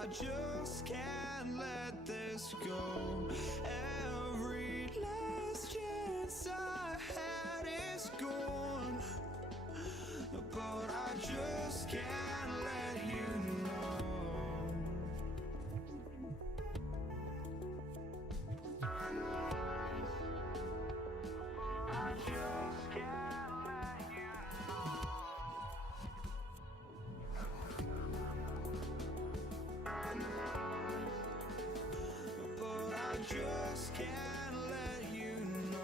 I just can't let this go. Every last chance I had is gone, but I just can't let you know. I just can't let you know. But I just can't let you know.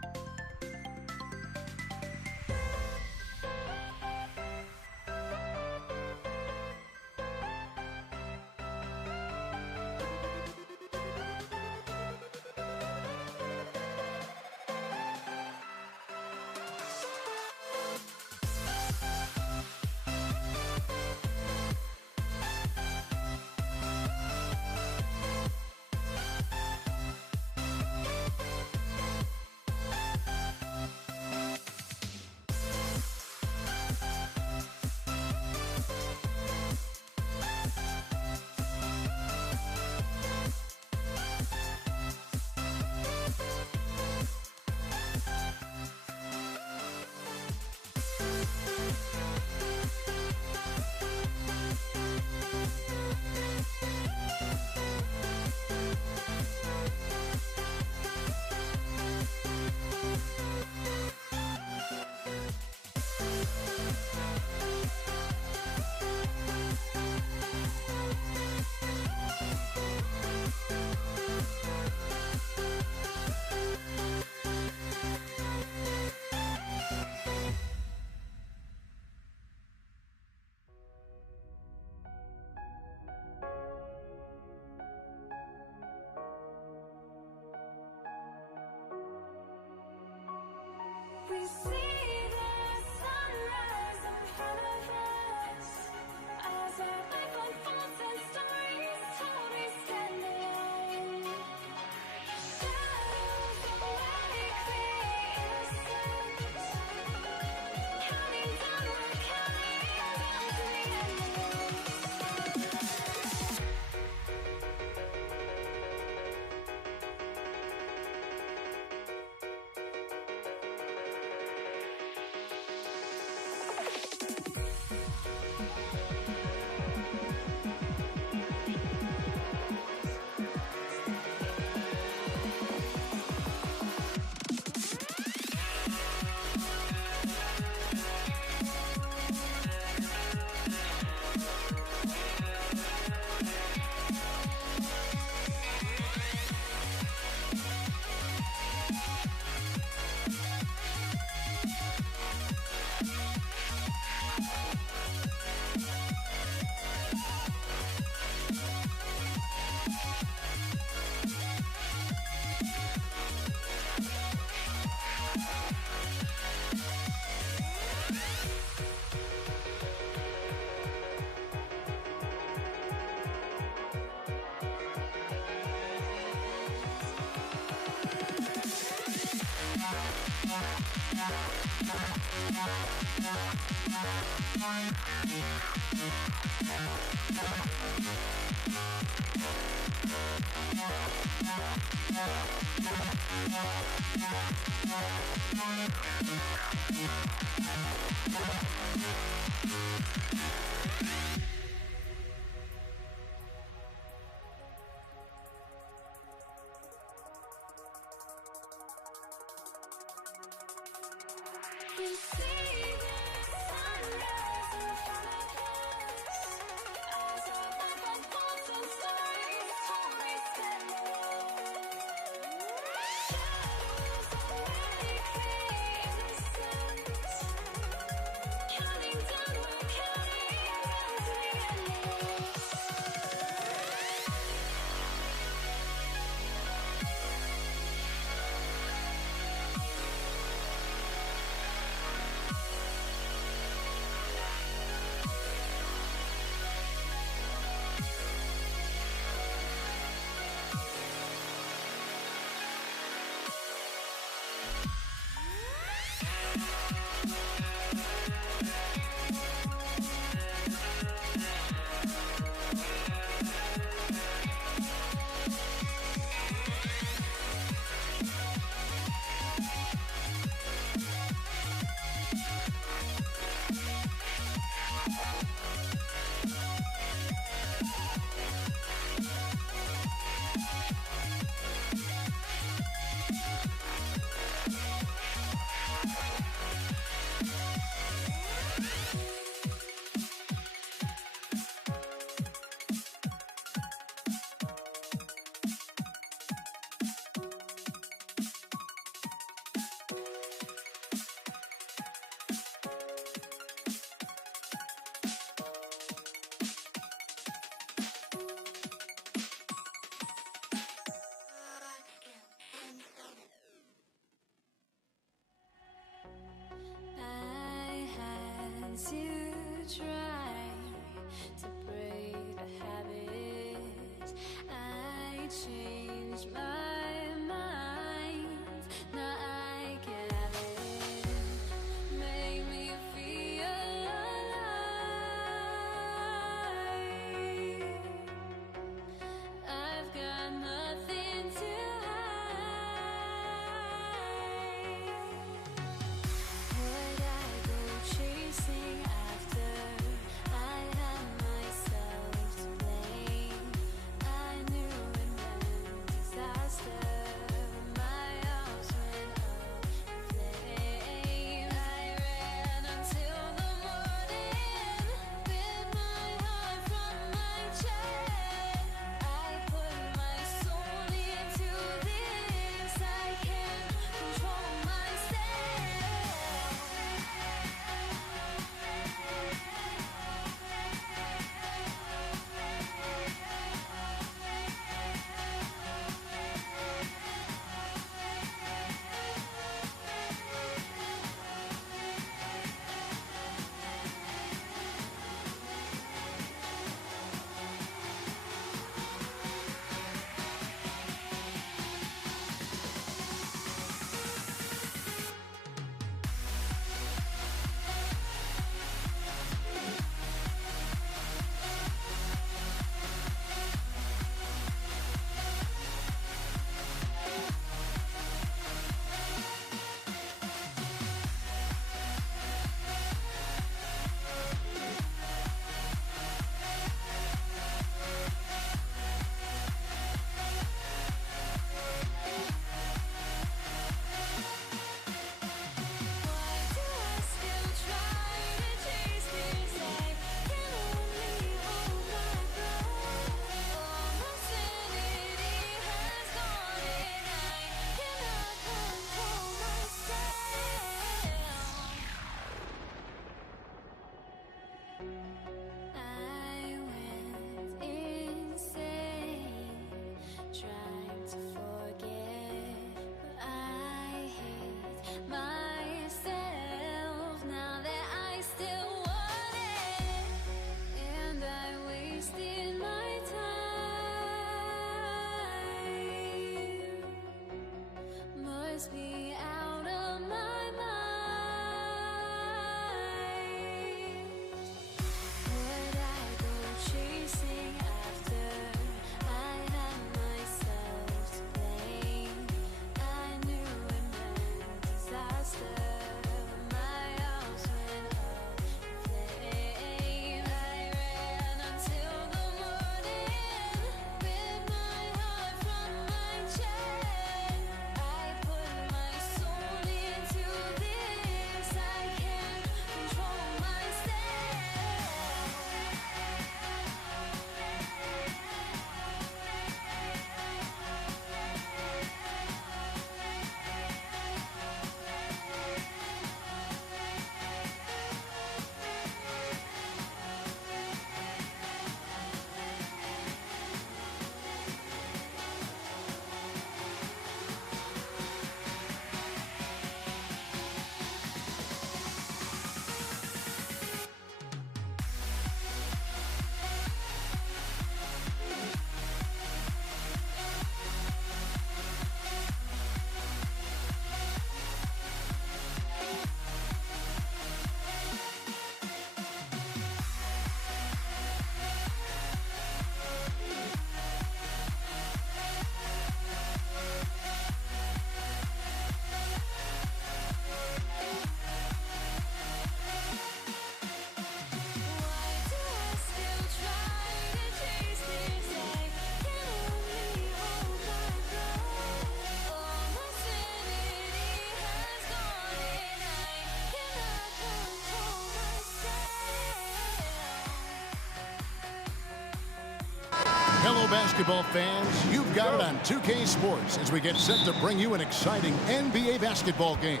Hello, basketball fans. You've got it on 2K Sports as we get set to bring you an exciting NBA basketball game.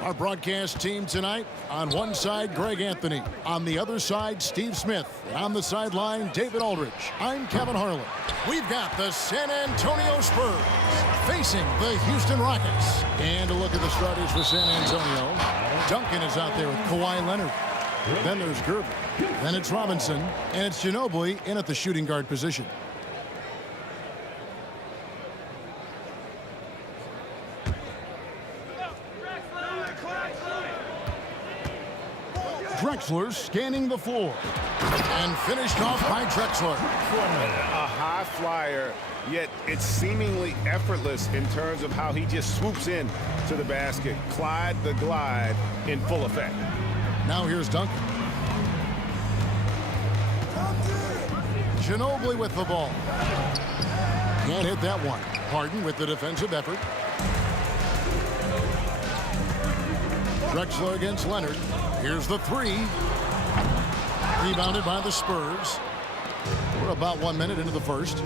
Our broadcast team tonight, on one side, Greg Anthony. On the other side, Steve Smith. And on the sideline, David Aldridge. I'm Kevin Harlan. We've got the San Antonio Spurs facing the Houston Rockets. And a look at the starters for San Antonio. Duncan is out there with Kawhi Leonard. Then there's Gervin. Then it's Robinson. And it's Ginobili in at the shooting guard position. Drexler scanning the floor. And finished off by Drexler. A high flyer, yet it's seemingly effortless in terms of how he just swoops in to the basket. Clyde the Glide in full effect. Now here's Duncan. Ginobili with the ball. Can't hit that one. Harden with the defensive effort. Drexler against Leonard. Here's the three. Rebounded by the Spurs. We're about 1 minute into the first.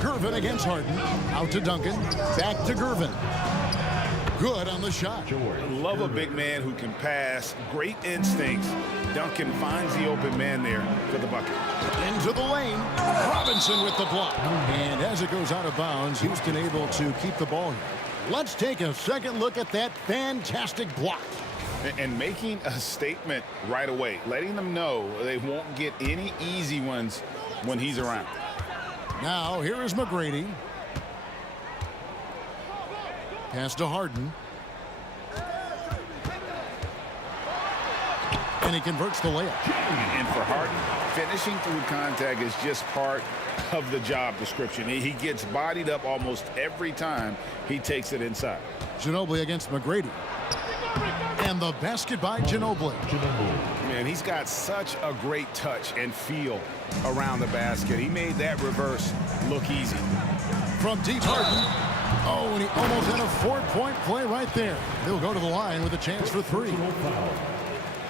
Gervin against Harden. Out to Duncan. Back to Gervin. Good on the shot. Love a big man who can pass. Great instincts. Duncan finds the open man there for the bucket. Into the lane. Robinson with the block. And as it goes out of bounds, Houston able to keep the ball here. Let's take a second look at that fantastic block. And making a statement right away, letting them know they won't get any easy ones when he's around. Now, here is McGrady. Pass to Harden. And he converts the layup. And for Harden, finishing through contact is just part of the job description. He gets bodied up almost every time he takes it inside. Ginobili against McGrady. And the basket by Ginobili. Man, he's got such a great touch and feel around the basket. He made that reverse look easy. From deep, Harden. Oh, and he almost had a four-point play right there. He'll go to the line with a chance for three.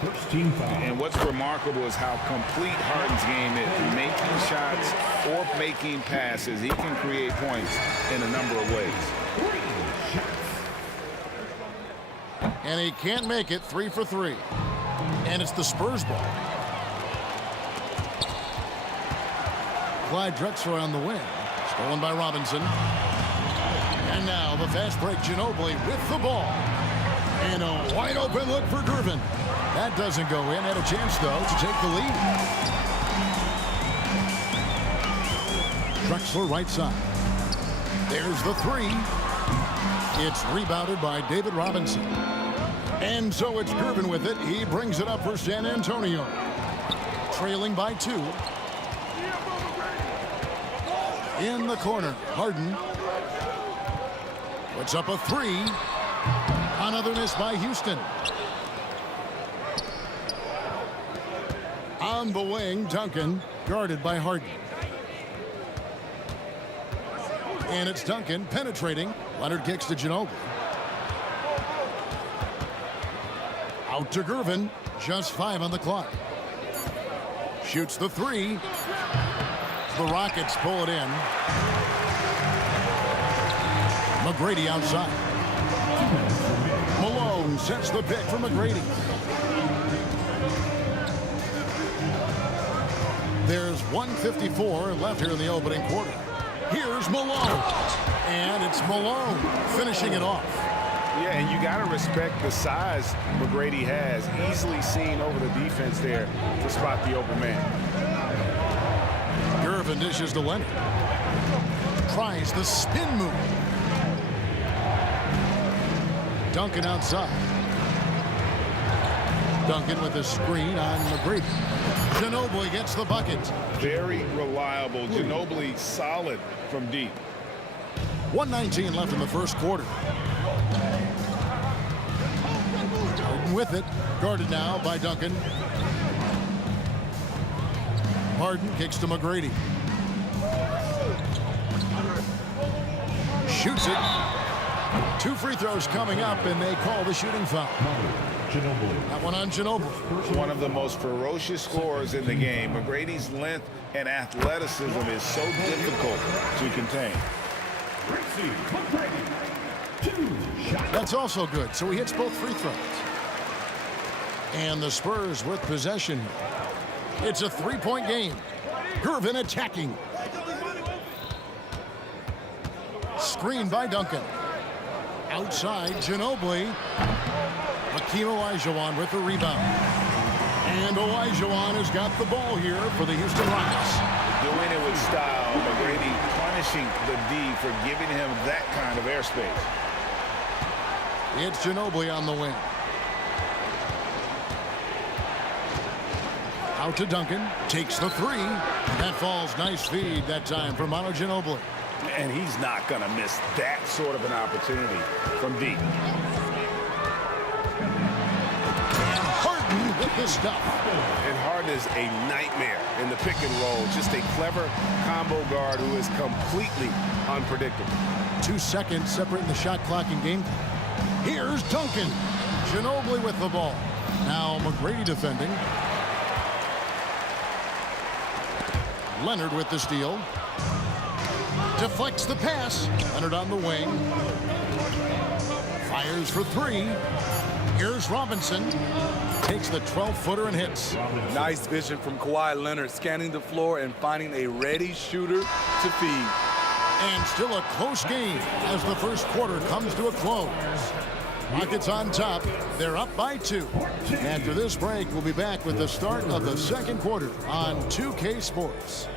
First team foul. And what's remarkable is how complete Harden's game is. Making shots or making passes, he can create points in a number of ways. And he can't make it. 3 for 3. And it's the Spurs ball. Clyde Drexler on the wing. Stolen by Robinson. And now the fast break. Ginobili with the ball. And a wide open look for Gervin. That doesn't go in. Had a chance, though, to take the lead. Drexler right side. There's the three. It's rebounded by David Robinson. And so it's Gervin with it. He brings it up for San Antonio. Trailing by 2. In the corner, Harden puts up a 3. Another miss by Houston. On the wing, Duncan, guarded by Harden. And it's Duncan penetrating. Leonard kicks to Ginobili. Out to Gervin. Just 5 on the clock. Shoots the 3. The Rockets pull it in. McGrady outside. Malone sets the pick for McGrady. There's 1:54 left here in the opening quarter. Here's Malone. And it's Malone finishing it off. Yeah, and you got to respect the size McGrady has. Easily seen over the defense there to spot the open man. Gervin dishes to Leonard. Tries the spin move. Duncan outside. Duncan with a screen on McGrady. Ginobili gets the bucket. Very reliable. Ginobili solid from deep. 1:19 left in the first quarter. Harden with it. Guarded now by Duncan. Harden kicks to McGrady. Shoots it. 2 free throws coming up, and they call the shooting foul. Ginobili. That one on Ginobili. One of the most ferocious scorers in the game. McGrady's length and athleticism is so difficult to contain. That's also good. So he hits both free throws. And the Spurs with possession. It's a 3-point game. Gervin attacking. Screen by Duncan. Outside, Ginobili. Hakeem Olajuwon with the rebound. And Olajuwon has got the ball here for the Houston Rockets. Doing it with style. McGrady punishing the D for giving him that kind of airspace. It's Ginobili on the wing. Out to Duncan. Takes the 3. That falls. Nice feed that time for Manu Ginobili. And he's not going to miss that sort of an opportunity from deep. Harden with the stuff. And Harden is a nightmare in the pick and roll. Just a clever combo guard who is completely unpredictable. 2 seconds separating the shot clock and game. Here's Duncan. Ginobili with the ball. Now McGrady defending. Leonard with the steal. Deflects the pass. Leonard on the wing. Fires for 3. Here's Robinson. Takes the 12-footer and hits. Nice vision from Kawhi Leonard, scanning the floor and finding a ready shooter to feed. And still a close game as the first quarter comes to a close. Rockets on top. They're up by 2. After this break, we'll be back with the start of the second quarter on 2K Sports.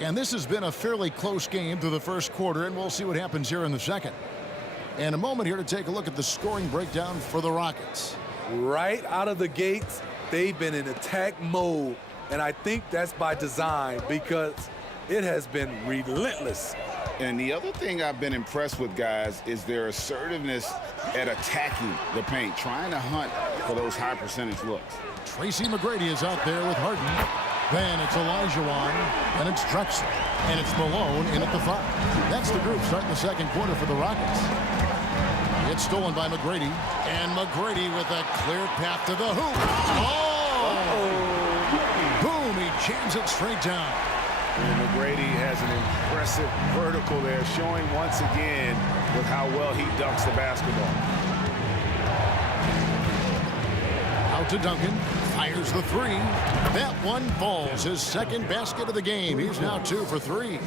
And this has been a fairly close game through the first quarter, and we'll see what happens here in the second. And a moment here to take a look at the scoring breakdown for the Rockets. Right out of the gates, they've been in attack mode. And I think that's by design because it has been relentless. And the other thing I've been impressed with, guys, is their assertiveness at attacking the paint, trying to hunt for those high percentage looks. Tracy McGrady is out there with Harden. Then it's Olajuwon, and it's Drexler, and it's Malone in at the 5. That's the group starting the second quarter for the Rockets. It's stolen by McGrady, and McGrady with a clear path to the hoop. Oh! Boom, he jams it straight down. And McGrady has an impressive vertical there, showing once again with how well he dunks the basketball. Out to Duncan, fires the 3. That one falls, his second basket of the game. He's now 2 for 3.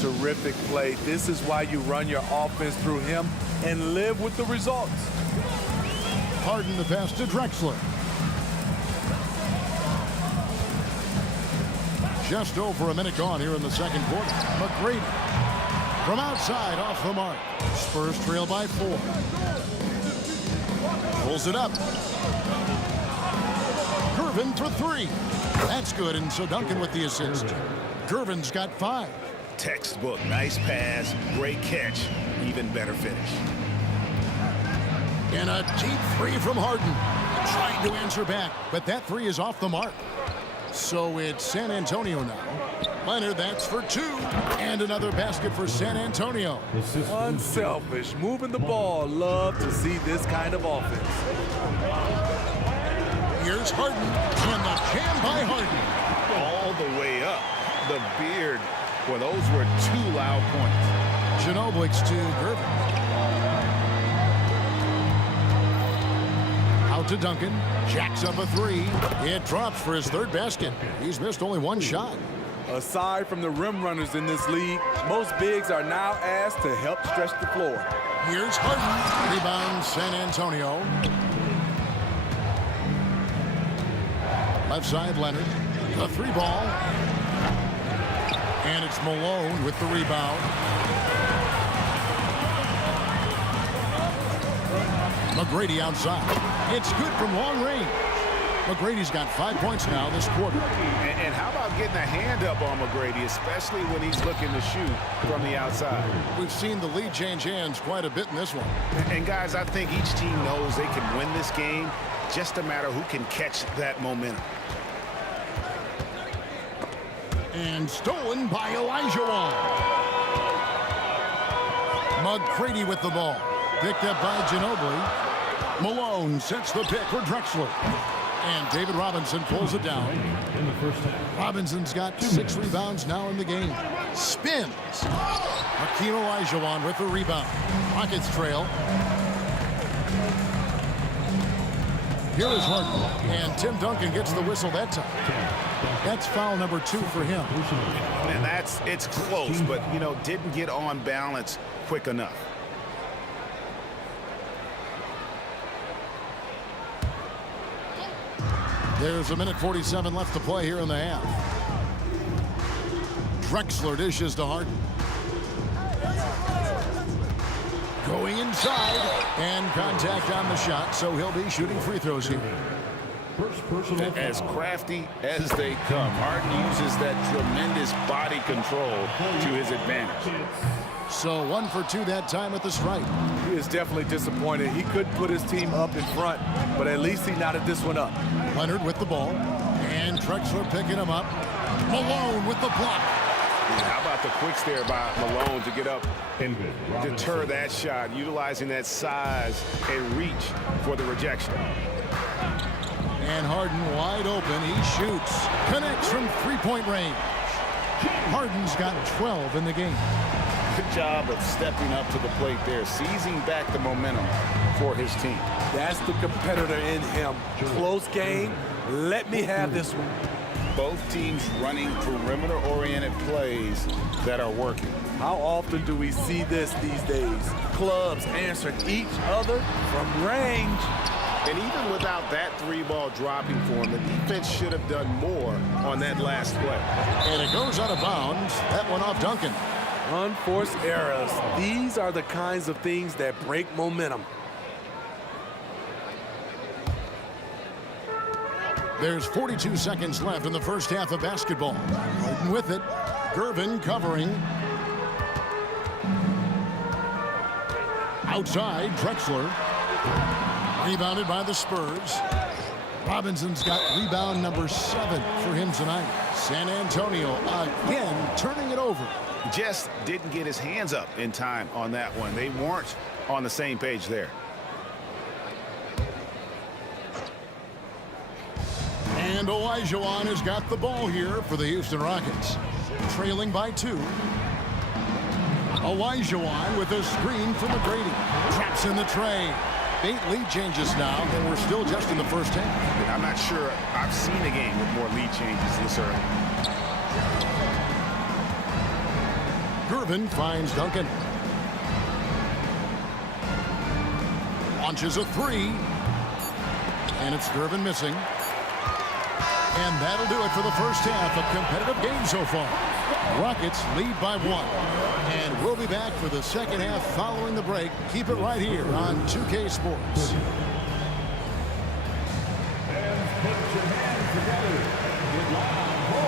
Terrific play. This is why you run your offense through him and live with the results. Harden the pass to Drexler. Just over a minute gone here in the second quarter. McGrady from outside off the mark. Spurs trail by 4. Pulls it up. Gervin for 3. That's good, and so Duncan with the assist. Gervin's got 5. Textbook, nice pass, great catch, even better finish. And a deep 3 from Harden. Trying to answer back, but that 3 is off the mark. So it's San Antonio now. Leonard, that's for 2. And another basket for San Antonio. Unselfish, moving the ball. Love to see this kind of offense. Here's Harden, and the jam by Harden. All the way up. The beard. Well, those were 2 loud points. Ginobili's to Gervin. Out to Duncan. Jacks up a 3. It drops for his 3rd basket. He's missed only 1 shot. Aside from the rim runners in this league, most bigs are now asked to help stretch the floor. Here's Harden. Rebound San Antonio. Left side, Leonard. The 3 ball. And it's Malone with the rebound. McGrady outside. It's good from long range. McGrady's got 5 points now this quarter. And how about getting a hand up on McGrady, especially when he's looking to shoot from the outside? We've seen the lead change hands quite a bit in this one. And guys, I think each team knows they can win this game. Just a matter who can catch that momentum. And stolen by Olajuwon. McGrady with the ball. Picked up by Ginobili. Malone sets the pick for Drexler. And David Robinson pulls it down. In the first half. Robinson's got 6 rebounds now in the game. Spins. Hakeem Olajuwon with the rebound. Rockets trail. Here is Harden. And Tim Duncan gets the whistle that time. That's foul number 2 for him. And it's close, but, you know, didn't get on balance quick enough. There's a minute 47 left to play here in the half. Drexler dishes to Harden. Going inside, and contact on the shot, so he'll be shooting free throws here. First personal As foul. crafty as they come, Harden uses that tremendous body control to his advantage. So 1 for 2 that time at the stripe. He is definitely disappointed. He couldn't put his team up in front, but at least he knotted this one up. Leonard with the ball, and Drexler picking him up. Malone with the block. How about the quick stare by Malone to get up and Robinson. deter that shot, utilizing that size and reach for the rejection. And Harden wide open. He shoots. Connects from three-point range. Harden's got 12 in the game. Good job of stepping up to the plate there, seizing back the momentum for his team. That's the competitor in him. Close game. Let me have this one. Both teams running perimeter-oriented plays that are working. How often do we see this these days? Clubs answering each other from range. And even without that 3-ball dropping for him, the defense should have done more on that last play. And it goes out of bounds. That one off Duncan. Unforced errors. These are the kinds of things that break momentum. There's 42 seconds left in the first half of basketball. Harden with it. Gervin covering. Outside, Drexler. Rebounded by the Spurs. Robinson's got rebound number 7 for him tonight. San Antonio again turning it over. Just didn't get his hands up in time on that one. They weren't on the same page there. And Olajuwon has got the ball here for the Houston Rockets. Trailing by 2. Olajuwon with a screen from McGrady. Traps in the tray. 8 lead changes now, and we're still just in the first half. And I'm not sure I've seen a game with more lead changes this early. Gervin finds Duncan. Launches a 3. And it's Gervin missing. And that'll do it for the first half. A competitive game so far. Rockets lead by 1. And we'll be back for the second half following the break. Keep it right here on 2K Sports. Put your hands together. Get loud for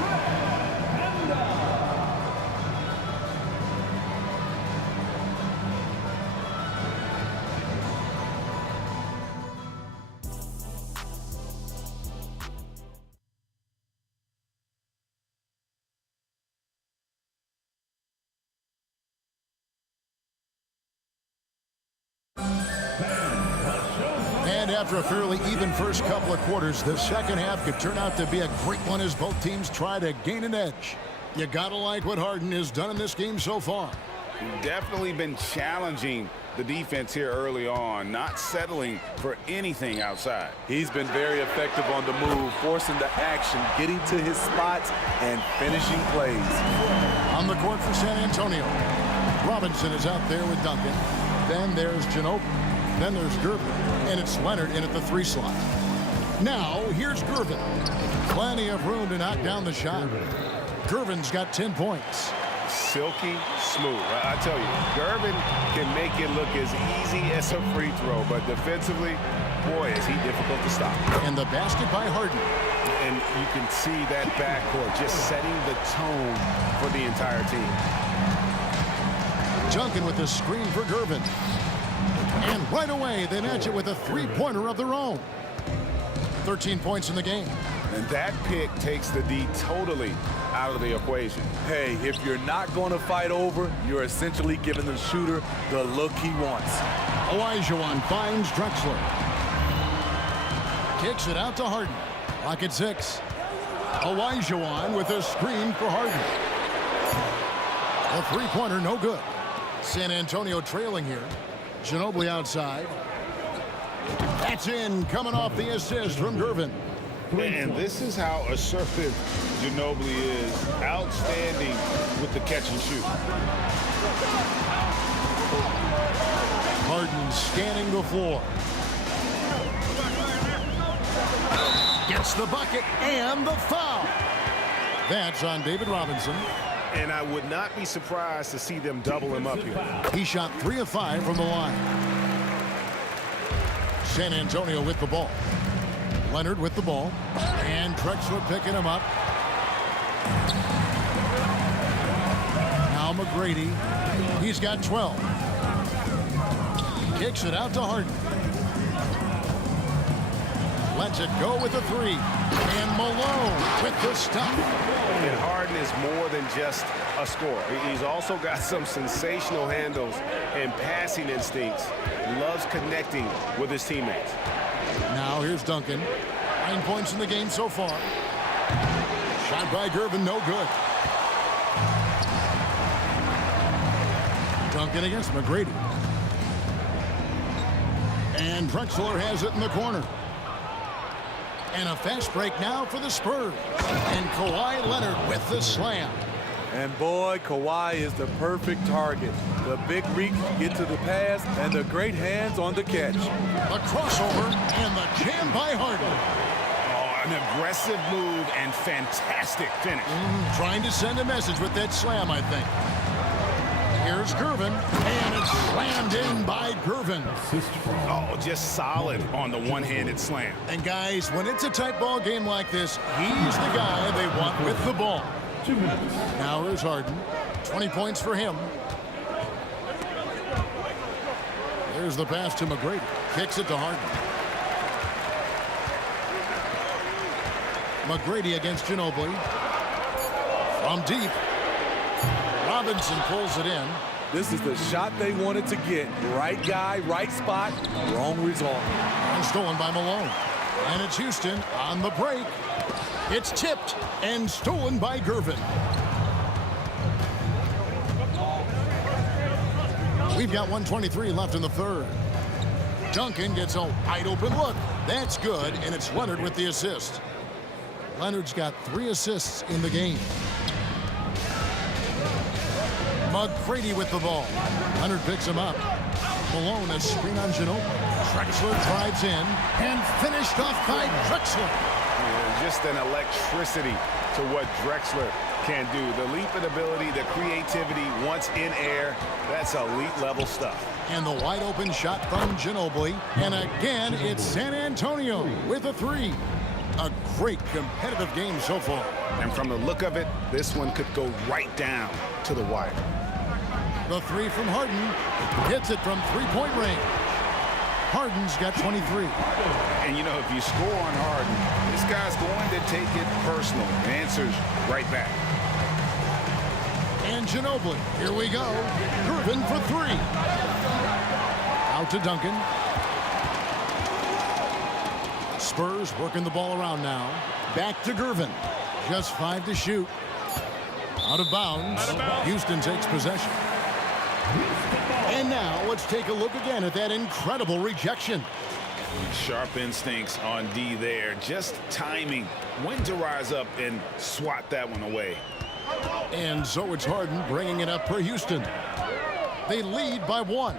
Red Panda. And after a fairly even first couple of quarters, the second half could turn out to be a great one as both teams try to gain an edge. You gotta like what Harden has done in this game so far. Definitely been challenging the defense here early on, not settling for anything outside. He's been very effective on the move, forcing the action, getting to his spots, and finishing plays. On the court for San Antonio, Robinson is out there with Duncan. Then there's Ginobili. Then there's Gervin. And it's Leonard in at the 3 slot. Now, here's Gervin. Plenty of room to knock down the shot. Gervin's got 10 points. Silky smooth. I tell you, Gervin can make it look as easy as a free throw, but defensively, boy, is he difficult to stop. And the basket by Harden. And you can see that backcourt just setting the tone for the entire team. Duncan with the screen for Gervin. And right away, they match it with a 3-pointer of their own. 13 points in the game. And that pick takes the D totally out of the equation. Hey, if you're not going to fight over, you're essentially giving the shooter the look he wants. Olajuwon finds Drexler. Kicks it out to Harden. Clock at 6. Olajuwon with a screen for Harden. A three-pointer, no good. San Antonio trailing here. Ginobili outside. That's in, coming off the assist from Gervin. And this is how assertive Ginobili is. Outstanding with the catch and shoot. Harden scanning the floor. Gets the bucket and the foul. That's on David Robinson. And I would not be surprised to see them double him up here. He shot 3 of 5 from the line. San Antonio with the ball. Leonard with the ball. And Drexler picking him up. Now McGrady. He's got 12. Kicks it out to Harden. Lets it go with a 3. And Malone with the stop. And Harden is more than just a scorer. He's also got some sensational handles and passing instincts. Loves connecting with his teammates. Now here's Duncan. 9 points in the game so far. Shot by Gervin, no good. Duncan against McGrady. And Drexler has it in the corner. And a fast break now for the Spurs. And Kawhi Leonard with the slam. And boy, Kawhi is the perfect target. The big reach get to the pass and the great hands on the catch. A crossover and the jam by Harden. Oh, an aggressive move and fantastic finish. Trying to send a message with that slam, I think. Here's Gervin, and it's slammed in by Gervin. Oh, just solid on the one-handed slam. And guys, when it's a tight ball game like this, he's the guy they want with the ball. 2 minutes. Now here's Harden. 20 points for him. There's the pass to McGrady. Kicks it to Harden. McGrady against Ginobili. From deep. Robinson pulls it in. This is the shot they wanted to get. Right guy, right spot, wrong result. And stolen by Malone. And it's Houston on the break. It's tipped and stolen by Gervin. We've got 1:23 left in the third. Duncan gets a wide open look. That's good, and it's Leonard with the assist. Leonard's got 3 assists in the game. McGrady with the ball. Leonard picks him up. Malone a screen on Ginobili. Drexler drives in and finished off by Drexler. Yeah, just an electricity to what Drexler can do. The leap in ability, the creativity once in air, that's elite level stuff. And the wide open shot from Ginobili. And again, it's San Antonio with a 3. A great competitive game so far. And from the look of it, this one could go right down to the wire. The 3 from Harden. Hits it from three-point range. Harden's got 23. And you know, if you score on Harden, this guy's going to take it personal. Answers right back. And Ginobili, here we go. Gervin for 3. Out to Duncan. Spurs working the ball around now. Back to Gervin. Just 5 to shoot. Out of bounds. Houston takes possession. And now let's take a look again at that incredible rejection. Sharp instincts on D there. Just timing when to rise up and swat that one away. And so it's Harden bringing it up for Houston. They lead by 1.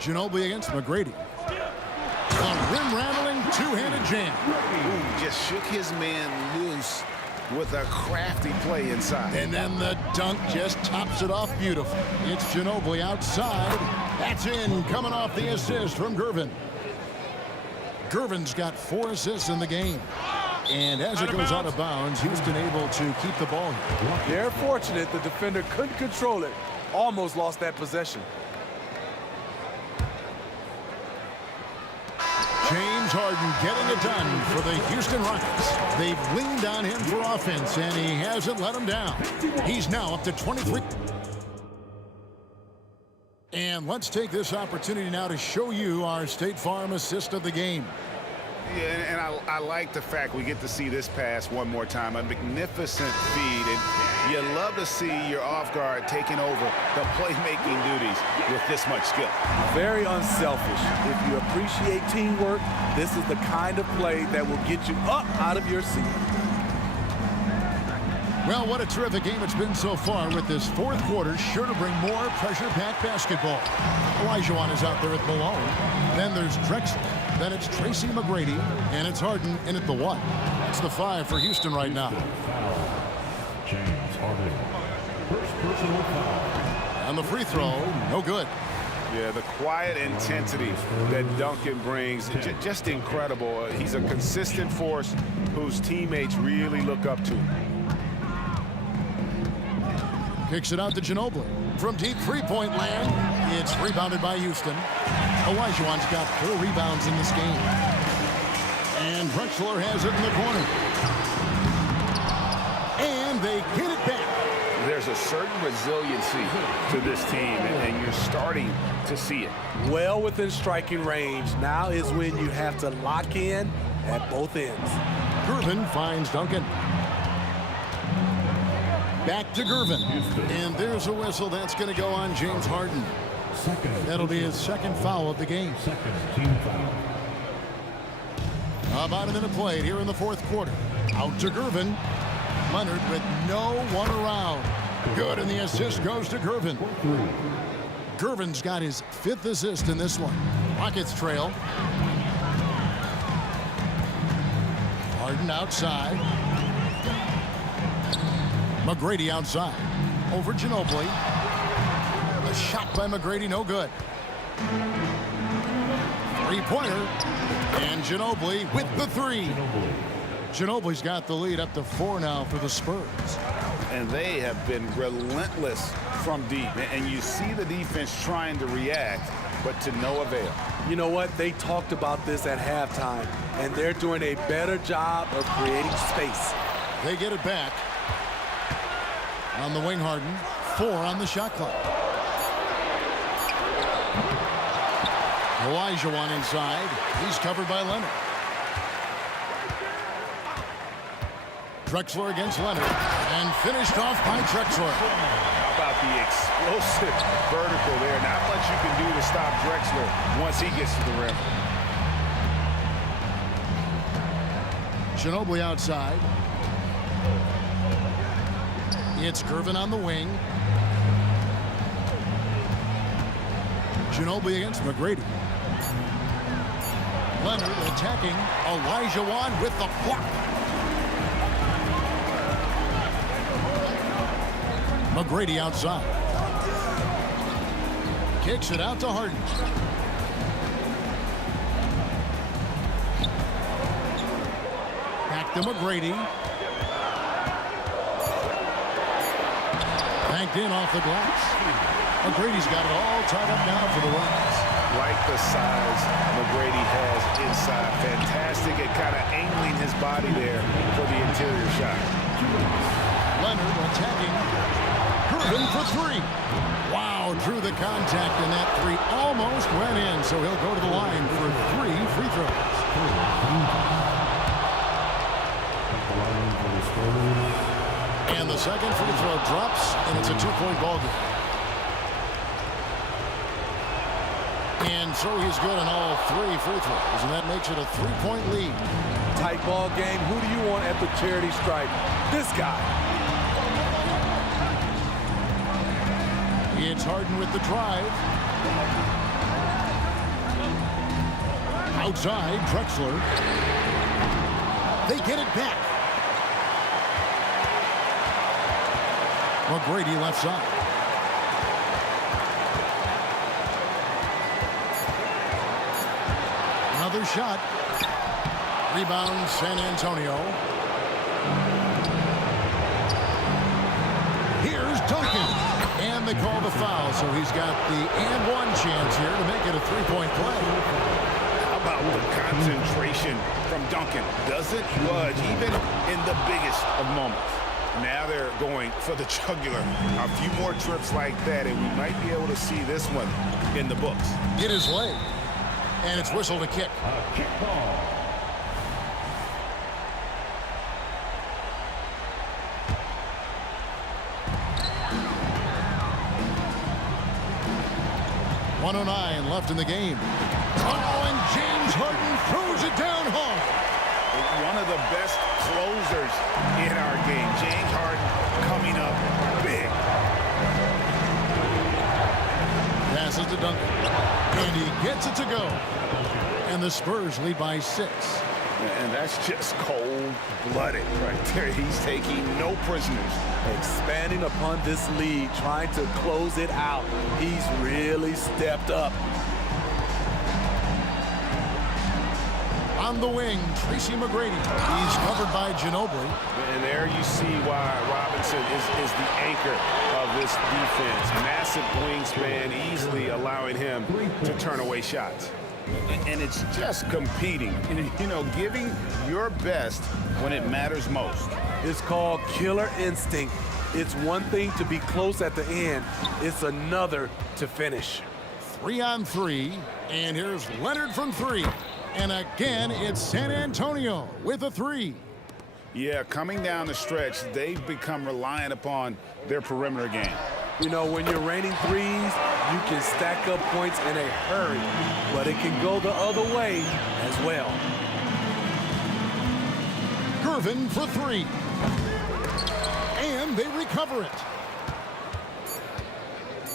Ginobili against McGrady. A rim-rattling two-handed jam. Ooh, just shook his man loose with a crafty play inside. And then the dunk just tops it off beautifully. It's Ginobili outside. That's in, coming off the assist from Gervin. Gervin's got 4 assists in the game. And as it goes out of bounds, Houston able to keep the ball here. They're fortunate the defender couldn't control it. Almost lost that possession. James James Harden getting it done for the Houston Rockets. They've leaned on him for offense, and he hasn't let them down. He's now up to 23. And let's take this opportunity now to show you our State Farm assist of the game. Yeah, and I like the fact we get to see this pass one more time. A magnificent feed, and you love to see your off guard taking over the playmaking duties with this much skill. Very unselfish. If you appreciate teamwork, this is the kind of play that will get you up out of your seat. Well, what a terrific game it's been so far, with this fourth quarter sure to bring more pressure-packed basketball. Olajuwon is out there at Malone. Then there's Drexler. Then it's Tracy McGrady. And it's Harden in at the 1. It's the 5 for Houston right now. James Harden. First personal foul. On the free throw, no good. Yeah, the quiet intensity that Duncan brings, just incredible. He's a consistent force whose teammates really look up to. Kicks it out to Ginobili. From deep three-point land, it's rebounded by Houston. Olajuwon's got 4 rebounds in this game. And Drexler has it in the corner. And they get it back. There's a certain resiliency to this team, and you're starting to see it. Well within striking range. Now is when you have to lock in at both ends. Gervin finds Duncan. Back to Gervin. And there's a whistle. That's going to go on James Harden. That'll be his second foul of the game. Second team foul. About a minute played here in the fourth quarter. Out to Gervin. Leonard with no one around. Good, and the assist goes to Gervin. Gervin's got his 5th assist in this one. Rockets trail. Harden outside. McGrady outside. Over Ginobili. A shot by McGrady, no good. Three-pointer. And Ginobili with the 3. Ginobili's got the lead up to 4 now for the Spurs. And they have been relentless from deep. And you see the defense trying to react, but to no avail. You know what? They talked about this at halftime, and they're doing a better job of creating space. They get it back. On the wing, Harden. 4 on the shot clock. Olajuwon inside. He's covered by Leonard. Drexler against Leonard. And finished off by Drexler. How about the explosive vertical there? Not much you can do to stop Drexler once he gets to the rim. Ginobili outside. It's Gervin on the wing. Ginobili against McGrady. Leonard attacking. Olajuwon with the block. McGrady outside. Kicks it out to Harden. Back to McGrady. Banked in off the glass. McGrady's got it all tied up now for the Rockets. Like the size McGrady has inside. Fantastic at kind of angling his body there for the interior shot. Leonard attacking. Gervin for 3. Wow, drew the contact, and that 3 almost went in, so he'll go to the line for 3 free throws. And the second free throw drops, and it's a 2-point ball game. And so he's good on all 3 free throws, and that makes it a 3-point lead. Tight ball game. Who do you want at the charity stripe? This guy. It's Harden with the drive. Outside, Drexler. They get it back. McGrady left side. Another shot. Rebound, San Antonio. Here's Duncan. And they call the foul, so he's got the and 1 chance here to make it a 3-point play. How How about the concentration from Duncan? Doesn't budge, even in the biggest of moments. Now they're going for the jugular. A few more trips like that, and we might be able to see this one in the books. Get his leg. And it's whistled a kick. A kick ball. .109 left in the game. Oh, and James Harden throws it down hard. One of the best closers in our game. James Harden coming up big. Passes to Duncan. And he gets it to go. And the Spurs lead by 6. And that's just cold-blooded right there. He's taking no prisoners. Expanding upon this lead, trying to close it out. He's really stepped up. On the wing, Tracy McGrady. He's covered by Ginobili. And there you see why Robinson is the anchor of this defense. Massive wingspan, easily allowing him to turn away shots. And it's just competing, you know, giving your best when it matters most. It's called killer instinct. It's one thing to be close at the end. It's another to finish. 3 on 3. And here's Leonard from 3. And again, it's San Antonio with a 3. Yeah, coming down the stretch, they've become reliant upon their perimeter game. You know, when you're raining threes, you can stack up points in a hurry, but it can go the other way as well. Gervin for 3. And they recover it.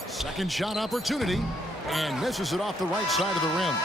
Second shot opportunity, and misses it off the right side of the rim.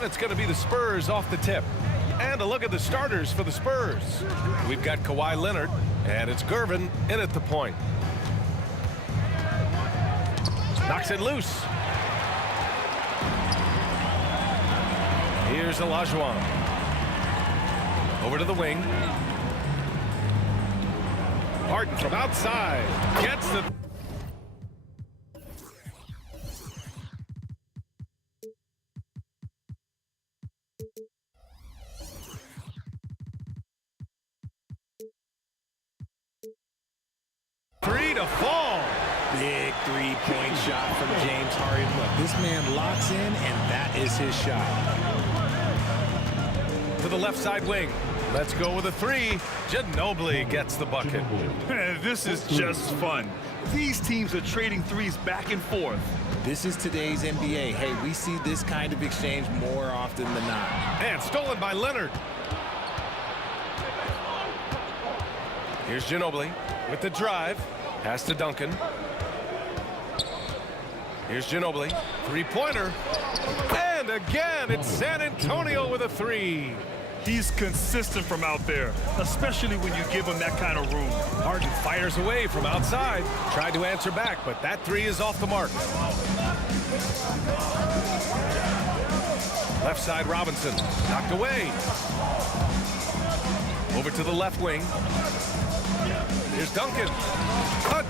And it's going to be the Spurs off the tip. And a look at the starters for the Spurs. We've got Kawhi Leonard, and it's Gervin in at the point. Knocks it loose. Here's Olajuwon. Over to the wing. Harden from outside. Gets the... Three to fall. Big three-point shot from James Harden. Look, this man locks in, and that is his shot. To the left side wing. Let's go with a three. Ginobili gets the bucket. Man, this is just fun. These teams are trading threes back and forth. This is today's NBA. Hey, we see this kind of exchange more often than not. And stolen by Leonard. Here's Ginobili with the drive. Pass to Duncan. Here's Ginobili. Three-pointer. And again, it's San Antonio with a three. He's consistent from out there, especially when you give him that kind of room. Harden fires away from outside. Tried to answer back, but that three is off the mark. Left side Robinson. Knocked away. Over to the left wing. Here's Duncan.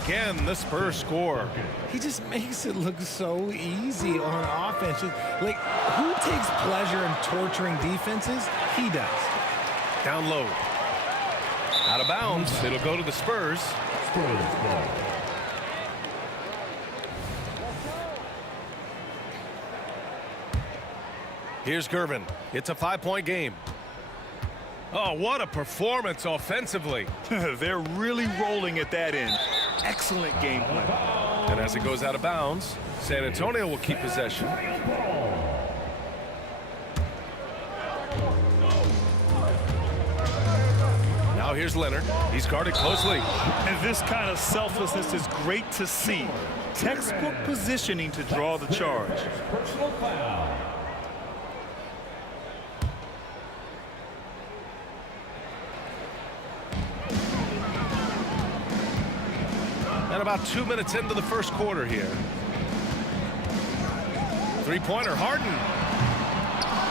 Again, the Spurs score. He just makes it look so easy on offense. Like, who takes pleasure in torturing defenses? He does. Down low. Out of bounds. It'll go to the Spurs. Here's Gervin. It's a 5-point game. Oh, what a performance offensively. They're really rolling at that end. Excellent game plan. And as it goes out of bounds, San Antonio will keep possession. Now here's Leonard. He's guarded closely. And this kind of selflessness is great to see. Textbook positioning to draw the charge. And about 2 minutes into the first quarter here. Three-pointer, Harden.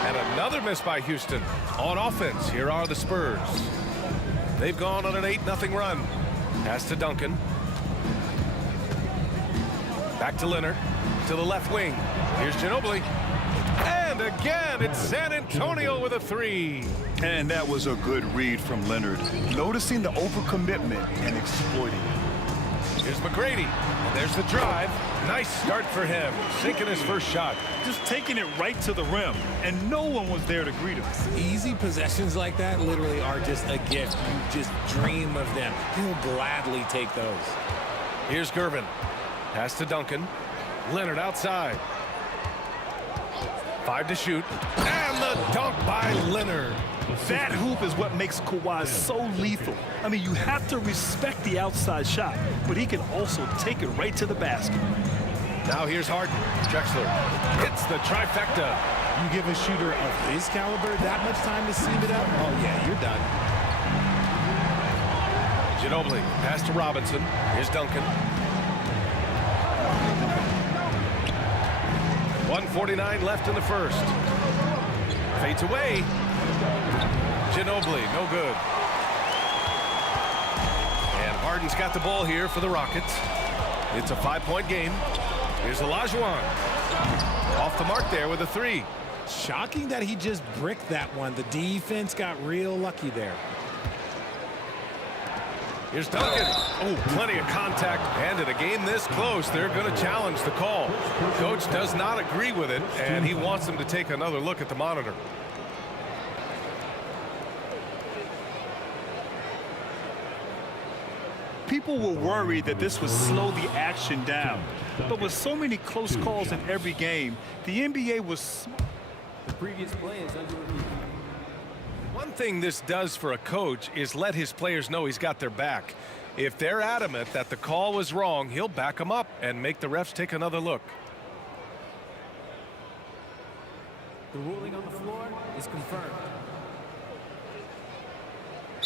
And another miss by Houston. On offense, here are the Spurs. They've gone on an 8-0 run. Pass to Duncan. Back to Leonard. To the left wing. Here's Ginobili. And again, it's San Antonio with a three. And that was a good read from Leonard, noticing the overcommitment and exploiting it. Here's McGrady. And there's the drive. Nice start for him. Sinking his first shot. Just taking it right to the rim, and no one was there to greet him. Easy possessions like that literally are just a gift. You just dream of them. He'll gladly take those. Here's Gervin. Pass to Duncan. Leonard outside. 5 to shoot. And the dunk by Leonard. That hoop is what makes Kawhi so lethal. I mean, you have to respect the outside shot, but he can also take it right to the basket. Now here's Harden. Drexler hits the trifecta. You give a shooter of his caliber that much time to seam it up, oh yeah, you're done. Ginobili, pass to Robinson. Here's Duncan. 1:49 left in the first. Fades away. Ginobili, no good. And Harden's got the ball here for the Rockets. It's a 5-point game. Here's Olajuwon. Off the mark there with a three. Shocking that he just bricked that one. The defense got real lucky there. Here's Duncan. Oh, plenty of contact. And in a game this close, they're going to challenge the call. Coach does not agree with it, and he wants them to take another look at the monitor. People were worried that this would slow the action down. But with so many close calls in every game, the NBA was smart. The previous play is under review. One thing this does for a coach is let his players know he's got their back. If they're adamant that the call was wrong, he'll back them up and make the refs take another look. The ruling on the floor is confirmed.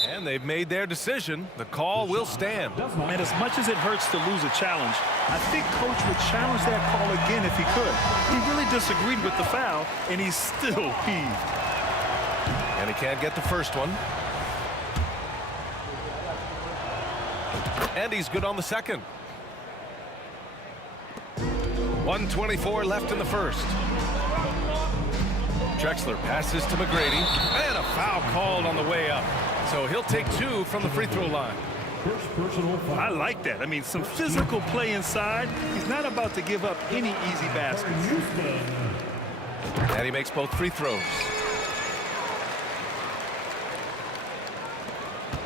And they've made their decision. The call will stand. And as much as it hurts to lose a challenge, I think Coach would challenge that call again if he could. He really disagreed with the foul, and he's still peeved. And he can't get the first one. And he's good on the second. 1:24 left in the first. Drexler passes to McGrady. And a foul called on the way up. So he'll take 2 from the free throw line. First personal foul. I like that. I mean, some physical play inside. He's not about to give up any easy baskets. And he makes both free throws.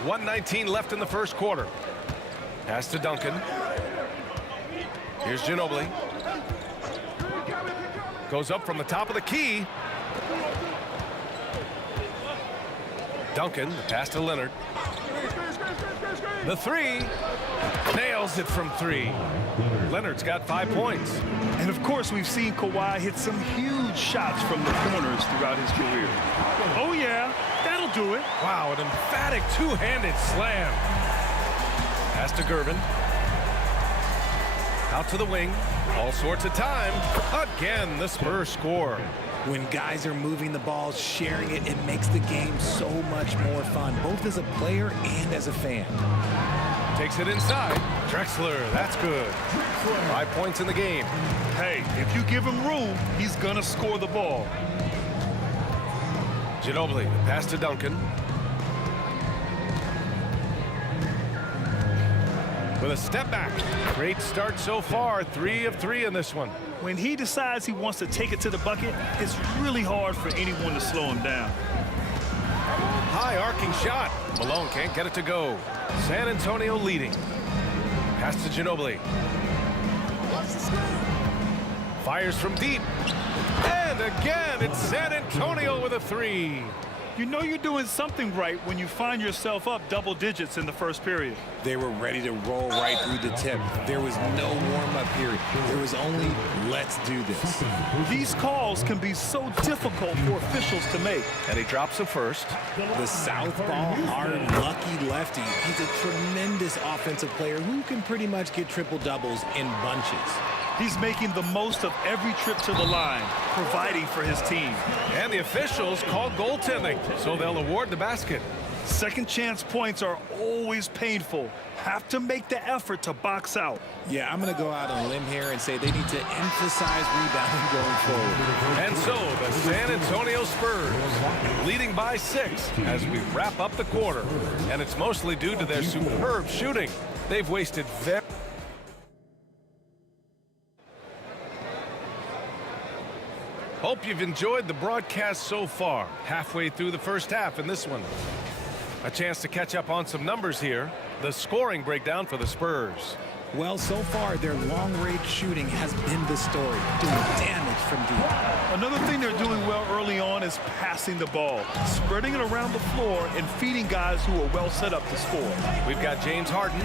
1:19 left in the first quarter. Pass to Duncan. Here's Ginobili. Goes up from the top of the key. Duncan, the pass to Leonard. The three. Nails it from 3. Leonard's got 5 points. And of course, we've seen Kawhi hit some huge shots from the corners throughout his career. Oh yeah, that'll do it. Wow, an emphatic two-handed slam. Pass to Gervin. Out to the wing. All sorts of time. Again, the Spurs score. When guys are moving the ball, sharing it, it makes the game so much more fun, both as a player and as a fan. Takes it inside. Drexler, that's good. 5 points in the game. Hey, if you give him room, he's gonna score the ball. Ginobili, pass to Duncan. With a step back. Great start so far. 3 of 3 in this one. When he decides he wants to take it to the bucket, it's really hard for anyone to slow him down. High arcing shot. Malone can't get it to go. San Antonio leading. Pass to Ginobili. Fires from deep. And again, it's San Antonio with a 3. You know you're doing something right when you find yourself up double digits in the first period. They were ready to roll right through the tip. There was no warm-up period. There was only, let's do this. These calls can be so difficult for officials to make. And he drops the first. The southpaw, hard, lucky lefty. He's a tremendous offensive player who can pretty much get triple-doubles in bunches. He's making the most of every trip to the line, providing for his team. And the officials call goaltending, so they'll award the basket. Second chance points are always painful. Have to make the effort to box out. Yeah, I'm going to go out on a limb here and say they need to emphasize rebounding going forward. And so the San Antonio Spurs leading by 6 as we wrap up the quarter. And it's mostly due to their superb shooting. They've wasted very... Hope you've enjoyed the broadcast so far. Halfway through the first half in this one. A chance to catch up on some numbers here. The scoring breakdown for the Spurs. Well, so far, their long-range shooting has been the story, doing damage from deep. Another thing they're doing well early on is passing the ball, spreading it around the floor and feeding guys who are well set up to score. We've got James Harden,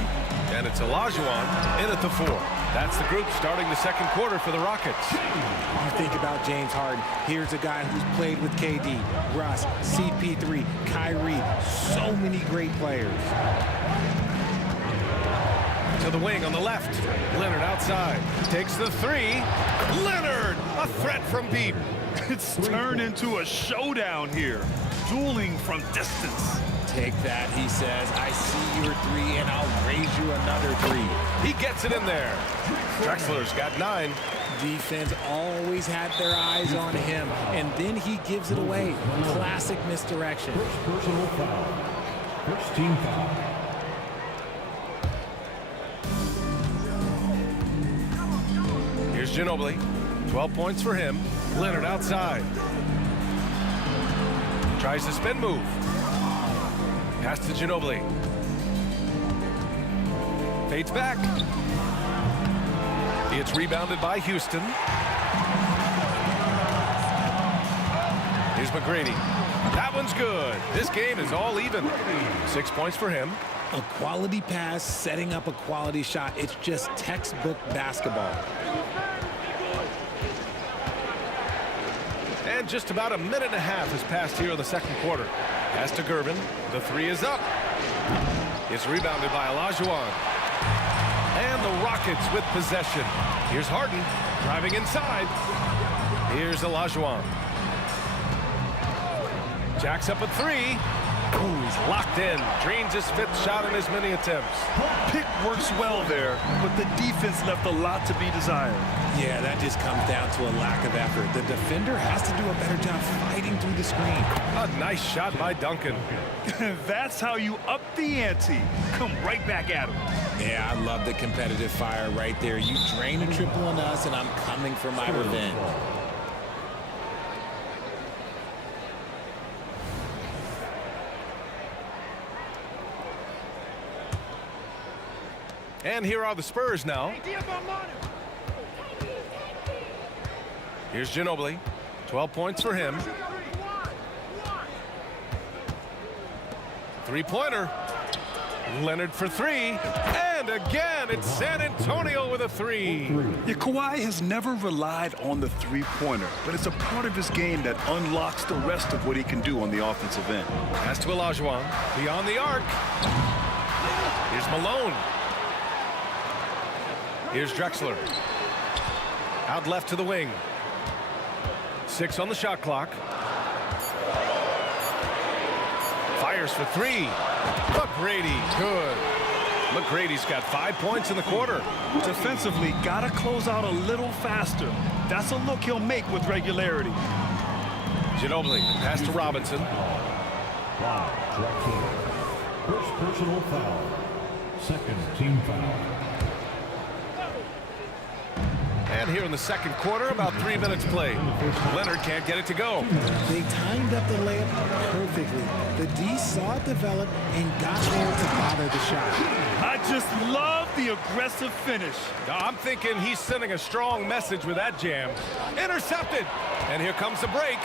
and it's Olajuwon in at the 4. That's the group starting the second quarter for the Rockets. You think about James Harden. Here's a guy who's played with KD, Russ, CP3, Kyrie, so many great players. To the wing on the left. Leonard outside. Takes the 3. Leonard! A threat from deep. It's turned into a showdown here. Dueling from distance. Take that, he says. I see your 3, and I'll raise you another 3. He gets it in there. Drexler's got 9. Defense always had their eyes on him, and then he gives it away. Classic misdirection. First personal foul. First team foul. Here's Ginobili. 12 points for him. Leonard outside. Tries the spin move. Pass to Ginobili. Fades back. It's rebounded by Houston. Here's McGrady. That one's good. This game is all even. 6 points for him. A quality pass, setting up a quality shot. It's just textbook basketball. And just about a minute and a half has passed here in the second quarter. Pass to Gervin. The 3 is up. It's rebounded by Olajuwon. And the Rockets with possession. Here's Harden driving inside. Here's Olajuwon. Jacks up at 3. Ooh, he's locked in. Drains his 5th shot in as many attempts. Pick works well there, but the defense left a lot to be desired. Yeah, that just comes down to a lack of effort. The defender has to do a better job fighting through the screen. A nice shot by Duncan. That's how you up the ante. Come right back at him. Yeah, I love the competitive fire right there. You drain a triple on us, and I'm coming for my revenge. And here are the Spurs now. Here's Ginobili. 12 points for him. 3-pointer. Leonard for 3. And again, it's San Antonio with a 3. Yeah, Kawhi has never relied on the three-pointer, but it's a part of his game that unlocks the rest of what he can do on the offensive end. Pass to Olajuwon. Beyond the arc. Here's Malone. Here's Drexler. Out left to the wing. 6 on the shot clock. Fires for 3. McGrady, good. McGrady's got 5 points in the quarter. Defensively, gotta close out a little faster. That's a look he'll make with regularity. Ginobili, pass to Robinson. Wow, Drexler. First personal foul. Second team foul. And here in the second quarter, about 3 minutes played. Leonard can't get it to go. They timed up the layup perfectly. The D saw it develop and got there to bother the shot. I just love the aggressive finish. I'm thinking he's sending a strong message with that jam. Intercepted. And here comes the break.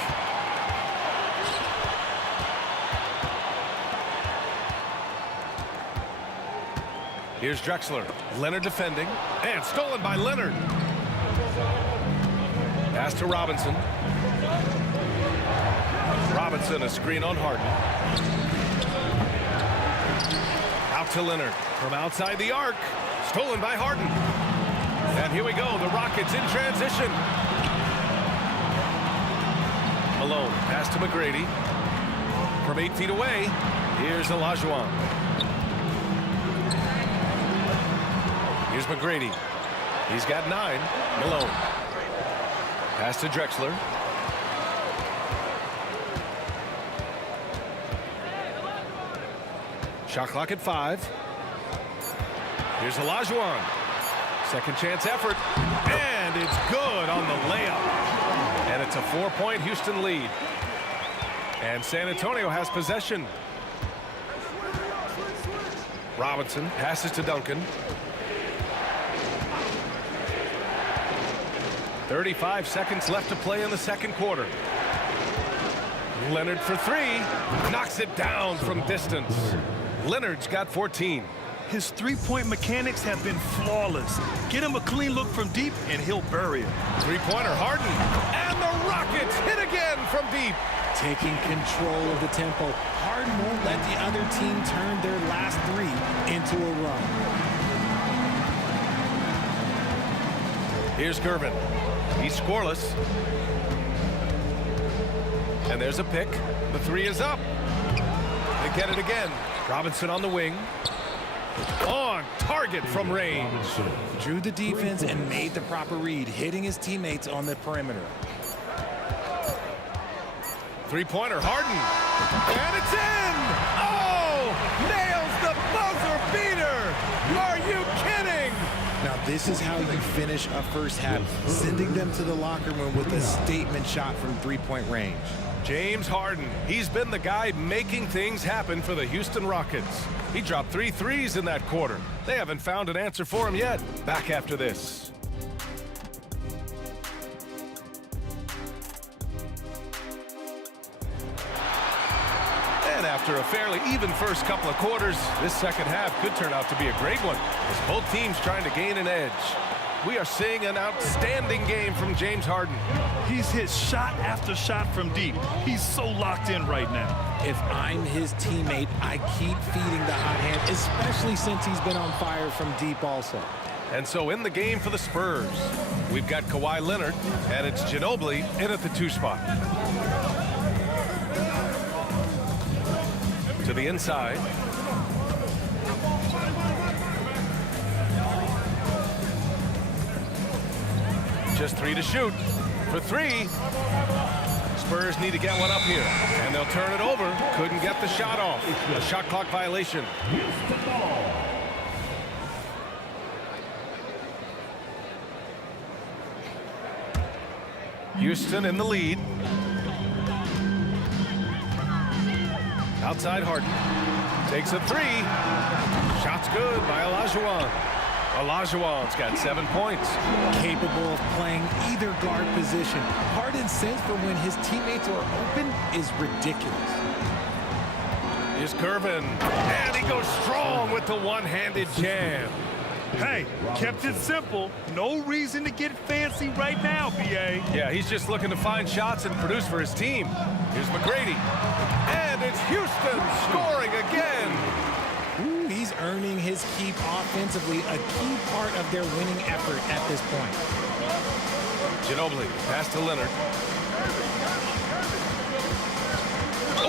Here's Drexler. Leonard defending. And stolen by Leonard. Pass to Robinson. Robinson, a screen on Harden. Out to Leonard. From outside the arc. Stolen by Harden. And here we go. The Rockets in transition. Malone. Pass to McGrady. From 8 feet away. Here's Olajuwon. Here's McGrady. He's got 9. Malone. Pass to Drexler. Shot clock at 5. Here's Olajuwon. Second chance effort. And it's good on the layup. And it's a 4-point Houston lead. And San Antonio has possession. Robinson passes to Duncan. 35 seconds left to play in the second quarter. Leonard for 3. Knocks it down from distance. Leonard's got 14. His three-point mechanics have been flawless. Get him a clean look from deep, and he'll bury it. Three-pointer Harden. And the Rockets hit again from deep. Taking control of the tempo. Harden won't let the other team turn their last 3 into a run. Here's Gervin. He's scoreless. And there's a pick. The 3 is up. They get it again. Robinson on the wing. On target from range. Drew the defense and made the proper read, hitting his teammates on the perimeter. Three-pointer Harden. And it's in! Oh! Nails the buzzer beater! Are you kidding? Now this is how you finish a first half, sending them to the locker room with a statement shot from three-point range. James Harden. He's been the guy making things happen for the Houston Rockets. He dropped 3 threes in that quarter. They haven't found an answer for him yet. Back after this. And after a fairly even first couple of quarters, this second half could turn out to be a great one, as both teams trying to gain an edge. We are seeing an outstanding game from James Harden. He's hit shot after shot from deep. He's so locked in right now. If I'm his teammate, I keep feeding the hot hand, especially since he's been on fire from deep also. And so in the game for the Spurs, we've got Kawhi Leonard, and it's Ginobili in at the 2 spot. To the inside. Just 3 to shoot. For 3. Spurs need to get one up here. And they'll turn it over. Couldn't get the shot off. A shot clock violation. Houston in the lead. Outside Harden. Takes a 3. Shot's good by Olajuwon. Olajuwon's got 7 points. Capable of playing either guard position. Harden's sense for when his teammates are open is ridiculous. Here's Gervin. And he goes strong with the one-handed jam. Hey, kept it simple. No reason to get fancy right now, B.A. Yeah, he's just looking to find shots and produce for his team. Here's McGrady. And it's Houston scoring again. Ooh, he's earning his keep offensively, a key part of their winning effort at this point. Ginobili, pass to Leonard.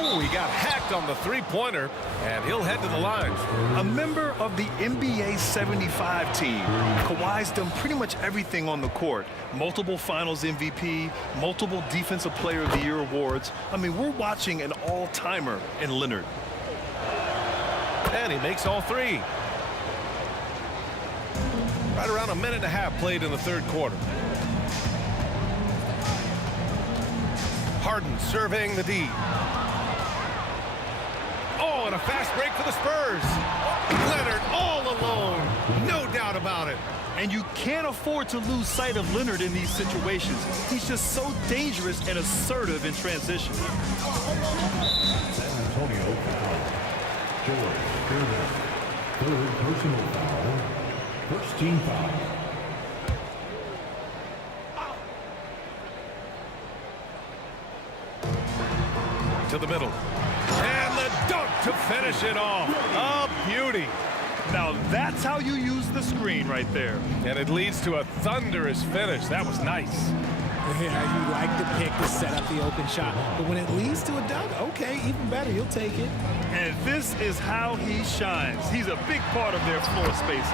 Oh, he got hacked on the three-pointer, and he'll head to the line. A member of the NBA 75 team, Kawhi's done pretty much everything on the court. Multiple Finals MVP, multiple Defensive Player of the Year awards. I mean, we're watching an all-timer in Leonard. And he makes all 3. Right around a minute and a half played in the third quarter. Harden surveying the D. Oh, and a fast break for the Spurs. Leonard all alone. No doubt about it. And you can't afford to lose sight of Leonard in these situations. He's just so dangerous and assertive in transition. San Antonio foul. George Gervin. Third personal foul. First team foul. To the middle. And the dunk to finish it off. A beauty. Now that's how you use the screen right there. And it leads to a thunderous finish. That was nice. Yeah, you like the pick to set up the open shot. But when it leads to a dunk, okay, even better. You'll take it. And this is how he shines. He's a big part of their floor space.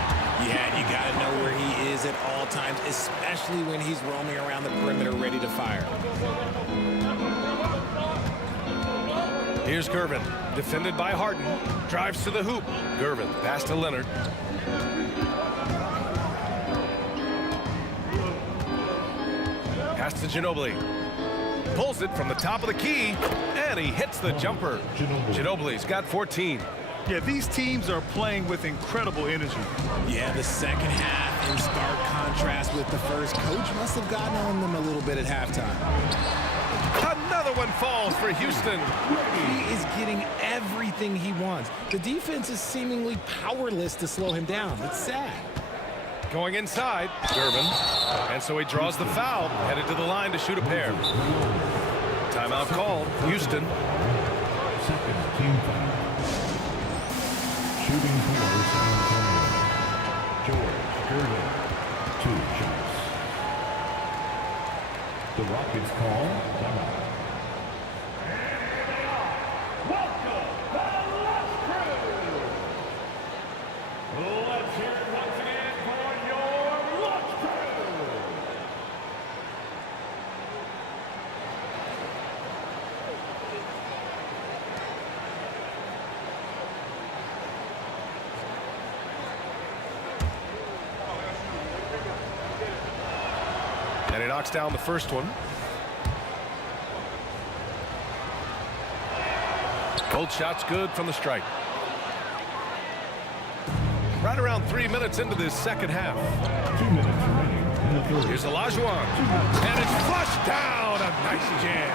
Yeah, you got to know where he is at all times, especially when he's roaming around the perimeter ready to fire. Here's Gervin, defended by Harden. Drives to the hoop. Gervin, pass to Leonard. Pass to Ginobili. Pulls it from the top of the key, and he hits the jumper. Ginobili's got 14. Yeah, these teams are playing with incredible energy. Yeah, the second half in stark contrast with the first. Coach must have gotten on them a little bit at halftime. Another one falls for Houston. He is getting everything he wants. The defense is seemingly powerless to slow him down. It's sad. Going inside, Gervin. And so he draws the foul, headed to the line to shoot a pair. Timeout called, Houston. Second team foul. Shooting for San Antonio. George Gervin, 2 shots. The Rockets call timeout. Welcome, the Lush Crew! Let's hear it once again for your Lush Crew! And he knocks down the first one. Both shots good from the stripe. Right around 3 minutes into this second half. 2 minutes remaining in the third. Here's Olajuwon. And it's flushed down. A nice jam.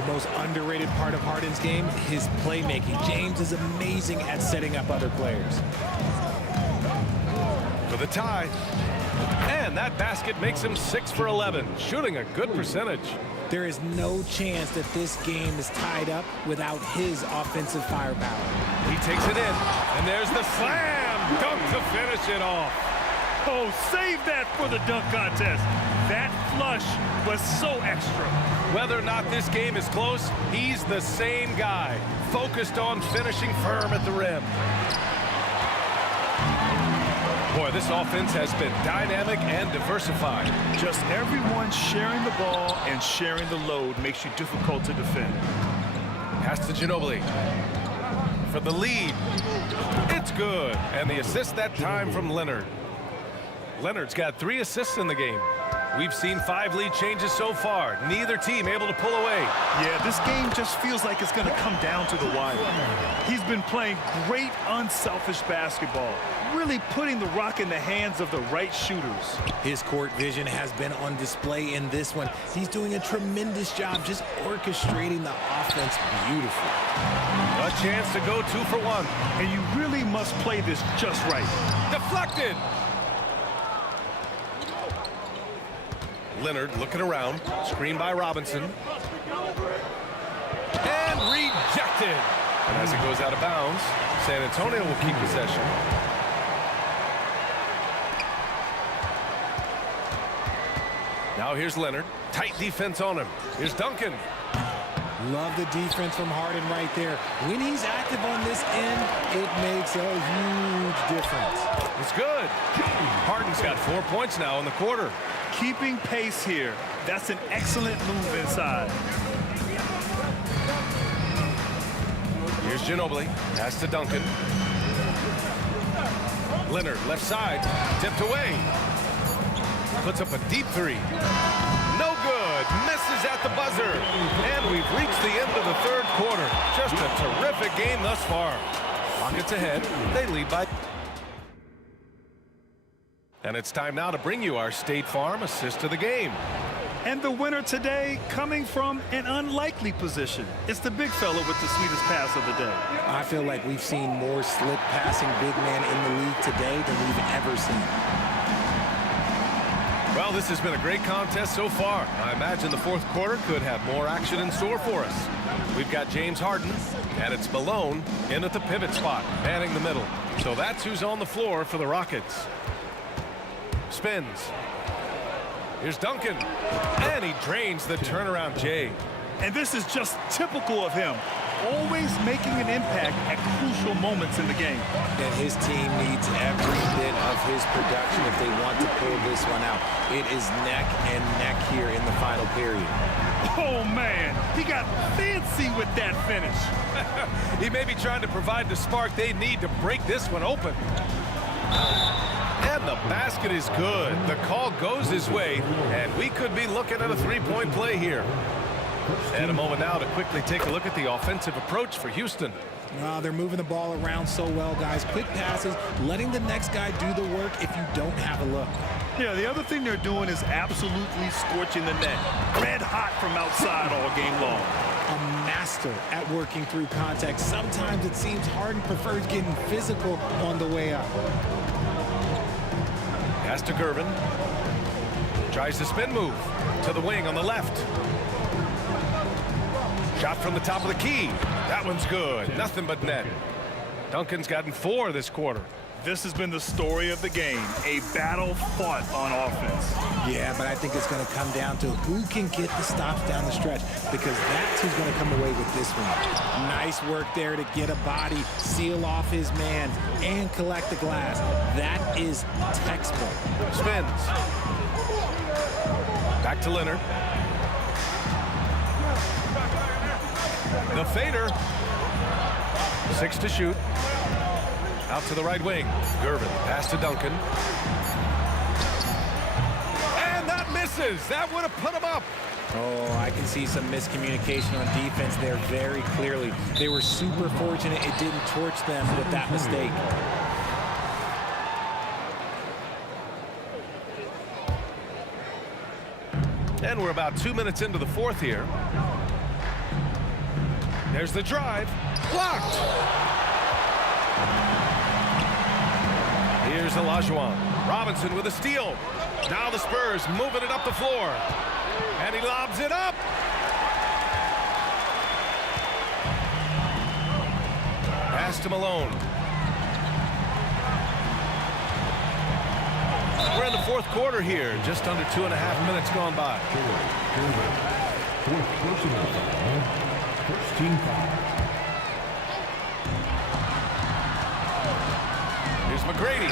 The most underrated part of Harden's game, his playmaking. James is amazing at setting up other players. For the tie. And that basket makes him 6 for 11, shooting a good percentage. There is no chance that this game is tied up without his offensive firepower. He takes it in, and there's the slam dunk to finish it off. Oh, save that for the dunk contest. That flush was so extra. Whether or not this game is close, he's the same guy, focused on finishing firm at the rim. Boy, this offense has been dynamic and diversified. Just everyone sharing the ball and sharing the load makes you difficult to defend. Pass to Ginobili. For the lead. It's good. And the assist that time from Leonard. Leonard's got 3 assists in the game. We've seen 5 lead changes so far. Neither team able to pull away. Yeah, this game just feels like it's going to come down to the wire. He's been playing great, unselfish basketball, really putting the rock in the hands of the right shooters. His court vision has been on display in this one. He's doing a tremendous job just orchestrating the offense beautifully. A chance to go 2 for 1. And you really must play this just right. Deflected. Leonard looking around, screened by Robinson. And rejected. And as it goes out of bounds, San Antonio will keep possession. Now here's Leonard. Tight defense on him. Here's Duncan. Love the defense from Harden right there. When he's active on this end, it makes a huge difference. It's good. Harden's got 4 points now in the quarter. Keeping pace here. That's an excellent move inside. Here's Ginobili. Pass to Duncan. Leonard, left side. Tipped away. Puts up a deep 3. No good. Misses at the buzzer. And we've reached the end of the third quarter. Just a terrific game thus far. Rockets ahead. They lead by... And it's time now to bring you our State Farm assist of the game. And the winner today coming from an unlikely position. It's the big fella with the sweetest pass of the day. I feel like we've seen more slick passing big man in the league today than we've ever seen. Well, this has been a great contest so far. I imagine the fourth quarter could have more action in store for us. We've got James Harden, and it's Malone in at the pivot spot, manning the middle. So that's who's on the floor for the Rockets. Spins. Here's Duncan. And he drains the turnaround Jay. And this is just typical of him. Always making an impact at crucial moments in the game. And his team needs every bit of his production if they want to pull this one out. It is neck and neck here in the final period. Oh, man. He got fancy with that finish. He may be trying to provide the spark they need to break this one open. And the basket is good. The call goes his way, and we could be looking at a three-point play here. And a moment now to quickly take a look at the offensive approach for Houston. They're moving the ball around so well, guys. Quick passes, letting the next guy do the work if you don't have a look. Yeah, the other thing they're doing is absolutely scorching the net. Red hot from outside all game long. A master at working through contact. Sometimes it seems Harden prefers getting physical on the way up. Pass to Gervin. Tries the spin move to the wing on the left. Shot from the top of the key. That one's good. Nothing but net. Duncan's gotten 4 this quarter. This has been the story of the game. A battle fought on offense. Yeah, but I think it's going to come down to who can get the stops down the stretch, because that's who's going to come away with this one. Nice work there to get a body, seal off his man, and collect the glass. That is textbook. Spins. Back to Leonard. The fader. 6 to shoot. Out to the right wing. Gervin. Pass to Duncan. And that misses. That would have put him up. Oh, I can see some miscommunication on defense there very clearly. They were super fortunate it didn't torch them with that mistake. And we're about 2 minutes into the fourth here. There's the drive. Blocked. Here's Olajuwon. Robinson with a steal. Now the Spurs moving it up the floor. And he lobs it up. Pass to Malone. We're in the fourth quarter here. Just under 2.5 minutes gone by. Fourth personal foul. First team foul. Here's McGrady.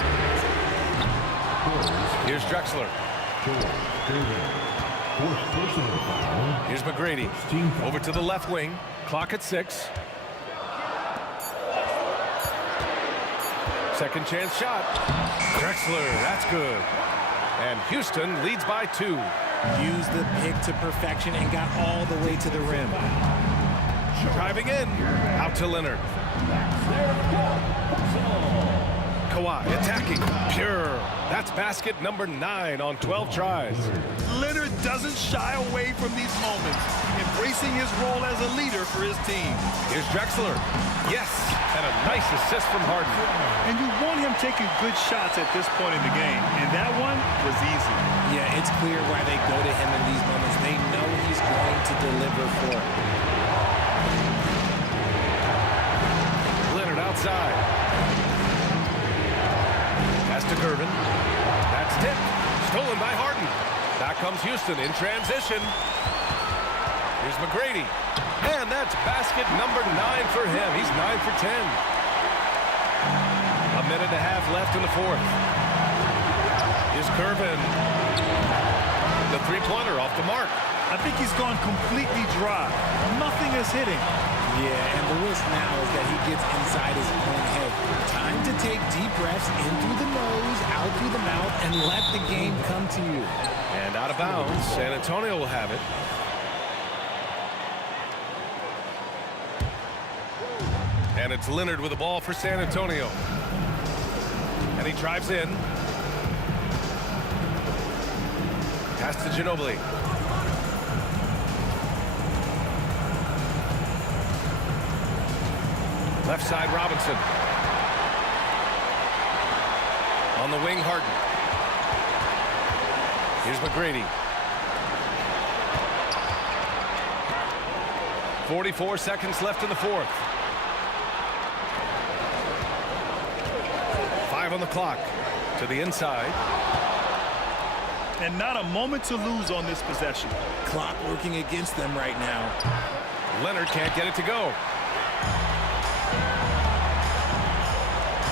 Here's Drexler. Fourth personal foul. Here's McGrady. Over to the left wing. Clock at 6. Second chance shot. Drexler, that's good. And Houston leads by 2. Used the pick to perfection and got all the way to the rim. Driving in. Out to Leonard. Kawhi attacking. Pure. That's basket number 9 on 12 tries. Leonard doesn't shy away from these moments, embracing his role as a leader for his team. Here's Drexler. Yes, and a nice assist from Harden. And you want him taking good shots at this point in the game, and that one was easy. Yeah, it's clear why they go to him in these moments. They know he's going to deliver for it. Leonard outside. Pass to Gervin. That's tipped. Stolen by Harden. Back comes Houston in transition. Here's McGrady. And that's basket number 9 for him. He's 9 for 10. A minute and a half left in the fourth. Here's Gervin. The three-pointer off the mark. I think he's gone completely dry. Nothing is hitting. Yeah, and the risk now is that he gets inside his own head. Time to take deep breaths in through the nose, out through the mouth, and let the game come to you. And out of bounds. San Antonio will have it. And it's Leonard with the ball for San Antonio. And he drives in. Pass to Ginobili. Left side, Robinson. On the wing, Harden. Here's McGrady. 44 seconds left in the fourth. 5 on the clock. To the inside. and not a moment to lose on this possession. Clock working against them right now. Leonard can't get it to go.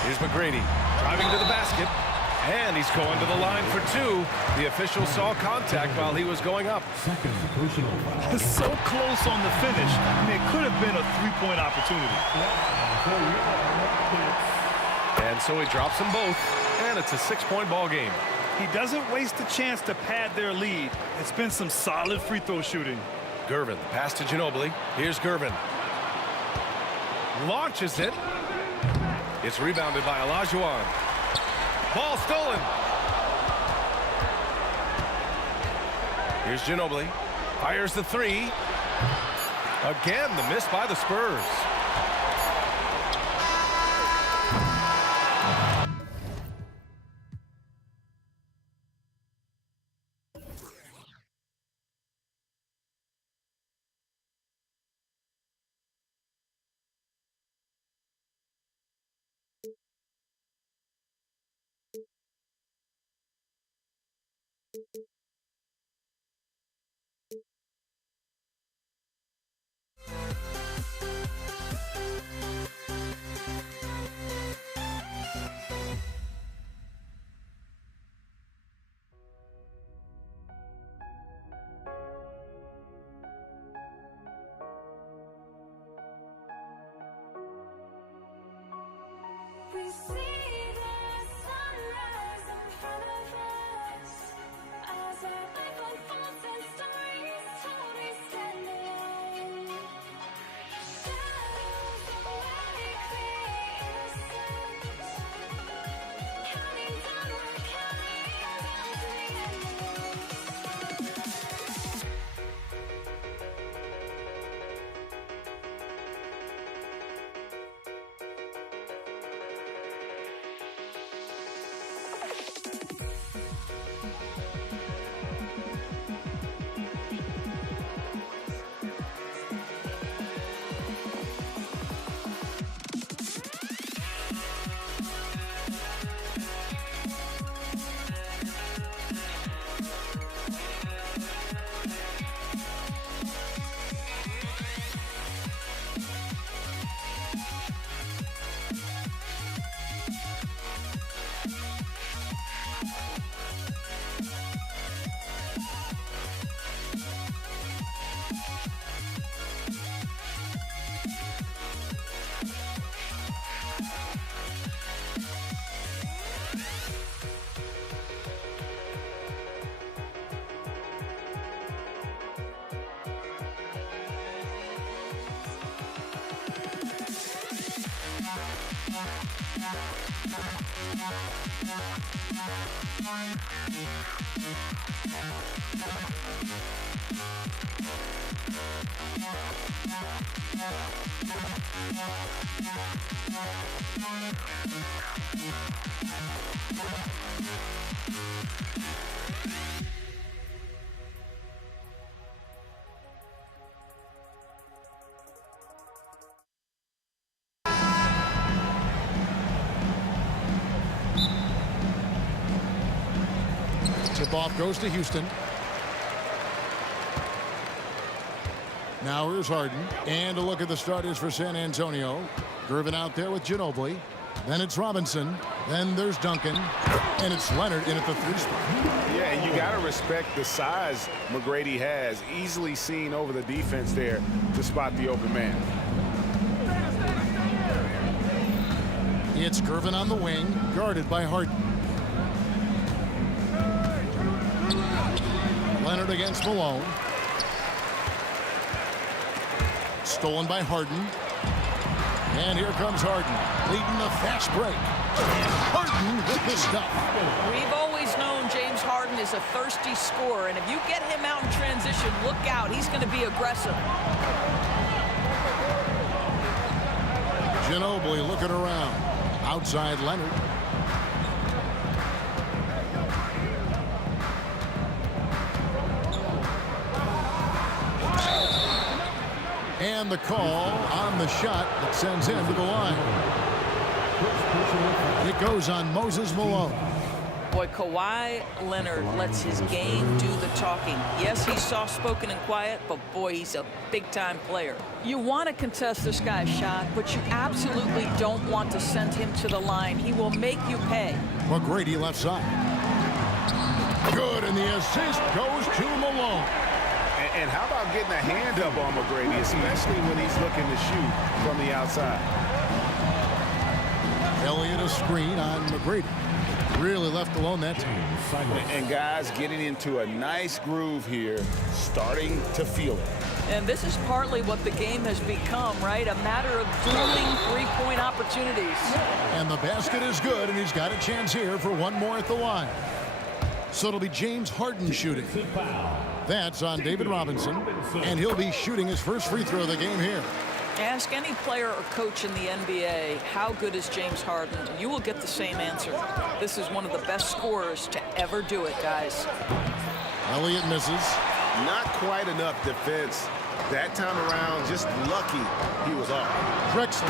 Here's McGrady driving to the basket, and he's going to the line for two. The official saw contact while he was going up. Second personal foul. So close on the finish. I mean, it could have been a three-point opportunity. And so he drops them both, and it's a 6-point ball game. He doesn't waste a chance to pad their lead. It's been some solid free throw shooting. Gervin, pass to Ginobili. Here's Gervin. Launches it. It's rebounded by Olajuwon. Ball stolen. Here's Ginobili. Fires the three. Again, the miss by the Spurs. We see the sunrise in front of us as our life unfolds and stories told, we stand alone. Shadows away, innocent, counting down, we're counting down to the end. Tip-off goes to Houston. Now here's Harden. And a look at the starters for San Antonio. Gervin out there with Ginobili. Then it's Robinson. Then there's Duncan. And it's Leonard in at the three spot. Yeah, and you got to respect the size McGrady has. Easily seen over the defense there to spot the open man. It's Gervin on the wing, guarded by Harden. Leonard against Malone. Stolen by Harden. And here comes Harden, leading the fast break. Harden with the stuff. We've always known James Harden is a thirsty scorer, and if you get him out in transition, look out. He's going to be aggressive. Ginobili looking around. Outside Leonard. And the call on the shot that sends him to the line. It goes on Moses Malone. Boy, Kawhi Leonard lets his game do the talking. Yes, he's soft-spoken and quiet, but boy, he's a big-time player. You want to contest this guy's shot, but you absolutely don't want to send him to the line. He will make you pay. McGrady left side. Good, and the assist goes to Malone. And how about getting a hand up on McGrady, especially when he's looking to shoot from the outside? Elliott a screen on McGrady. Really left alone that time. And guys getting into a nice groove here, starting to feel it. And this is partly what the game has become, right? A matter of dueling three-point opportunities. And the basket is good, and he's got a chance here for one more at the line. So it'll be James Harden shooting. That's on David Robinson, and he'll be shooting his first free throw of the game here. Ask any player or coach in the NBA, how good is James Harden? You will get the same answer. This is one of the best scorers to ever do it, guys. Elliott misses. Not quite enough defense. That time around, just lucky he was off. Drexler.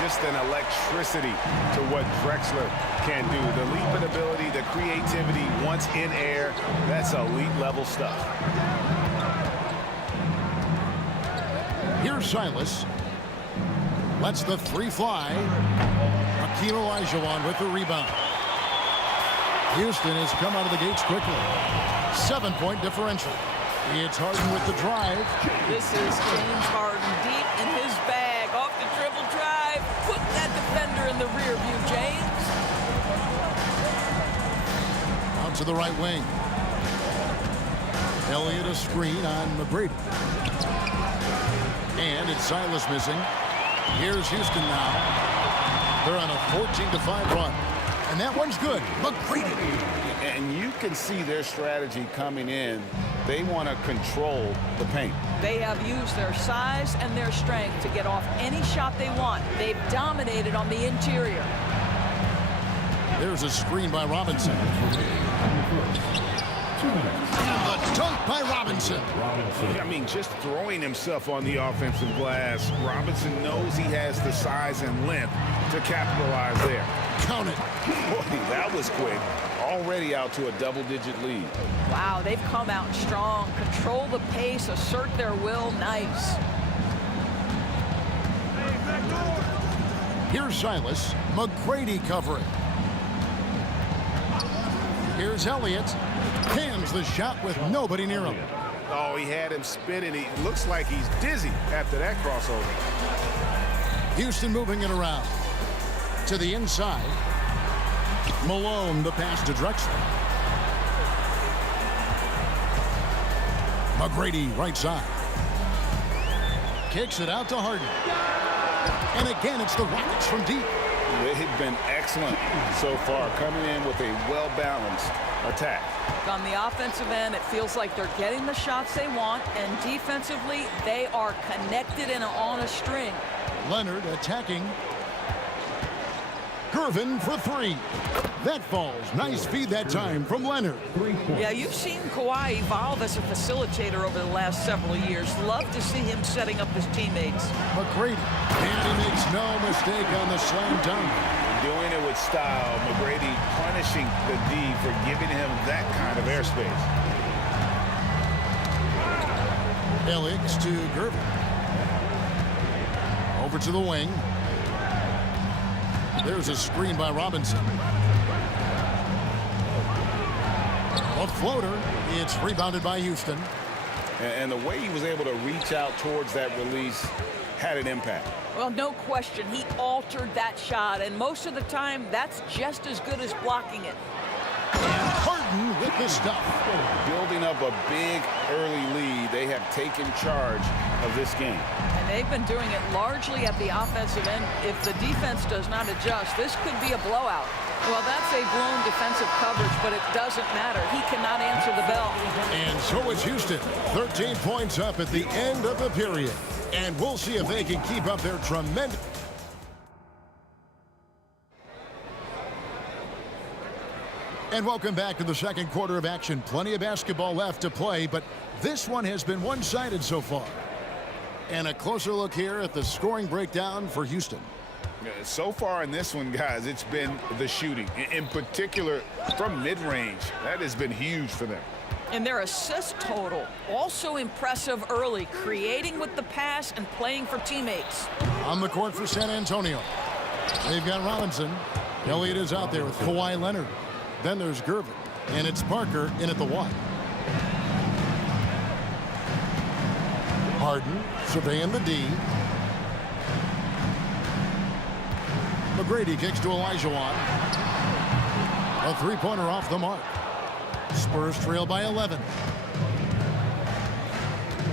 Just an electricity to what Drexler can do. The leaping ability, the creativity once in air, that's elite level stuff. Here's Silas. Lets the three fly. Hakeem Olajuwon with the rebound. Houston has come out of the gates quickly. 7-point differential. It's Harden with the drive. This is James Harden deep in his bag. Off the dribble drive. Put that defender in the rear view, James. Out to the right wing. Elliott a screen on McGrady. And it's Silas missing. Here's Houston now. They're on a 14-5 run. And that one's good. McGrady. And you can see their strategy coming in. They want to control the paint. They have used their size and their strength to get off any shot they want. They've dominated on the interior. There's a screen by Robinson. And the dunk by Robinson. I mean, just throwing himself on the offensive glass. Robinson knows he has the size and length to capitalize there. Count it. Boy, that was quick. Already out to a double-digit lead. Wow, they've come out strong. Control the pace, assert their will. Nice. Here's Silas. McGrady covering. Here's Elliott. Cams the shot with nobody near him. Oh, he had him spinning. He looks like he's dizzy after that crossover. Houston moving it around. To the inside. Malone, the pass to Drexler. McGrady, right side. Kicks it out to Harden. And again, it's the Rockets from deep. They've been excellent so far, coming in with a well-balanced attack. On the offensive end, it feels like they're getting the shots they want, and defensively, they are connected and on a string. Leonard attacking. Gervin for three. That falls. Nice feed that time from Leonard. Yeah, you've seen Kawhi evolve as a facilitator over the last several years. Love to see him setting up his teammates. McGrady. And he makes no mistake on the slam dunk. Doing it with style. McGrady punishing the D for giving him that kind of airspace. Elliott to Gervin. Over to the wing. There's a screen by Robinson. A floater. It's rebounded by Houston. And the way he was able to reach out towards that release had an impact. Well, no question. He altered that shot, and most of the time, that's just as good as blocking it. Harden with the stuff. Building up a big early lead, they have taken charge of this game. And they've been doing it largely at the offensive end. If the defense does not adjust, this could be a blowout. Well, that's a blown defensive coverage, but it doesn't matter. He cannot answer the bell. And so is Houston. 13 points up at the end of the period. And we'll see if they can keep up their tremendous... And welcome back to the second quarter of action. Plenty of basketball left to play, but this one has been one-sided so far. And a closer look here at the scoring breakdown for Houston. So far in this one, guys, it's been the shooting. In particular, from mid-range. That has been huge for them. And their assist total, also impressive early, creating with the pass and playing for teammates. On the court for San Antonio, they've got Robinson. Elliott is out there with Kawhi Leonard. Then there's Gervin, and it's Parker in at the 1. Harden surveying the D. McGrady kicks to Olajuwon. A three-pointer off the mark. Spurs trail by 11.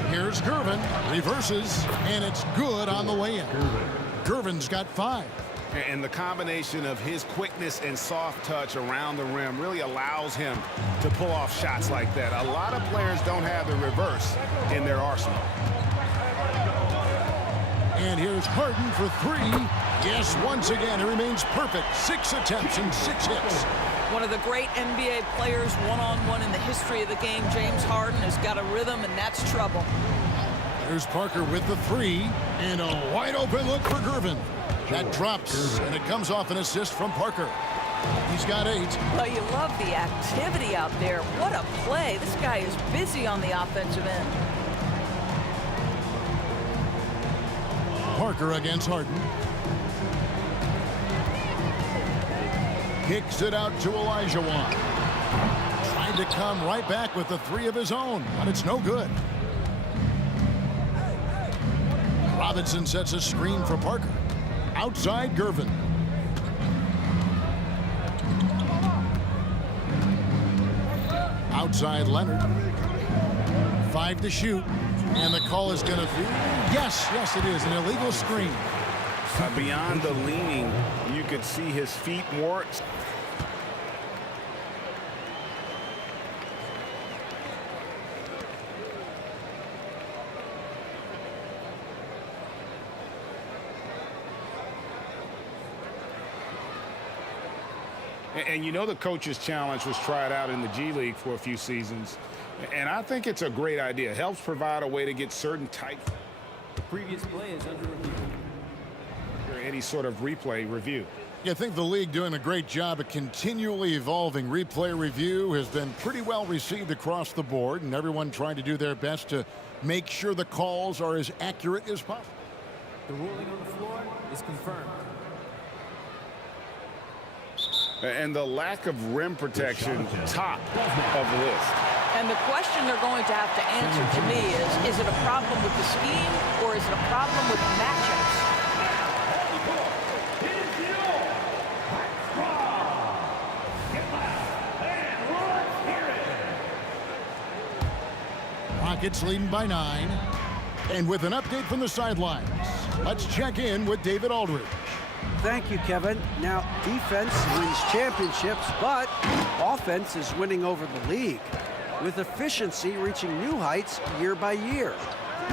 Here's Gervin, reverses, and it's good on the way in. Gervin's got 5. And the combination of his quickness and soft touch around the rim really allows him to pull off shots like that. A lot of players don't have the reverse in their arsenal. And here's Harden for 3. Yes, once again, he remains perfect. 6 attempts and 6 hits. One of the great NBA players one-on-one in the history of the game, James Harden, has got a rhythm, and that's trouble. There's Parker with the 3, and a wide-open look for Gervin. That drops, and it comes off an assist from Parker. He's got 8. Well, you love the activity out there. What a play. This guy is busy on the offensive end. Parker against Harden. Kicks it out to Olajuwon. Trying to come right back with the 3 of his own, but it's no good. Robinson sets a screen for Parker. Outside Gervin. Outside Leonard. 5 to shoot. And the call is going to be, yes, it is, an illegal screen. Beyond the leaning, you could see his feet more. And you know the coach's challenge was tried out in the G League for a few seasons. And I think it's a great idea. It helps provide a way to get certain types. The previous play is under review. Or any sort of replay review. I think the league doing a great job at continually evolving. Replay review has been pretty well received across the board, and everyone trying to do their best to make sure the calls are as accurate as possible. The ruling on the floor is confirmed. And the lack of rim protection, top of the list. And the question they're going to have to answer to me is it a problem with the scheme or is it a problem with matchups? Rockets leading by 9. And with an update from the sidelines, let's check in with David Aldridge. Thank you, Kevin. Now, defense wins championships, but offense is winning over the league, with efficiency reaching new heights year by year.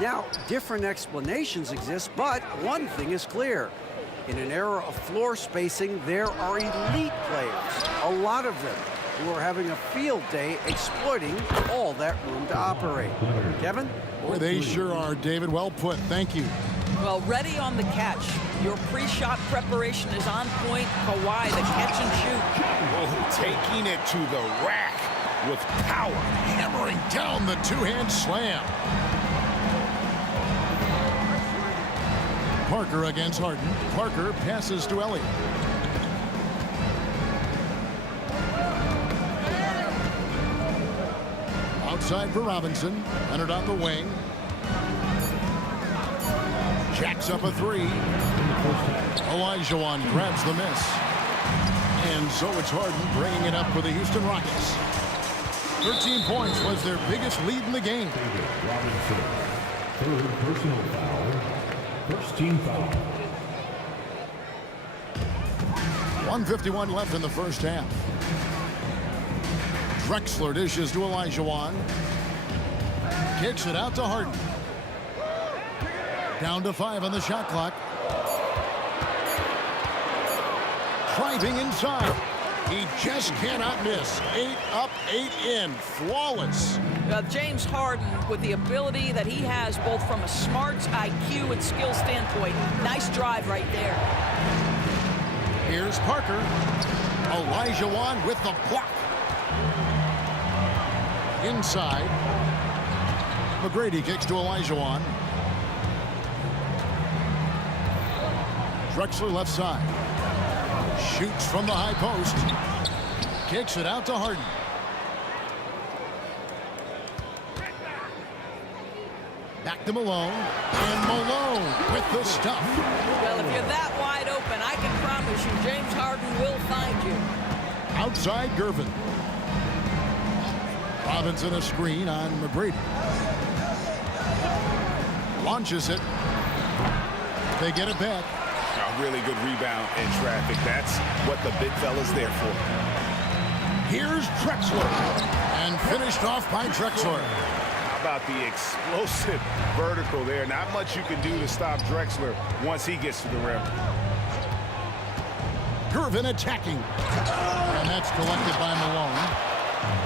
Now, different explanations exist, but one thing is clear. In an era of floor spacing, there are elite players, a lot of them, who are having a field day exploiting all that room to operate. Kevin? Boy, they sure are, David. Well put. Thank you. Well, ready on the catch. Your pre-shot preparation is on point. Kawhi, the catch and shoot. Oh, taking it to the rack with power. Hammering down the two-hand slam. Parker against Harden. Parker passes to Elliott. Outside for Robinson. Leonard on the wing. Jacks up a 3. Olajuwon grabs the miss. And so it's Harden bringing it up for the Houston Rockets. 13 points was their biggest lead in the game. Robinson, third personal foul, first team foul. 1:51 left in the first half. Drexler dishes to Olajuwon. Kicks it out to Harden. Down to 5 on the shot clock. Driving inside. He just cannot miss. 8 up, 8 in. Flawless. James Harden, with the ability that he has both from a smarts, IQ, and skill standpoint. Nice drive right there. Here's Parker. Olajuwon with the block. Inside. McGrady kicks to Olajuwon. Drexler left side. Shoots from the high post. Kicks it out to Harden. Back to Malone. And Malone with the stuff. Well, if you're that wide open, I can promise you James Harden will find you. Outside Gervin. Robinson a screen on McGrady. Launches it. They get it back. A really good rebound in traffic. That's what the big fella's there for. Here's Drexler. And finished off by Drexler. How about the explosive vertical there? Not much you can do to stop Drexler once he gets to the rim. Gervin attacking. And that's collected by Malone.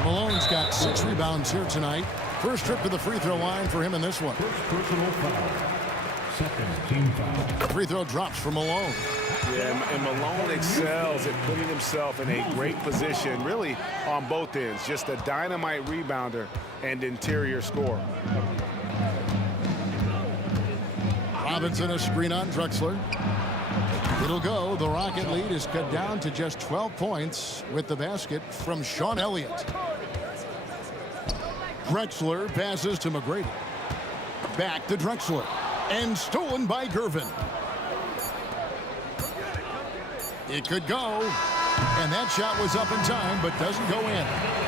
Malone's got 6 rebounds here tonight. First trip to the free throw line for him in this one. First personal foul. Second team foul. Free throw drops for Malone. Yeah, and Malone excels at putting himself in a great position, really on both ends. Just a dynamite rebounder and interior scorer. Robinson a screen on Drexler. It'll go. The Rocket lead is cut down to just 12 points with the basket from Sean Elliott. Drexler passes to McGrady. Back to Drexler. And stolen by Gervin. It could go. And that shot was up in time, but doesn't go in.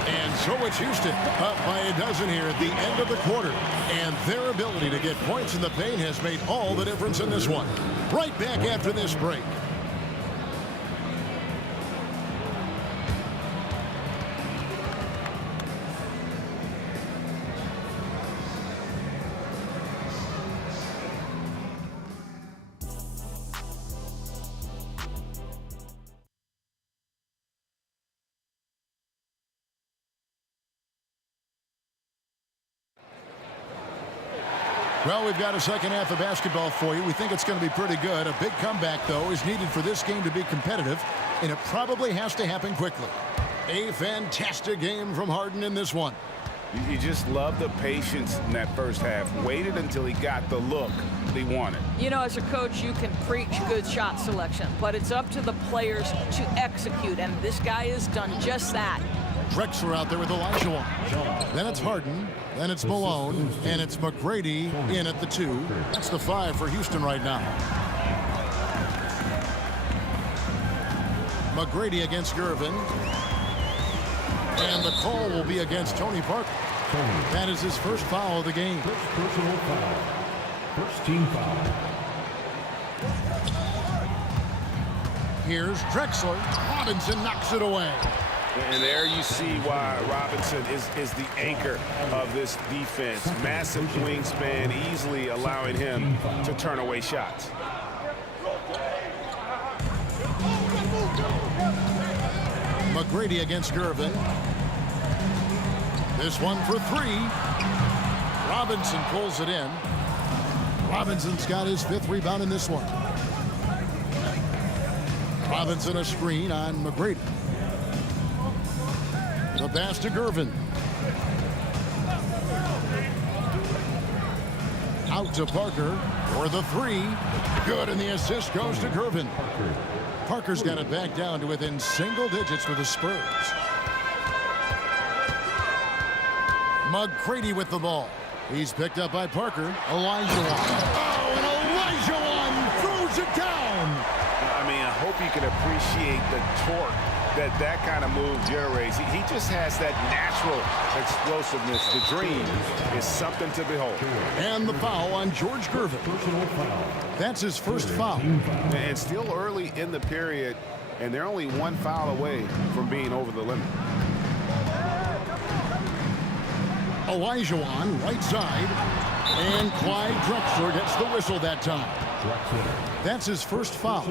And so it's Houston up by a dozen here at the end of the quarter. And their ability to get points in the paint has made all the difference in this one. Right back after this break. Well, we've got a second half of basketball for you. We think it's going to be pretty good. A big comeback, though, is needed for this game to be competitive, and it probably has to happen quickly. A fantastic game from Harden in this one. You just love the patience in that first half. Waited until he got the look he wanted. You know, as a coach, you can preach good shot selection, but it's up to the players to execute, and this guy has done just that. Drexler out there with Olajuwon. Then it's Harden. Then it's Malone. And it's McGrady in at the 2. That's the 5 for Houston right now. McGrady against Gervin. And the call will be against Tony Parker. That is his first foul of the game. First personal foul. First team foul. Here's Drexler. Robinson knocks it away. And there you see why Robinson is the anchor of this defense. Massive wingspan, easily allowing him to turn away shots. McGrady against Gervin. This one for 3. Robinson pulls it in. Robinson's got his 5th rebound in this one. Robinson a screen on McGrady. The pass to Gervin. Out to Parker for the 3. Good, and the assist goes to Gervin. Parker's got it back down to within single digits with the Spurs. McGrady with the ball. He's picked up by Parker. Olajuwon. Oh, and Olajuwon throws it down. I mean, I hope you can appreciate the torque that kind of move generates. He just has that natural explosiveness. The dream is something to behold. And the foul on George Gervin. Personal foul. That's his first foul. And still early in the period, and they're only 1 foul away from being over the limit. Olajuwon, right side. And Clyde Drexler gets the whistle that time. That's his first foul.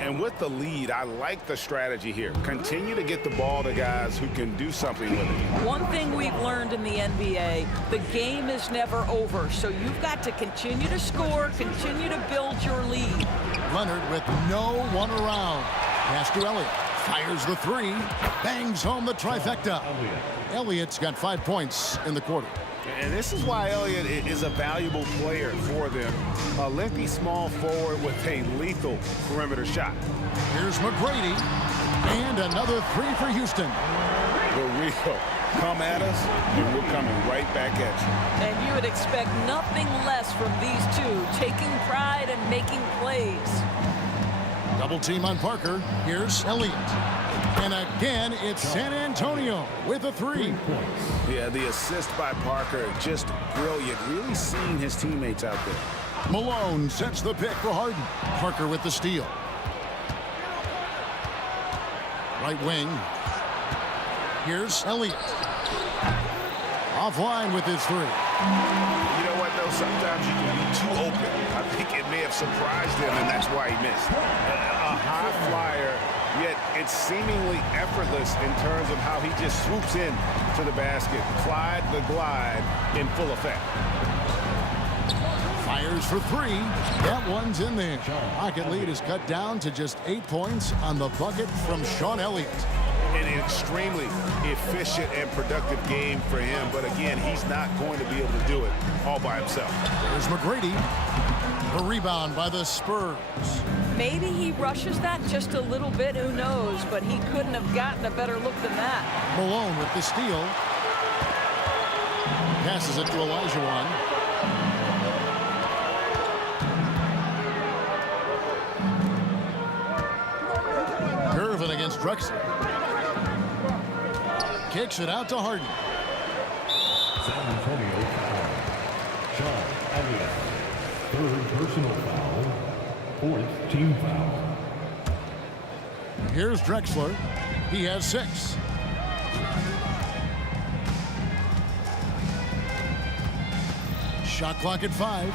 And with the lead, I like the strategy here. Continue to get the ball to guys who can do something with it. One thing we've learned in the NBA, the game is never over. So you've got to continue to score, continue to build your lead. Leonard with no one around. Pass to Elliott. Fires the three. Bangs home the trifecta. Elliott's got 5 points in the quarter. And this is why Elliott is a valuable player for them. A lengthy small forward with a lethal perimeter shot. Here's McGrady. And another three for Houston. The real. Come at us, and we're coming right back at you. And you would expect nothing less from these two, taking pride and making plays. Double team on Parker. Here's Elliott. And again, it's San Antonio with a three. Yeah, the assist by Parker, just brilliant. Really seeing his teammates out there. Malone sets the pick for Harden. Parker with the steal. Right wing. Here's Elliott. Offline with his three. You know what, though? Sometimes you can be too open. I think it may have surprised him, and that's why he missed. A high flyer, yet it's seemingly effortless in terms of how he just swoops in to the basket. Clyde the glide in full effect. Fires for three. That one's in there. Rocket lead is cut down to just 8 points on the bucket from Sean Elliott. An extremely efficient and productive game for him, but again, he's not going to be able to do it all by himself. There's McGrady. The rebound by the Spurs. Maybe he rushes that just a little bit, who knows, but he couldn't have gotten a better look than that. Malone with the steal. Passes it to Olajuwon. Gervin against Drexler. Kicks it out to Harden. San Antonio foul. Sean Elliott. Third personal foul. Fourth team foul. Here's Drexler. He has 6. Shot clock at 5.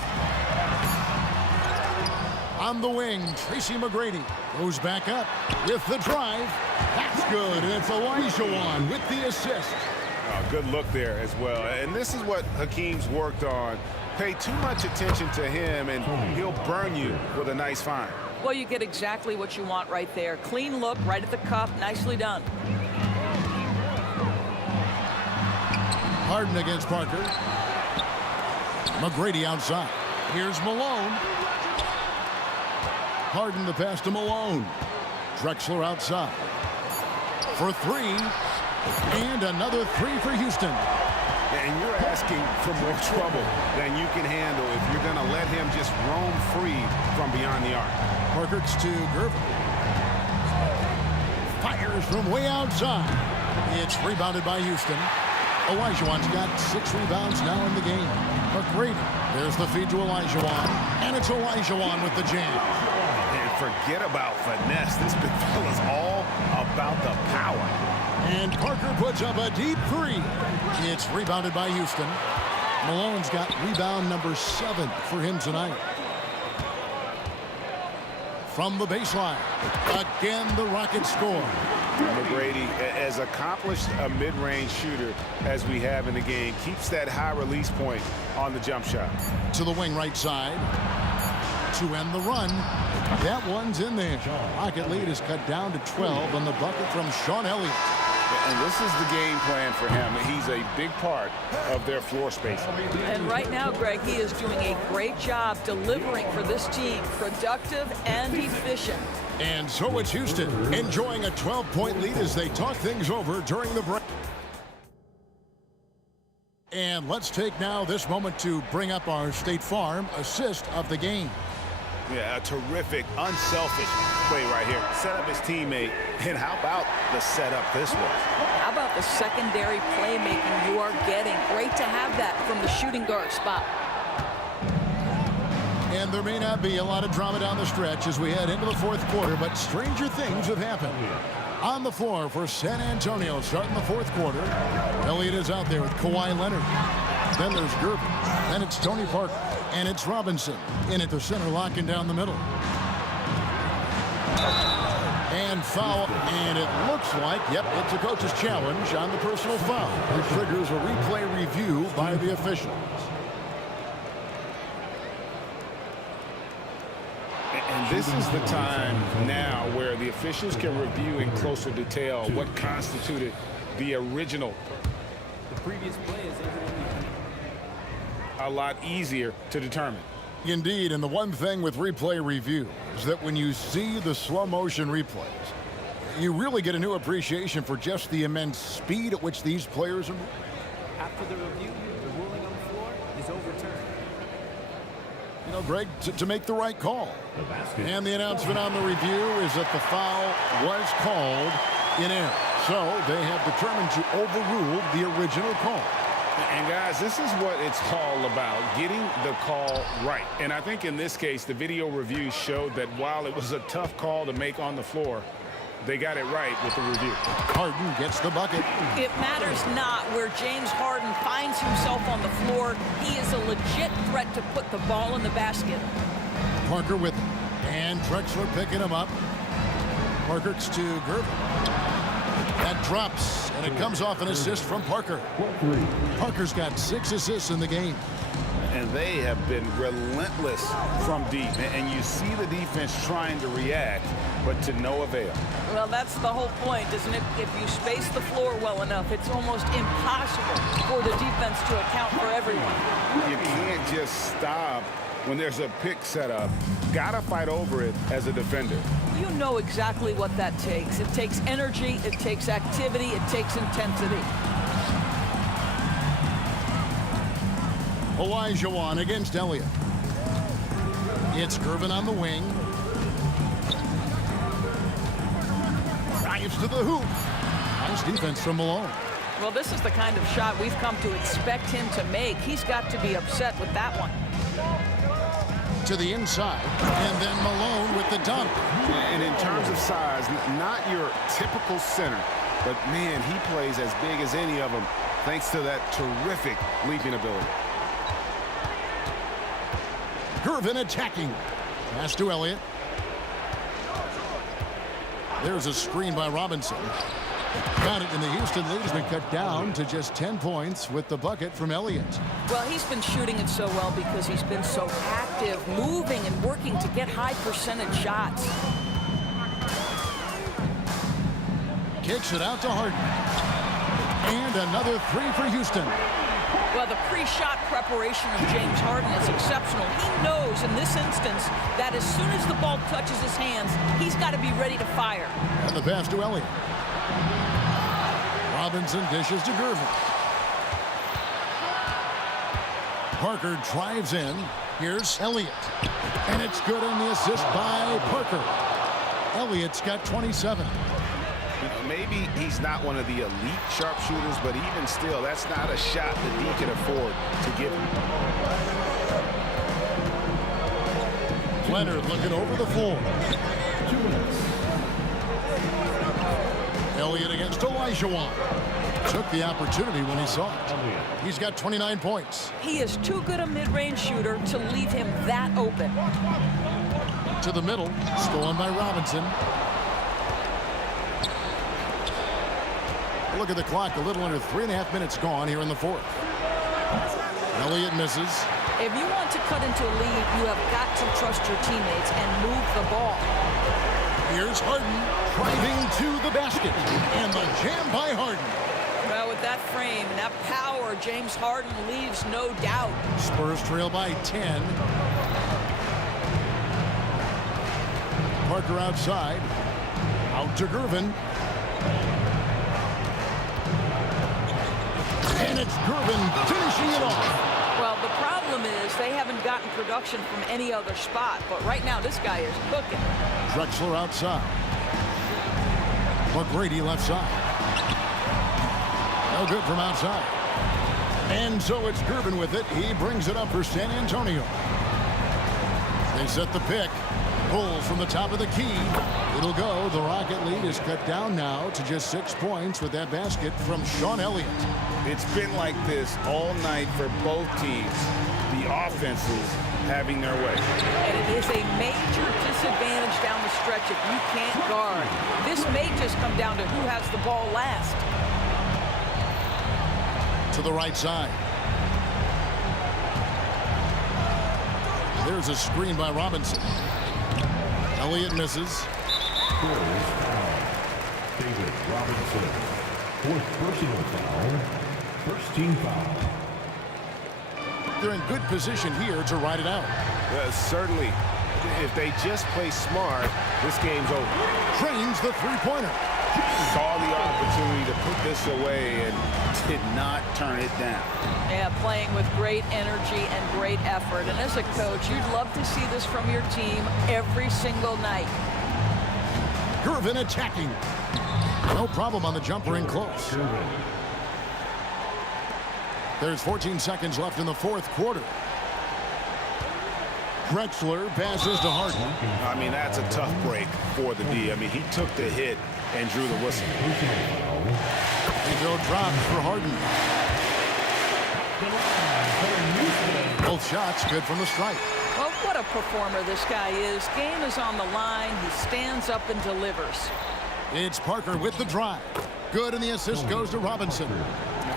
On the wing, Tracy McGrady goes back up with the drive. That's good, and it's Olajuwon with the assist. Good look there as well. And this is what Hakeem's worked on. Pay too much attention to him, and he'll burn you with a nice find. Well, you get exactly what you want right there. Clean look, right at the cup. Nicely done. Harden against Parker. McGrady outside. Here's Malone. Harden the pass to Malone. Drexler outside. For three. And another three for Houston. And you're asking for more trouble than you can handle if you're going to let him just roam free from beyond the arc. Parker to Gervin. Fires from way outside. It's rebounded by Houston. Olajuwon's got 6 rebounds now in the game. McGrady. There's the feed to Olajuwon. And it's Olajuwon with the jam. And forget about finesse. This big fella's all about the power. And Parker puts up a deep three. It's rebounded by Houston. Malone's got rebound number 7 for him tonight. From the baseline. Again, the Rockets score. McGrady, as accomplished a mid-range shooter as we have in the game, keeps that high release point on the jump shot. To the wing right side. To end the run. That one's in there. Rocket lead is cut down to 12 on the bucket from Sean Elliott. And this is the game plan for him. He's a big part of their floor space. And right now, Greg, he is doing a great job delivering for this team. Productive and efficient. And so it's Houston enjoying a 12-point lead as they talk things over during the break. And let's take now this moment to bring up our State Farm assist of the game. Yeah, a terrific, unselfish play right here. Set up his teammate, and how about the setup this was? How about the secondary playmaking you are getting? Great to have that from the shooting guard spot. And there may not be a lot of drama down the stretch as we head into the fourth quarter, but stranger things have happened. On the floor for San Antonio starting the fourth quarter. Elliott is out there with Kawhi Leonard. Then there's Gervin. Then it's Tony Parker. And it's Robinson in at the center, locking down the middle. And foul, and it looks like, yep, it's a coach's challenge on the personal foul. It triggers a replay review by the officials. And this is the time now where the officials can review in closer detail what constituted the original. The previous play is a lot easier to determine. Indeed, and the one thing with replay review is that when you see the slow motion replays, you really get a new appreciation for just the immense speed at which these players are moving. after the review, the ruling on the floor is overturned. You know, Greg, to make the right call. And the announcement on the review is that the foul was called in error. So they have determined to overrule the original call. And guys, this is what it's all about, getting the call right. And I think in this case, the video review showed that while it was a tough call to make on the floor, they got it right with the review. Harden gets the bucket. It matters not where James Harden finds himself on the floor. He is a legit threat to put the ball in the basket. Parker with it. And Drexler picking him up. Parker to Gervin. That drops, and it comes off an assist from Parker. Parker's got 6 assists in the game. And they have been relentless from deep. And you see the defense trying to react, but to no avail. Well, that's the whole point, isn't it? If you space the floor well enough, it's almost impossible for the defense to account for everyone. You can't just stop when there's a pick set up. Gotta fight over it as a defender. You know exactly what that takes. It takes energy, it takes activity, it takes intensity. Olajuwon against Elliott. It's Gervin on the wing. Drives to the hoop. Nice defense from Malone. Well, this is the kind of shot we've come to expect him to make. He's got to be upset with that one. To the inside, and then Malone with the dunk. And in terms of size, not your typical center, but man, he plays as big as any of them thanks to that terrific leaping ability. Gervin attacking. Pass to Elliott. There's a screen by Robinson. Got it, and the Houston lead has been cut down to just 10 points with the bucket from Elliott. Well, he's been shooting it so well because he's been so active, moving and working to get high percentage shots. Kicks it out to Harden. And another 3 for Houston. Well, the pre-shot preparation of James Harden is exceptional. He knows in this instance that as soon as the ball touches his hands, he's got to be ready to fire. And the pass to Elliott. Robinson dishes to Gervin. Parker drives in. Here's Elliott. And it's good on the assist by Parker. Elliott's got 27. You know, maybe he's not one of the elite sharpshooters, but even still, that's not a shot that he can afford to give him. Leonard looking over the floor. Elliott against Olajuwon. Took the opportunity when he saw it. He's got 29 points. He is too good a mid-range shooter to leave him that open. To the middle, stolen by Robinson. Look at the clock, a little under 3.5 minutes gone here in the fourth. Elliott misses. If you want to cut into a lead, you have got to trust your teammates and move the ball. Here's Harden driving to the basket. And the jam by Harden. Well, with that frame and that power, James Harden leaves no doubt. Spurs trail by 10. Parker outside. Out to Gervin. And it's Gervin finishing it off. Well, the problem is they haven't gotten production from any other spot, but right now this guy is cooking. Drexler outside. McGrady left side. No good from outside. And so it's Gervin with it. He brings it up for San Antonio. They set the pick. Pull from the top of the key. It'll go. The Rocket lead is cut down now to just 6 points with that basket from Sean Elliott. It's been like this all night for both teams. The offenses having their way. And it is a major disadvantage down the stretch if you can't guard. This may just come down to who has the ball last. To the right side. There's a screen by Robinson. Elliott misses. First foul. David Robinson. Fourth personal foul. First team foul. They're in good position here to ride it out. Certainly. If they just play smart, this game's over. Drains the three-pointer. Saw the opportunity to put this away and did not turn it down. Yeah, playing with great energy and great effort. And as a coach, you'd love to see this from your team every single night. Gervin attacking. No problem on the jumper in close. There's 14 seconds left in the fourth quarter. Drexler passes to Harden. I mean, that's a tough break for the D. I mean, he took the hit and drew the whistle. Free throw drops for Harden. Both shots good from the strike. Well, what a performer this guy is. Game is on the line. He stands up and delivers. It's Parker with the drive. Good, and the assist goes to Robinson.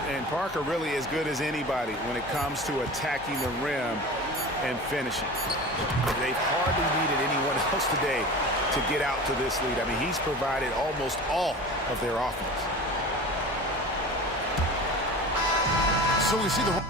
And Parker really as good as anybody when it comes to attacking the rim and finishing. They've hardly needed anyone else today to get out to this lead. I mean, he's provided almost all of their offense. So we see the...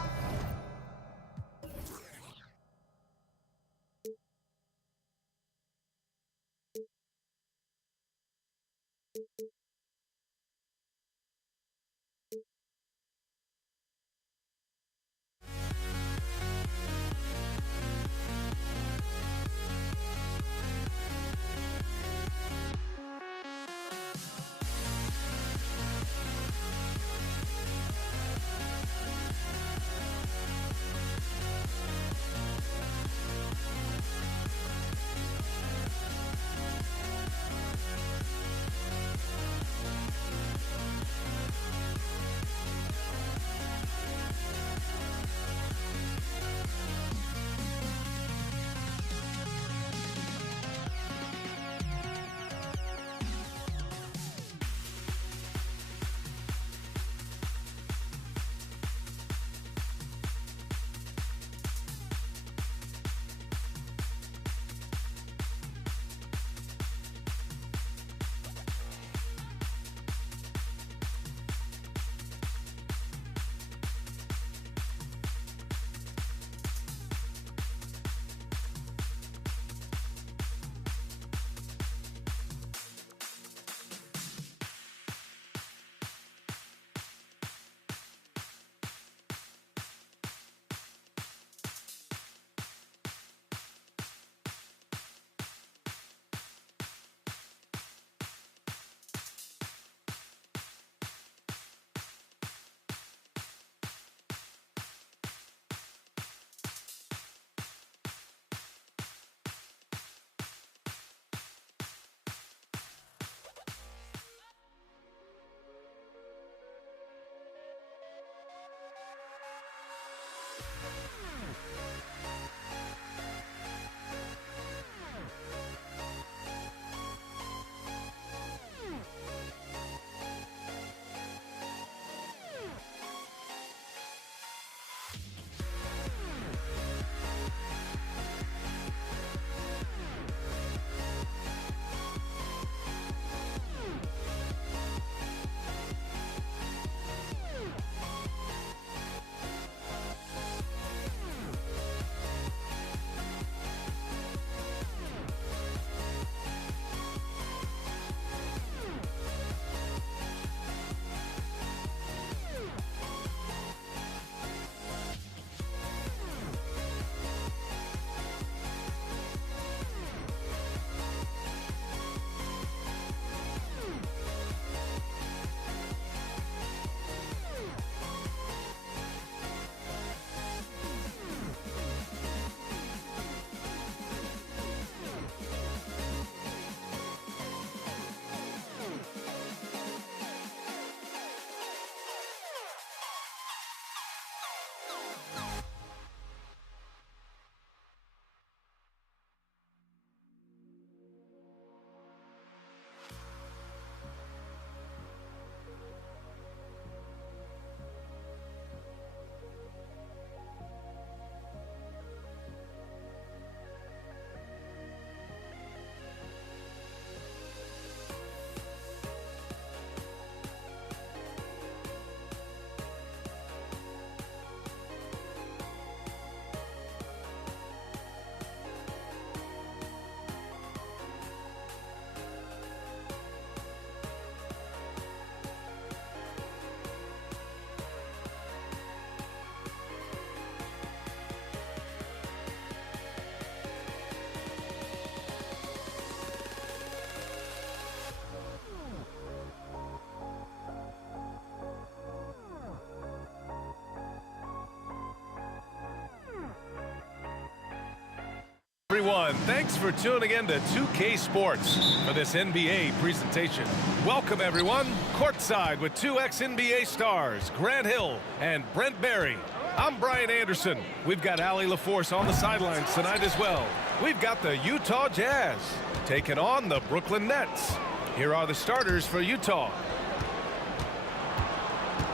everyone. Thanks for tuning in to 2K Sports for this NBA presentation. Welcome, everyone. Courtside with two ex-NBA stars, Grant Hill and Brent Barry. I'm Brian Anderson. We've got Allie LaForce on the sidelines tonight as well. We've got the Utah Jazz taking on the Brooklyn Nets. Here are the starters for Utah.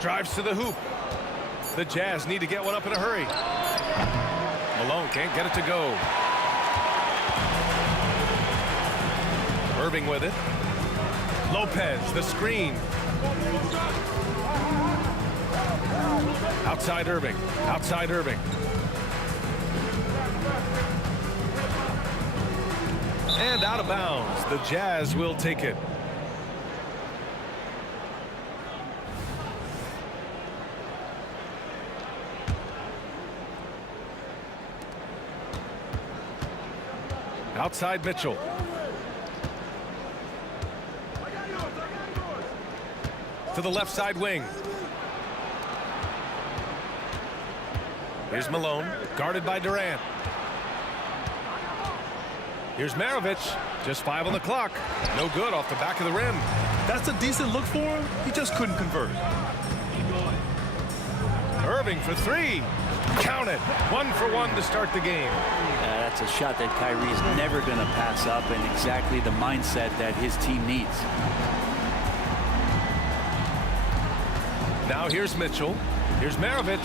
Drives to the hoop. The Jazz need to get one up in a hurry. Malone can't get it to go. Irving with it. Lopez, the screen. Outside Irving. Outside Irving. And out of bounds. The Jazz will take it. Outside Mitchell. To the left side wing. Here's Malone, guarded by Durant. Here's Maravich, just 5 on the clock. No good off the back of the rim. That's a decent look for him. He just couldn't convert. Irving for three. Count it. 1 for 1 to start the game. That's a shot that Kyrie's never going to pass up, and exactly the mindset that his team needs. Now here's Mitchell. Here's Maravich.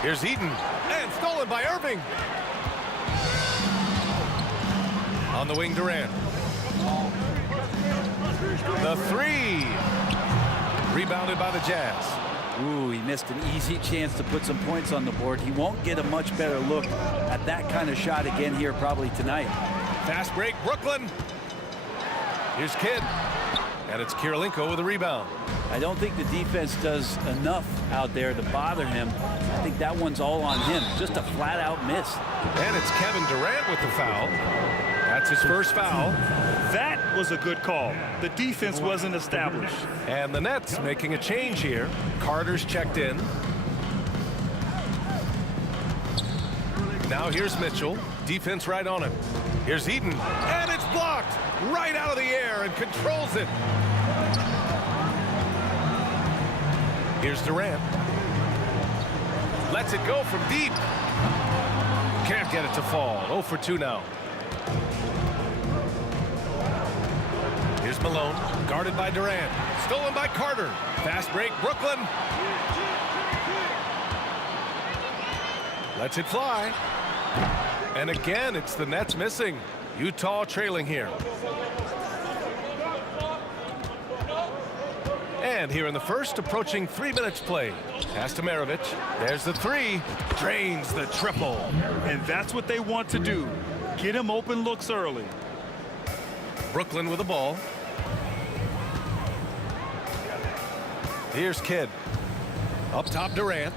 Here's Eden. And stolen by Irving. On the wing, Durant. The three. Rebounded by the Jazz. Ooh, he missed an easy chance to put some points on the board. He won't get a much better look at that kind of shot again here probably tonight. Fast break, Brooklyn. Here's Kidd. And it's Kirilenko with a rebound. I don't think the defense does enough out there to bother him. I think that one's all on him. Just a flat-out miss. And it's Kevin Durant with the foul. That's his first foul. That was a good call. The defense wasn't established. And the Nets making a change here. Carter's checked in. Now here's Mitchell. Defense right on him. Here's Eden. And it's blocked right out of the air and controls it. Here's Durant. Lets it go from deep. Can't get it to fall. 0 for 2 now. Here's Malone, guarded by Durant. Stolen by Carter. Fast break, Brooklyn. Lets it fly. And again, it's the Nets missing. Utah trailing here. And here in the first, approaching 3 minutes play. Pass to Maravich. There's the three. Drains the triple. And that's what they want to do. Get him open looks early. Brooklyn with the ball. Here's Kidd. Up top, Durant.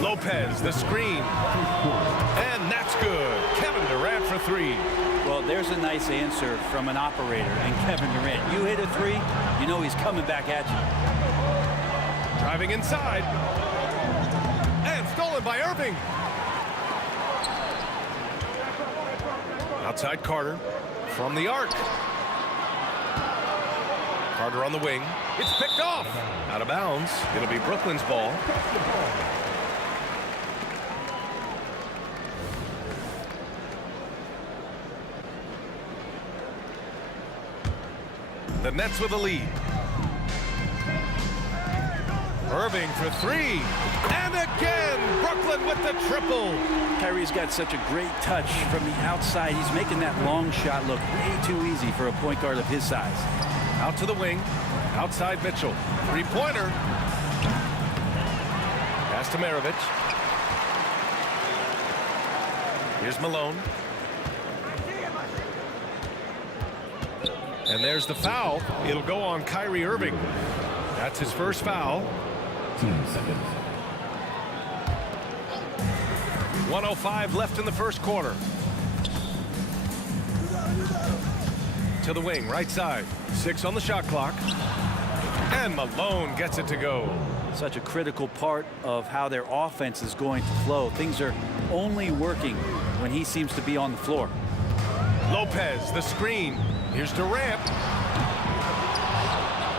Lopez, the screen. And that's good. Kevin Durant for three. Well, there's a nice answer from an operator. And Kevin Durant, you hit a three, you know he's coming back at you. Driving inside. And stolen by Irving. Outside Carter. From the arc. Carter on the wing. It's picked off. Out of bounds. It'll be Brooklyn's ball. The Nets with the lead. Irving for three. And again, Brooklyn with the triple. Kyrie's got such a great touch from the outside. He's making that long shot look way too easy for a point guard of his size. Out to the wing. Outside Mitchell. Three-pointer. Pass to Maravich. Here's Malone. And there's the foul. It'll go on Kyrie Irving. That's his first foul. 10 seconds. 1:05 left in the first quarter. To the wing, right side. 6 on the shot clock. And Malone gets it to go. Such a critical part of how their offense is going to flow. Things are only working when he seems to be on the floor. Lopez, the screen. Here's Durant.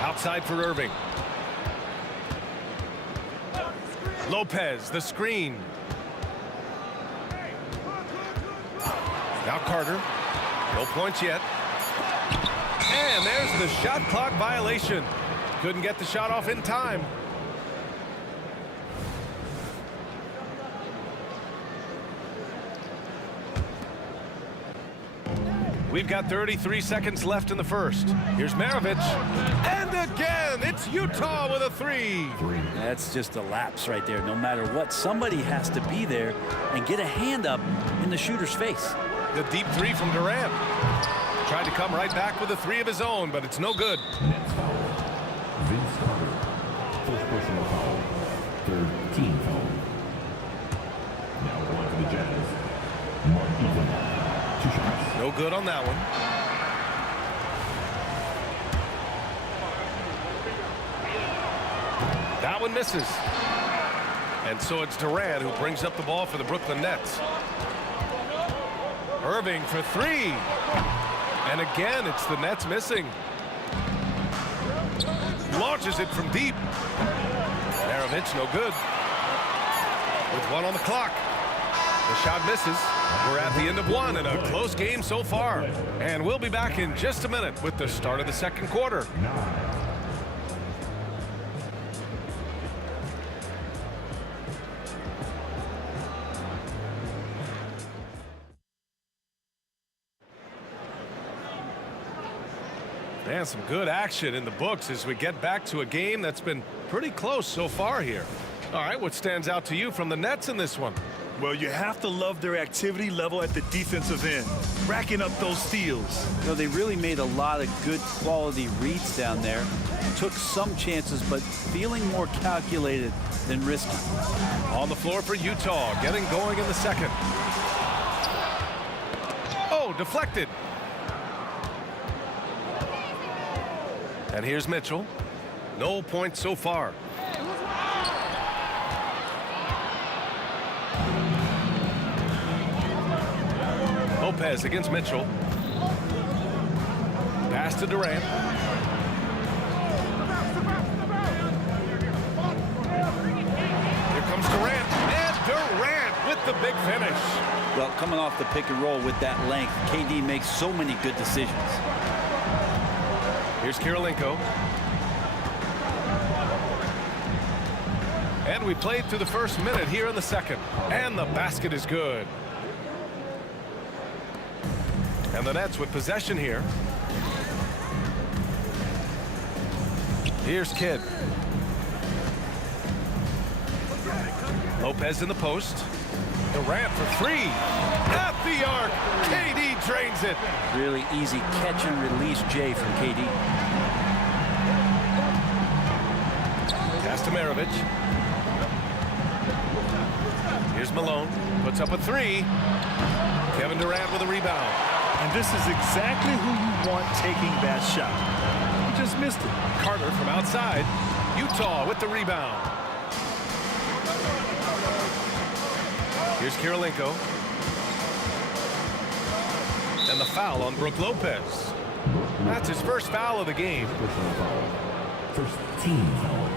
Outside for Irving. Lopez, the screen. Now Carter. No points yet. And there's the shot clock violation. Couldn't get the shot off in time. We've got 33 seconds left in the first. Here's Maravich. And again, it's Utah with a three. That's just a lapse right there. No matter what, somebody has to be there and get a hand up in the shooter's face. The deep three from Durant. Tried to come right back with a three of his own, but it's no good. Nets foul. Vince Carter. First personal foul. Third team foul. Now on to the Jazz. Mark Eaton. 2 shots. No good on that one. That one misses. And so it's Durant who brings up the ball for the Brooklyn Nets. Irving for three. And again, it's the Nets missing. Launches it from deep. Maravich, no good. With 1 on the clock. The shot misses. We're at the end of 1 in a close game so far. And we'll be back in just a minute with the start of the second quarter. And some good action in the books as we get back to a game that's been pretty close so far here. All right, what stands out to you from the Nets in this one? Well, you have to love their activity level at the defensive end, racking up those steals. You know, they really made a lot of good quality reads down there. Took some chances, but feeling more calculated than risky. On the floor for Utah, getting going in the second. Oh, deflected. And here's Mitchell. No points so far. Lopez against Mitchell. Pass to Durant. Here comes Durant. And Durant with the big finish. Well, coming off the pick and roll with that length, KD makes so many good decisions. Here's Kirilenko. And we played through the first minute here in the second. And the basket is good. And the Nets with possession here. Here's Kidd. Lopez in the post. Durant for three. At the arc. KD drains it. Really easy catch and release, Jay, from KD. Pass to Maravich. Here's Malone. Puts up a three. Kevin Durant with a rebound. And this is exactly who you want taking that shot. He just missed it. Carter from outside. Utah with the rebound. Here's Kirilenko. And the foul on Brook Lopez. That's his first foul of the game. First team foul.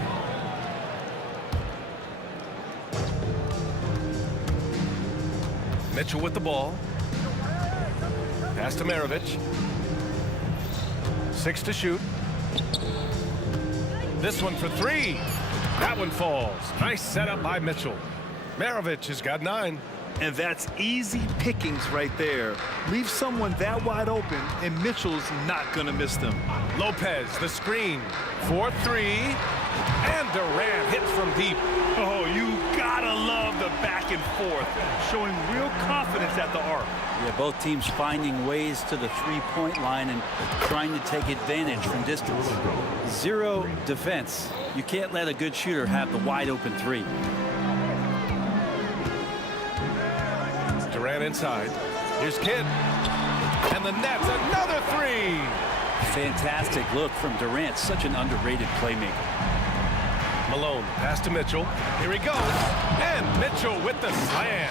Mitchell with the ball. Pass to Maravich. 6 to shoot. This one for three. That one falls. Nice setup by Mitchell. Maravich has got 9. And that's easy pickings right there. Leave someone that wide open, and Mitchell's not going to miss them. Lopez, the screen. 4-3. And Durant hits from deep. Oh, you gotta love the back and forth, showing real confidence at the arc. Yeah, both teams finding ways to the three-point line and trying to take advantage from distance. 0 defense. You can't let a good shooter have the wide-open three. Durant inside. Here's Kidd. And the Nets, another three. Fantastic look from Durant. Such an underrated playmaker. Malone, pass to Mitchell. Here he goes. And Mitchell with the slam.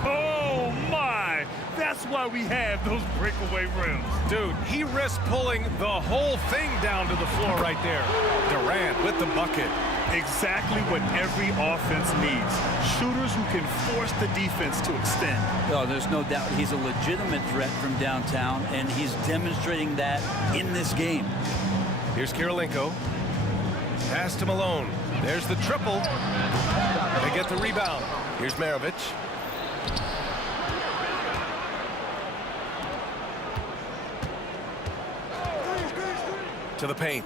Oh, my! That's why we have those breakaway rims. Dude, he risked pulling the whole thing down to the floor right there. Durant with the bucket. Exactly what every offense needs. Shooters who can force the defense to extend. Oh, there's no doubt he's a legitimate threat from downtown, and he's demonstrating that in this game. Here's Kirilenko. Pass to Malone. There's the triple. They get the rebound. Here's Maravich. To the paint.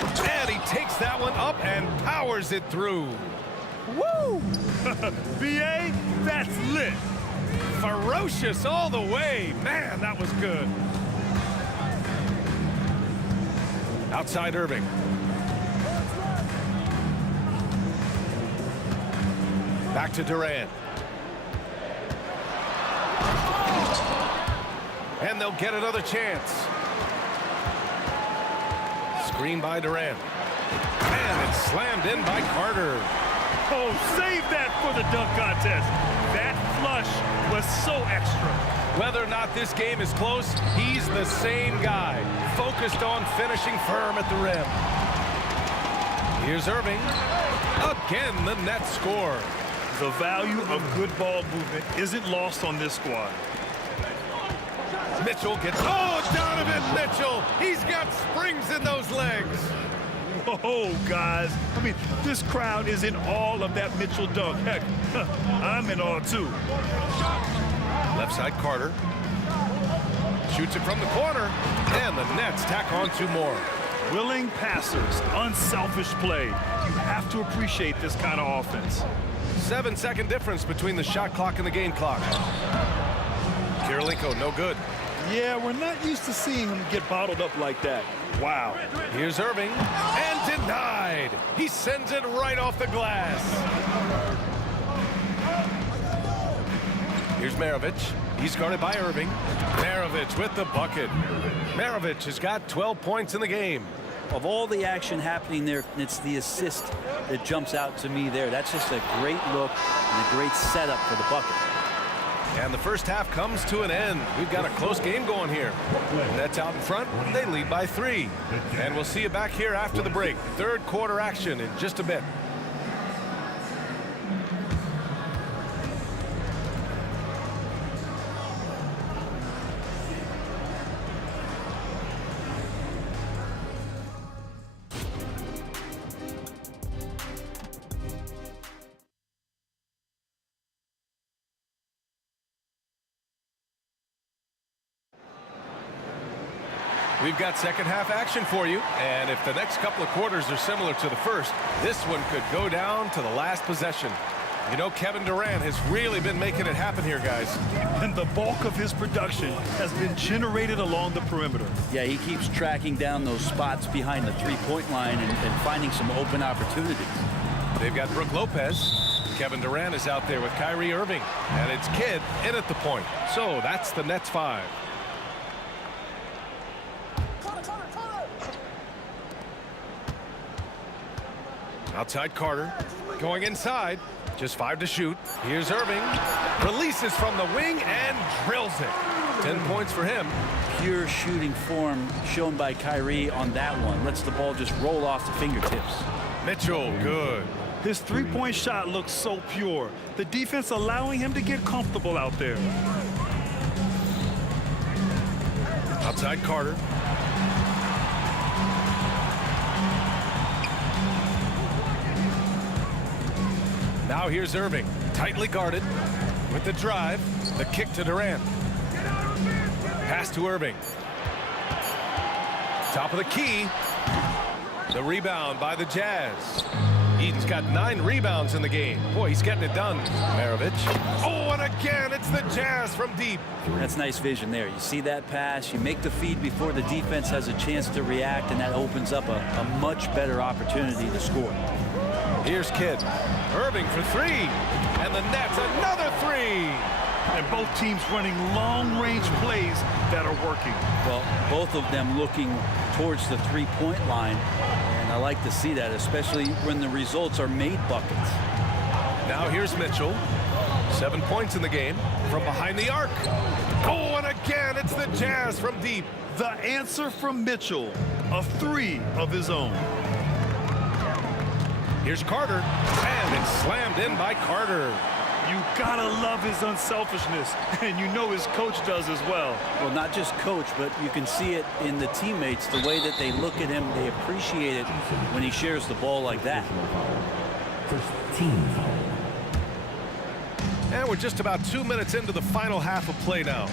And he takes that one up and powers it through. Woo! BA, that's lit. Ferocious all the way. Man, that was good. Outside Irving. Back to Durant. And they'll get another chance. Screen by Durant. And it's slammed in by Carter. Oh, save that for the dunk contest. That flush was so extra. Whether or not this game is close, he's the same guy, focused on finishing firm at the rim. Here's Irving. Again, the net score. The value of good ball movement isn't lost on this squad. Mitchell gets... Oh, Donovan Mitchell! He's got springs in those legs. Oh, guys. I mean, this crowd is in awe of that Mitchell dunk. Heck, I'm in awe, too. Left side, Carter. Shoots it from the corner. And the Nets tack on two more. Willing passers, unselfish play. You have to appreciate this kind of offense. 7-second difference between the shot clock and the game clock. Kirilenko, no good. Yeah, we're not used to seeing him get bottled up like that. Wow. Here's Irving. And denied. He sends it right off the glass. Here's Maravich. He's guarded by Irving. Maravich with the bucket. Maravich has got 12 points in the game. Of all the action happening there, it's the assist that jumps out to me there. That's just a great look and a great setup for the bucket. And the first half comes to an end. We've got a close game going here. Nets out in front. They lead by 3. And we'll see you back here after the break. Third quarter action in just a bit. We've got second half action for you, and if the next couple of quarters are similar to the first, this one could go down to the last possession. You know, Kevin Durant has really been making it happen here, guys. And the bulk of his production has been generated along the perimeter. Yeah, he keeps tracking down those spots behind the three-point line and finding some open opportunities. They've got Brook Lopez. Kevin Durant is out there with Kyrie Irving, and it's Kidd in at the point. So that's the Nets 5. Outside Carter, going inside, just 5 to shoot. Here's Irving, releases from the wing and drills it. 10 points for him. Pure shooting form shown by Kyrie on that one. Lets the ball just roll off the fingertips. Mitchell, good. His three-point shot looks so pure. The defense allowing him to get comfortable out there. Outside Carter. Now here's Irving, tightly guarded with the drive, the kick to Durant. Pass to Irving. Top of the key. The rebound by the Jazz. Eden's got 9 rebounds in the game. Boy, he's getting it done. Maravich. Oh, and again, it's the Jazz from deep. That's nice vision there. You see that pass, you make the feed before the defense has a chance to react, and that opens up a much better opportunity to score. Here's Kidd. Irving for 3. And the Nets, another 3. And both teams running long-range plays that are working. Well, both of them looking towards the three-point line. And I like to see that, especially when the results are made buckets. Now here's Mitchell. 7 points in the game from behind the arc. Oh, and again, it's the Jazz from deep. The answer from Mitchell, a 3 of his own. Here's Carter, and it's slammed in by Carter. You gotta love his unselfishness, and you know his coach does as well. Well, not just coach, but you can see it in the teammates, the way that they look at him. They appreciate it when he shares the ball like that. First team foul. And we're just about 2 minutes into the final half of play now.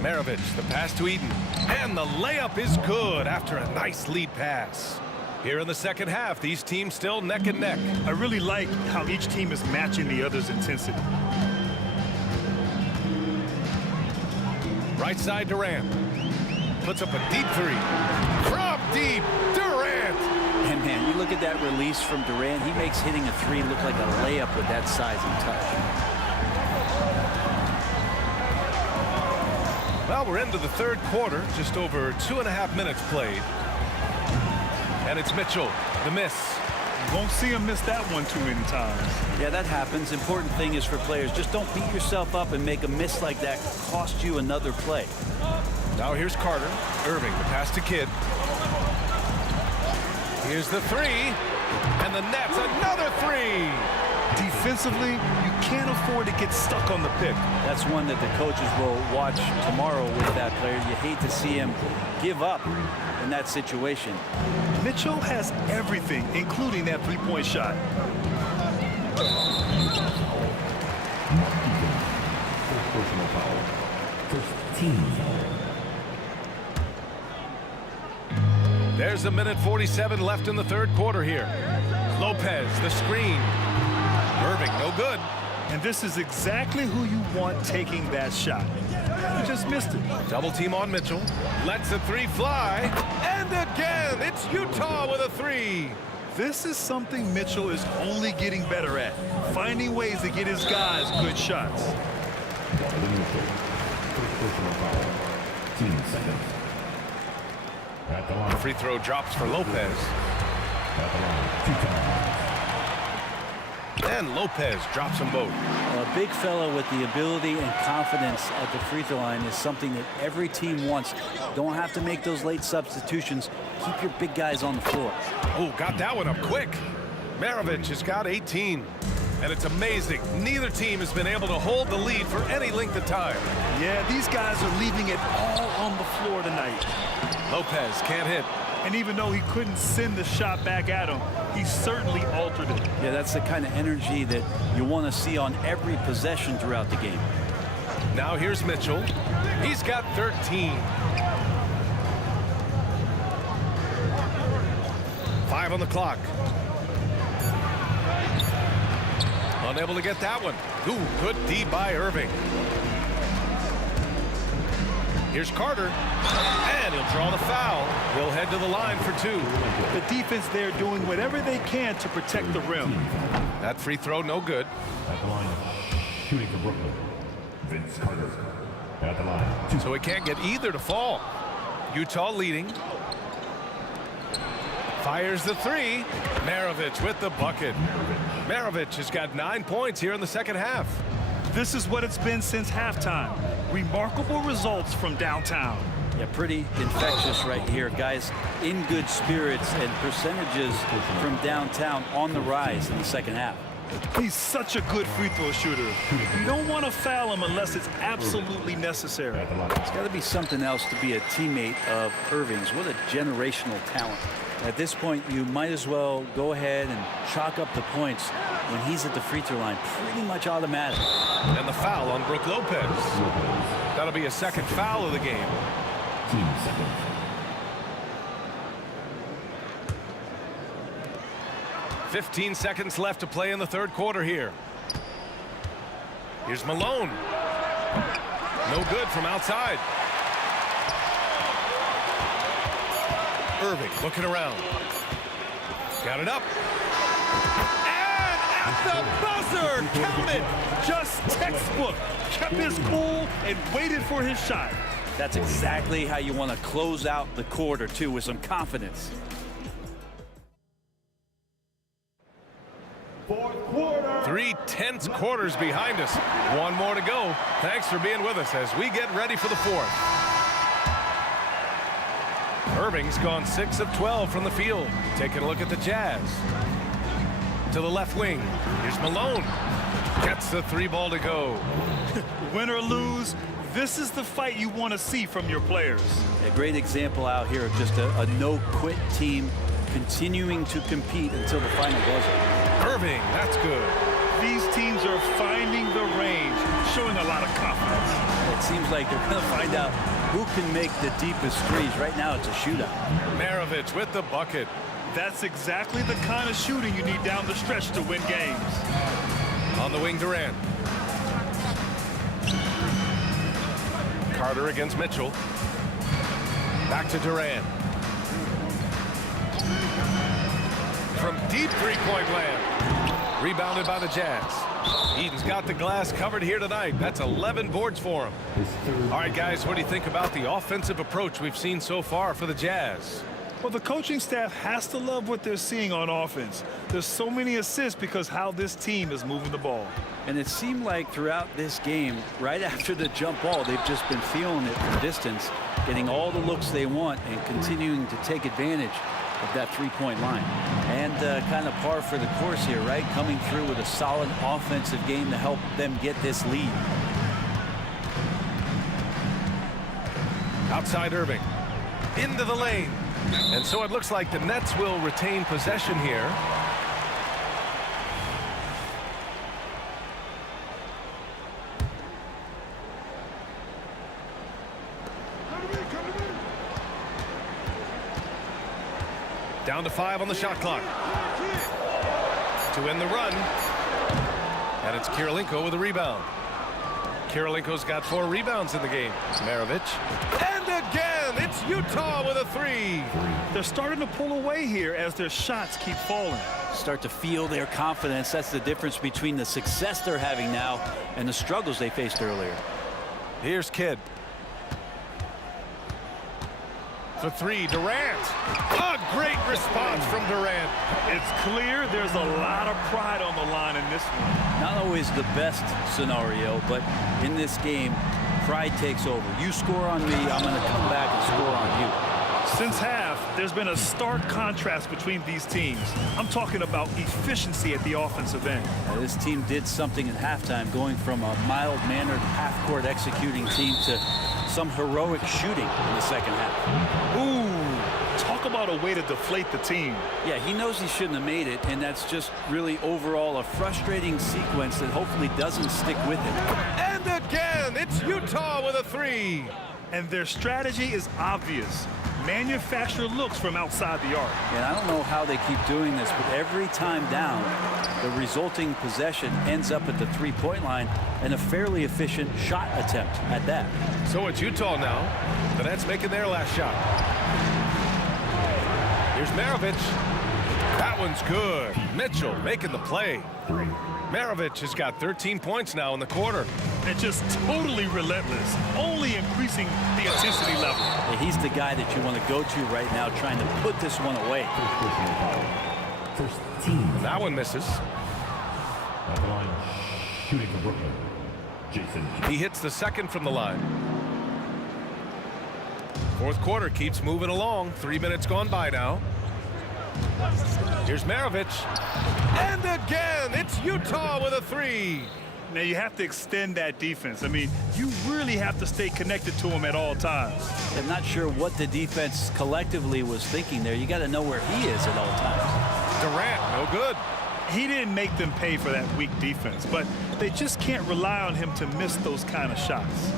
Maravich, the pass to Eden. And the layup is good after a nice lead pass. Here in the second half, these teams still neck and neck. I really like how each team is matching the other's intensity. Right side, Durant. Puts up a deep three. From deep, Durant. And man, you look at that release from Durant. He makes hitting a 3 look like a layup with that size and touch. Well, we're into the third quarter, just over 2.5 minutes played. And it's Mitchell, the miss. You won't see him miss that one too many times. Yeah, that happens. Important thing is for players, just don't beat yourself up and make a miss like that cost you another play. Now here's Carter. Irving, the pass to Kidd. Here's the 3. And the Nets, another 3. Defensively, you can't afford to get stuck on the pick. That's one that the coaches will watch tomorrow with that player. You hate to see him give up in that situation. Mitchell has everything, including that three-point shot. First personal foul. First team foul. There's 1:47 left in the third quarter here. Lopez, the screen. Irving, no good. And this is exactly who you want taking that shot. You just missed it. Double team on Mitchell. Lets the 3 fly. And again, it's Utah with a 3. This is something Mitchell is only getting better at, finding ways to get his guys good shots. First personal foul. 10 seconds. At the line. Free throw drops for Lopez. At the line. 2 times. And Lopez drops them both. A big fella with the ability and confidence at the free throw line is something that every team wants. Don't have to make those late substitutions. Keep your big guys on the floor. Oh, got that one up quick. Maravich has got 18. And it's amazing. Neither team has been able to hold the lead for any length of time. Yeah, these guys are leaving it all on the floor tonight. Lopez can't hit. And even though he couldn't send the shot back at him, he certainly altered it. Yeah, that's the kind of energy that you want to see on every possession throughout the game. Now here's Mitchell. He's got 13. 5 on the clock. Unable to get that one. Ooh, good D by Irving. Here's Carter, and he'll draw the foul. He'll head to the line for 2. The defense there doing whatever they can to protect the rim. That free throw, no good. At the line, shooting for Brooklyn, Vince Carter. At the line. So it can't get either to fall. Utah leading. Fires the 3. Maravich with the bucket. Maravich has got 9 points here in the second half. This is what it's been since halftime. Remarkable results from downtown. Yeah, pretty infectious right here. Guys in good spirits and percentages from downtown on the rise in the second half. He's such a good free throw shooter. You don't want to foul him unless it's absolutely necessary. It's got to be something else to be a teammate of Irving's. What a generational talent. At this point, you might as well go ahead and chalk up the points when he's at the free throw line. Pretty much automatic. And the foul on Brook Lopez. That'll be a second foul of the game. 15 seconds. .15 seconds left to play in the third quarter here. Here's Malone. No good from outside. Irving looking around. Got it up. And at the buzzer, count it. Just textbook. Kept his cool and waited for his shot. That's exactly how you want to close out the quarter, too, with some confidence. Three tense quarters behind us. One more to go. Thanks for being with us as we get ready for the fourth. Irving's gone 6 of 12 from the field. Taking a look at the Jazz. To the left wing. Here's Malone. Gets the 3 ball to go. Win or lose, this is the fight you want to see from your players. A great example out here of just a no-quit team continuing to compete until the final buzzer. Irving, that's good. These teams are finding the range, showing a lot of confidence. It seems like they're going to find out who can make the deepest threes. Right now, it's a shootout. Maravich with the bucket. That's exactly the kind of shooting you need down the stretch to win games. On the wing, Durant. Carter against Mitchell. Back to Durant. From deep three-point land. Rebounded by the Jazz. Eden's got the glass covered here tonight. That's 11 boards for him. All right, guys, what do you think about the offensive approach we've seen so far for the Jazz? Well, the coaching staff has to love what they're seeing on offense. There's so many assists because how this team is moving the ball. And it seemed like throughout this game, right after the jump ball, they've just been feeling it from distance, getting all the looks they want and continuing to take advantage of that three-point line. And kind of par for the course here, right? Coming through with a solid offensive game to help them get this lead. Outside Irving. Into the lane. And so it looks like the Nets will retain possession here. Down to 5 on the shot clock. To end the run. And it's Kirilenko with a rebound. Kirilenko's got 4 rebounds in the game. Maravich. And again, it's Utah with a 3. They're starting to pull away here as their shots keep falling. Start to feel their confidence. That's the difference between the success they're having now and the struggles they faced earlier. Here's Kidd. For 3, Durant. A great response from Durant. It's clear there's a lot of pride on the line in this one. Not always the best scenario, but in this game, pride takes over. You score on me, I'm going to come back and score on you. Since half, there's been a stark contrast between these teams. I'm talking about efficiency at the offensive end. Now, this team did something at halftime, going from a mild-mannered half-court executing team to some heroic shooting in the second half. Ooh, talk about a way to deflate the team. Yeah, he knows he shouldn't have made it, and that's just really overall a frustrating sequence that hopefully doesn't stick with him. And again, it's Utah with a 3. And their strategy is obvious. Manufacture looks from outside the arc. And I don't know how they keep doing this, but every time down, the resulting possession ends up at the three-point line and a fairly efficient shot attempt at that. So it's Utah now. The Nets making their last shot. Here's Maravich. That one's good. Mitchell making the play. Maravich has got 13 points now in the quarter. And just totally relentless, only increasing the intensity level. Yeah, he's the guy that you want to go to right now, trying to put this one away. First team. That one misses. At the line, shooting for Brooklyn, Jason. He hits the second from the line. Fourth quarter keeps moving along. 3 minutes gone by now. Here's Maravich. And again, it's Utah with a 3. Now you have to extend that defense. I mean, you really have to stay connected to him at all times. I'm not sure what the defense collectively was thinking there. You got to know where he is at all times. Durant, no good. He didn't make them pay for that weak defense, but they just can't rely on him to miss those kind of shots.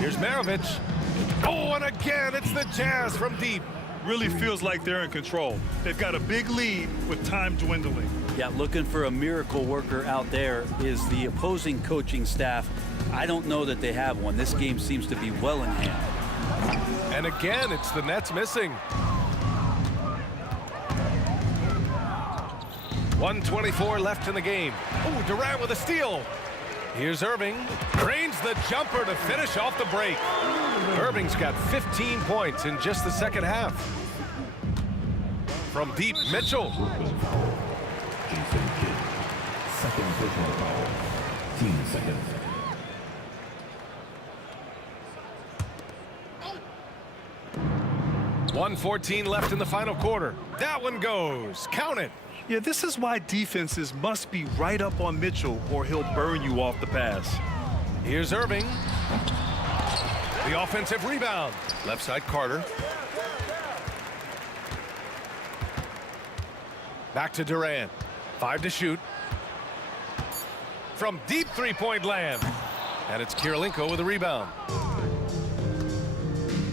Here's Maravich. Oh, and again, it's the Jazz from deep. Really feels like they're in control. They've got a big lead with time dwindling. Yeah, looking for a miracle worker out there is the opposing coaching staff. I don't know that they have one. This game seems to be well in hand. And again, it's the Nets missing. 1:24 left in the game. Oh, Durant with a steal. Here's Irving. Drains the jumper to finish off the break. Irving's got 15 points in just the second half. From deep, Mitchell. Jason Kidd. Second personal foul. Team seconds. .114 left in the final quarter. That one goes. Count it. Yeah, this is why defenses must be right up on Mitchell or he'll burn you off the pass. Here's Irving. The offensive rebound. Left side Carter. Back to Durant. 5 to shoot. From deep three-point land. And it's Kirilenko with a rebound.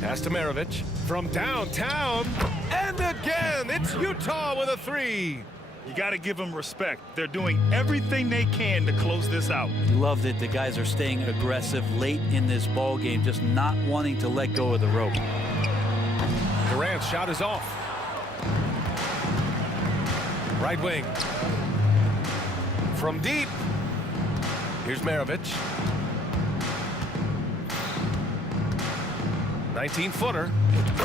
Pass to Maravich. From downtown. And again, it's Utah with a 3. You got to give them respect. They're doing everything they can to close this out. Love that the guys are staying aggressive late in this ball game, just not wanting to let go of the rope. Durant's shot is off. Right wing. From deep. Here's Maravich. 19-footer.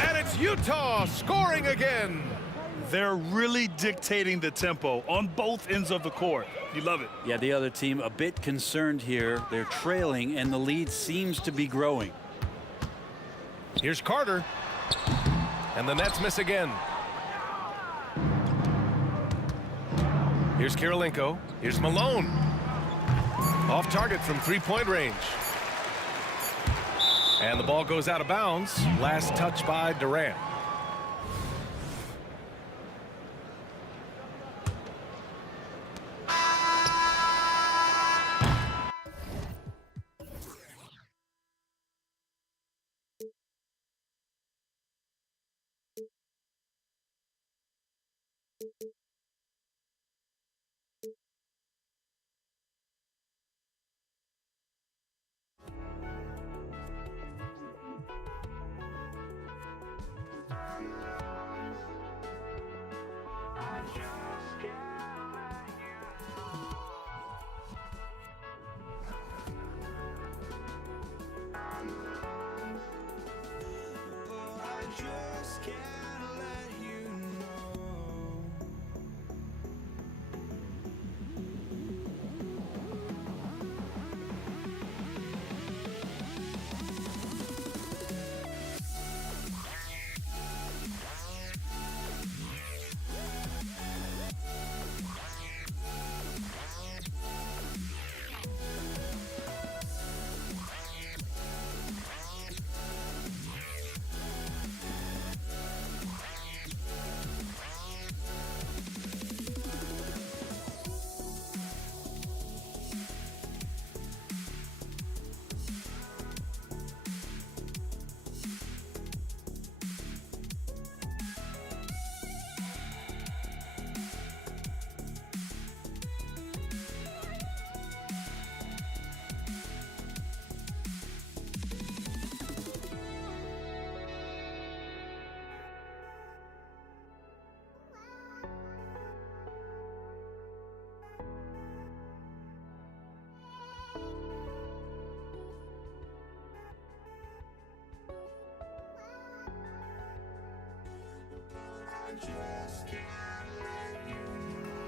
And it's Utah scoring again. They're really dictating the tempo on both ends of the court. You love it. Yeah, the other team a bit concerned here. They're trailing, and the lead seems to be growing. Here's Carter. And the Nets miss again. Here's Kirilenko. Here's Malone. Off target from three-point range. And the ball goes out of bounds. Last touch by Durant. Just can't let you know. Just can't let you know.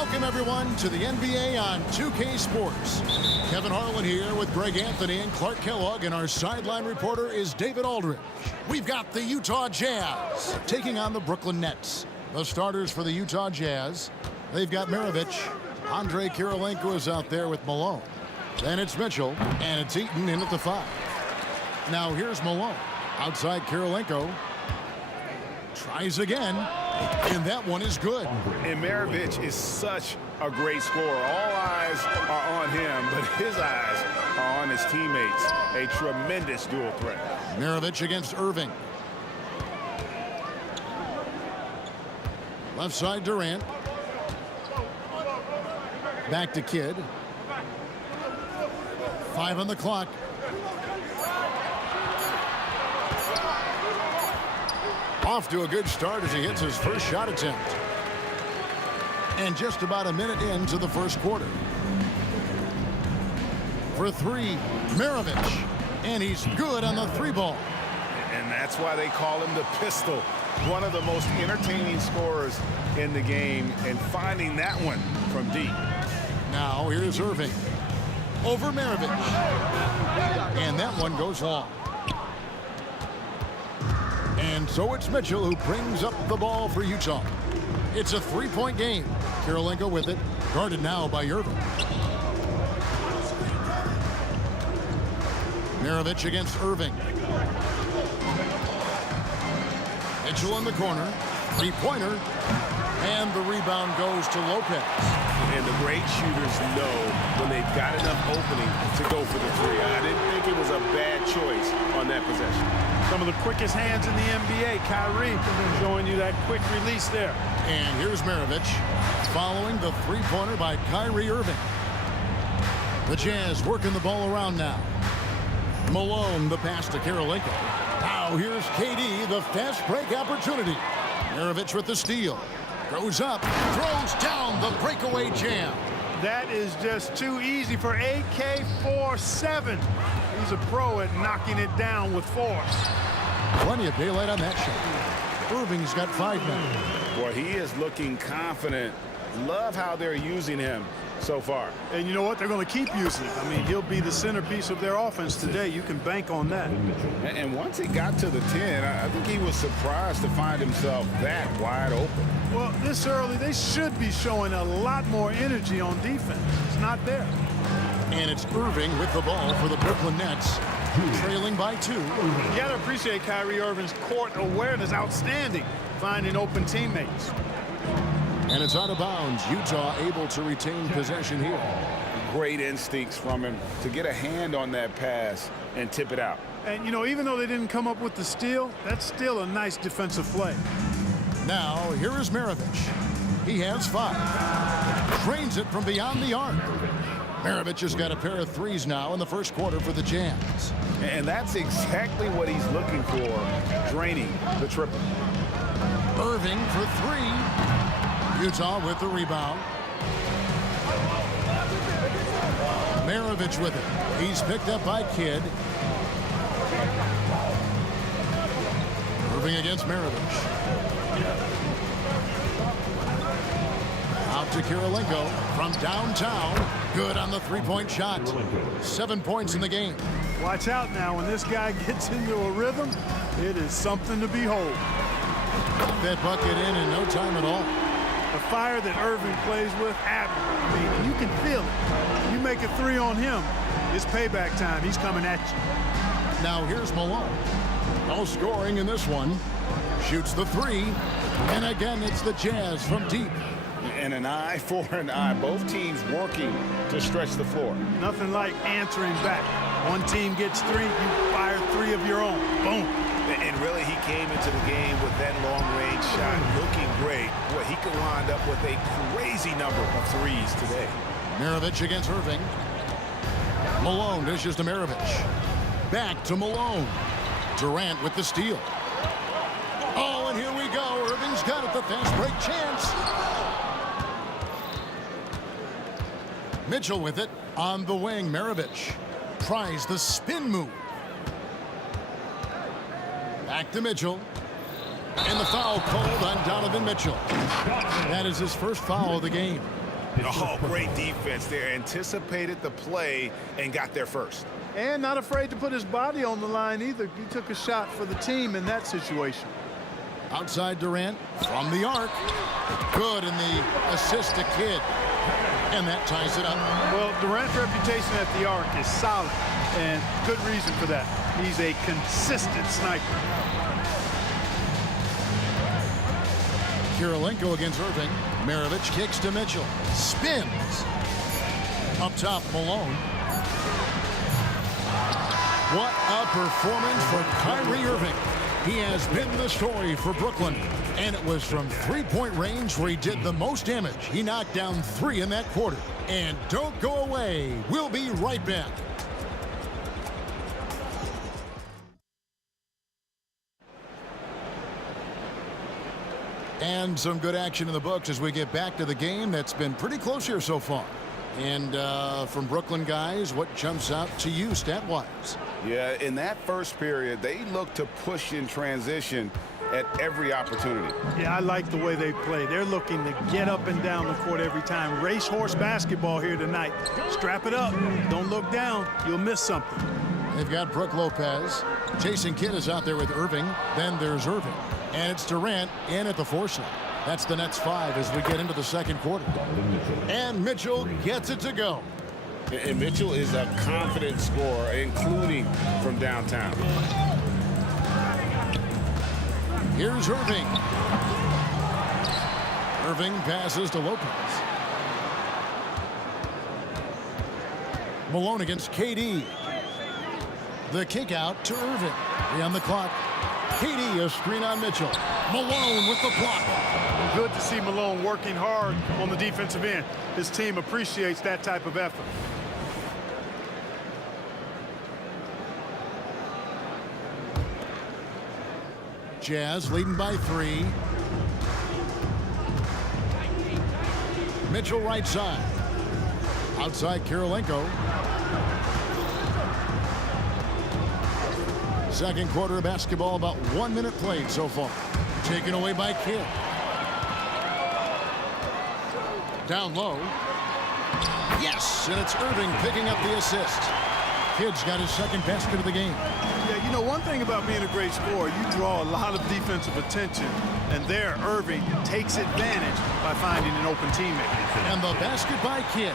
Welcome, everyone, to the NBA on 2K Sports. Kevin Harlan here with Greg Anthony and Clark Kellogg, and our sideline reporter is David Aldridge. We've got the Utah Jazz taking on the Brooklyn Nets. The starters for the Utah Jazz, they've got Maravich. Andre Kirilenko is out there with Malone. Then it's Mitchell, and it's Eaton in at the 5. Now here's Malone. Outside Kirilenko. Tries again, and that one is good. And Maravich is such a great scorer. All eyes are on him, but his eyes are on his teammates. A tremendous dual threat. Maravich against Irving. Left side Durant. Back to Kidd. 5 on the clock. Off to a good start as he hits his first shot attempt. And just about a minute into the first quarter. For 3, Maravich. And he's good on the 3 ball. And that's why they call him the pistol. One of the most entertaining scorers in the game, and finding that one from deep. Now here's Irving. Over Maravich. And that one goes long. And so it's Mitchell who brings up the ball for Utah. It's a 3-point game. Kirilenko with it. Guarded now by Irving. Maravich against Irving. Mitchell in the corner. 3-pointer. And the rebound goes to Lopez. And the great shooters know when they've got enough opening to go for the 3. I didn't think it was a bad choice on that possession. Some of the quickest hands in the NBA. Kyrie showing you that quick release there. And here's Maravich following the 3-pointer by Kyrie Irving. The Jazz working the ball around now. Malone, the pass to Kirilenko. Now here's KD, the fast break opportunity. Maravich with the steal. Goes up, throws down the breakaway jam. That is just too easy for AK-47. He's a pro at knocking it down with force. Plenty of daylight on that shot. Irving's got 5 now. Boy, he is looking confident. Love how they're using him so far. And you know what? They're going to keep using him. I mean, he'll be the centerpiece of their offense today. You can bank on that. And once he got to the 10, I think he was surprised to find himself that wide open. Well, this early, they should be showing a lot more energy on defense. It's not there. And it's Irving with the ball for the Brooklyn Nets, trailing by 2. You got to appreciate Kyrie Irving's court awareness, outstanding, finding open teammates. And it's out of bounds. Utah able to retain possession here. Great instincts from him to get a hand on that pass and tip it out. And, you know, even though they didn't come up with the steal, that's still a nice defensive play. Now, here is Maravich. He has 5. Drains it from beyond the arc. Maravich has got a pair of 3s now in the first quarter for the Jazz. And that's exactly what he's looking for, draining the triple. Irving for 3. Utah with the rebound. Maravich with it. He's picked up by Kidd. Irving against Maravich. Out to Kirilenko from downtown. Good on the 3-point shot. 7 points in the game. Watch out now. When this guy gets into a rhythm, it is something to behold. That bucket in no time at all. The fire that Irving plays with, admirable. I mean, you can feel it. You make a 3 on him, it's payback time. He's coming at you. Now here's Malone. No scoring in this one. Shoots the 3. And again, it's the Jazz from deep. And an eye for an eye. Both teams working to stretch the floor. Nothing like answering back. One team gets 3, you fire 3 of your own. Boom. And really, he came into the game with that long-range shot looking great. Boy, he could wind up with a crazy number of 3s today. Maravich against Irving. Malone dishes to Maravich. Back to Malone. Durant with the steal. Oh, and here we go. Irving's got it, the fast break chance. Mitchell with it on the wing. Maravich tries the spin move. Back to Mitchell. And the foul called on Donovan Mitchell. That is his first foul of the game. Oh, great defense there. Anticipated the play and got there first. And not afraid to put his body on the line either. He took a shot for the team in that situation. Outside Durant from the arc. Good in the assist to Kidd. And that ties it up. Well, Durant's reputation at the arc is solid, and good reason for that. He's a consistent sniper. Kirilenko against Irving. Maravich kicks to Mitchell. Spins. Up top, Malone. What a performance for Kyrie Irving. He has been the story for Brooklyn. And it was from three-point range where he did the most damage. He knocked down 3 in that quarter. And don't go away. We'll be right back. And some good action in the books as we get back to the game that's been pretty close here so far. And from Brooklyn guys, what jumps out to you stat-wise? Yeah, in that first period, they looked to push in transition at every opportunity. Yeah, I like the way they play. They're looking to get up and down the court every time. Racehorse basketball here tonight. Strap it up. Don't look down. You'll miss something. They've got Brook Lopez. Jason Kidd is out there with Irving. Then there's Irving. And it's Durant in at the 4 slot. That's the Nets 5 as we get into the second quarter. And Mitchell gets it to go. And Mitchell is a confident scorer, including from downtown. Here's Irving. Irving passes to Lopez. Malone against KD. The kick out to Irving. 3 on the clock. KD, a screen on Mitchell. Malone with the block. Good to see Malone working hard on the defensive end. His team appreciates that type of effort. Jazz leading by 3. Mitchell right side. Outside Kirilenko. Second quarter of basketball, about 1 minute played so far. Taken away by Kidd. Down low. Yes, and it's Irving picking up the assist. Kidd's got his second basket of the game. Yeah, you know, one thing about being a great scorer, you draw a lot of defensive attention, and there Irving takes advantage by finding an open teammate. And the basket by Kidd.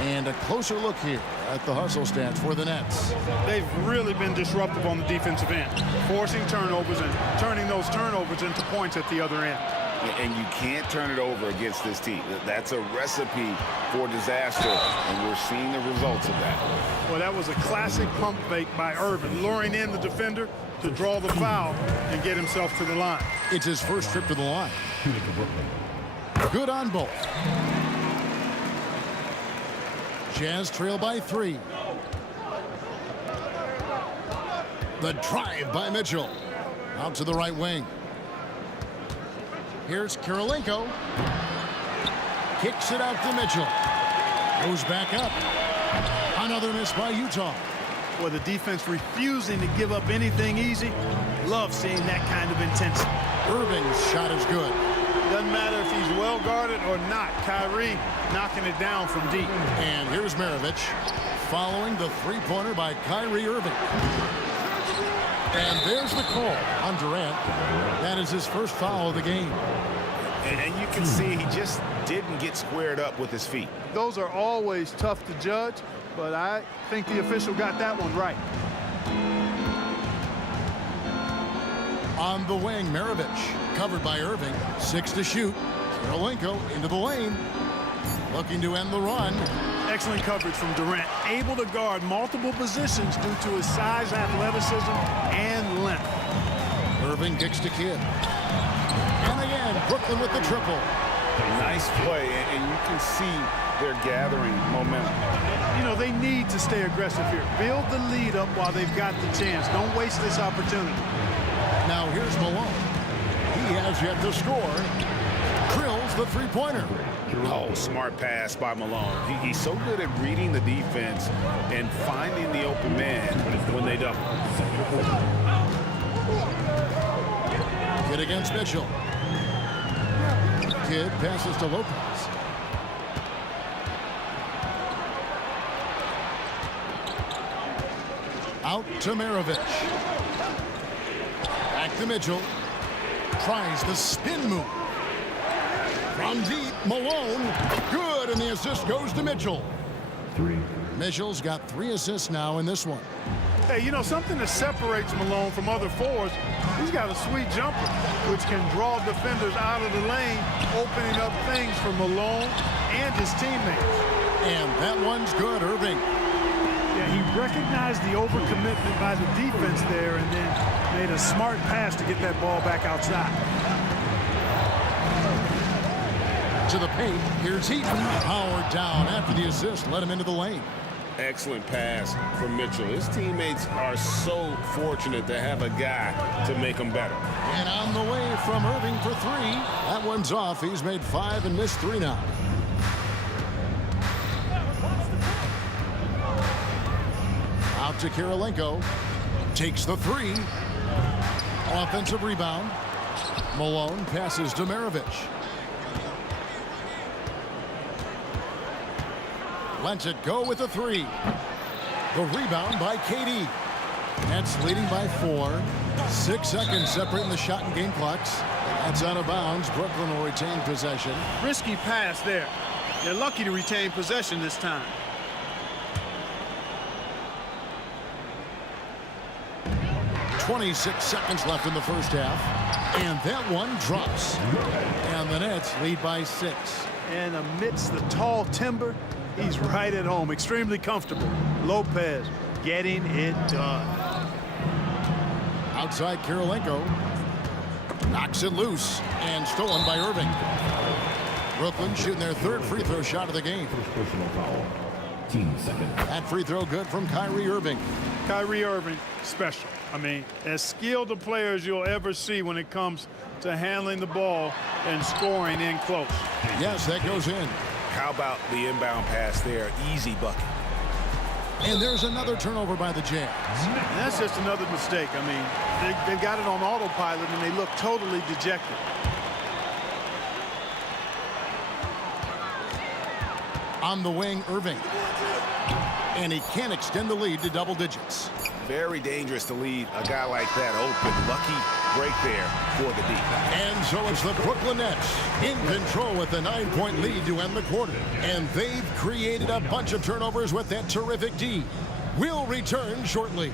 And a closer look here at the hustle stats for the Nets. They've really been disruptive on the defensive end, forcing turnovers and turning those turnovers into points at the other end. And you can't turn it over against this team. That's a recipe for disaster, and we're seeing the results of that. Well, that was a classic pump fake by Irving, luring in the defender to draw the foul and get himself to the line. It's his first trip to the line. Good on both. Jazz trail by 3. The drive by Mitchell. Out to the right wing. Here's Kirilenko. Kicks it out to Mitchell. Goes back up. Another miss by Utah. Well, the defense refusing to give up anything easy. Love seeing that kind of intensity. Irving's shot is good. Doesn't matter if he's well guarded or not. Kyrie knocking it down from deep. And here's Maravich following the three-pointer by Kyrie Irving. And there's the call on Durant. That is his first foul of the game. And you can see he just didn't get squared up with his feet. Those are always tough to judge, but I think the official got that one right. On the wing, Maravich covered by Irving. 6 to shoot. Kirilenko into the lane. Looking to end the run. Excellent coverage from Durant. Able to guard multiple positions due to his size, athleticism, and length. Irving kicks to Kidd. And again, Brooklyn with the triple. Nice play, and you can see they're gathering momentum. You know, they need to stay aggressive here. Build the lead up while they've got the chance. Don't waste this opportunity. Now here's Malone. He has yet to score. Drills the three-pointer. Oh, smart pass by Malone. He's so good at reading the defense and finding the open man when they double. Kidd against Mitchell. Kidd passes to Lopez. Out to Maravich. Back to Mitchell. Tries the spin move. From deep, Malone. Good, and the assist goes to Mitchell. 3. Mitchell's got 3 assists now in this one. Hey, you know, something that separates Malone from other forwards, he's got a sweet jumper, which can draw defenders out of the lane, opening up things for Malone and his teammates. And that one's good, Irving. Yeah, he recognized the overcommitment by the defense there and then made a smart pass to get that ball back outside. To the paint, here's Heaton. Powered down after the assist, let him into the lane. Excellent pass from Mitchell. His teammates are so fortunate to have a guy to make them better. And on the way from Irving for 3. That one's off. He's made 5 and missed 3 now. Out to Kirilenko. Takes the 3. Offensive rebound. Malone passes to Maravich. Lets it go with a 3. The rebound by KD. Nets leading by 4. 6 seconds separating the shot and game clocks. That's out of bounds. Brooklyn will retain possession. Risky pass there. They're lucky to retain possession this time. .26 seconds left in the first half. And that one drops. And the Nets lead by 6. And amidst the tall timber, he's right at home, extremely comfortable. Lopez getting it done. Outside Kirilenko. Knocks it loose and stolen by Irving. Brooklyn shooting their 3rd free throw shot of the game. First personal foul. Team second. That free throw good from Kyrie Irving. Kyrie Irving, special. I mean, as skilled a player as you'll ever see when it comes to handling the ball and scoring in close. Yes, that goes in. How about the inbound pass there? Easy bucket. And there's another turnover by the Jazz. And that's just another mistake. I mean, they've got it on autopilot, and they look totally dejected. On the wing, Irving. And he can't extend the lead to double digits. Very dangerous to lead a guy like that open. Lucky break there for the D. And so it's the Brooklyn Nets in control with a 9-point lead to end the quarter. And they've created a bunch of turnovers with that terrific D. We'll return shortly.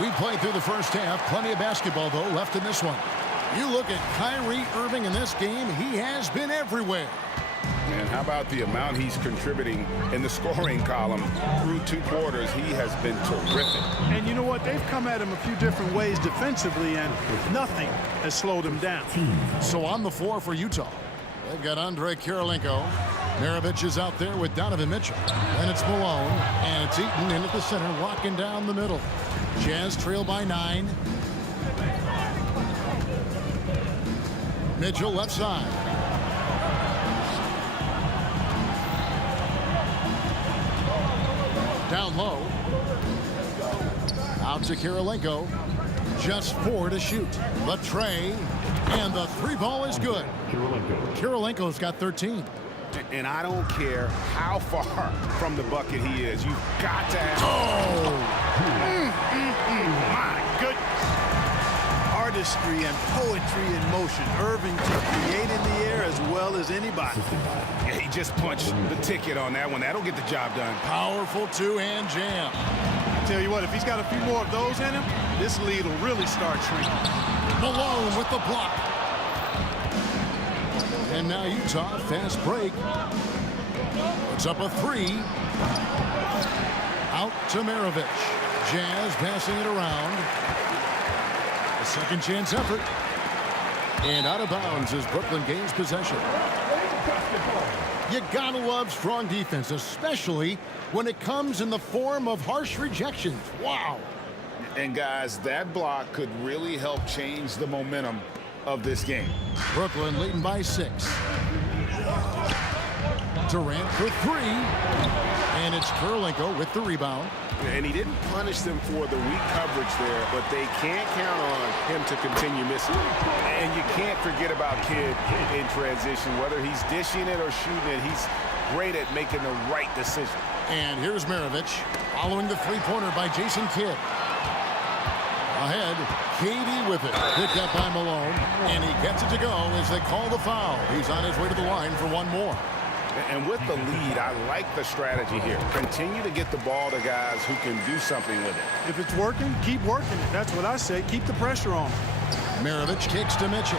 We played through the first half. Plenty of basketball, though, left in this one. You look at Kyrie Irving in this game, he has been everywhere. And how about the amount he's contributing in the scoring column through 2 quarters? He has been terrific. And you know what? They've come at him a few different ways defensively, and nothing has slowed him down. So on the floor for Utah, they've got Andre Kirilenko. Maravich is out there with Donovan Mitchell. Then it's Malone, and it's Eaton in at the center, locking down the middle. Jazz trail by 9. Mitchell left side. Down low. Out to Kirilenko. Just 4 to shoot. The tray. And the 3 ball is good. Kirilenko's got 13. And I don't care how far from the bucket he is. You've got to have... My goodness. Artistry and poetry in motion. Irving can create in the air as well as anybody. Yeah, he just punched the ticket on that one. That'll get the job done. Powerful 2-hand jam. I tell you what, if he's got a few more of those in him, this lead will really start shrinking. Malone with the block. And now Utah, fast break. It's up a 3. Out to Maravich. Jazz passing it around. A second chance effort. And out of bounds as Brooklyn gains possession. You gotta love strong defense, especially when it comes in the form of harsh rejections. Wow. And guys, that block could really help change the momentum of this game. Brooklyn leading by 6. Durant for 3. And it's Kirilenko with the rebound. And he didn't punish them for the weak coverage there, but they can't count on him to continue missing. And you can't forget about Kidd in transition. Whether he's dishing it or shooting it, he's great at making the right decision. And here's Maravich following the three-pointer by Jason Kidd. Ahead, KD with it. Picked up by Malone. And he gets it to go as they call the foul. He's on his way to the line for one more. And with the lead, I like the strategy here. Continue to get the ball to guys who can do something with it. If it's working, keep working it. That's what I say. Keep the pressure on. Maravich kicks to Mitchell.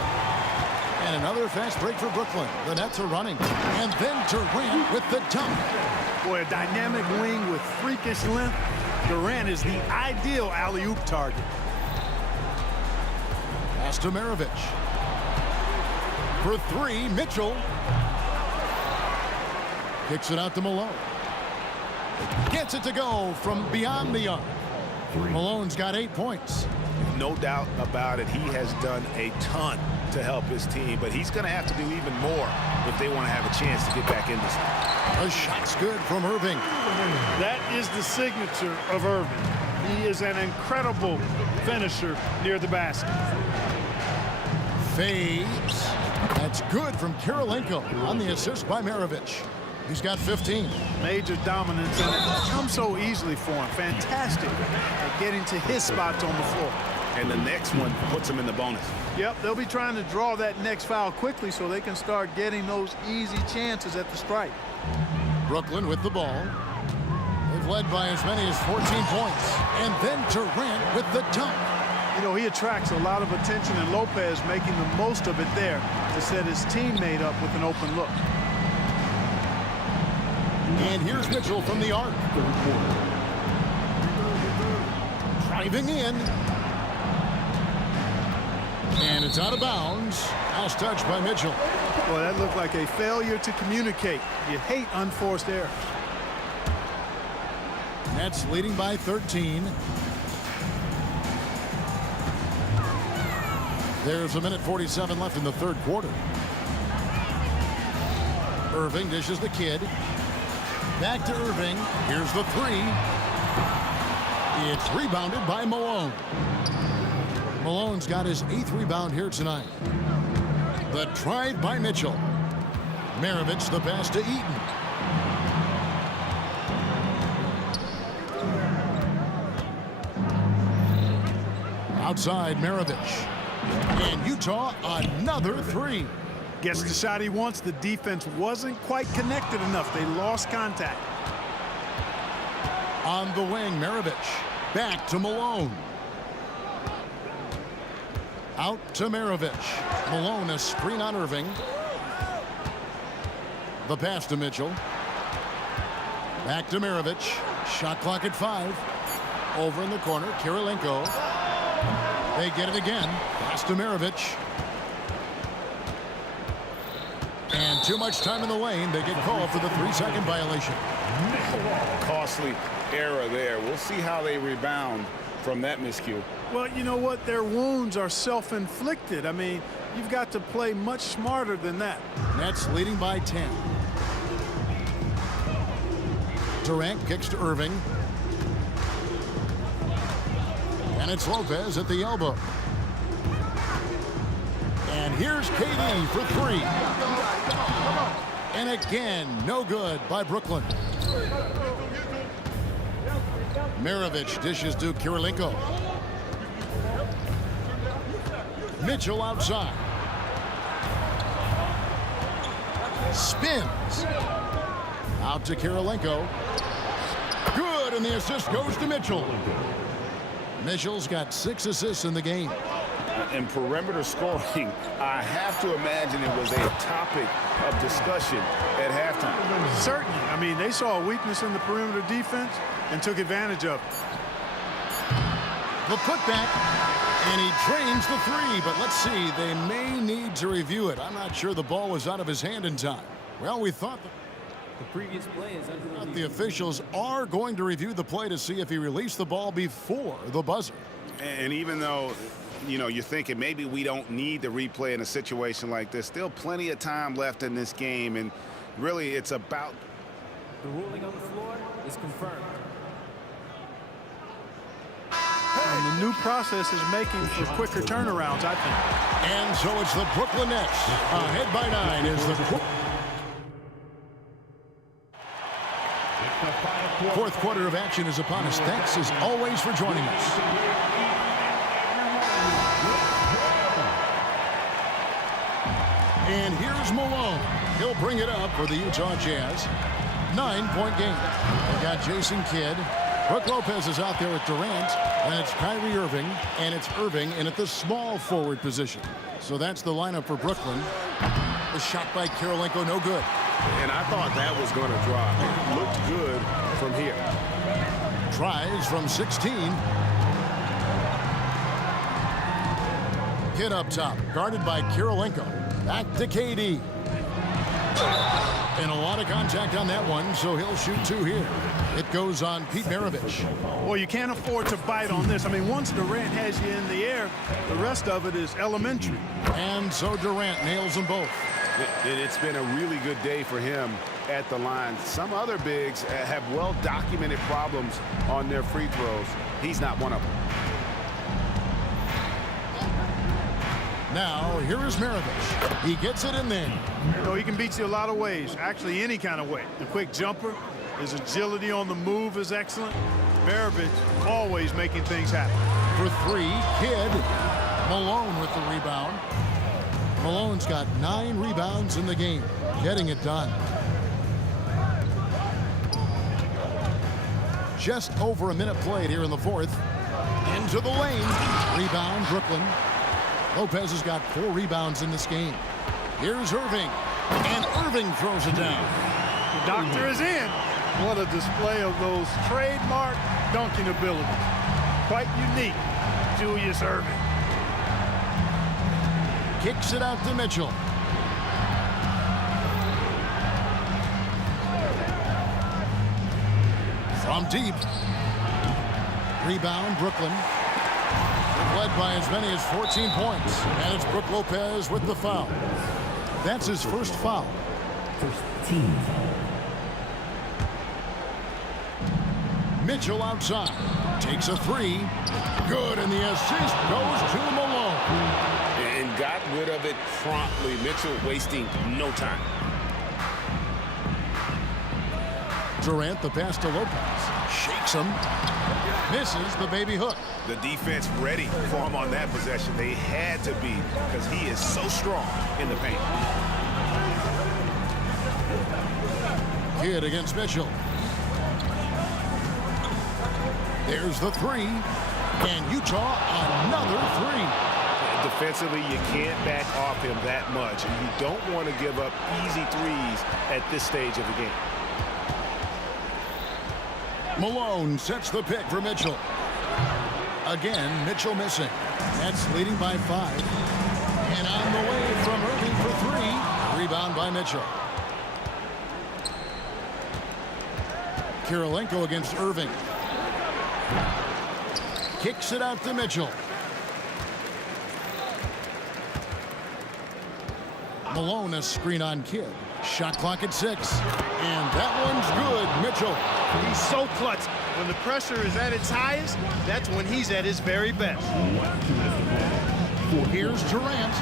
And another fast break for Brooklyn. The Nets are running. And then Durant with the dunk. Boy, a dynamic wing with freakish length. Durant is the ideal alley-oop target. Pass to Maravich. For 3, Mitchell. Kicks it out to Malone. Gets it to go from beyond the arc. Malone's got 8 points. No doubt about it. He has done a ton to help his team, but he's going to have to do even more if they want to have a chance to get back in this. A shot's good from Irving. That is the signature of Irving. He is an incredible finisher near the basket. Fades. That's good from Kirilenko on the assist by Maravich. He's got 15. Major dominance, and it comes so easily for him. Fantastic at getting to his spots on the floor. And the next one puts him in the bonus. Yep, they'll be trying to draw that next foul quickly so they can start getting those easy chances at the stripe. Brooklyn with the ball. They've led by as many as 14 points. And then Durant with the dunk. You know, he attracts a lot of attention, and Lopez making the most of it there to set his teammate up with an open look. And here's Mitchell from the arc. Driving in. And it's out of bounds. House touch by Mitchell. Boy, that looked like a failure to communicate. You hate unforced error. Nets leading by 13. There's 1:47 left in the third quarter. Irving dishes the Kid. Back to Irving. Here's the 3. It's rebounded by Malone. Malone's got his 8th rebound here tonight. The drive by Mitchell. Maravich the pass to Eaton. Outside Maravich. And Utah another 3. Gets the shot he wants. The defense wasn't quite connected enough. They lost contact. On the wing, Maravich. Back to Malone. Out to Maravich. Malone, a screen on Irving. The pass to Mitchell. Back to Maravich. Shot clock at 5. Over in the corner, Kirilenko. They get it again. Pass to Maravich. And too much time in the lane. They get called for the 3-second violation. Costly error there. We'll see how they rebound from that miscue. Well, you know what? Their wounds are self-inflicted. I mean, you've got to play much smarter than that. Nets leading by 10. Durant kicks to Irving. And it's Lopez at the elbow. And here's KD for 3. And again, no good by Brooklyn. Maravich dishes to Kirilenko. Mitchell outside. Spins. Out to Kirilenko. Good, and the assist goes to Mitchell. Mitchell's got 6 assists in the game. In perimeter scoring, I have to imagine it was a topic of discussion at halftime. Certainly. I mean, they saw a weakness in the perimeter defense and took advantage of it. The putback, and he drains the 3, but let's see, they may need to review it. I'm not sure the ball was out of his hand in time. Well, we thought the previous play is under review. The officials are going to review the play to see if he released the ball before the buzzer. And even though you know, you're thinking maybe we don't need the replay in a situation like this. Still plenty of time left in this game, and really it's about... The ruling on the floor is confirmed. And the new process is making for quicker turnarounds, I think. And so it's the Brooklyn Nets. Ahead by 9 is the fourth quarter of action is upon us. Thanks as always for joining us. And here's Malone. He'll bring it up for the Utah Jazz. 9-point game. They've got Jason Kidd. Brook Lopez is out there with Durant, and it's Kyrie Irving, and it's Irving in at the small forward position. So that's the lineup for Brooklyn. The shot by Kirilenko, no good. And I thought that was going to drop. It looked good from here. Tries from 16. Kidd up top, guarded by Kirilenko. Back to KD. And a lot of contact on that one, so he'll shoot 2 here. It goes on Pete Maravich. Well, you can't afford to bite on this. I mean, once Durant has you in the air, the rest of it is elementary. And so Durant nails them both. It's been a really good day for him at the line. Some other bigs have well-documented problems on their free throws. He's not one of them. Now, here is Maravich. He gets it in there. You know, he can beat you a lot of ways, actually any kind of way. The quick jumper, his agility on the move is excellent. Maravich always making things happen. For 3, Kidd. Malone with the rebound. Malone's got 9 rebounds in the game, getting it done. Just over a minute played here in the fourth. Into the lane. Rebound, Brooklyn. Lopez has got 4 rebounds in this game. Here's Irving. And Irving throws it down. The doctor is in. What a display of those trademark dunking abilities. Quite unique, Julius Irving. Kicks it out to Mitchell. From deep. Rebound, Brooklyn. They've led by as many as 14 points. And it's Brook Lopez with the foul. That's his first foul. First team foul. Mitchell outside. Takes a 3. Good, and the assist goes to Malone. And got rid of it promptly. Mitchell wasting no time. Durant, the pass to Lopez. Shakes him. Misses the baby hook. The defense ready for him on that possession. They had to be, because he is so strong in the paint. Kidd against Mitchell. There's the 3. And Utah another 3. Defensively, you can't back off him that much. And you don't want to give up easy threes at this stage of the game. Malone sets the pick for Mitchell. Again, Mitchell missing. Nets leading by 5. And on the way from Irving for 3. Rebound by Mitchell. Kirilenko against Irving. Kicks it out to Mitchell. Malone, a screen on Kidd. Shot clock at 6. And that one's good. Mitchell. He's so clutch. When the pressure is at its highest, that's when he's at his very best. Here's Durant.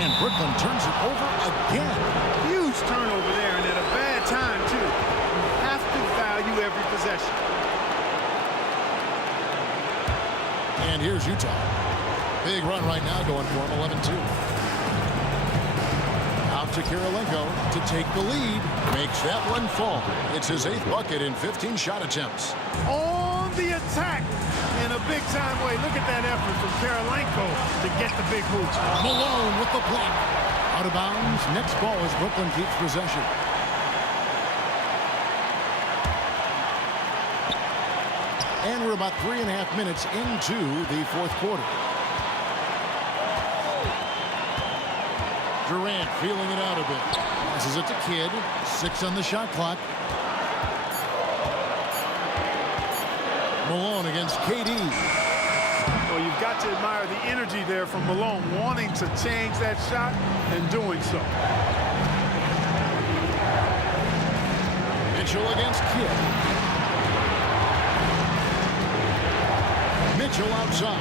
And Brooklyn turns it over again. Huge turnover there, and at a bad time, too. You have to value every possession. And here's Utah. Big run right now going for him, 11-2. Out to Kirilenko to take the lead. Makes that one fall. It's his 8th bucket in 15 shot attempts. On the attack in a big-time way. Look at that effort from Kirilenko to get the big hoops. Malone with the block. Out of bounds. Next ball as Brooklyn keeps possession. And we're about 3.5 minutes into the fourth quarter. Durant feeling it out a bit. Passes it to Kidd. 6 on the shot clock. Malone against KD. Well, you've got to admire the energy there from Malone, wanting to change that shot and doing so. Mitchell against Kidd. Mitchell outside.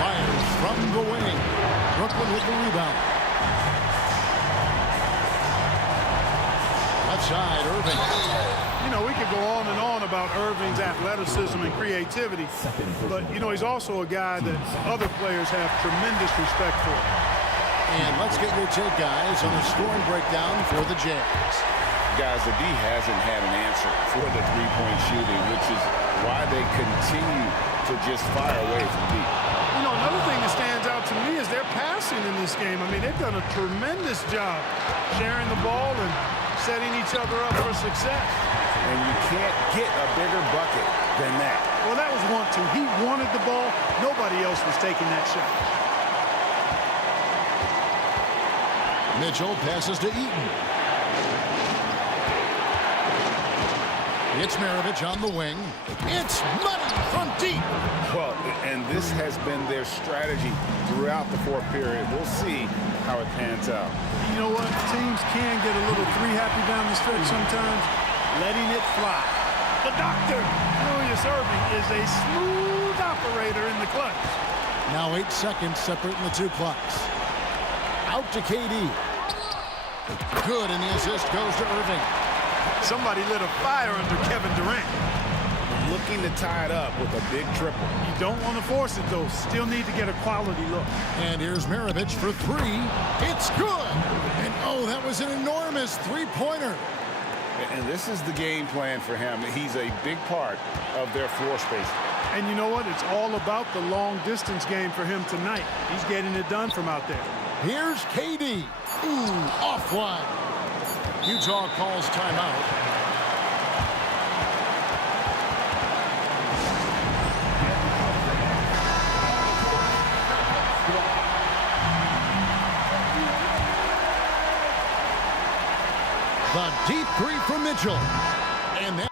Fires from the wing. Brooklyn with the rebound. Left side, Irving. You know, we could go on and on about Irving's athleticism and creativity, but, you know, he's also a guy that other players have tremendous respect for. And let's get your take, guys, on the scoring breakdown for the Jazz. Guys, the D hasn't had an answer for the three-point shooting, which is why they continue to just fire away from deep. You know, another thing that stands out to me is their passing in this game. I mean, they've done a tremendous job sharing the ball and setting each other up for success. And you can't get a bigger bucket than that. Well, that was 1-2. He wanted the ball. Nobody else was taking that shot. Mitchell passes to Eaton. It's Maravich on the wing. It's money from deep. Well, and this has been their strategy throughout the fourth period. We'll see how it pans out. You know what? Teams can get a little three-happy down the stretch sometimes, letting it fly. The doctor, Julius Irving, is a smooth operator in the clutch. Now 8 seconds separating the two clocks. Out to KD. Good, and the assist goes to Irving. Somebody lit a fire under Kevin Durant. Looking to tie it up with a big triple. You don't want to force it, though. Still need to get a quality look. And here's Maravich for three. It's good. And, oh, that was an enormous three-pointer. And this is the game plan for him. He's a big part of their floor space. And you know what? It's all about the long-distance game for him tonight. He's getting it done from out there. Here's KD. Ooh, offline. Utah calls timeout. The deep three from Mitchell. And then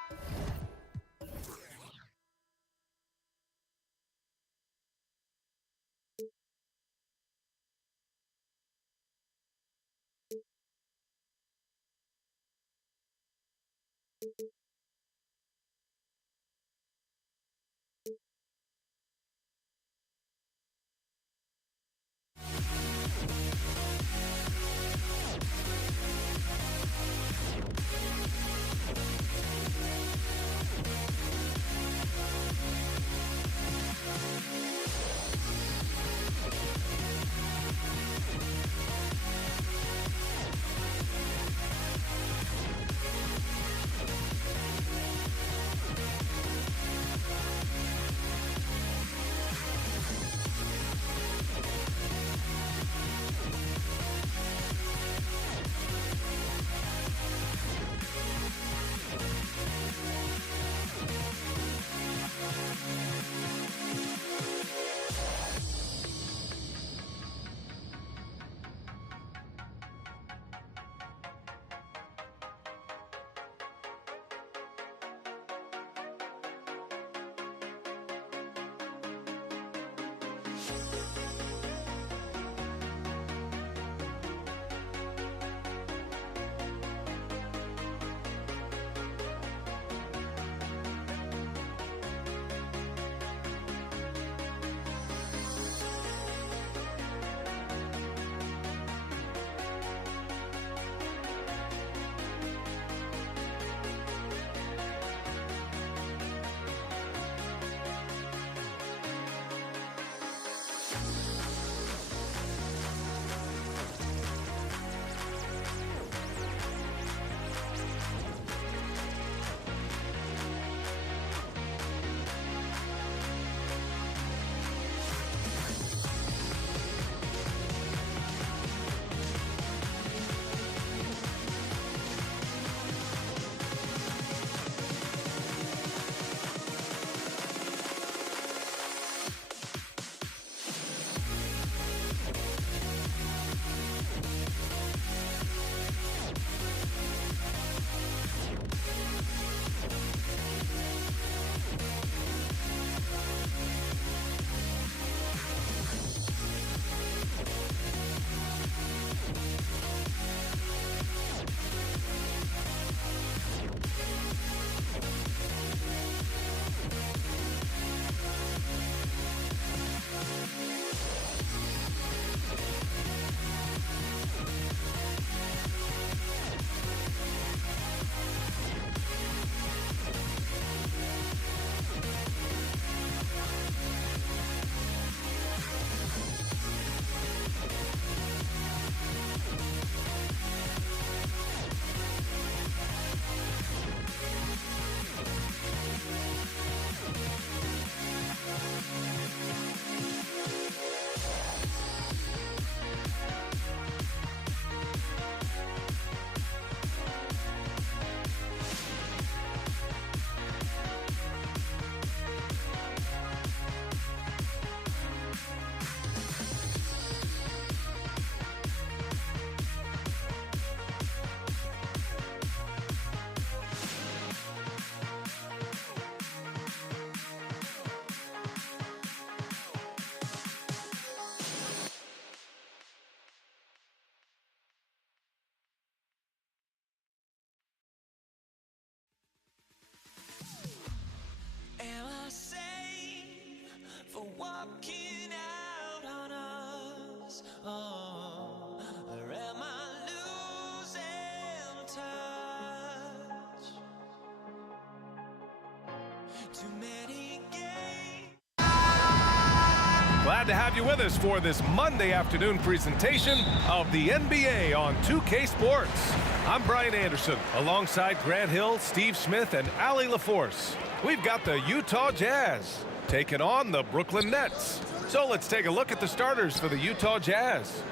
Glad to have you with us for this Monday afternoon presentation of the NBA on 2K Sports. I'm Brian Anderson, alongside Grant Hill, Steve Smith, and Allie LaForce. We've got the Utah Jazz taking on the Brooklyn Nets. So let's take a look at the starters for the Utah Jazz.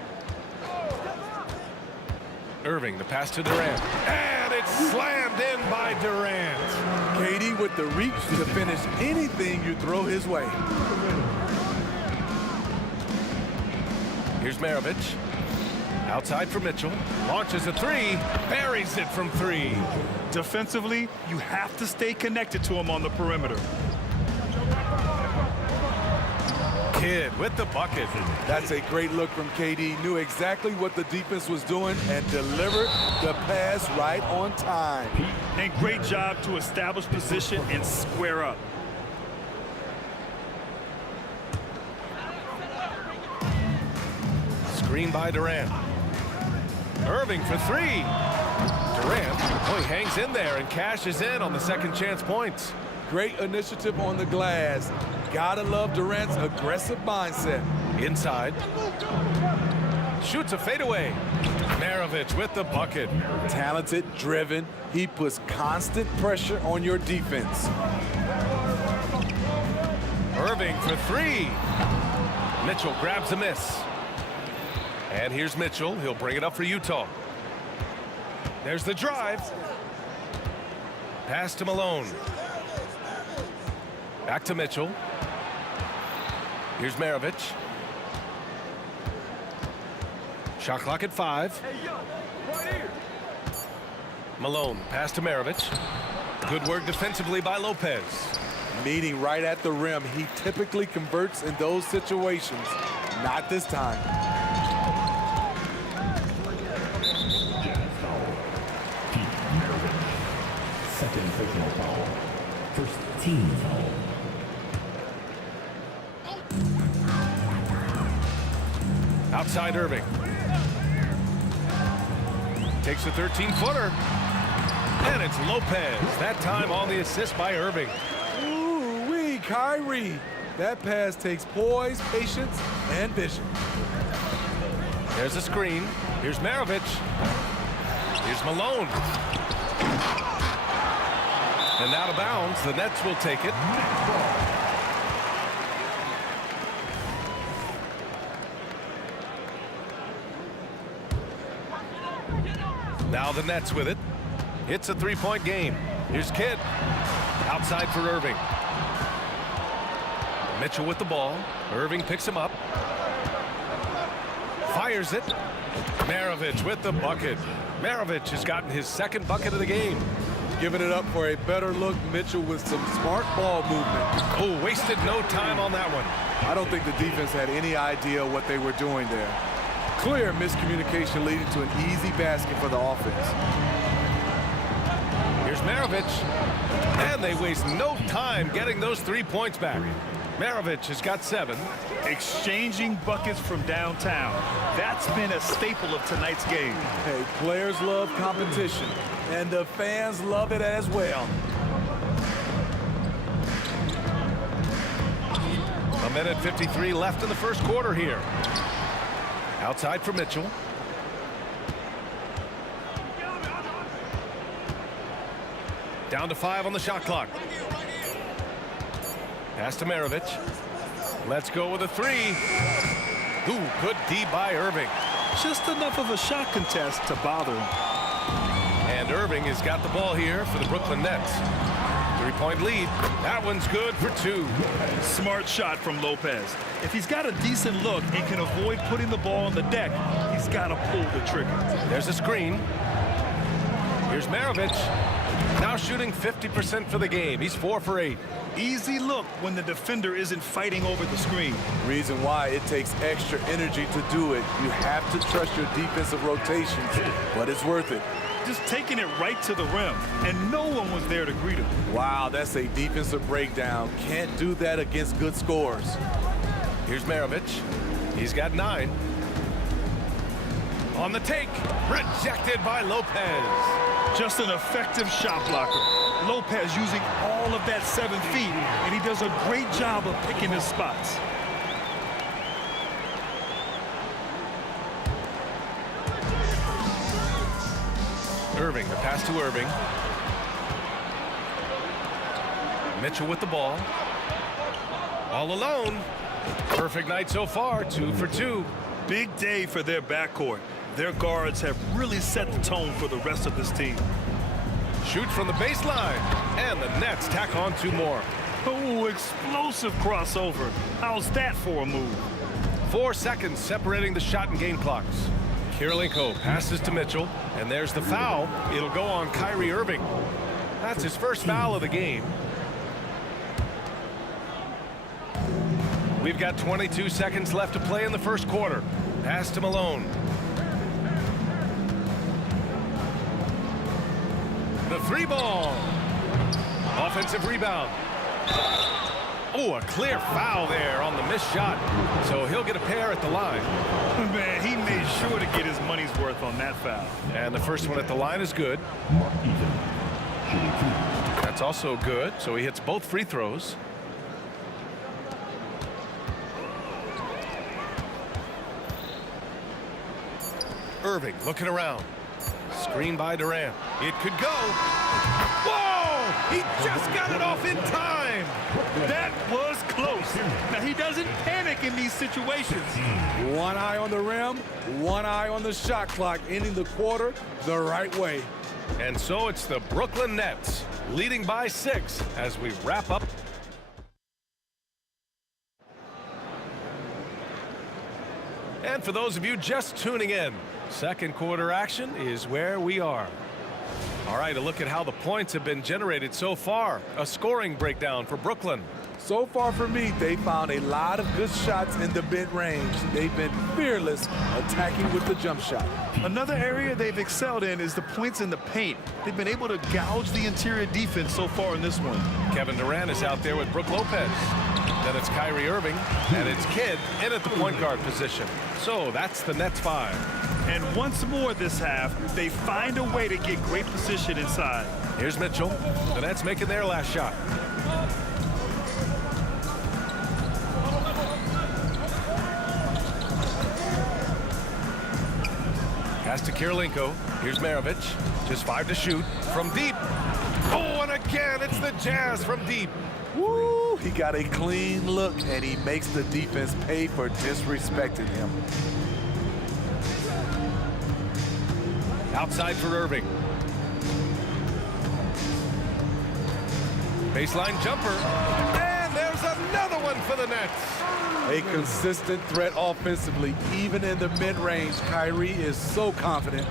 Irving, the pass to Durant. And it's slammed in by Durant. KD with the reach to finish anything you throw his way. Here's Maravich. Outside for Mitchell. Launches a three. Buries it from three. Defensively, you have to stay connected to him on the perimeter. Kidd with the bucket. That's a great look from KD. Knew exactly what the defense was doing and delivered the pass right on time. And great job to establish position and square up. Screen by Durant. Irving for three. Durant, he hangs in there and cashes in on the second chance points. Great initiative on the glass. Gotta love Durant's aggressive mindset. Inside. Shoots a fadeaway. Maravich with the bucket. Talented, driven. He puts constant pressure on your defense. Irving for three. Mitchell grabs a miss. And here's Mitchell. He'll bring it up for Utah. There's the drive. Pass to Malone. Back to Mitchell. Here's Maravich. Shot clock at 5. Malone, pass to Maravich. Good work defensively by Lopez. Meeting right at the rim. He typically converts in those situations. Not this time. Second personal foul. First team foul. Outside Irving. Takes a 13-footer. And it's Lopez. That time on the assist by Irving. Ooh-wee, Kyrie. That pass takes poise, patience, and vision. There's a screen. Here's Maravich. Here's Malone. And out of bounds. The Nets will take it. Now the Nets with it. It's a three-point game. Here's Kidd. Outside for Irving. Mitchell with the ball. Irving picks him up. Fires it. Maravich with the bucket. Maravich has gotten his second bucket of the game. Giving it up for a better look. Mitchell with some smart ball movement. Oh, wasted no time on that one. I don't think the defense had any idea what they were doing there. Clear miscommunication leading to an easy basket for the offense. Here's Maravich. And they waste no time getting those 3 points back. Maravich has got 7. Exchanging buckets from downtown. That's been a staple of tonight's game. Hey, players love competition, and the fans love it as well. A minute 53 left in the first quarter here. Outside for Mitchell. Down to 5 on the shot clock. Pass to Maravich. Let's go with a 3. Ooh, good D by Irving. Just enough of a shot contest to bother him. And Irving has got the ball here for the Brooklyn Nets. 3-point lead. That one's good for 2. Smart shot from Lopez. If he's got a decent look and can avoid putting the ball on the deck, he's got to pull the trigger. There's a screen. Here's Maravich. Now shooting 50% for the game. He's 4 for 8. Easy look when the defender isn't fighting over the screen. Reason why it takes extra energy to do it. You have to trust your defensive rotations, but it's worth it. Just taking it right to the rim, and no one was there to greet him. Wow, that's a defensive breakdown. Can't do that against good scores. Here's Maravich. He's got 9. On the take. Rejected by Lopez. Just an effective shot blocker. Lopez using all of that 7 feet, and he does a great job of picking his spots. Irving, the pass to Irving. Mitchell with the ball. All alone. Perfect night so far, 2 for 2. Big day for their backcourt. Their guards have really set the tone for the rest of this team. Shoots from the baseline, and the Nets tack on 2 more. Oh, explosive crossover. How's that for a move? 4 seconds separating the shot and game clocks. Kirilenko passes to Mitchell, and there's the foul. It'll go on Kyrie Irving. That's his first foul of the game. We've got 22 seconds left to play in the first quarter. Pass to Malone. The 3 ball. Offensive rebound. Oh, a clear foul there on the missed shot. So he'll get a pair at the line. Man, he made sure to get his money's worth on that foul. And the first one at the line is good. That's also good, so he hits both free throws. Irving looking around. Screen by Durant. It could go. Whoa! He just got it off in time. That was close. Now, he doesn't panic in these situations. One eye on the rim, one eye on the shot clock, ending the quarter the right way. And so it's the Brooklyn Nets leading by 6 as we wrap up. And for those of you just tuning in, second quarter action is where we are. All right, a look at how the points have been generated so far. A scoring breakdown for Brooklyn. So far for me, they found a lot of good shots in the mid-range. They've been fearless attacking with the jump shot. Another area they've excelled in is the points in the paint. They've been able to gouge the interior defense so far in this one. Kevin Durant is out there with Brook Lopez. Then it's Kyrie Irving, and it's Kidd in at the point guard position. So that's the Nets 5. And once more this half, they find a way to get great position inside. Here's Mitchell. The Nets making their last shot. Pass to Kirilenko. Here's Maravich. Just 5 to shoot from deep. Oh, and again, it's the Jazz from deep. Woo! He got a clean look, and he makes the defense pay for disrespecting him. Outside for Irving. Baseline jumper. And there's another one for the Nets. A consistent threat offensively, even in the mid-range. Kyrie is so confident.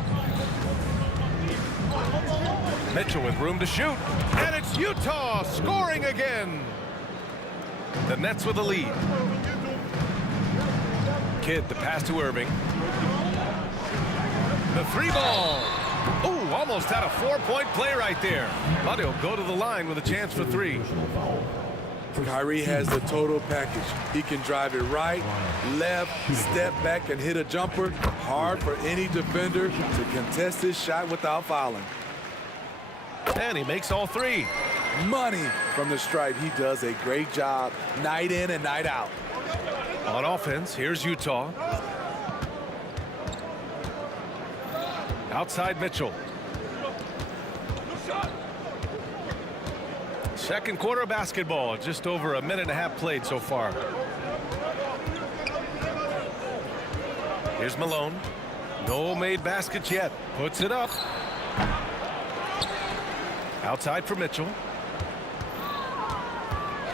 Mitchell with room to shoot. And it's Utah scoring again. The Nets with the lead. Kidd, the pass to Irving. The 3 ball. Oh, almost had a 4-point play right there. But he'll go to the line with a chance for 3. Kyrie has the total package. He can drive it right, left, step back, and hit a jumper. Hard for any defender to contest his shot without fouling. And he makes all 3. Money from the stripe. He does a great job night in and night out. On offense, here's Utah. Outside Mitchell. Second quarter of basketball, just over a minute and a half played so far. Here's Malone. No made baskets yet. Puts it up. Outside for Mitchell.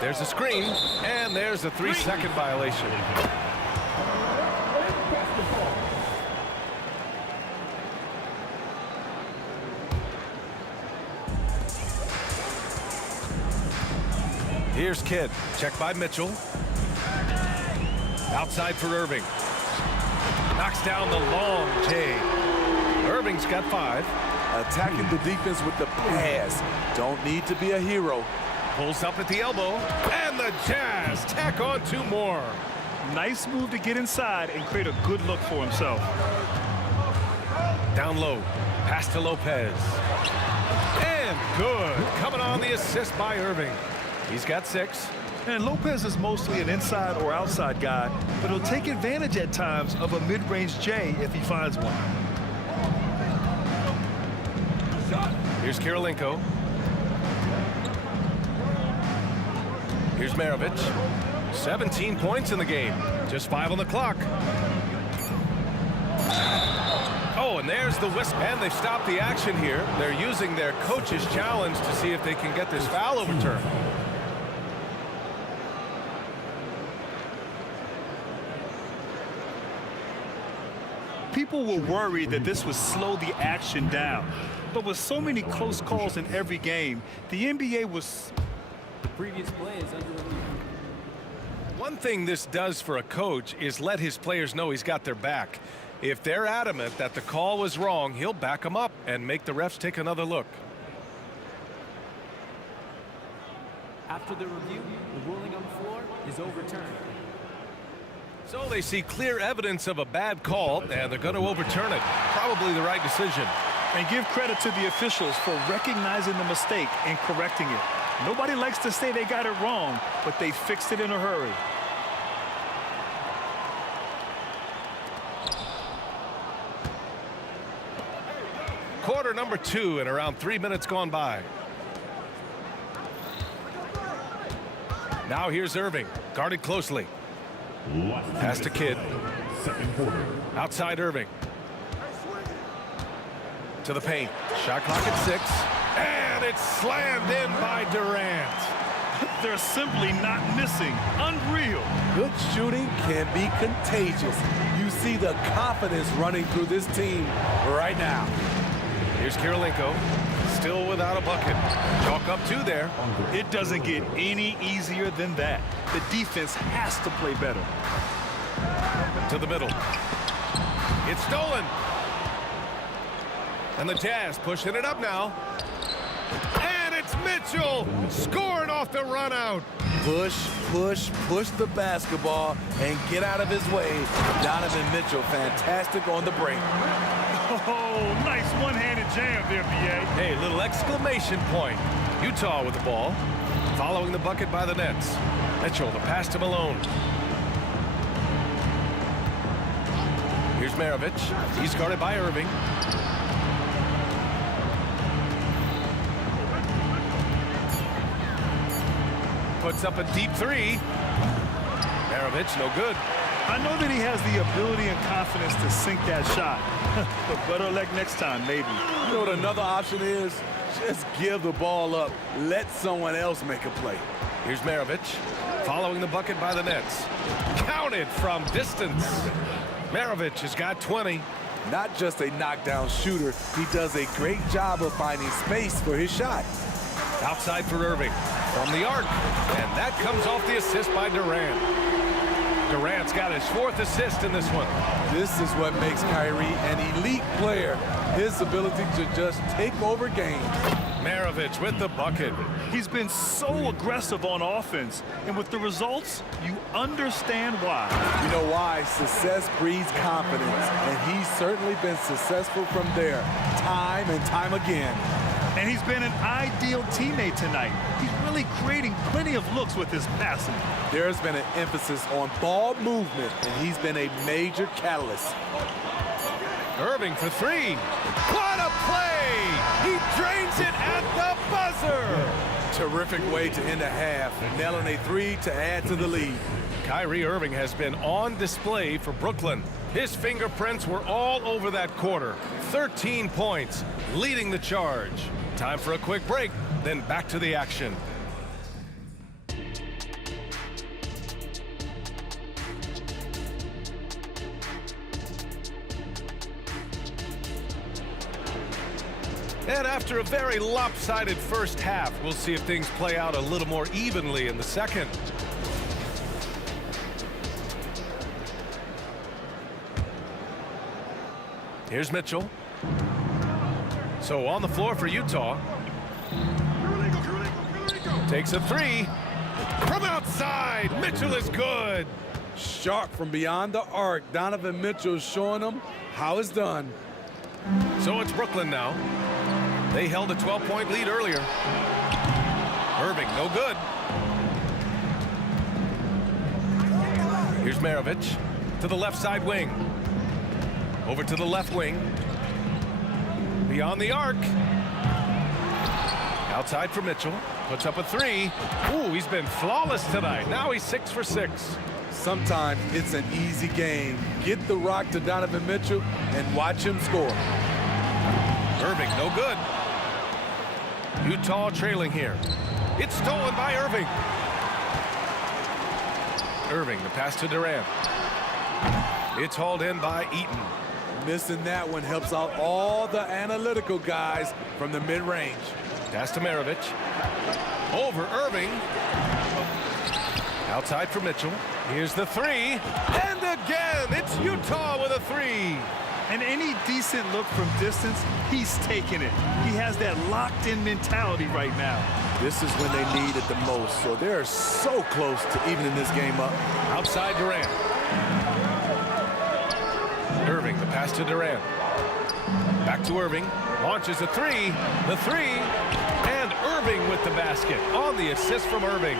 There's a screen, and there's a 3-second violation. Here's Kidd. Checked by Mitchell. Outside for Irving. Knocks down the long J. Irving's got 5. Attacking the defense with the pass. Don't need to be a hero. Pulls up at the elbow. And the Jazz tack on 2 more. Nice move to get inside and create a good look for himself. Down low. Pass to Lopez. And good. Coming on the assist by Irving. He's got 6. And Lopez is mostly an inside or outside guy, but he'll take advantage at times of a mid-range J if he finds one. Here's Kirilenko. Here's Maravich. 17 points in the game. Just 5 on the clock. Oh, and there's the whistle. And they've stopped the action here. They're using their coach's challenge to see if they can get this foul overturned. People were worried that this would slow the action down. But with so many close calls in every game, the NBA was... The previous play is under review. One thing this does for a coach is let his players know he's got their back. If they're adamant that the call was wrong, he'll back them up and make the refs take another look. After the review, the ruling on the floor is overturned. So they see clear evidence of a bad call, and they're going to overturn it. Probably the right decision. And give credit to the officials for recognizing the mistake and correcting it. Nobody likes to say they got it wrong, but they fixed it in a hurry. Quarter number 2 and around 3 minutes gone by. Now here's Irving, guarded closely. Pass to Kidd. Outside Irving. To the paint. Shot clock at 6. And it's slammed in by Durant. They're simply not missing. Unreal. Good shooting can be contagious. You see the confidence running through this team right now. Here's Kirilenko. Still without a bucket. Chalk up 2 there. It doesn't get any easier than that. The defense has to play better. To the middle. It's stolen. And the Jazz pushing it up now. And it's Mitchell scoring off the run out. Push the basketball and get out of his way. Donovan Mitchell, fantastic on the break. Oh, nice one-handed jam there, B.A. Hey, little exclamation point. Utah with the ball. Following the bucket by the Nets. Mitchell, the pass to Malone. Here's Maravich. He's guarded by Irving. Puts up a deep 3. Maravich, no good. I know that he has the ability and confidence to sink that shot. But better luck next time, maybe. You know what another option is? Just give the ball up. Let someone else make a play. Here's Maravich. Following the bucket by the Nets. Counted from distance. Maravich has got 20. Not just a knockdown shooter, he does a great job of finding space for his shot. Outside for Irving. From the arc. And that comes off the assist by Durant. Durant's got his 4th assist in this one. This is what makes Kyrie an elite player. His ability to just take over games. Maravich with the bucket. He's been so aggressive on offense. And with the results, you understand why. You know why? Success breeds confidence. And he's certainly been successful from there, time and time again. And he's been an ideal teammate tonight. He's really creating plenty of looks with his passing. There's been an emphasis on ball movement, and he's been a major catalyst. Irving for 3. What a play! He drains it at the buzzer! Terrific way to end a half, nailing a 3 to add to the lead. Kyrie Irving has been on display for Brooklyn. His fingerprints were all over that quarter. 13 points, leading the charge. Time for a quick break, then back to the action. And after a very lopsided first half, we'll see if things play out a little more evenly in the second. Here's Mitchell. So on the floor for Utah. Takes a 3. From outside, Mitchell is good. Sharp from beyond the arc. Donovan Mitchell showing them how it's done. So it's Brooklyn now. They held a 12-point lead earlier. Irving, no good. Here's Maravich to the left side wing. Over to the left wing. Beyond the arc. Outside for Mitchell. Puts up a three. Ooh, he's been flawless tonight. Now he's 6 for 6. Sometimes it's an easy game. Get the rock to Donovan Mitchell and watch him score. Irving, no good. Utah trailing here. It's stolen by Irving. Irving, the pass to Durant. It's hauled in by Eaton. Missing that one helps out all the analytical guys from the mid-range. Pass to Maravich. Over Irving. Outside for Mitchell. Here's the three. And again, it's Utah with a three. And any decent look from distance, he's taking it. He has that locked-in mentality right now. This is when they need it the most, so they're so close to evening this game up. Outside Durant. Irving, the pass to Durant. Back to Irving. Launches a three. The three. And Irving with the basket on the assist from Irving.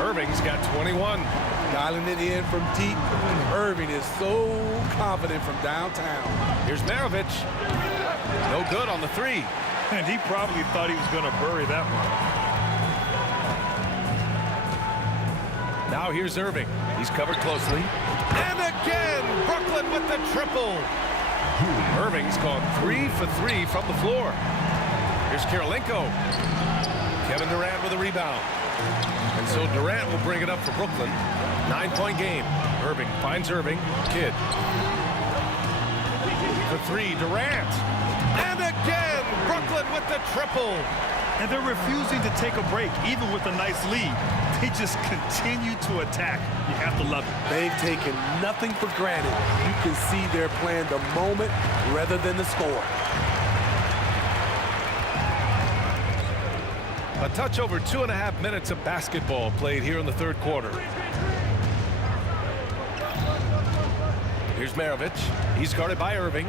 Irving's got 21. Dialing it in from deep. Irving is so confident from downtown. Here's Maravich. No good on the three. And he probably thought he was going to bury that one. Now here's Irving. He's covered closely. And again, Brooklyn with the triple. Irving's gone 3 for 3 from the floor. Here's Kirilenko. Kevin Durant with a rebound. And so Durant will bring it up for Brooklyn. 9-point game. Irving finds Irving. Kidd. For three, Durant. And again, Brooklyn with the triple. And they're refusing to take a break, even with a nice lead. They just continue to attack. You have to love it. They've taken nothing for granted. You can see they're playing the moment rather than the score. A touch over 2.5 minutes of basketball played here in the third quarter. Here's Maravich. He's guarded by Irving.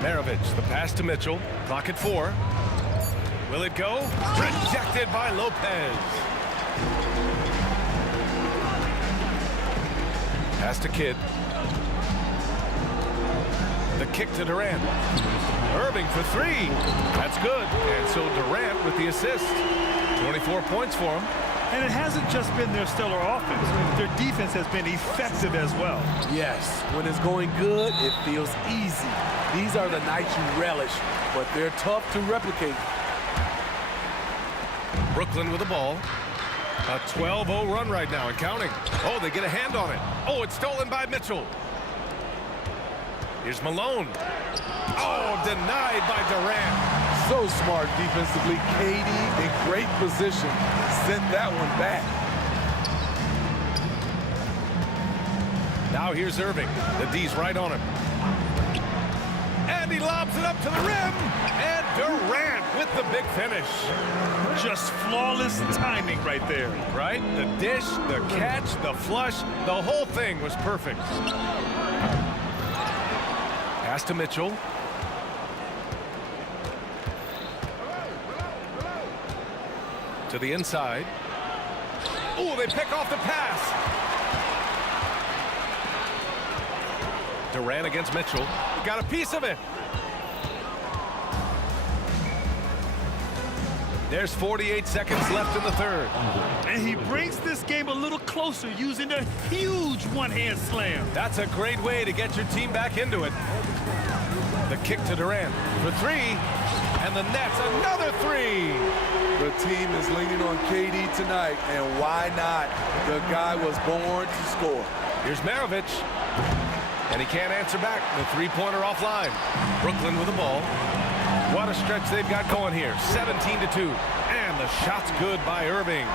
Maravich, the pass to Mitchell. Clock at 4. Will it go? Rejected by Lopez. Pass to Kidd. The kick to Durant. Irving for three. That's good. And so Durant with the assist. 24 points for him. And it hasn't just been their stellar offense. Their defense has been effective as well. Yes, when it's going good, it feels easy. These are the nights you relish, but they're tough to replicate. Brooklyn with the ball. A 12-0 run right now and counting. Oh, they get a hand on it. Oh, it's stolen by Mitchell. Here's Malone. Oh, denied by Durant. So smart defensively. KD in great position. Send that one back. Now here's Irving. The D's right on him. And he lobs it up to the rim. And Durant with the big finish. Just flawless timing right there. Right? The dish, the catch, the flush, the whole thing was perfect. Pass to Mitchell. To the inside. Oh, they pick off the pass. Durant against Mitchell. Got a piece of it. There's 48 seconds left in the third. And he brings this game a little closer using a huge one-hand slam. That's a great way to get your team back into it. The kick to Durant for three. And the Nets, another three. The team is leaning on KD tonight, and why not? The guy was born to score. Here's Maravich. And he can't answer back. The three-pointer offline. Brooklyn with the ball. What a stretch they've got going here. 17-2. And the shot's good by Irving.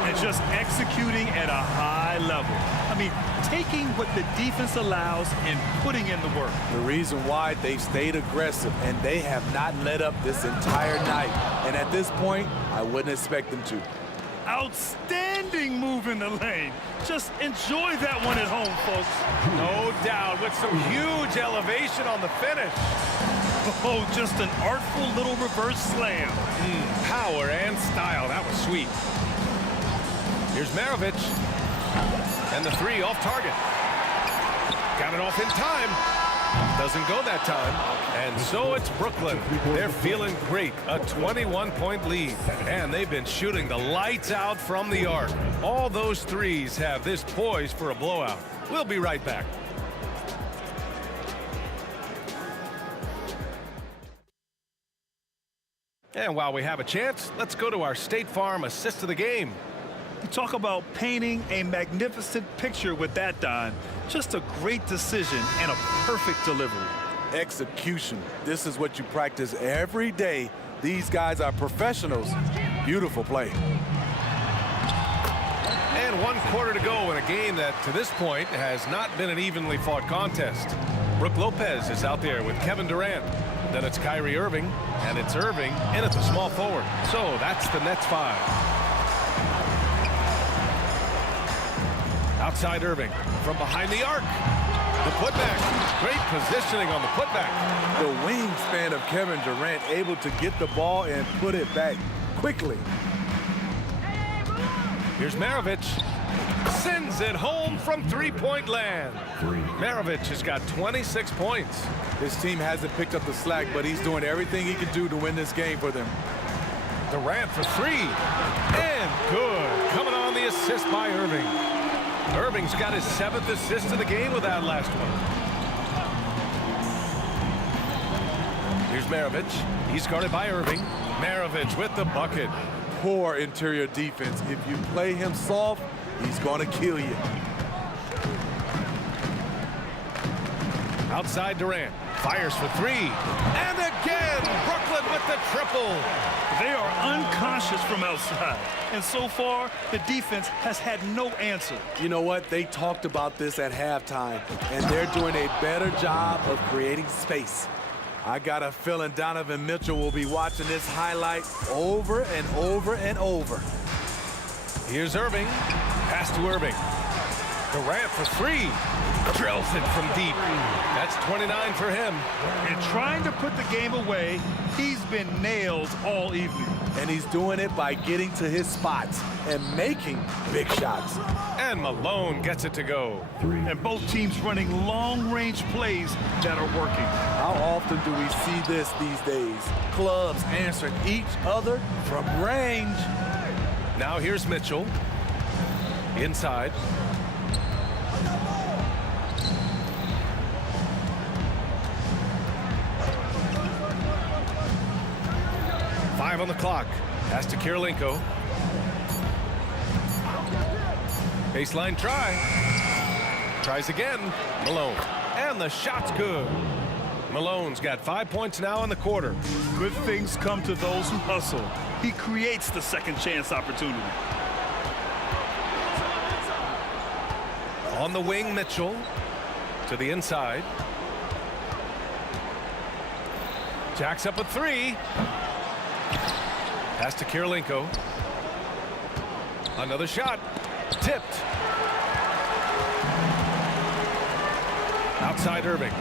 And just executing at a high level. I mean, taking what the defense allows and putting in the work. The reason why they've stayed aggressive, and they have not let up this entire night. And at this point, I wouldn't expect them to. Outstanding move in the lane. Just enjoy that one at home, folks. No doubt, with some huge elevation on the finish. Oh, just an artful little reverse slam. Power and style. That was sweet. Here's Maravich. And the three off target. Got it off in time. Doesn't go that time. And so it's Brooklyn. They're feeling great. A 21-point lead. And they've been shooting the lights out from the arc. All those threes have this poised for a blowout. We'll be right back. And while we have a chance, let's go to our State Farm assist of the game. You talk about painting a magnificent picture with that, Don. Just a great decision and a perfect delivery. Execution. This is what you practice every day. These guys are professionals. Beautiful play. And 1 quarter to go in a game that, to this point, has not been an evenly fought contest. Brook Lopez is out there with Kevin Durant. Then it's Kyrie Irving, and it's Irving in at the small forward. So that's the Nets 5. Outside Irving from behind the arc. The putback. Great positioning on the putback. The wingspan of Kevin Durant able to get the ball and put it back quickly. Here's Maravich. Sends it home from three-point land. Maravich has got 26 points. His team hasn't picked up the slack, but he's doing everything he can do to win this game for them. Durant for 3. And good. Coming on the assist by Irving. Irving's got his 7th assist of the game with that last one. Here's Maravich. He's guarded by Irving. Maravich with the bucket. Poor interior defense. If you play him soft, he's going to kill you. Outside Durant. Fires for 3. And again, Brooklyn with the triple. They are unconscious from outside. And so far, the defense has had no answer. You know what? They talked about this at halftime, and they're doing a better job of creating space. I got a feeling Donovan Mitchell will be watching this highlight over and over and over. Here's Irving. Pass to Irving. Durant for 3. Drills it from deep. That's 29 for him. And trying to put the game away, he's been nailed all evening. And he's doing it by getting to his spots and making big shots. And Malone gets it to go. And both teams running long-range plays that are working. How often do we see this these days? Clubs answering each other from range. Now here's Mitchell. Inside. Five on the clock. Pass to Kirilenko. Baseline try. Tries again. Malone. And the shot's good. Malone's got 5 points now in the quarter. Good things come to those who hustle. He creates the second chance opportunity. On the wing, Mitchell. To the inside. Jacks up a 3. Pass to Kirilenko. Another shot. Tipped. Outside Irving.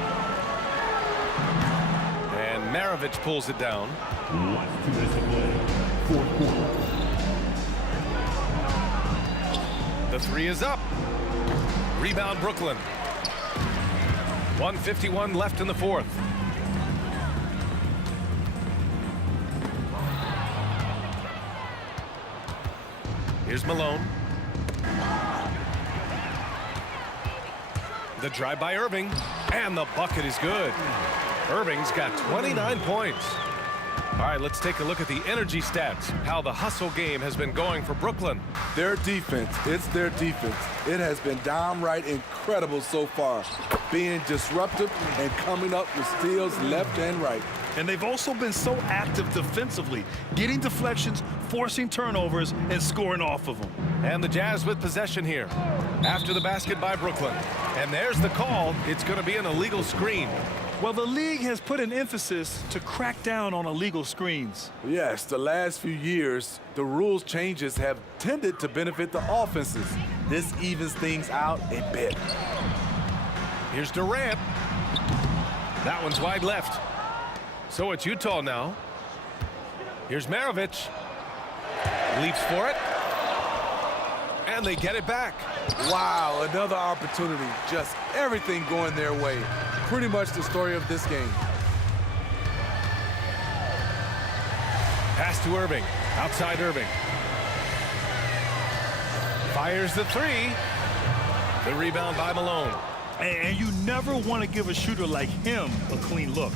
And Maravich pulls it down. Last 2 minutes of play. Fourth quarter. The 3 is up. Rebound Brooklyn. 1:51 left in the fourth. Here's Malone. The drive by Irving. And the bucket is good. Irving's got 29 points. All right, let's take a look at the energy stats. How the hustle game has been going for Brooklyn. Their defense, it's their defense. It has been downright incredible so far. Being disruptive and coming up with steals left and right. And they've also been so active defensively, getting deflections, forcing turnovers, and scoring off of them. And the Jazz with possession here. After the basket by Brooklyn. And there's the call. It's going to be an illegal screen. Well, the league has put an emphasis to crack down on illegal screens. Yes, the last few years, the rules changes have tended to benefit the offenses. This evens things out a bit. Here's Durant. That one's wide left. So it's Utah now. Here's Maravich. Leaps for it. And they get it back. Wow, another opportunity. Just everything going their way. Pretty much the story of this game. Pass to Irving. Outside Irving. Fires the three. The rebound by Malone. And you never want to give a shooter like him a clean look.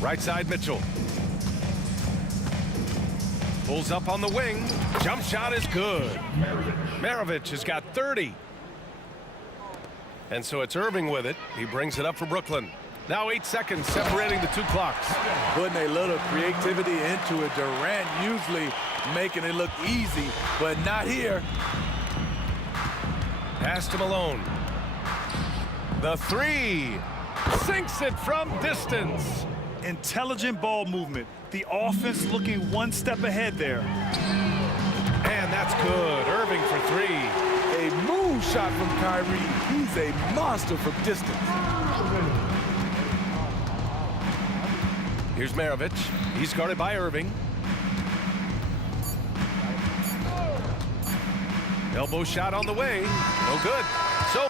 Right side Mitchell. Pulls up on the wing. Jump shot is good. Maravich has got 30. And so it's Irving with it. He brings it up for Brooklyn. Now 8 seconds separating the two clocks. Putting a little creativity into it. Durant usually making it look easy, but not here. Pass to Malone. The three. Sinks it from distance. Intelligent ball movement. The offense looking one step ahead there. And that's good. Irving for three. A move shot from Kyrie. He's a monster from distance. Here's Maravich. He's guarded by Irving. Elbow shot on the way. No good. So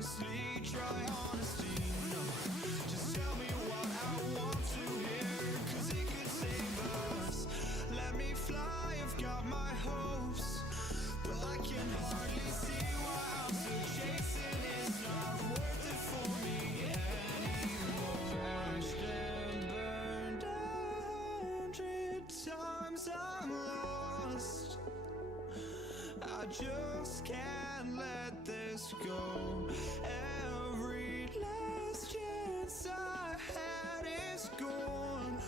honestly, try honesty. No, just tell me what I want to hear, 'cause it could save us. Let me fly, I've got my hopes, but I can hardly see why I'm still chasing. It's not worth it for me anymore. Crashed and burned 100 times, I'm lost. I just can't let this go. Every last chance I had is gone,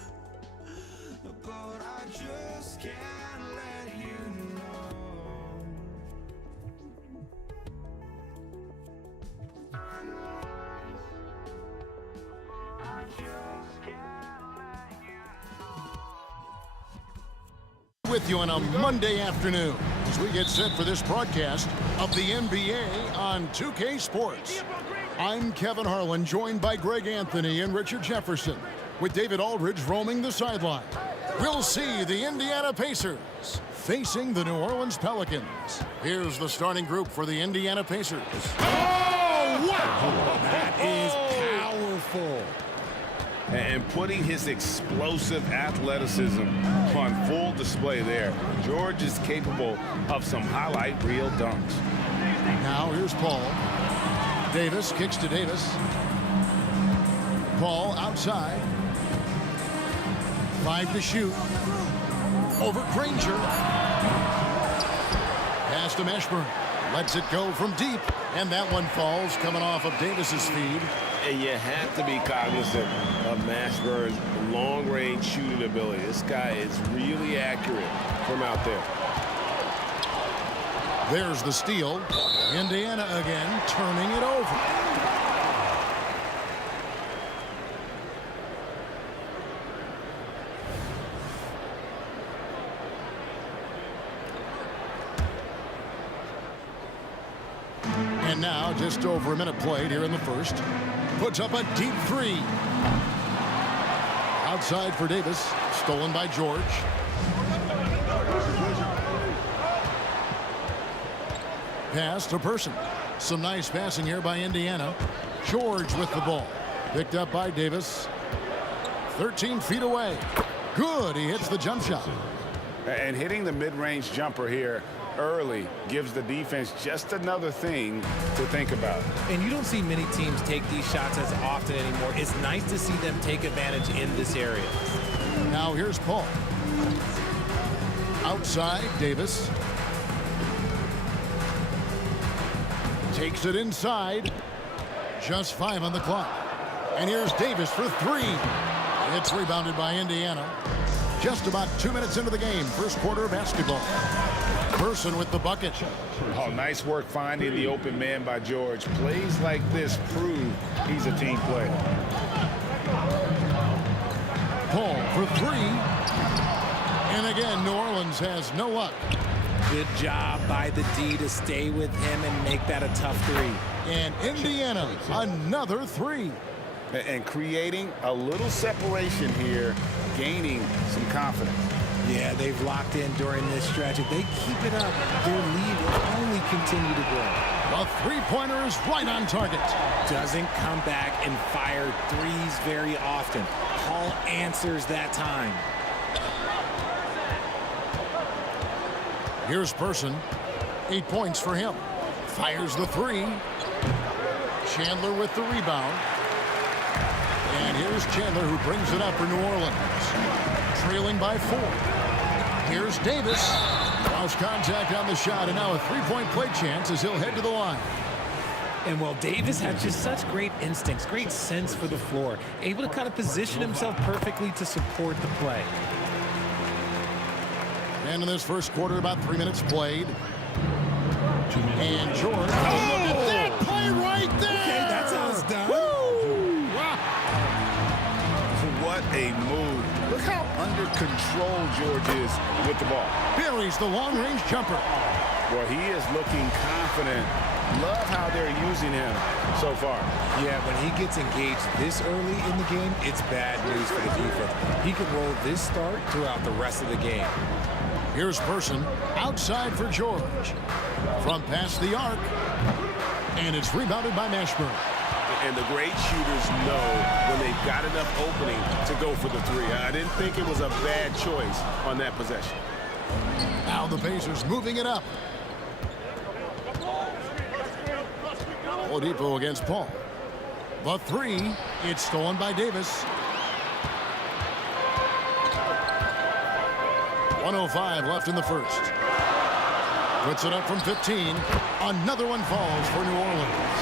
but I just can't let you know. I just can't let you With you on a Monday afternoon as we get set for this broadcast of the NBA on 2K Sports. I'm Kevin Harlan, joined by Greg Anthony and Richard Jefferson, with David Aldridge roaming the sideline. We'll see the Indiana Pacers facing the New Orleans Pelicans. Here's the starting group for the Indiana Pacers. Oh, wow! That is powerful. And putting his explosive athleticism on full display there. George is capable of some highlight reel dunks. Now here's Paul. Davis kicks to Davis. Paul outside. 5 to shoot. Over Granger. Pass to Mashburn. Lets it go from deep. And that one falls coming off of Davis's feed. And you have to be cognizant of Mashburn's long-range shooting ability. This guy is really accurate from out there. There's the steal. Indiana again turning it over. And now just over a minute played here in the first. Puts up a deep three. Outside for Davis. Stolen by George. Pass to Person. Some nice passing here by Indiana. George with the ball. Picked up by Davis. 13 feet away. Good. He hits the jump shot. And hitting the mid-range jumper here early gives the defense just another thing to think about. And you don't see many teams take these shots as often anymore. It's nice to see them take advantage in this area. Now here's Paul. Outside, Davis. Takes it inside. Just 5 on the clock. And here's Davis for 3. It's rebounded by Indiana. Just about 2 minutes into the game. First quarter of basketball. Person with the bucket. Oh, nice work finding the open man by George. Plays like this prove he's a team player. Paul for 3. And again, New Orleans has no luck. Good job by the D to stay with him and make that a tough 3. And Indiana, another 3. And creating a little separation here, gaining some confidence. Yeah, they've locked in during this stretch. If they keep it up, their lead will only continue to grow. The three-pointer is right on target. Doesn't come back and fire threes very often. Paul answers that time. Here's Person. 8 points for him. Fires the 3. Chandler with the rebound. And here's Chandler who brings it up for New Orleans. Trailing by 4. Here's Davis. Lost contact on the shot, and now a three-point play chance as he'll head to the line. And well, Davis has just such great instincts, great sense for the floor, able to kind of position himself perfectly to support the play. And in this first quarter, about 3 minutes played. And George. Oh, look at that play right there! Okay, that's how it's done. Woo! Wow. What a move. Look how under control George is with the ball. Buries the long-range jumper. Well, he is looking confident. Love how they're using him so far. Yeah, when he gets engaged this early in the game, it's bad news for the defense. He could roll this start throughout the rest of the game. Here's Person outside for George. From past the arc. And it's rebounded by Mashburn. And the great shooters know when they've got enough opening to go for the three. I didn't think it was a bad choice on that possession. Now the Pacers moving it up. Oladipo against Paul. The three, it's stolen by Davis. 1:05 left in the first. Puts it up from 15. Another one falls for New Orleans.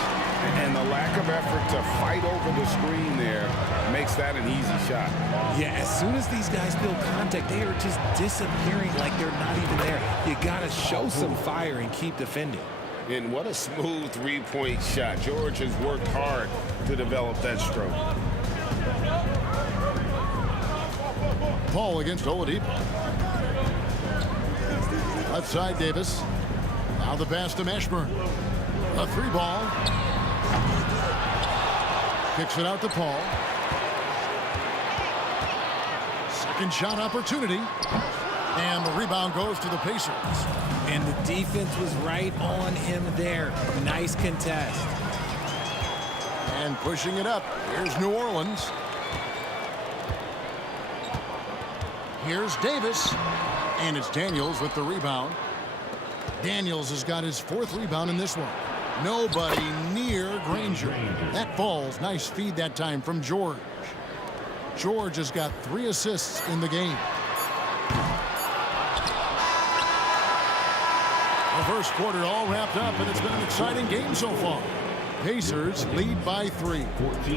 And the lack of effort to fight over the screen there makes that an easy shot. Yeah, as soon as these guys feel contact, they are just disappearing like they're not even there. You got to show some fire and keep defending. And what a smooth three-point shot. George has worked hard to develop that stroke. Paul against Oladipo. Left side, Davis. Now the pass to Mashburn. A three ball. Kicks it out to Paul. Second shot opportunity. And the rebound goes to the Pacers. And the defense was right on him there. Nice contest. And pushing it up. Here's New Orleans. Here's Davis. And it's Daniels with the rebound. Daniels has got his fourth rebound in this one. Nobody near Granger. That falls. Nice feed that time from George. George has got 3 assists in the game. The first quarter all wrapped up, and it's been an exciting game so far. Pacers lead by 3.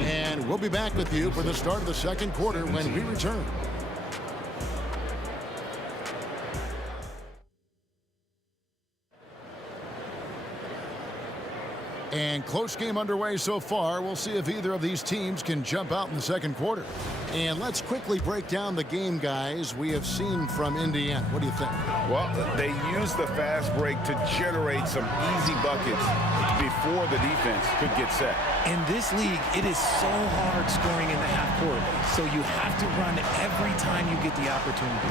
And we'll be back with you for the start of the second quarter when we return. And close game underway so far. We'll see if either of these teams can jump out in the second quarter. And let's quickly break down the game, guys, we have seen from Indiana. What do you think? Well, they used the fast break to generate some easy buckets before the defense could get set. In this league, it is so hard scoring in the half court. So you have to run every time you get the opportunity.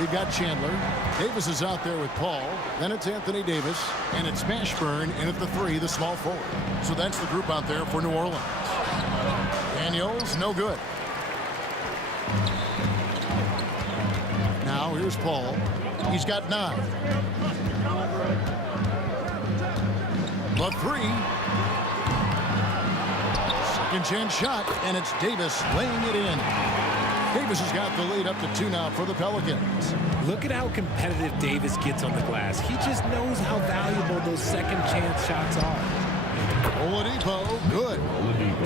We've got Chandler. Davis is out there with Paul. Then it's Anthony Davis. And it's Mashburn in at the 3, the small forward. So that's the group out there for New Orleans. Daniels, no good. Now here's Paul. He's got 9. The 3. Second chance shot, and it's Davis laying it in. Davis has got the lead up to 2 now for the Pelicans. Look at how competitive Davis gets on the glass. He just knows how valuable those second chance shots are. Oladipo, good.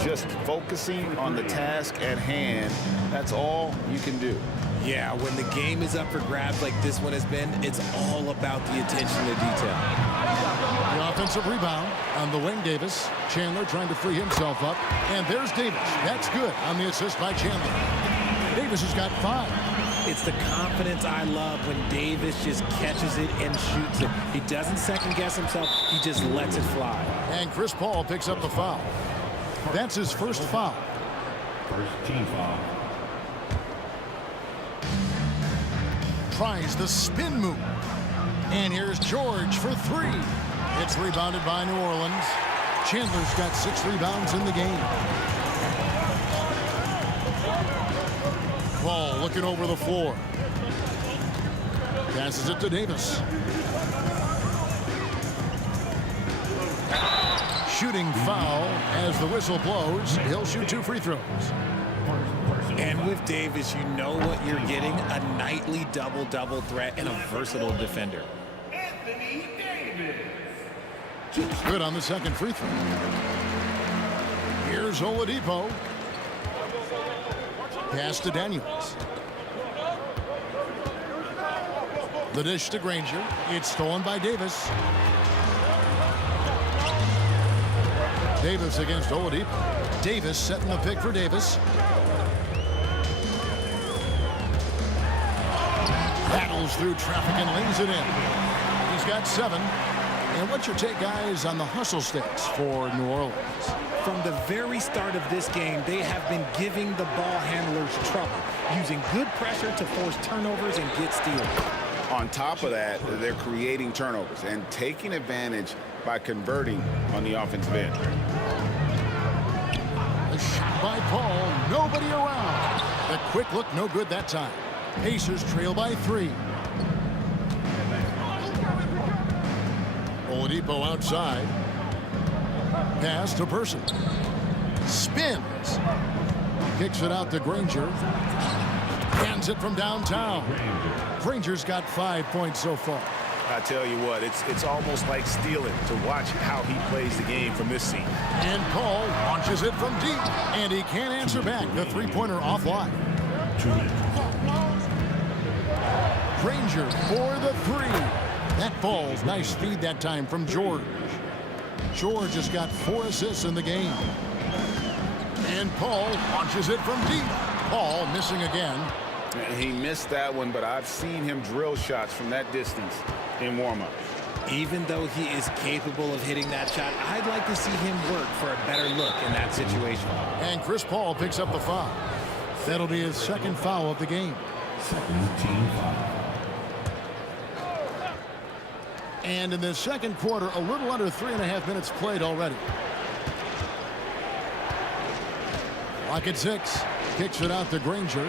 Just focusing on the task at hand, that's all you can do. Yeah, when the game is up for grabs like this one has been, it's all about the attention to detail. The offensive rebound on the wing, Davis. Chandler trying to free himself up. And there's Davis. That's good on the assist by Chandler. Davis has got 5. It's the confidence I love when Davis just catches it and shoots it. He doesn't second guess himself. He just lets it fly. And Chris Paul picks up the foul. That's his first foul. First team foul. Tries the spin move. And here's George for 3. It's rebounded by New Orleans. Chandler's got 6 rebounds in the game. Paul looking over the floor. Passes it to Davis. Shooting foul as the whistle blows. He'll shoot 2 free throws. And with Davis, you know what you're getting, a nightly double-double threat and a versatile defender. Good on the second free throw. Here's Oladipo. Pass to Daniels. The dish to Granger. It's stolen by Davis. Davis against Oladipo. Davis setting the pick for Davis. Battles through traffic and lays it in. He's got 7. And what's your take, guys, on the hustle sticks for New Orleans? From the very start of this game, they have been giving the ball handlers trouble, using good pressure to force turnovers and get steals. On top of that, they're creating turnovers and taking advantage by converting on the offensive end. A shot by Paul. Nobody around. The quick look, no good that time. Pacers trail by 3. Oladipo outside. Pass to Person. Spins. Kicks it out to Granger. Hands it from downtown. Granger's got 5 points so far. I tell you what, it's almost like stealing to watch how he plays the game from this seat. And Paul launches it from deep, and he can't answer back. The three-pointer offline. Granger for the 3. That falls. Nice feed that time from George. George has got 4 assists in the game. And Paul launches it from deep. Paul missing again. He missed that one, but I've seen him drill shots from that distance in warm-up. Even though he is capable of hitting that shot, I'd like to see him work for a better look in that situation. And Chris Paul picks up the foul. That'll be his second foul of the game. Second team foul. And in the second quarter, a little under 3.5 minutes played already. Clock at 6. Kicks it out to Granger.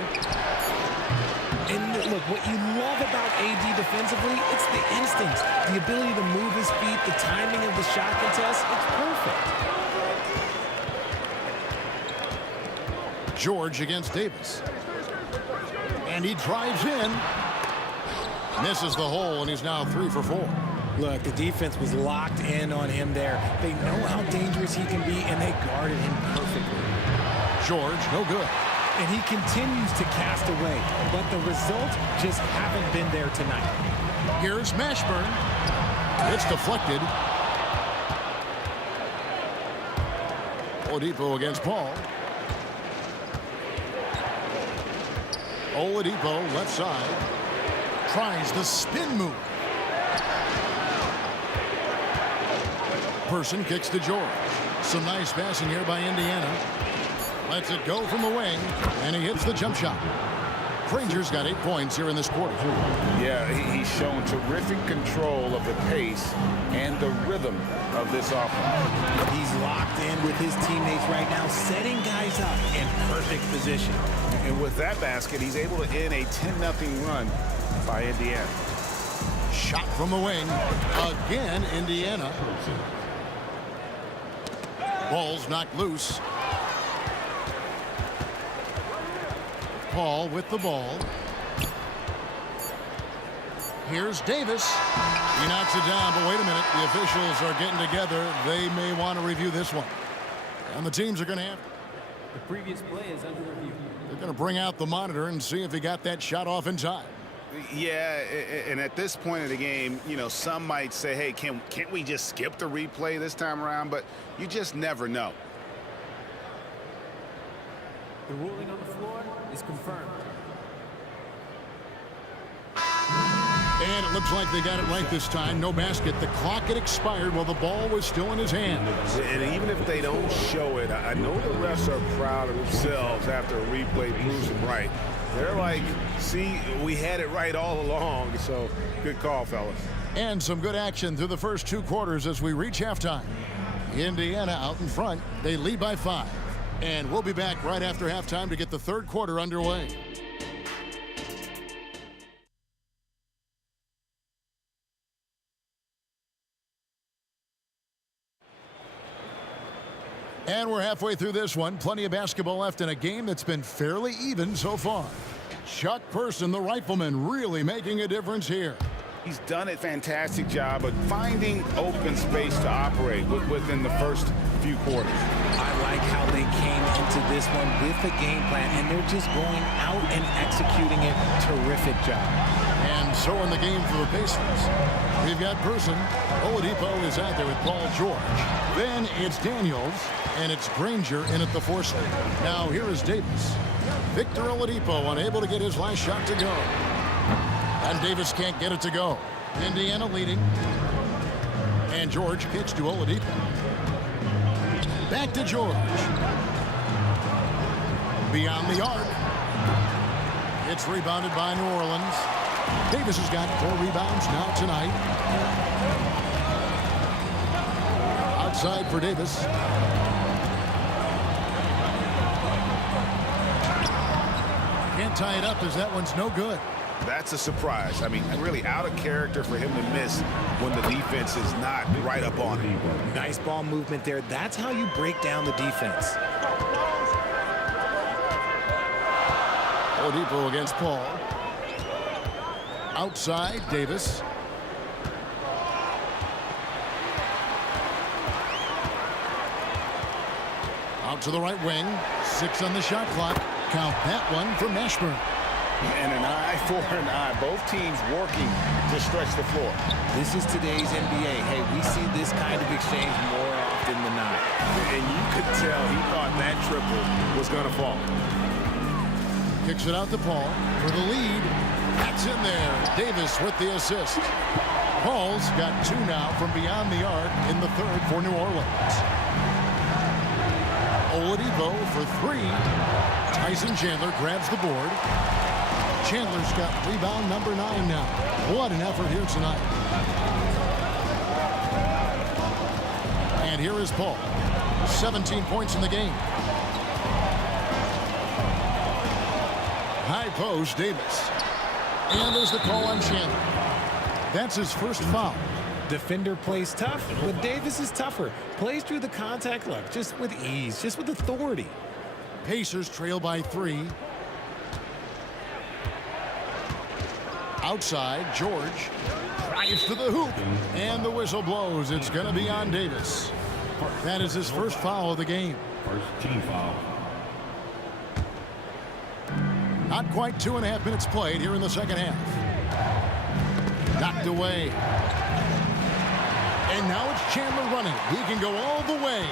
And look, what you love about AD defensively, it's the instincts, the ability to move his feet, the timing of the shot contest. It's perfect. George against Davis. And he drives in. Misses the hole, and he's now 3 for 4. Look, the defense was locked in on him there. They know how dangerous he can be, and they guarded him perfectly. George, no good. And he continues to cast away, but the results just haven't been there tonight. Here's Mashburn. It's deflected. Oladipo against Paul. Oladipo left side. Tries the spin move. Person kicks to George. Some nice passing here by Indiana. Lets it go from the wing, and he hits the jump shot. Granger's got 8 points here in this quarter. Yeah, he's shown terrific control of the pace and the rhythm of this offense. He's locked in with his teammates right now, setting guys up in perfect position. And with that basket, he's able to end a 10-0 run by Indiana. Shot from the wing. Again, Indiana. Ball's knocked loose. Paul with the ball. Here's Davis. He knocks it down, but wait a minute. The officials are getting together. They may want to review this one. And the teams are going to have... The previous play is under review. They're going to bring out the monitor and see if he got that shot off in time. Yeah, and at this point of the game, you know, some might say, hey, can't we just skip the replay this time around? But you just never know. The ruling on the floor is confirmed. And it looks like they got it right this time. No basket. The clock had expired while the ball was still in his hand. And even if they don't show it, I know the refs are proud of themselves after a replay proves them right. They're like, see, we had it right all along. So good call, fellas. And some good action through the first 2 quarters as we reach halftime. Indiana out in front. They lead by 5. And we'll be back right after halftime to get the third quarter underway. And we're halfway through this one. Plenty of basketball left in a game that's been fairly even so far. Chuck Person, the rifleman, really making a difference here. He's done a fantastic job of finding open space to operate within the first few quarters. I like how they came into this one with a game plan, and they're just going out and executing it. Terrific job. And so in the game for the Pacers, we've got Person. Oladipo is out there with Paul George. Then it's Daniels, and it's Granger in at the 4 slot. Now here is Davis. Victor Oladipo unable to get his last shot to go. And Davis can't get it to go. Indiana leading. And George kicks to Oladipo. Back to George. Beyond the arc. It's rebounded by New Orleans. Davis has got 4 rebounds now tonight. outside for Davis. Can't tie it up as that one's no good. That's a surprise. I mean, really out of character for him to miss when the defense is not right up on him. Nice ball movement there. That's how you break down the defense. Oladipo against Paul. Outside, Davis. Out to the right wing. 6 on the shot clock. Count that one for Mashburn. And an eye for an eye. Both teams working to stretch the floor. This is today's NBA. Hey, we see this kind of exchange more often than not. And you could tell he thought that triple was going to fall. Kicks it out to Paul for the lead. That's in there. Davis with the assist. Paul's got 2 now from beyond the arc in the third for New Orleans. Oladipo for 3. Tyson Chandler grabs the board. Chandler's got rebound number 9 now. What an effort here tonight. And here is Paul. 17 points in the game. High post, Davis. And there's the call on Chandler. That's his first foul. Defender plays tough, but Davis is tougher. Plays through the contact look, just with ease, just with authority. Pacers trail by 3. Outside, George drives to the hoop, and the whistle blows. It's going to be on Davis. That is his first foul of the game. First team foul. Not quite 2.5 minutes played here in the second half. Knocked away. And now it's Chandler running. He can go all the way.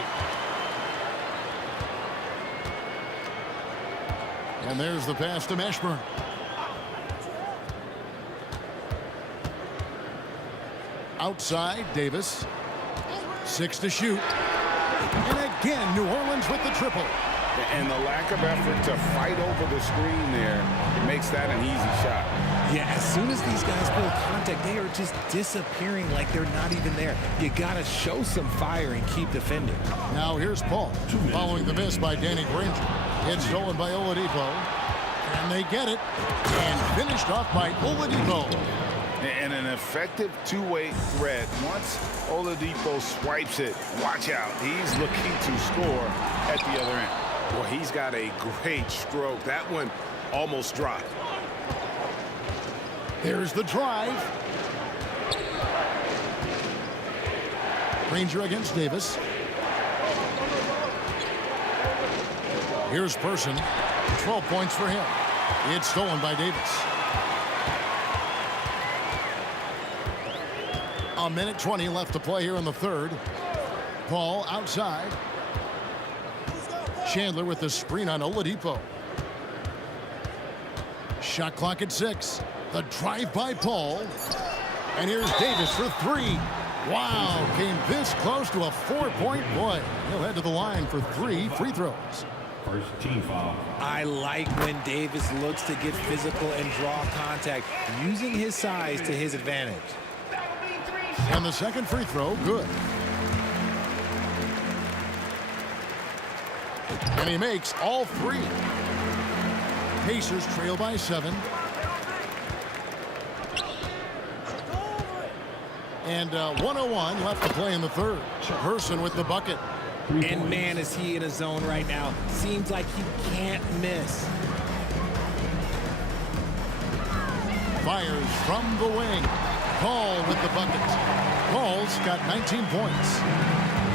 And there's the pass to Mashburn. Outside, Davis. 6 to shoot. And again, New Orleans with the triple. And the lack of effort to fight over the screen there makes that an easy shot. Yeah, as soon as these guys build contact, they are just disappearing like they're not even there. You got to show some fire and keep defending. Now here's Paul, following the miss by Danny Granger. It's stolen by Oladipo. And they get it. And finished off by Oladipo. And an effective two-way threat. Once Oladipo swipes it, watch out. He's looking to score at the other end. Well, he's got a great stroke. That one almost dropped. There's the drive. Granger against Davis. Here's Person. 12 points for him. It's stolen by Davis. A minute 20 left to play here in the third. Paul outside. Chandler with the screen on Oladipo. Shot clock at 6. The drive by Paul. And here's Davis for 3. Wow, came this close to a 4-point play. He'll head to the line for 3 free throws. First team foul. I like when Davis looks to get physical and draw contact, using his size to his advantage. And the second free throw, good. And he makes all 3. Pacers trail by 7. And 1:01 left to play in the third. Person with the bucket. And man, is he in a zone right now. Seems like he can't miss. Fires from the wing. Paul with the bucket. Paul's got 19 points.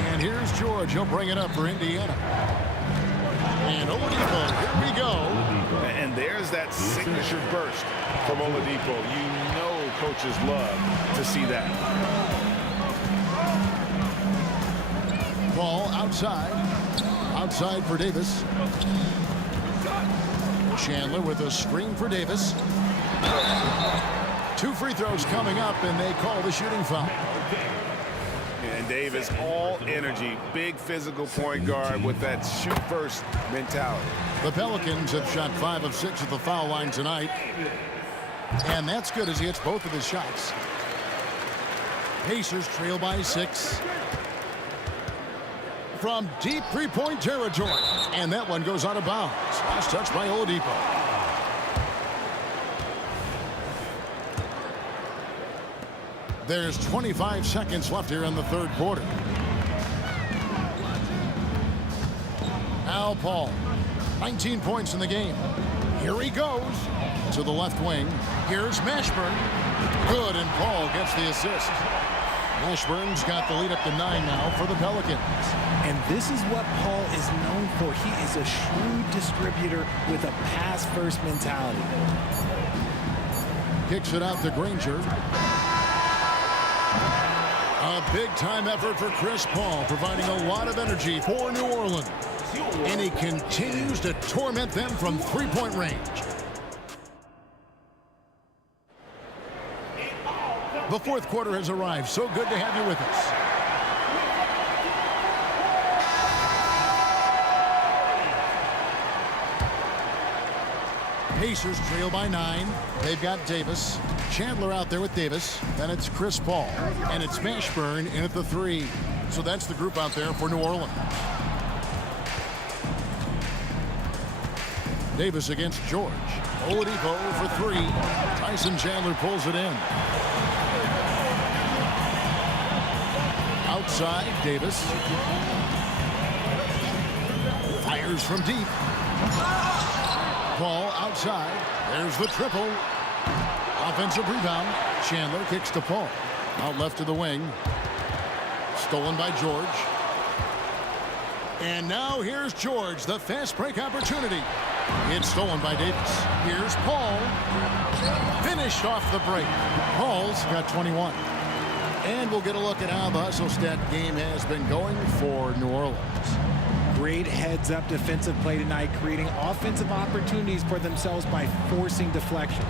And here's George. He'll bring it up for Indiana. And Oladipo, here we go. And there's that signature burst from Oladipo. You know coaches love to see that. Paul outside. Outside for Davis. Chandler with a screen for Davis. 2 free throws coming up, and they call the shooting foul. And Davis, all energy, big physical point guard with that shoot-first mentality. The Pelicans have shot 5 of 6 at the foul line tonight. And that's good as he hits both of his shots. Pacers trail by 6. from deep three-point territory. And that one goes out of bounds. Last touch by Oladipo. There's 25 seconds left here in the third quarter. Al Paul, 19 points in the game. Here he goes to the left wing. Here's Mashburn. Good, and Paul gets the assist. Mashburn's got the lead up to 9 now for the Pelicans. And this is what Paul is known for. He is a shrewd distributor with a pass-first mentality. Kicks it out to Granger. A big-time effort for Chris Paul, providing a lot of energy for New Orleans. And he continues to torment them from three-point range. The fourth quarter has arrived. So good to have you with us. Pacers trail by 9. They've got Davis. Chandler out there with Davis. Then it's Chris Paul. And it's Mashburn in at the 3. So that's the group out there for New Orleans. Davis against George. Oladipo for 3. Tyson Chandler pulls it in. Outside, Davis. Fires from deep. Paul outside. There's the triple. Offensive rebound. Chandler kicks to Paul. Out left to the wing. Stolen by George. And now here's George, the fast break opportunity. It's stolen by Davis. Here's Paul. Finished off the break. Paul's got 21. And we'll get a look at how the hustle stat game has been going for New Orleans. Great heads-up defensive play tonight, creating offensive opportunities for themselves by forcing deflections.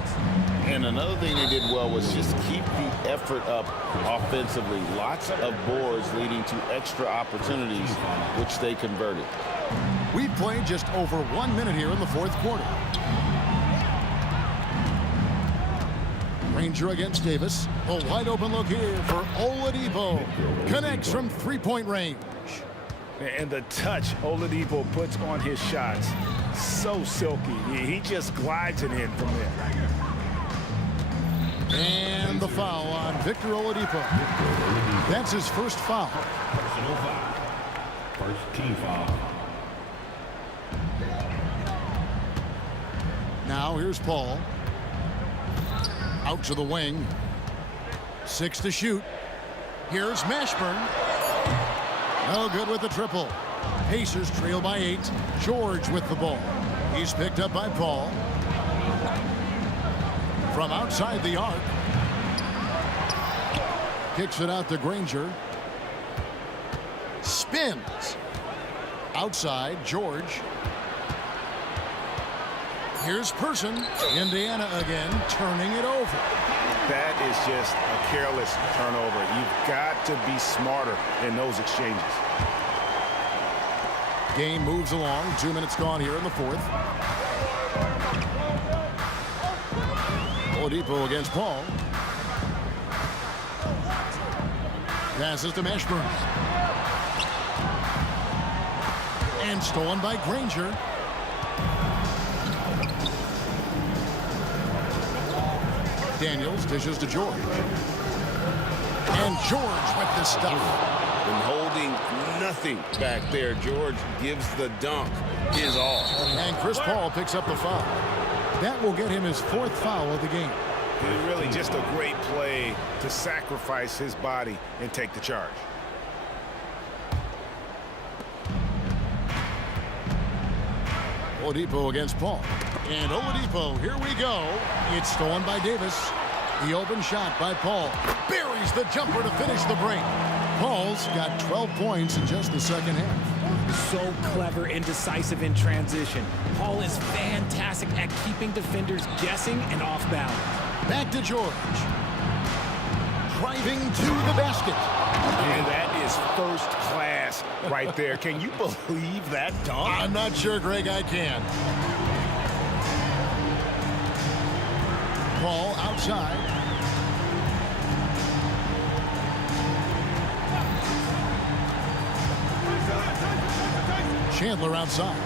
And another thing they did well was just keep the effort up offensively. Lots of boards leading to extra opportunities, which they converted. We've played just over 1 minute here in the fourth quarter. Granger against Davis. A wide open look here for Oladipo. Connects from three-point range. And the touch Oladipo puts on his shots, so silky. He just glides it in from there. And the foul on Victor Oladipo. That's his first foul. First team foul. Now here's Paul. Out to the wing. 6 to shoot. Here's Mashburn. No good with the triple. Pacers trail by 8. George with the ball. He's picked up by Paul. From outside the arc. Kicks it out to Granger. Spins. Outside, George. Here's Person. Indiana again, turning it over. That is just a careless turnover. You've got to be smarter in those exchanges. Game moves along. 2 minutes gone here in the fourth. Oladipo against Paul. Passes to Mashburn. And stolen by Granger. Daniels dishes to George. And George with the stuff. And holding nothing back there. George gives the dunk his all. And Chris Paul picks up the foul. That will get him his 4th foul of the game. Really just a great play to sacrifice his body and take the charge. Oladipo against Paul. And Oladipo, here we go. It's stolen by Davis. The open shot by Paul. Buries the jumper to finish the break. Paul's got 12 points in just the second half. So clever and decisive in transition. Paul is fantastic at keeping defenders guessing and off balance. Back to George. Driving to the basket. And that is first class right there. Can you believe that dunk? I'm not sure, Greg, I can. Paul outside. Chandler outside.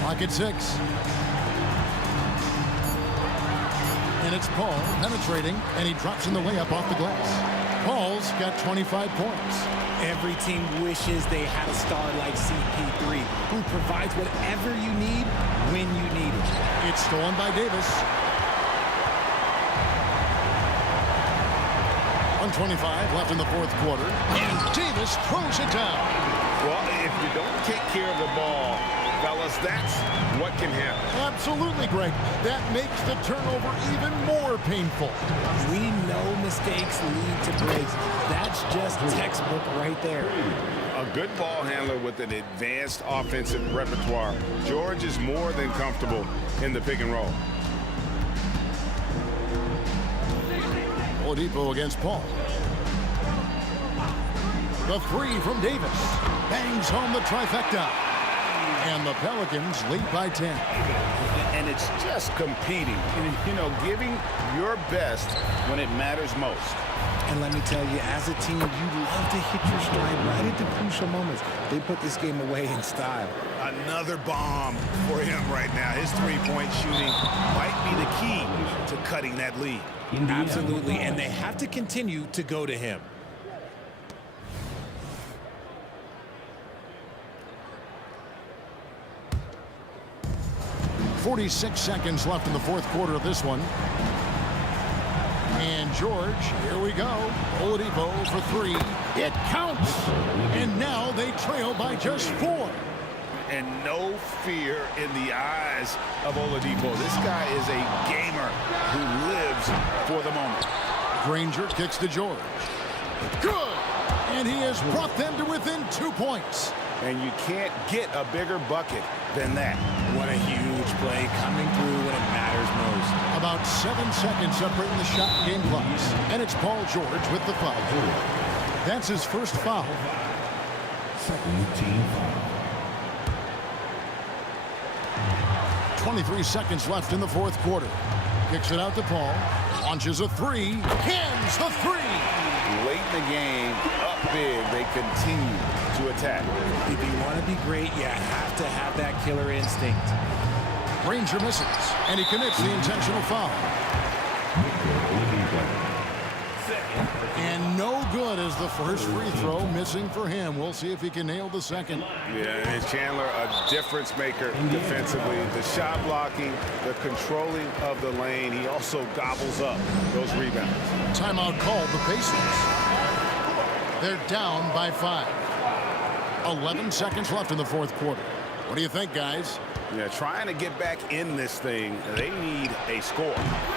Clock at 6. And it's Paul penetrating, and he drops in the layup off the glass. Paul's got 25 points. Every team wishes they had a star like CP3, who provides whatever you need when you need it. It's stolen by Davis. 1:25 left in the fourth quarter, and Davis throws it down. Well, if you don't take care of the ball, fellas, that's what can happen. Absolutely, Greg. That makes the turnover even more painful. We know mistakes lead to breaks. That's just textbook right there. A good ball handler with an advanced offensive repertoire. George is more than comfortable in the pick and roll. Oladipo against Paul. The three from Davis. Bangs home the trifecta. And the Pelicans lead by 10. And it's just competing. You know, giving your best when it matters most. And let me tell you, as a team, you love to hit your stride right at the crucial moments. They put this game away in style. Another bomb for him right now. His three-point shooting might be the key to cutting that lead. Absolutely, and they have to continue to go to him. .46 seconds left in the fourth quarter of this one. And George, here we go. Oladipo for three. It counts. And now they trail by just 4. And no fear in the eyes of Oladipo. This guy is a gamer who lives for the moment. Granger kicks to George. Good. And he has brought them to within 2 points. And you can't get a bigger bucket than that. What a huge play coming through when it matters most. About 7 seconds separating the shot and game clocks. And it's Paul George with the foul. That's his first foul. Second team foul. 23 seconds left in the fourth quarter. Kicks it out to Paul. Launches a three. Hands the three. Late in the game, up big, they continue to attack. If you want to be great, you have to have that killer instinct. Granger misses, and he commits the intentional foul. And no good as the first free throw, missing for him. We'll see if he can nail the second. Yeah, and Chandler, a difference maker defensively. The shot blocking, the controlling of the lane. He also gobbles up those rebounds. Timeout called the Pacers. They're down by 5. 11 seconds left in the fourth quarter. What do you think, guys? Yeah, trying to get back in this thing, they need a score.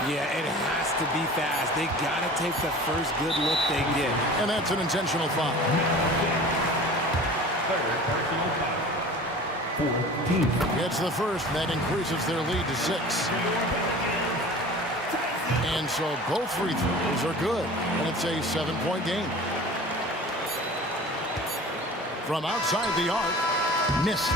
Yeah, it has to be fast. They got to take the first good look they get. And that's an intentional foul. It's the first, and that increases their lead to 6. And so both free throws are good, and it's a 7-point game. From outside the arc, missed.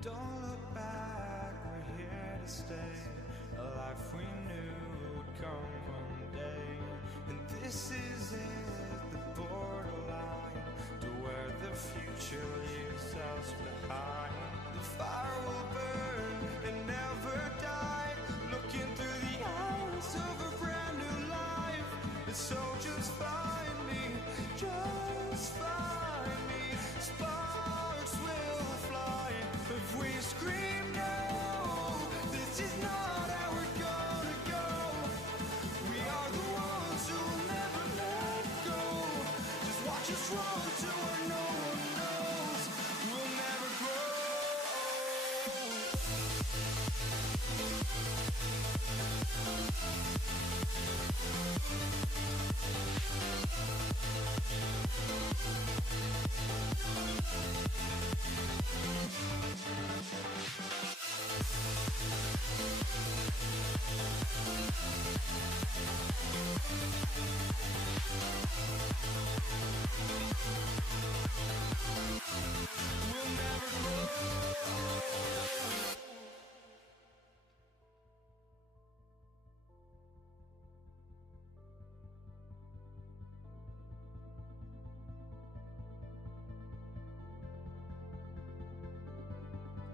Don't look back, we're here to this is it, the borderline to where the future leaves us behind. The fire will burn and never die, looking through the eyes of a brand new life. And so just find me, just find me. Sparks will fly if we scream no. This is not how we're gonna go. We are the ones who will never let go. Just watch us run to where no one knows. We'll never grow. We'll never grow.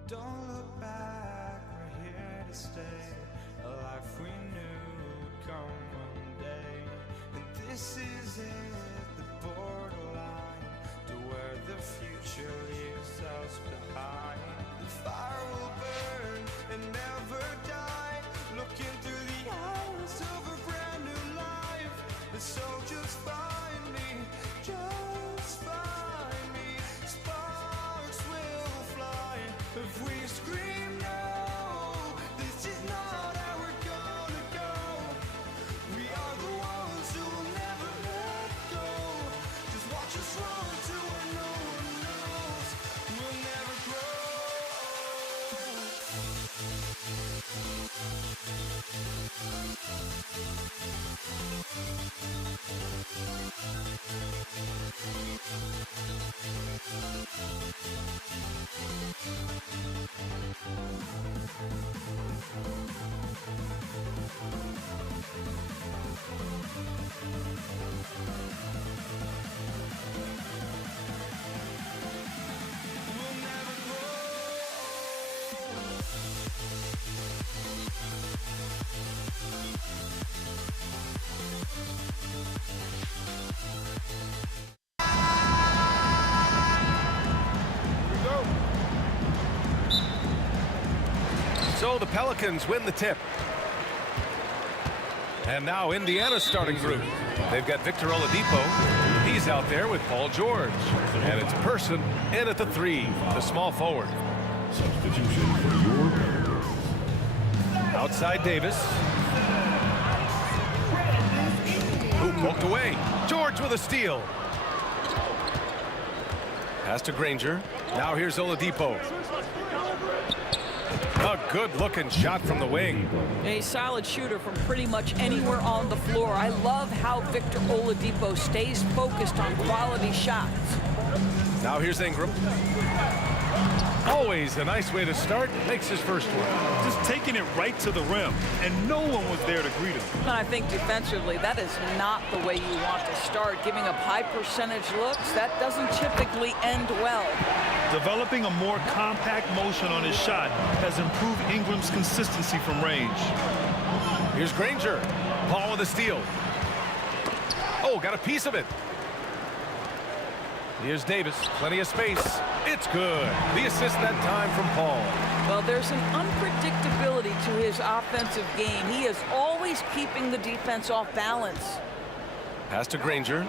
Don't look back, we're here to stay. A life we knew would come one day. And this is it, the borderline to where the future leaves us behind. The fire will burn and never die, looking through the eyes of a brand new life. And so just find me, just find me. Sparks will fly if we scream no. This is not how we're gonna go. We are the ones who will never let go. Just watch us run to where no one knows. We'll never grow. We'll never grow. So the Pelicans win the tip. And now Indiana's starting group. They've got Victor Oladipo. He's out there with Paul George. And it's Person in at the 3, the small forward. Substitution for your Pelicans. Outside Davis. Who poked away. George with a steal. Pass to Granger. Now here's Oladipo. A good-looking shot from the wing. A solid shooter from pretty much anywhere on the floor. I love how Victor Oladipo stays focused on quality shots. Now here's Ingram. Always a nice way to start. Makes his first one. Just taking it right to the rim, and no one was there to greet him. And I think defensively, that is not the way you want to start. Giving up high percentage looks, that doesn't typically end well. Developing a more compact motion on his shot has improved Ingram's consistency from range. Here's Granger. Paul with a steal. Oh, got a piece of it. Here's Davis. Plenty of space. It's good. The assist that time from Paul. Well, there's an unpredictability to his offensive game. He is always keeping the defense off balance. Pass to Granger.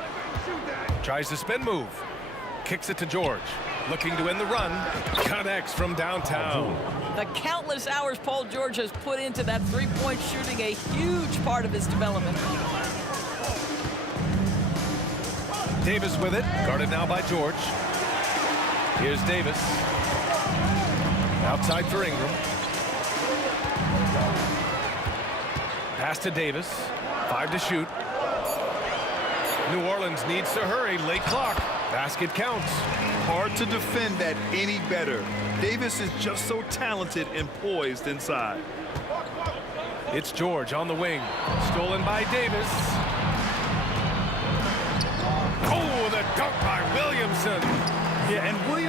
Tries the spin move. Kicks it to George. Looking to end the run. Connects from downtown. The countless hours Paul George has put into that three-point shooting, a huge part of his development. Davis with it. Guarded now by George. Here's Davis. Outside for Ingram. Pass to Davis. 5 to shoot. New Orleans needs to hurry. Late clock. Basket counts. Hard to defend that any better. Davis is just so talented and poised inside. It's George on the wing. Stolen by Davis.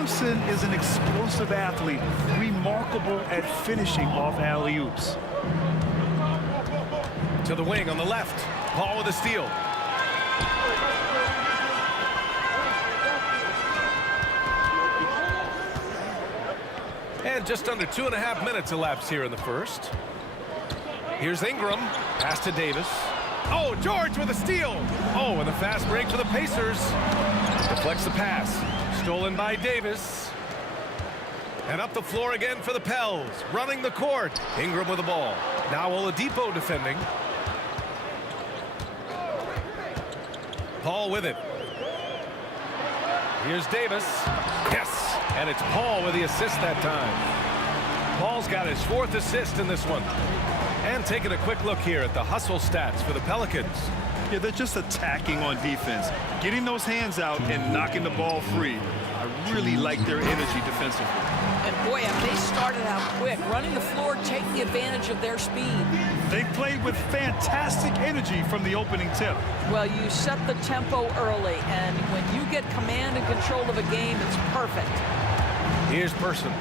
Iverson is an explosive athlete, remarkable at finishing off alley-oops. To the wing on the left. Paul with a steal. And just under 2.5 minutes elapsed here in the first. Here's Ingram. Pass to Davis. Oh, George with a steal. Oh, and a fast break for the Pacers. Deflects the pass. Stolen by Davis. And up the floor again for the Pels. Running the court. Ingram with the ball. Now Oladipo defending. Paul with it. Here's Davis. Yes. And it's Paul with the assist that time. Paul's got his 4th assist in this one. And taking a quick look here at the hustle stats for the Pelicans. Yeah, they're just attacking on defense, getting those hands out and knocking the ball free. I really like their energy defensively. And boy, have they started out quick, running the floor, taking advantage of their speed. They played with fantastic energy from the opening tip. Well, you set the tempo early, and when you get command and control of a game, it's perfect. Here's Person.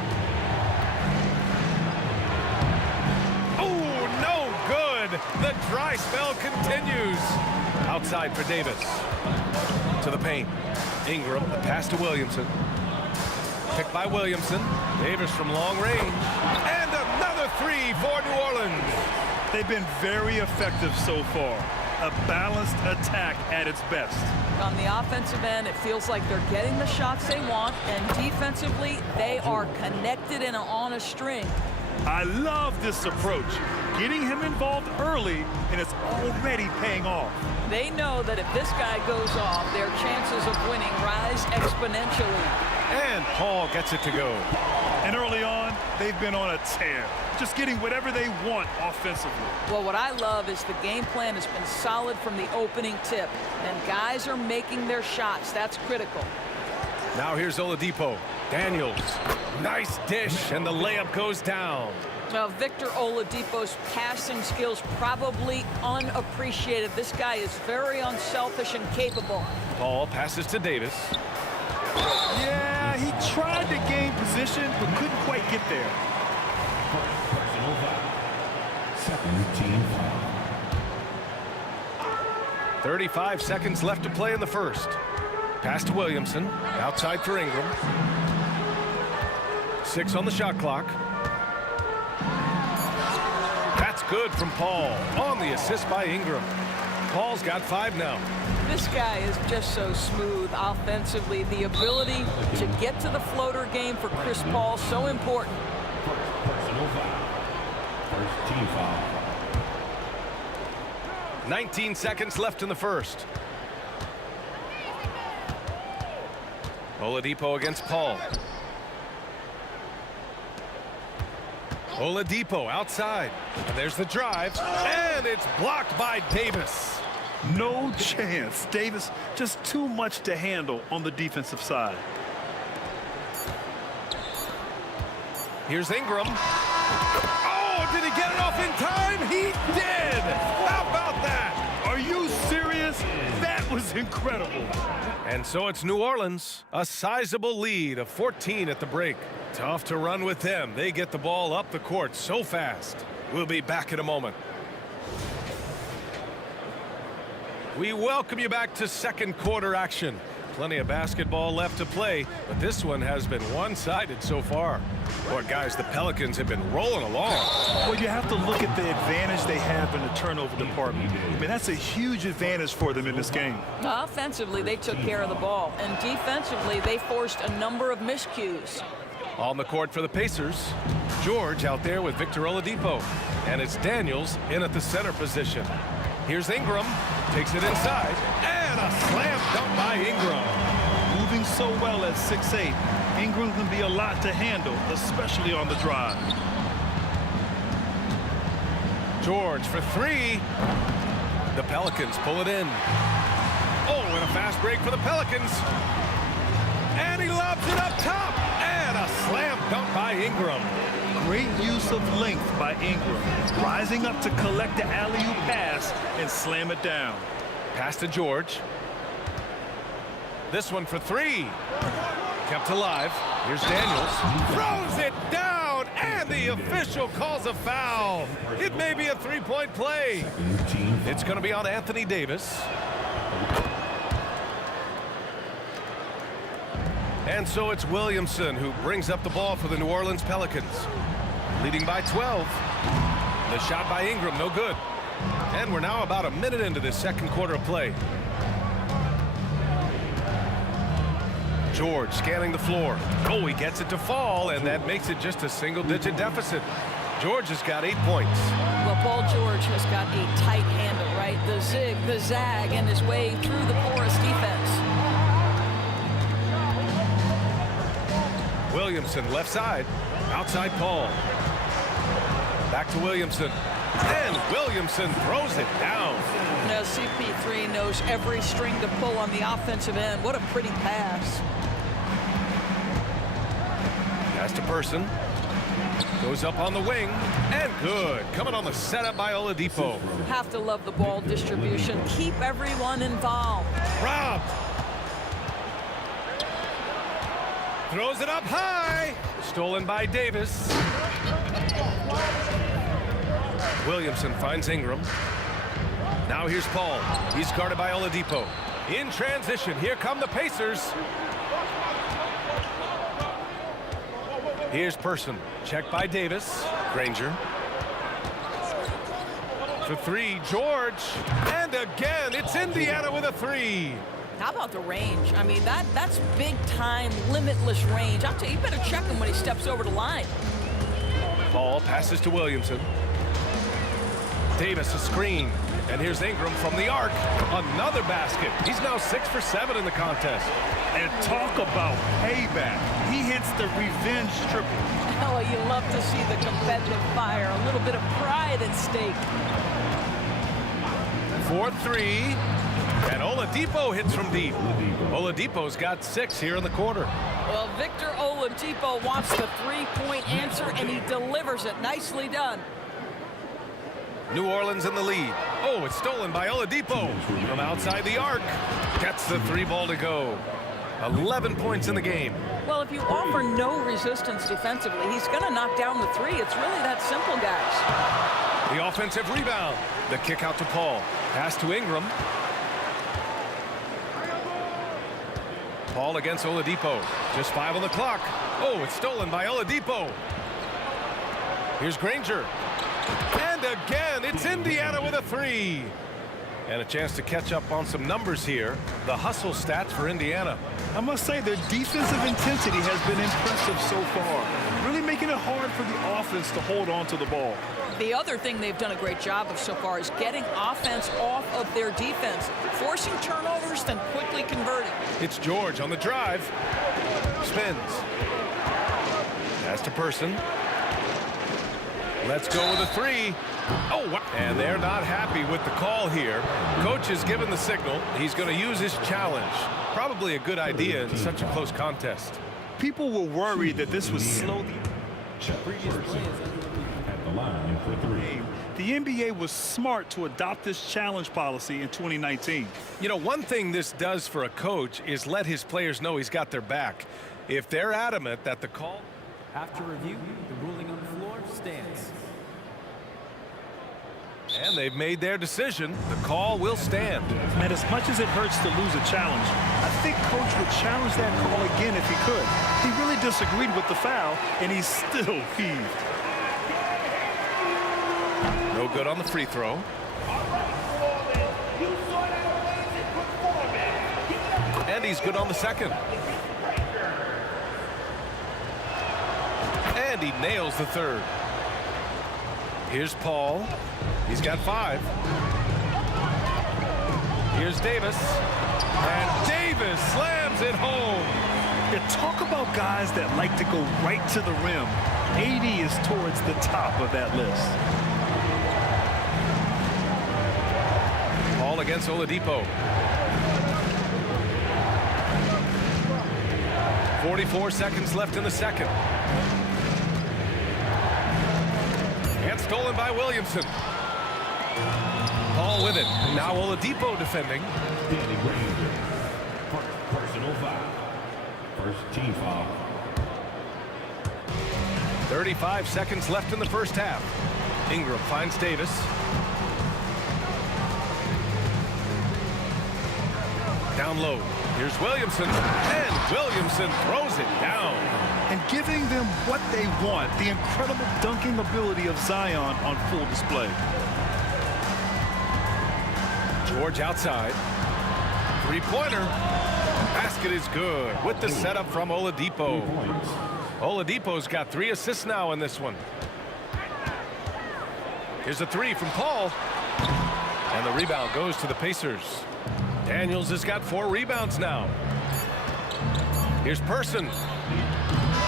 Oh, no good. The dry spell continues. Outside for Davis. To the paint. Ingram, the pass to Williamson. Picked by Williamson. Davis from long range. And another 3 for New Orleans. They've been very effective so far. A balanced attack at its best. On the offensive end, it feels like they're getting the shots they want, and defensively, they are connected and on a string. I love this approach. Getting him involved early, and it's already paying off. They know that if this guy goes off, their chances of winning rise exponentially. And Paul gets it to go. And early on, they've been on a tear, just getting whatever they want offensively. Well, what I love is the game plan has been solid from the opening tip, and guys are making their shots. That's critical. Now here's Oladipo. Daniels. Nice dish, and the layup goes down. Well, Victor Oladipo's passing skills probably unappreciated. This guy is very unselfish and capable. Paul passes to Davis. Yeah, he tried to gain position, but couldn't quite get there. Personal foul. Second team foul. 35 seconds left to play in the first. Pass to Williamson. Outside for Ingram. 6 on the shot clock. That's good from Paul. On the assist by Ingram. Paul's got 5 now. This guy is just so smooth offensively. The ability to get to the floater game for Chris Paul, so important. Personal foul. First team foul. 19 seconds left in the first. Oladipo against Paul. Oladipo outside. And there's the drive. And it's blocked by Davis. No chance. Davis just too much to handle on the defensive side. Here's Ingram. Oh, did he get it off in time? He did. How about that? Are you serious? That was incredible. And so it's New Orleans, a sizable lead of 14 at the break. Tough to run with them. They get the ball up the court so fast. We'll be back in a moment. We welcome you back to second quarter action. Plenty of basketball left to play, but this one has been one-sided so far. Boy, guys, the Pelicans have been rolling along. Well, you have to look at the advantage they have in the turnover department. I mean, that's a huge advantage for them in this game. Offensively, they took care of the ball, and defensively, they forced a number of miscues. On the court for the Pacers, George out there with Victor Oladipo, and it's Daniels in at the center position. Here's Ingram, takes it inside, and a slam dunk by Ingram. Moving so well at 6'8", Ingram can be a lot to handle, especially on the drive. George for 3. The Pelicans pull it in. Oh, and a fast break for the Pelicans. And he lobs it up top. And a slam dunk by Ingram. Great use of length by Ingram, rising up to collect the alley-oop pass and slam it down. Pass to George. This one for 3. Kept alive. Here's Daniels. Throws it down, and the official calls a foul. It may be a three-point play. It's going to be on Anthony Davis. And so it's Williamson who brings up the ball for the New Orleans Pelicans. Leading by 12. The shot by Ingram, no good. And we're now about a minute into this second quarter of play. George scanning the floor. Oh, he gets it to fall, and that makes it just a single-digit deficit. George has got 8 points. Well, Paul George has got a tight handle, right? The zig, the zag, and his way through the porous defense. Williamson left side. Outside Paul. Back to Williamson. And Williamson throws it down. Now CP3 knows every string to pull on the offensive end. What a pretty pass. Pass to Person. Goes up on the wing. And good. Coming on the setup by Oladipo. Have to love the ball distribution. Keep everyone involved. Robbed. Throws it up high. Stolen by Davis. Williamson finds Ingram. Now here's Paul. He's guarded by Oladipo. In transition, here come the Pacers. Here's Person. Checked by Davis. Granger. For three, George. And again, it's Indiana with a three. How about the range? I mean, that's big-time, limitless range. I'll tell you, you better check him when he steps over the line. Ball passes to Williamson. Davis a screen. And here's Ingram from the arc. Another basket. He's now 6 for 7 in the contest. And talk about payback. He hits the revenge triple. Oh, you love to see the competitive fire. A little bit of pride at stake. 4-3. And Oladipo hits from deep. Oladipo's got 6 here in the quarter. Well, Victor Oladipo wants the three-point answer, and he delivers it. Nicely done. New Orleans in the lead. Oh, it's stolen by Oladipo from outside the arc. Gets the 3 ball to go. 11 points in the game. Well, if you offer no resistance defensively, he's going to knock down the 3. It's really that simple, guys. The offensive rebound. The kick out to Paul. Pass to Ingram. Paul against Oladipo. Just 5 on the clock. Oh, it's stolen by Oladipo. Here's Granger. And again, it's Indiana with a 3. And a chance to catch up on some numbers here. The hustle stats for Indiana. I must say their defensive intensity has been impressive so far. Really making it hard for the offense to hold on to the ball. The other thing they've done a great job of so far is getting offense off of their defense, forcing turnovers, then quickly converting. It's George on the drive. Spins. Pass to Person. Let's go with a 3. Oh, wow. And they're not happy with the call here. Coach has given the signal. He's going to use his challenge. Probably a good idea in such a close contest. People were worried that this would slow the NBA was smart to adopt this challenge policy in 2019. You know, one thing this does for a coach is let his players know he's got their back. If they're adamant that the call... After review, the ruling on the floor stands. And they've made their decision. The call will stand. Man, as much as it hurts to lose a challenge, I think Coach would challenge that call again if he could. He really disagreed with the foul, and he still heaved. No good on the free throw. And he's good on the second. And he nails the third. Here's Paul. He's got 5. Here's Davis. And Davis slams it home. Yeah, talk about guys that like to go right to the rim. AD is towards the top of that list. Paul against Oladipo. 44 seconds left in the second. And stolen by Williamson. Paul with it. Now Oladipo defending. Personal foul. First team foul. 35 seconds left in the first half. Ingram finds Davis. Down low. Here's Williamson. And Williamson throws it down. And giving them what they want, the incredible dunking ability of Zion on full display. George outside. Three-pointer. Basket is good with the setup from Oladipo. Oladipo's got 3 assists now in this one. Here's a 3 from Paul. And the rebound goes to the Pacers. Daniels has got 4 rebounds now. Here's Person.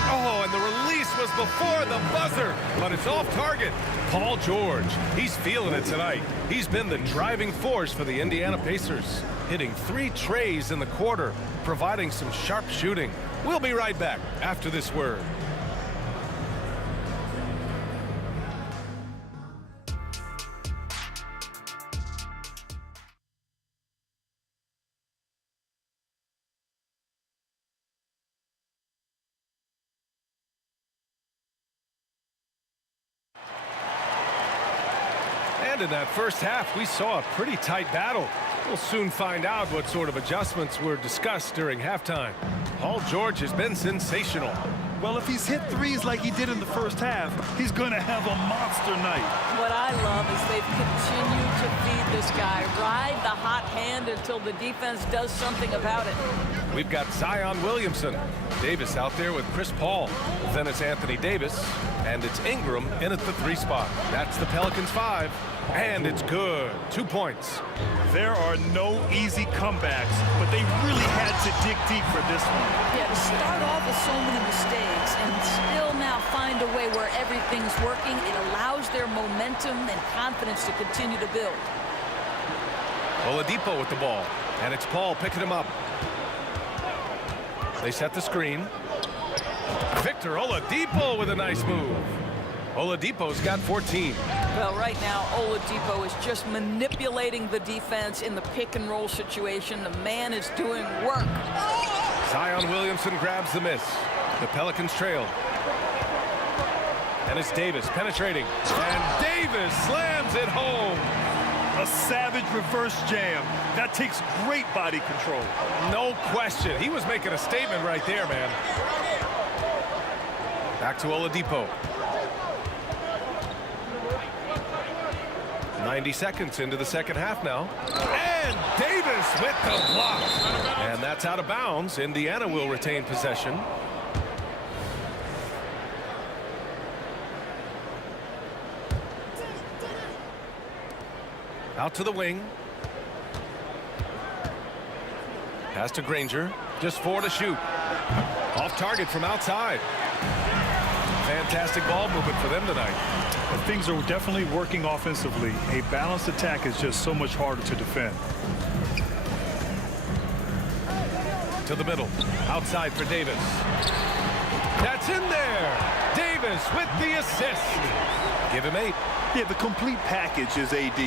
Oh, and the release was before the buzzer, but it's off target. Paul George, he's feeling it tonight. He's been the driving force for the Indiana Pacers, hitting 3 trays in the quarter, providing some sharp shooting. We'll be right back after this word. And in that first half, we saw a pretty tight battle. We'll soon find out what sort of adjustments were discussed during halftime. Paul George has been sensational. Well, if he's hit threes like he did in the first half, he's going to have a monster night. What I love is they've continued to feed this guy. Ride the hot hand until the defense does something about it. We've got Zion Williamson. Davis out there with Chris Paul. Then it's Anthony Davis. And it's Ingram in at the 3 spot. That's the Pelicans 5. And it's good. 2 points. There are no easy comebacks, but they really had to dig deep for this one. Yeah, to start off with so many mistakes and still now find a way where everything's working, it allows their momentum and confidence to continue to build. Oladipo with the ball. And it's Paul picking him up. They set the screen. Victor Oladipo with a nice move. Oladipo's got 14. Well, right now, Oladipo is just manipulating the defense in the pick-and-roll situation. The man is doing work. Zion Williamson grabs the miss. The Pelicans trail. And it's Davis penetrating. And Davis slams it home. A savage reverse jam. That takes great body control. No question. He was making a statement right there, man. Back to Oladipo. 90 seconds into the second half now. And Davis with the block. And that's out of bounds. Indiana will retain possession. Out to the wing. Pass to Granger. Just 4 to shoot. Off target from outside. Fantastic ball movement for them tonight. And things are definitely working offensively. A balanced attack is just so much harder to defend. To the middle. Outside for Davis. That's in there. Davis with the assist. Give him 8. Yeah, the complete package is AD.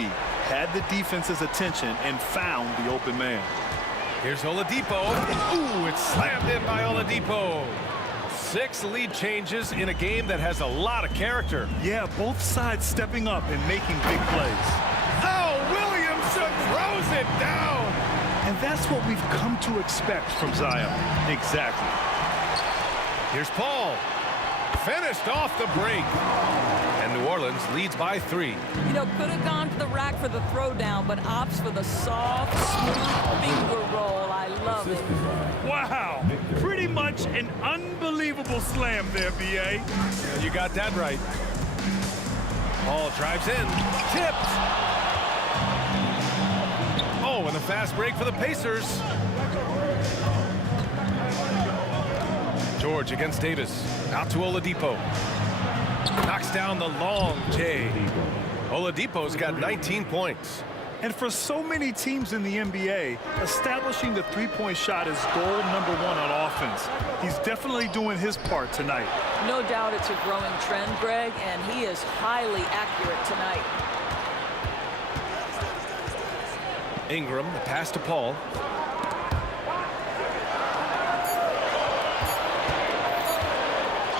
Had the defense's attention and found the open man. Here's Oladipo. Ooh, it's slammed in by Oladipo. 6 lead changes in a game that has a lot of character. Yeah, both sides stepping up and making big plays. Oh, Williamson throws it down. And that's what we've come to expect from Zion. Exactly. Here's Paul. Finished off the break. And New Orleans leads by 3. You know, could have gone to the rack for the throwdown, but opts for the soft, smooth finger roll. I love it. Wow. Pretty much an unbelievable slam there, B.A. You got that right. Paul drives in. Tipped. Oh, and a fast break for the Pacers. George against Davis. Out to Oladipo. Knocks down the long J. Oladipo's got 19 points. And for so many teams in the NBA, establishing the three-point shot is goal number 1 on offense. He's definitely doing his part tonight. No doubt it's a growing trend, Greg, and he is highly accurate tonight. Ingram, the pass to Paul.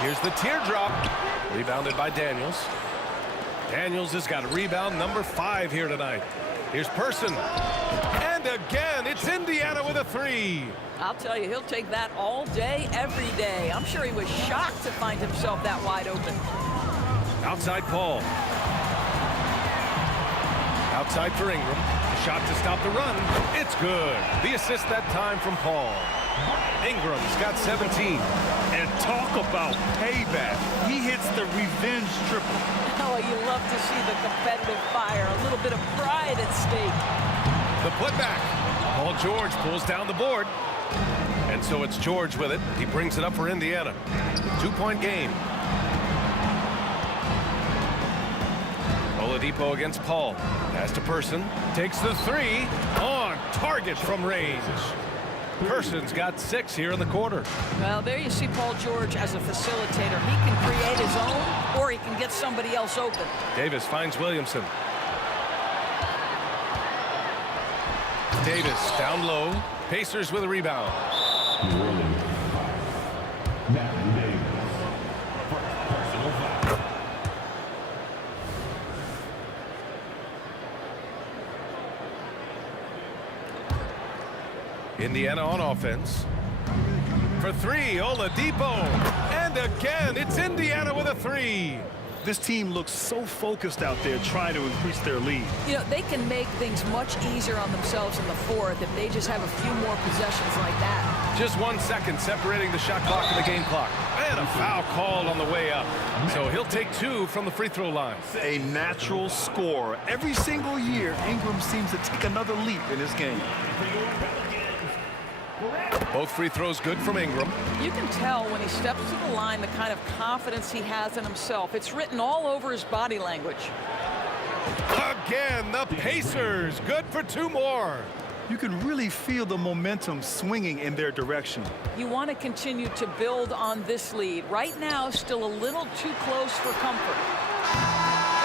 Here's the teardrop. Rebounded by Daniels. Daniels has got rebound number 5 here tonight. Here's Person. And again, it's Indiana with a 3. I'll tell you, he'll take that all day, every day. I'm sure he was shocked to find himself that wide open. Outside Paul. Outside for Ingram. A shot to stop the run. It's good. The assist that time from Paul. Ingram's got 17. And talk about payback. He hits the revenge triple. Oh, you love to see the competitive fire. A little bit of pride at stake. The putback. Paul George pulls down the board. And so it's George with it. He brings it up for Indiana. 2-point game. Oladipo against Paul. Pass to Person. Takes the 3. On target from range. Person's got 6 here in the quarter. Well, there you see Paul George as a facilitator. He can create his own, or he can get somebody else open. Davis finds Williamson. Davis down low. Pacers with a rebound. Matthew Davis. Personal foul. Indiana on offense. For 3, Oladipo. And again, it's Indiana with a 3. This team looks so focused out there trying to increase their lead. You know, they can make things much easier on themselves in the fourth if they just have a few more possessions like that. Just 1 second separating the shot clock and the game clock. And a foul called on the way up. So he'll take 2 from the free throw line. A natural scorer. Every single year, Ingram seems to take another leap in his game. Both free throws good from Ingram. You can tell when he steps to the line the kind of confidence he has in himself. It's written all over his body language. Again, the Pacers. Good for 2 more. You can really feel the momentum swinging in their direction. You want to continue to build on this lead. Right now, still a little too close for comfort.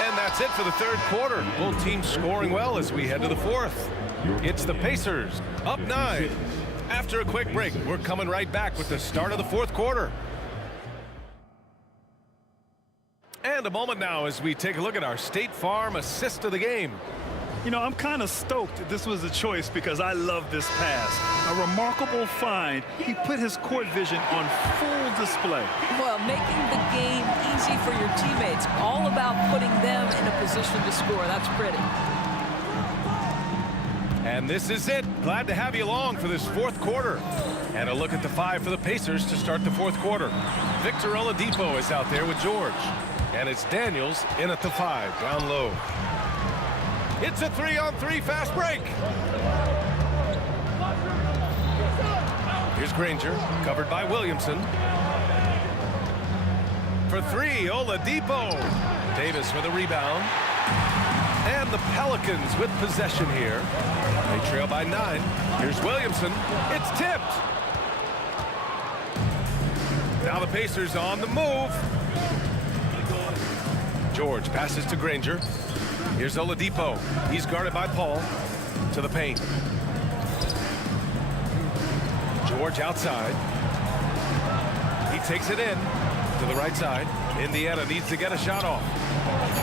And that's it for the third quarter. Both teams scoring well as we head to the fourth. It's the Pacers up 9. After a quick break, we're coming right back with the start of the fourth quarter. And a moment now as we take a look at our State Farm assist of the game. You know, I'm kind of stoked this was a choice because I love this pass. A remarkable find. He put his court vision on full display. Well, making the game easy for your teammates. All about putting them in a position to score. That's pretty. And this is it. Glad to have you along for this fourth quarter. And a look at the 5 for the Pacers to start the fourth quarter. Victor Oladipo is out there with George. And it's Daniels in at the 5, down low. It's a 3-on-3 fast break. Here's Granger, covered by Williamson. For 3, Oladipo. Davis with a rebound. And the Pelicans with possession here. They trail by 9. Here's Williamson. It's tipped. Now the Pacers on the move. George passes to Granger. Here's Oladipo. He's guarded by Paul. To the paint. George outside. He takes it in to the right side. Indiana needs to get a shot off.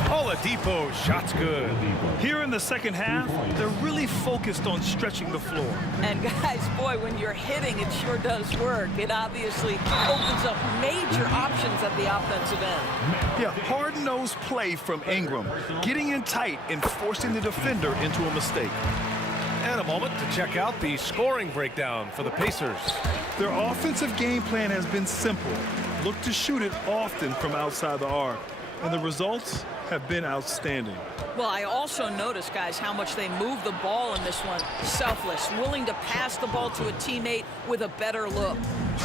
Oladipo, shot's good. Here in the second half, they're really focused on stretching the floor. And guys, boy, when you're hitting, it sure does work. It obviously opens up major options at the offensive end. Yeah, hard-nosed play from Ingram, getting in tight and forcing the defender into a mistake. And a moment to check out the scoring breakdown for the Pacers. Their offensive game plan has been simple. Look to shoot it often from outside the arc. And the results have been outstanding. Well, I also noticed, guys, how much they move the ball in this one. Selfless, willing to pass the ball to a teammate with a better look.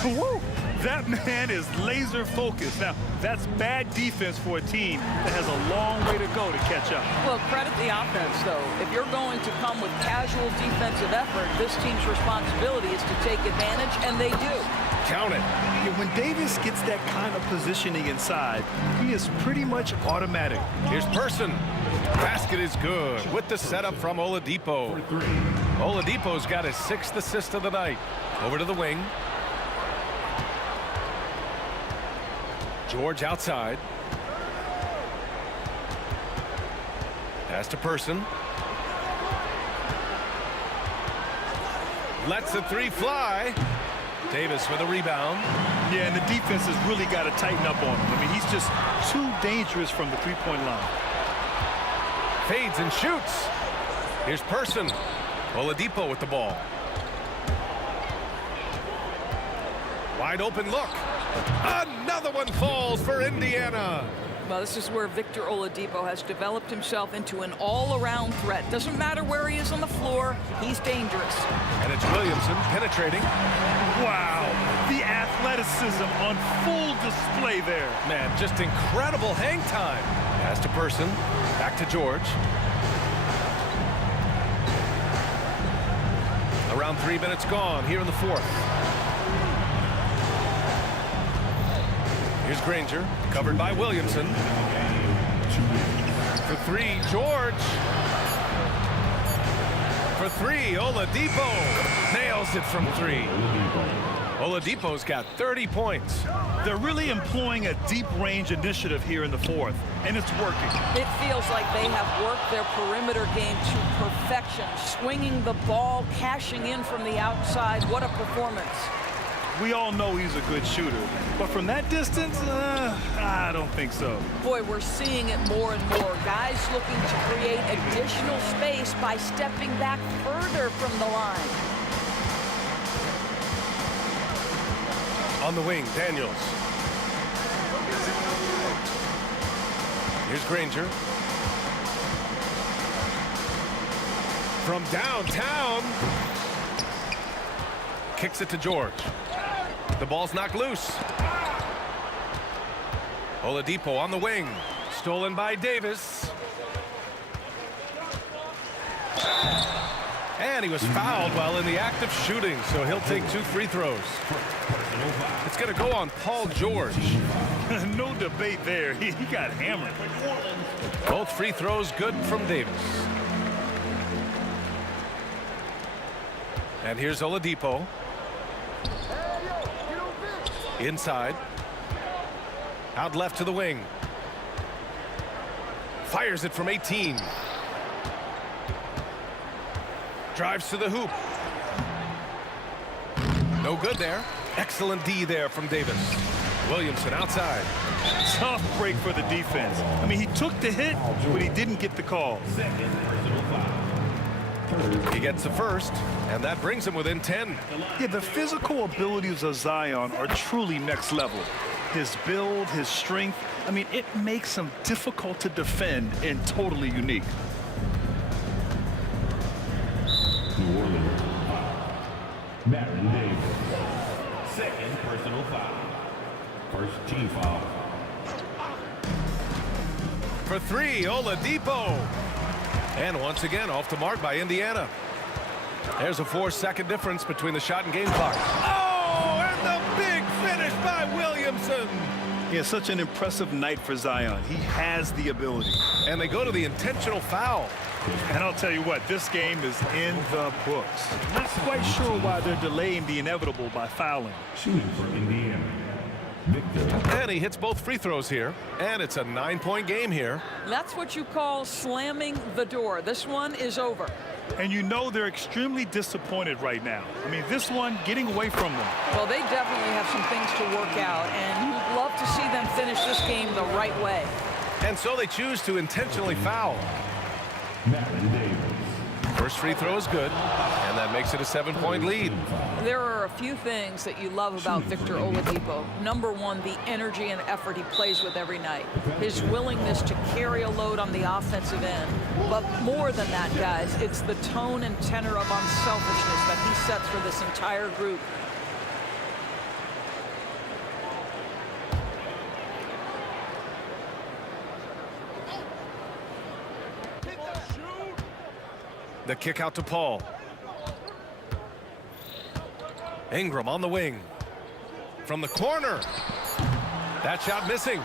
Woo! That man is laser focused. Now, that's bad defense for a team that has a long way to go to catch up. Well, credit the offense, though. If you're going to come with casual defensive effort, this team's responsibility is to take advantage, and they do. Count it. Yeah, when Davis gets that kind of positioning inside, he is pretty much automatic. Here's Person. Basket is good with the setup from Oladipo. Oladipo's got his 6th assist of the night. Over to the wing. George outside. Pass to Person. Lets the three fly. Davis with a rebound. Yeah, and the defense has really got to tighten up on him. I mean, he's just too dangerous from the three-point line. Fades and shoots. Here's Person. Oladipo with the ball. Wide open look. Another one falls for Indiana. Well, this is where Victor Oladipo has developed himself into an all-around threat. Doesn't matter where he is on the floor, he's dangerous. And it's Williamson penetrating. Wow, the athleticism on full display there. Man, just incredible hang time. Pass to Person. Back to George. Around 3 minutes gone here in the fourth. Here's Granger, covered by Williamson. For three, George. For three, Oladipo nails it from three. Oladipo's got 30 points. They're really employing a deep range initiative here in the fourth, and it's working. It feels like they have worked their perimeter game to perfection, swinging the ball, cashing in from the outside. What a performance. We all know he's a good shooter, but from that distance, I don't think so. Boy, we're seeing it more and more. Guys looking to create additional space by stepping back further from the line. On the wing, Daniels. Here's Granger. From downtown. Kicks it to George. The ball's knocked loose. Oladipo on the wing. Stolen by Davis. And he was fouled while in the act of shooting, so he'll take 2 free throws. It's going to go on Paul George. No debate there. He got hammered. Both free throws good from Davis. And here's Oladipo. Inside. Out left to the wing. Fires it from 18. Drives to the hoop. No good there. Excellent D there from Davis. Williamson outside. Tough break for the defense. I mean, he took the hit, but he didn't get the call. He gets the first, and that brings him within 10. Yeah, the physical abilities of Zion are truly next level. His build, his strength, I mean, it makes him difficult to defend and totally unique. New Orleans. Baron Davis. Second personal foul. First team foul. For three, Oladipo. And once again, off the mark by Indiana. There's a 4-second difference between the shot and game clock. Oh, and the big finish by Williamson. Yeah, such an impressive night for Zion. He has the ability. And they go to the intentional foul. And I'll tell you what, this game is in the books. Not quite sure why they're delaying the inevitable by fouling. Shooting for Indiana. Victor. And he hits both free throws here. And it's a 9-point game here. That's what you call slamming the door. This one is over. And you know they're extremely disappointed right now. I mean, this one getting away from them. Well, they definitely have some things to work out, and you'd love to see them finish this game the right way. And so they choose to intentionally foul. Baron Davis. First free throw is good, and that makes it a 7-point lead. There are a few things that you love about Victor Oladipo. Number one, the energy and effort he plays with every night. His willingness to carry a load on the offensive end. But more than that, guys, it's the tone and tenor of unselfishness that he sets for this entire group. The kick out to Paul. Ingram on the wing. From the corner. That shot missing.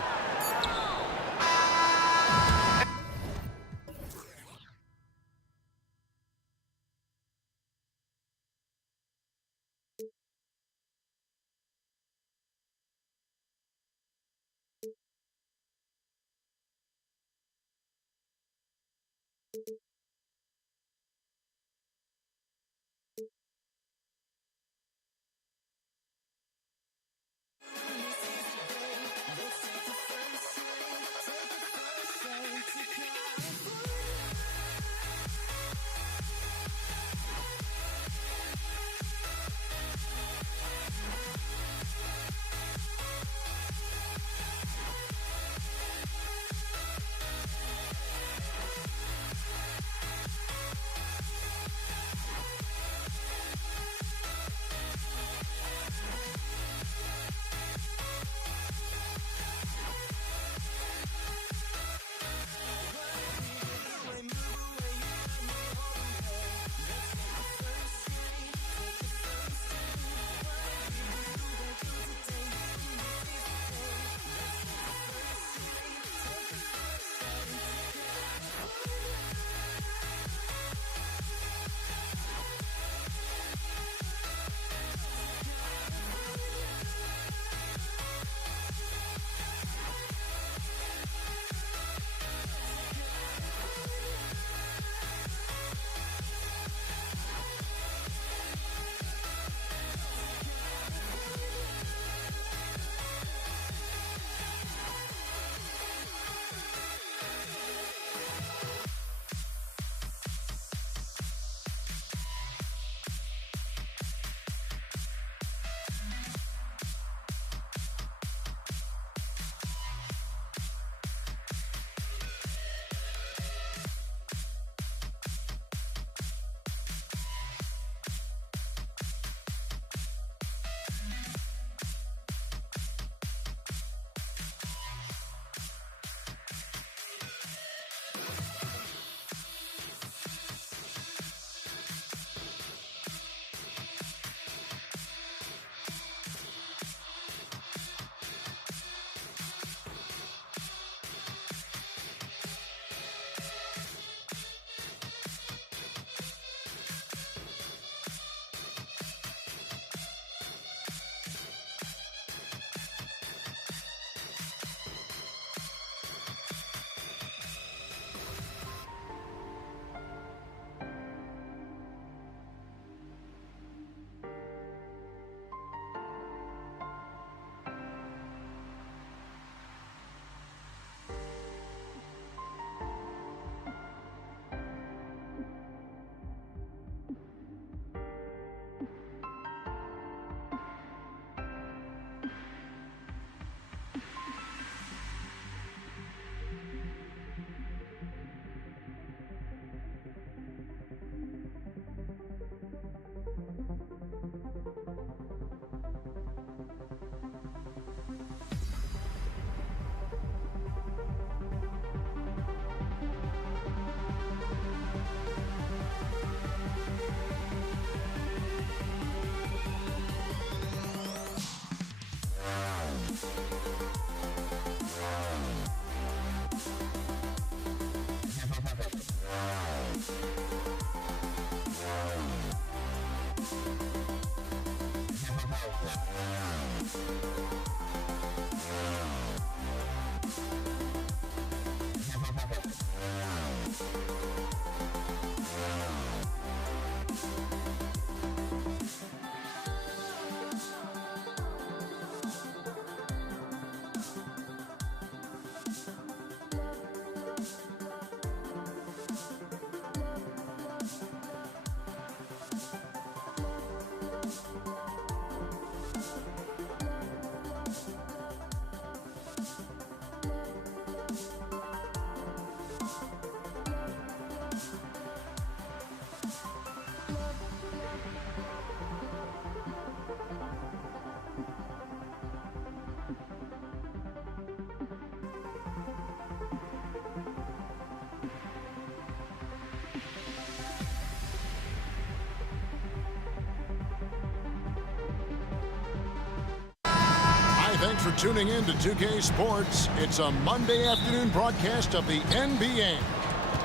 Thanks for tuning in to 2K Sports. It's a Monday afternoon broadcast of the NBA.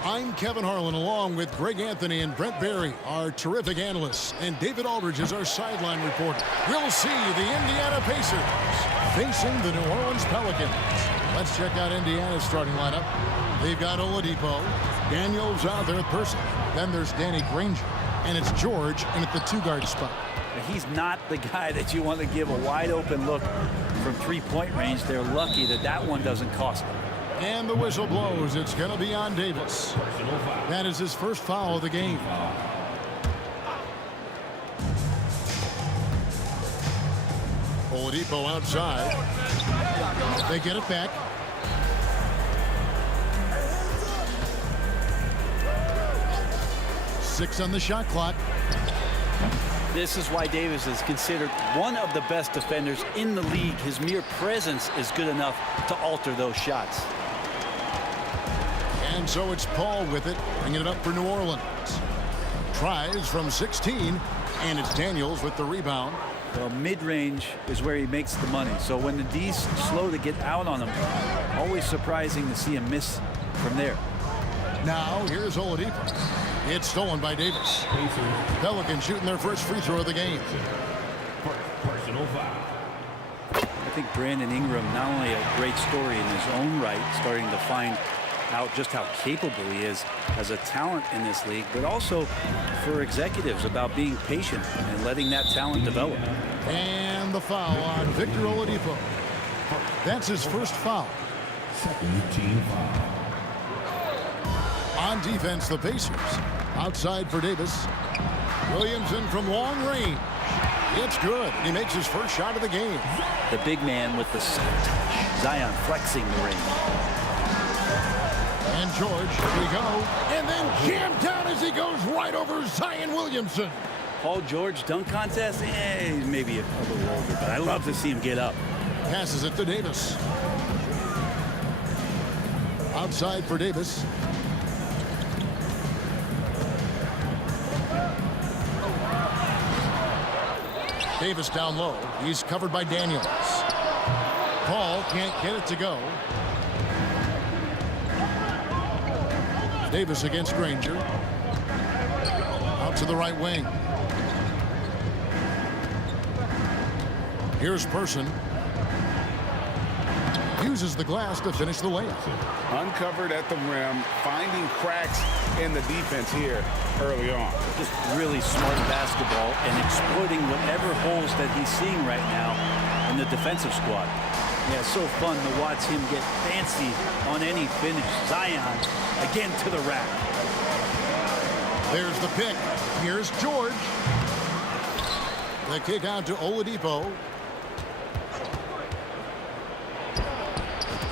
I'm Kevin Harlan along with Greg Anthony and Brent Barry, our terrific analysts, and David Aldridge is our sideline reporter. We'll see the Indiana Pacers facing the New Orleans Pelicans. Let's check out Indiana's starting lineup. They've got Oladipo, Daniels out there at Person. Then there's Danny Granger. And it's George in at the 2-guard spot. He's not the guy that you want to give a wide open look from 3-point range. They're lucky that that one doesn't cost them. And the whistle blows. It's going to be on Davis. That is his first foul of the game. Oladipo outside. They get it back. Six on the shot clock. This is why Davis is considered one of the best defenders in the league. His mere presence is good enough to alter those shots. And so it's Paul with it, bringing it up for New Orleans. Tries from 16, and it's Daniels with the rebound. Well, mid-range is where he makes the money. So when the D's slow to get out on him, always surprising to see him miss from there. Now here's Oladipo. It's stolen by Davis. Pelicans shooting their first free throw of the game. Personal foul. I think Brandon Ingram, not only a great story in his own right, starting to find out just how capable he is as a talent in this league, but also for executives about being patient and letting that talent develop. And the foul on Victor Oladipo. That's his first foul. Second team foul. On defense, the Pacers. Outside for Davis. Williamson from long range. It's good. He makes his first shot of the game. The big man with the soft touch. Zion flexing the ring. And George, here we go. And then jammed down as he goes right over Zion Williamson. Paul George dunk contest? He's maybe a little older, but I love to see him get up. Passes it to Davis. Outside for Davis. Davis down low. He's covered by Daniels. Paul can't get it to go. Davis against Granger. Out to the right wing. Here's Person. Uses the glass to finish the layup. Uncovered at the rim, finding cracks in the defense here early on. Just really smart basketball and exploiting whatever holes that he's seeing right now in the defensive squad. Yeah, it's so fun to watch him get fancy on any finish. Zion again to the rack. There's the pick. Here's George. The kick out to Oladipo.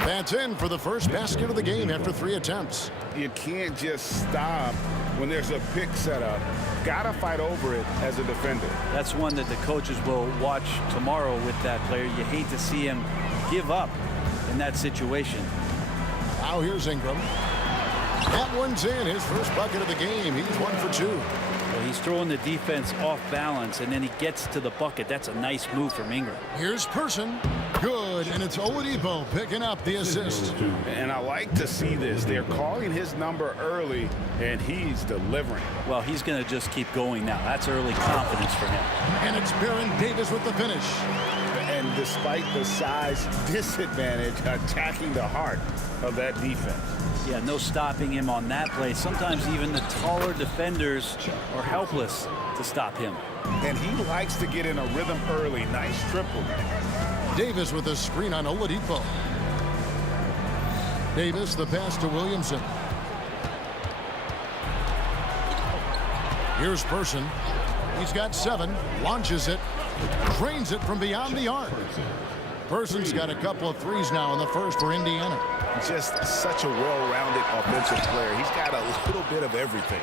That's in for the first basket of the game after 3 attempts. You can't just stop when there's a pick set up. Gotta fight over it as a defender. That's one that the coaches will watch tomorrow with that player. You hate to see him give up in that situation. Now here's Ingram. That one's in. His first bucket of the game. He's 1 for 2. Well, he's throwing the defense off balance, and then he gets to the bucket. That's a nice move from Ingram. Here's Person. Good, and it's Oladipo picking up the assist. And I like to see this. They're calling his number early, and he's delivering. Well, he's going to just keep going now. That's early confidence for him. And it's Baron Davis with the finish. And despite the size disadvantage, attacking the heart of that defense. Yeah, no stopping him on that play. Sometimes even the taller defenders are helpless to stop him. And he likes to get in a rhythm early. Nice triple. Davis with a screen on Oladipo. Davis, the pass to Williamson. Here's Person. He's got 7, launches it, drains it from beyond the arc. Person's got a couple of threes now in the first for Indiana. Just such a well-rounded offensive player. He's got a little bit of everything.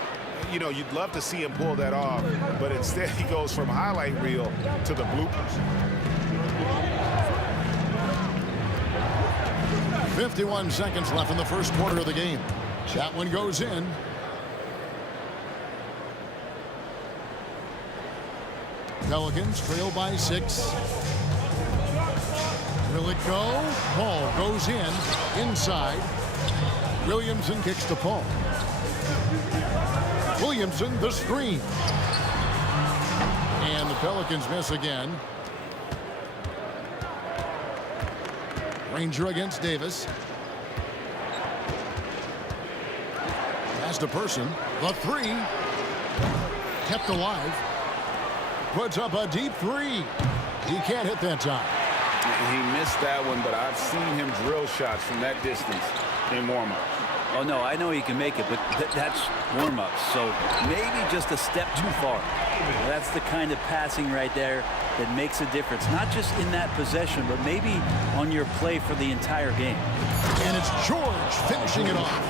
You know, you'd love to see him pull that off, but instead he goes from highlight reel to the bloopers. 51 seconds left in the first quarter of the game. That one goes in. Pelicans trail by 6. Will it go? Paul goes in, inside. Williamson kicks to Paul. Williamson, the screen. And the Pelicans miss again. Granger against Davis. pass to Person. The three. Kept alive. Puts up a deep three. He can't hit that time. He missed that one, but I've seen him drill shots from that distance in warm-up. Oh, no, I know he can make it, but that's warm-up. So maybe just a step too far. That's the kind of passing right there that makes a difference. Not just in that possession, but maybe on your play for the entire game. And it's George finishing it off.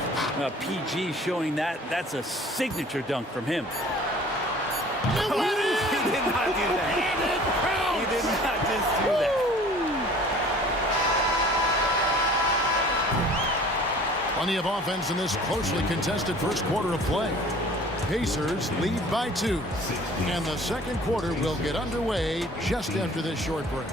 PG showing that's a signature dunk from him. He did not do that. He did not just do that. Plenty of offense in this closely contested first quarter of play. Pacers lead by 2. And the second quarter will get underway just after this short break.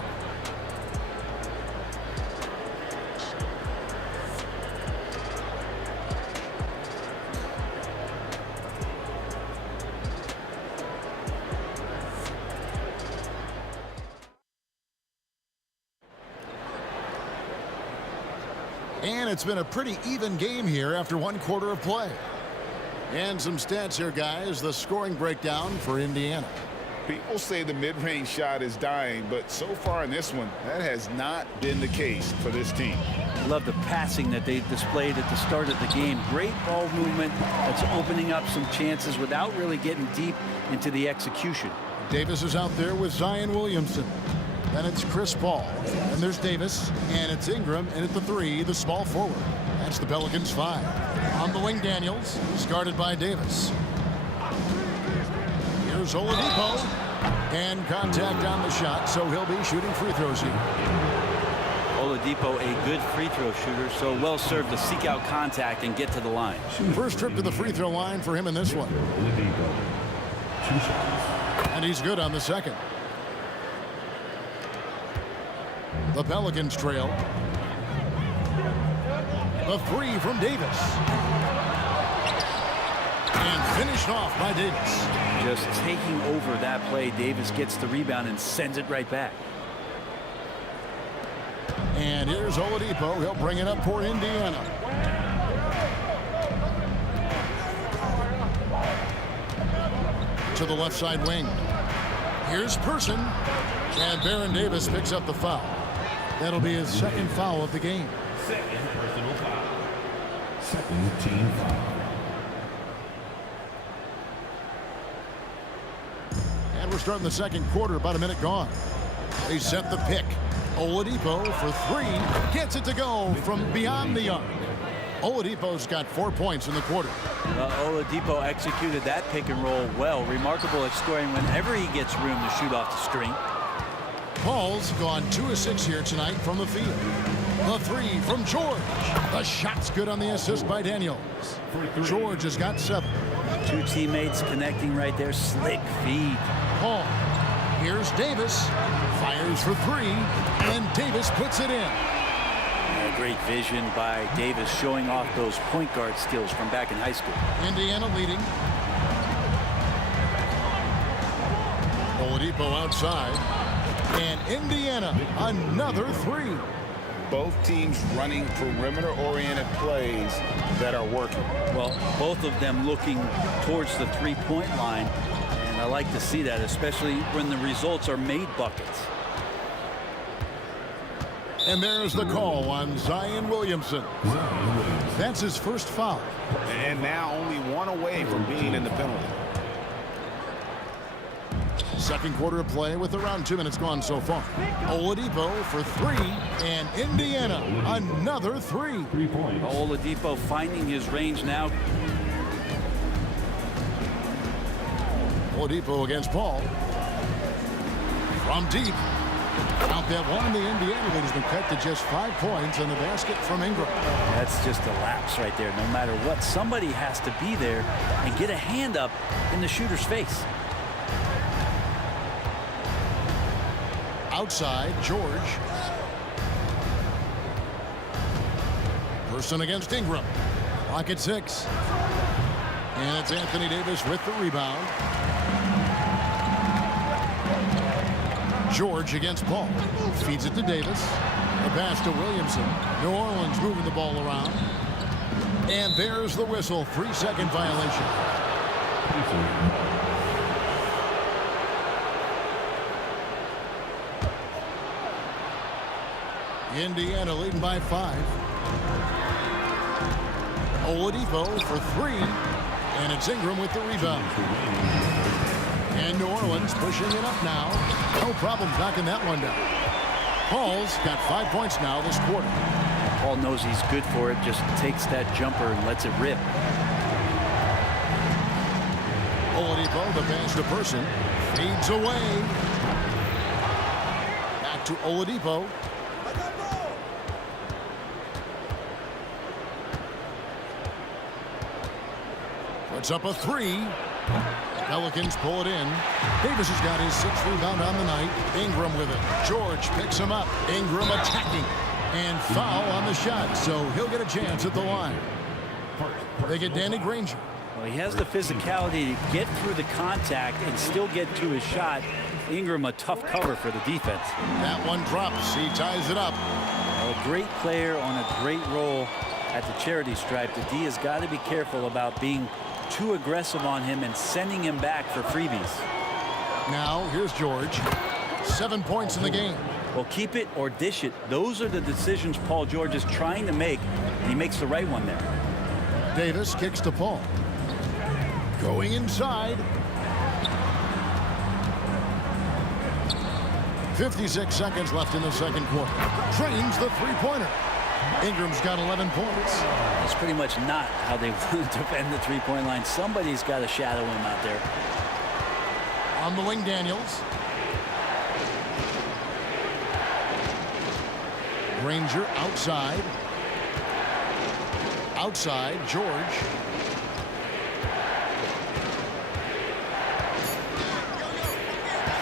And it's been a pretty even game here after one quarter of play. And some stats here, guys. The scoring breakdown for Indiana. People say the mid-range shot is dying, but so far in this one, that has not been the case for this team. Love the passing that they displayed at the start of the game. Great ball movement that's opening up some chances without really getting deep into the execution. Davis is out there with Zion Williamson. Then it's Chris Paul. And there's Davis. And it's Ingram. And at the 3, the small forward. That's the Pelicans 5. On the wing, Daniels. He's guarded by Davis. Here's Oladipo. And contact on the shot, so he'll be shooting free throws here. Oladipo, a good free throw shooter, so well served to seek out contact and get to the line. First trip to the free throw line for him in this one. Oladipo, 2 shots. And he's good on the second. The Pelicans trail. The 3 from Davis. And finished off by Davis. Just taking over that play. Davis gets the rebound and sends it right back. And here's Oladipo. He'll bring it up for Indiana. To the left side wing. Here's Person. And Baron Davis picks up the foul. That'll be his second foul of the game. Second personal foul. Second team foul. And we're starting the second quarter, about a minute gone. They set the pick. Oladipo for 3. Gets it to go from beyond the arc. Oladipo's got 4 points in the quarter. Oladipo executed that pick and roll well. Remarkable at scoring whenever he gets room to shoot off the screen. Paul's gone 2 of 6 here tonight from the field. The 3 from George. The shot's good on the assist by Daniels. George has got 7. 2 teammates connecting right there. Slick feed. Paul. Here's Davis. Fires for 3. And Davis puts it in. Great vision by Davis, showing off those point guard skills from back in high school. Indiana leading. Oladipo outside. And Indiana, another 3. Both teams running perimeter-oriented plays that are working. Well, both of them looking towards the three-point line. And I like to see that, especially when the results are made buckets. And there's the call on Zion Williamson. That's his first foul. And now only 1 away from being in the penalty. Second quarter of play with around 2 minutes gone so far. Oladipo for 3, and Indiana another 3. 3 points. Oladipo finding his range now. Oladipo against Paul. From deep. Out that one, the Indiana lead has been cut to just 5 points in the basket from Ingram. That's just a lapse right there. No matter what, somebody has to be there and get a hand up in the shooter's face. Outside, George. Person against Ingram. Clock at 6. And it's Anthony Davis with the rebound. George against Paul. Feeds it to Davis. A pass to Williamson. New Orleans moving the ball around. And there's the whistle. 3-second violation. Indiana leading by 5. Oladipo for 3. And it's Ingram with the rebound. And New Orleans pushing it up now. No problem knocking that one down. Paul's got 5 points now this quarter. Paul knows he's good for it, just takes that jumper and lets it rip. Oladipo, the pass to Person, fades away. Back to Oladipo. Puts up a 3. Pelicans pull it in. Davis has got his 6th rebound on the night. Ingram with it. George picks him up. Ingram attacking. And foul on the shot, so he'll get a chance at the line. They get Danny Granger. Well, he has the physicality to get through the contact and still get to his shot. Ingram a tough cover for the defense. That one drops. He ties it up. A great player on a great roll at the charity stripe. The D has got to be careful about being too aggressive on him and sending him back for freebies. Now here's George. 7 points in the game. Well, keep it or dish it. Those are the decisions Paul George is trying to make, and he makes the right one there. Davis kicks to Paul. Going inside. 56 seconds left in the second quarter. Trains the three-pointer. Ingram's got 11 points. That's pretty much not how they want to defend the three-point line. Somebody's got to shadow him out there. On the wing, Daniels. Granger outside. Outside, George.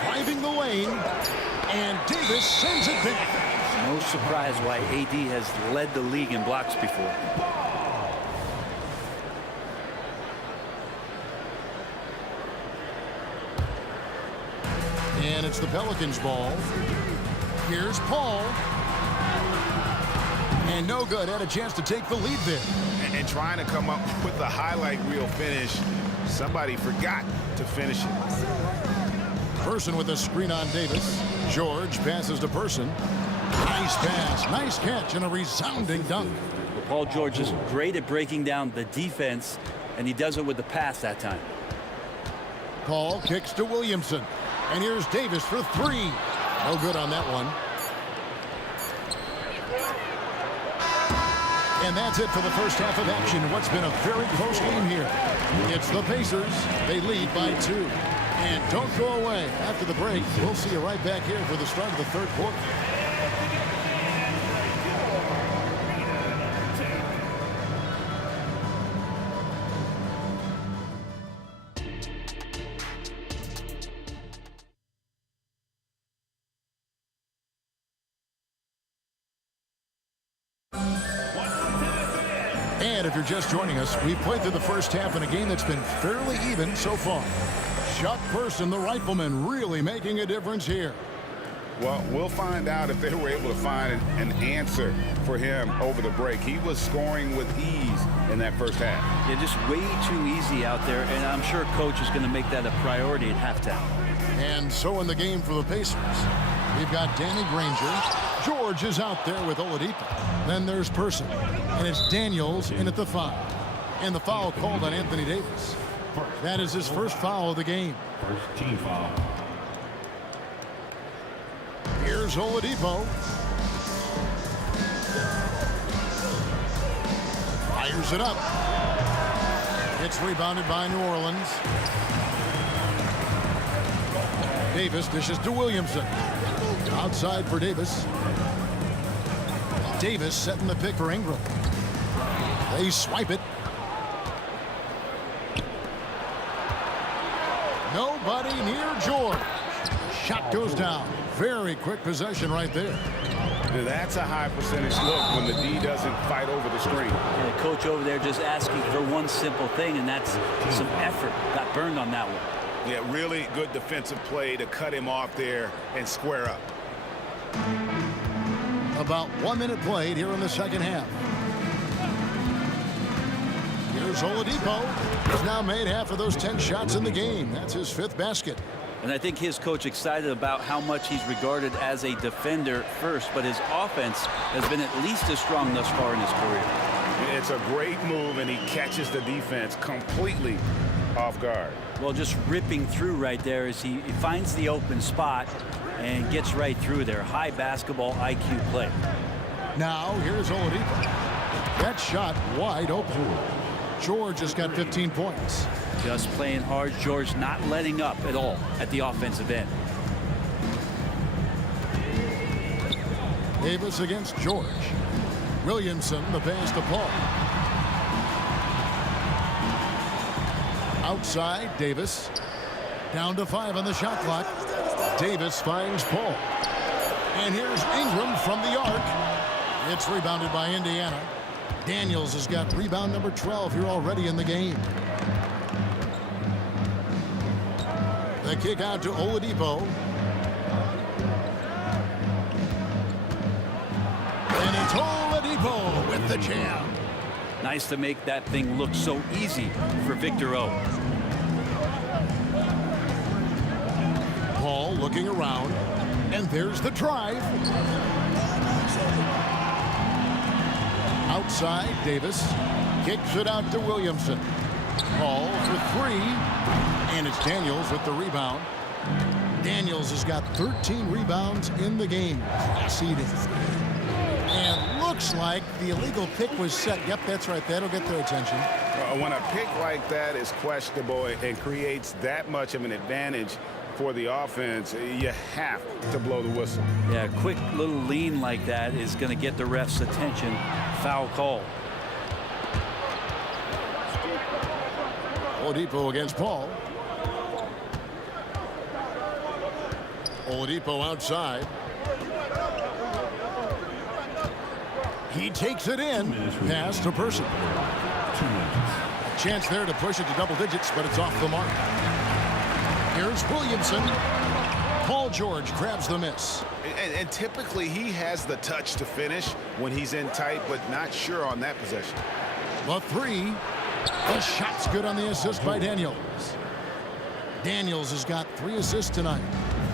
Driving the lane. And Davis sends it back. No surprise why AD has led the league in blocks before. And it's the Pelicans' ball. Here's Paul. And no good. Had a chance to take the lead there. And trying to come up with the highlight reel finish. Somebody forgot to finish it. Person with a screen on Davis. George passes to Person. Nice pass. Nice catch and a resounding dunk. Well, Paul George is great at breaking down the defense, and he does it with the pass that time. Paul kicks to Williamson. And here's Davis for 3. No good on that one. And that's it for the first half of action. What's been a very close game here. It's the Pacers. They lead by 2. And don't go away. After the break, we'll see you right back here for the start of the third quarter. And if you're just joining us, we've played through the first half in a game that's been fairly even so far. Chuck Person, the rifleman, really making a difference here. Well, we'll find out if they were able to find an answer for him over the break. He was scoring with ease in that first half. Yeah, just way too easy out there, and I'm sure Coach is going to make that a priority at halftime. And so in the game for the Pacers, we've got Danny Granger. George is out there with Oladipo. Then there's Person. And it's Daniels in at the foul. And the foul called on Anthony Davis. That is his first foul of the game. First team foul. Here's Oladipo. Fires it up. It's rebounded by New Orleans. Davis dishes to Williamson. Outside for Davis. Davis setting the pick for Ingram. They swipe it. Nobody near George. Shot goes down. Very quick possession right there. That's a high percentage look when the D doesn't fight over the screen. And the coach over there just asking for one simple thing, and that's some effort. Got burned on that one. Yeah, really good defensive play to cut him off there and square up. About 1 minute played here in the second half. Here's Oladipo. He's now made half of those 10 shots in the game. That's his 5th basket. And I think his coach excited about how much he's regarded as a defender first, but his offense has been at least as strong thus far in his career. It's a great move, and he catches the defense completely off guard. Well, just ripping through right there as he finds the open spot and gets right through there. High basketball IQ play. Now, here's Oladipo. That shot wide open. George has got 15 points. Just playing hard. George not letting up at all at the offensive end. Davis against George. Williamson, the pass to Paul. Outside, Davis. Down to 5 on the shot clock. Davis finds Paul. And here's Ingram from the arc. It's rebounded by Indiana. Daniels has got rebound number 12 here already in the game. The kick out to Oladipo. And it's Oladipo with the jam. Nice to make that thing look so easy for Victor O. Paul looking around. And there's the drive. Outside, Davis kicks it out to Williamson. Paul for 3. And it's Daniels with the rebound. Daniels has got 13 rebounds in the game. Seeded. And looks like the illegal pick was set. Yep, that's right. That'll get their attention. When a pick like that is questionable and creates that much of an advantage for the offense, you have to blow the whistle. Yeah, a quick little lean like that is going to get the ref's attention. Foul call. Oladipo against Paul. Oladipo outside. He takes it in. Pass to Person. Chance there to push it to double digits, but it's off the mark. Here's Williamson. Paul George grabs the miss. And typically he has the touch to finish when he's in tight, but not sure on that possession. The 3. The shot's good on the assist by Daniels. Daniels has got 3 assists tonight.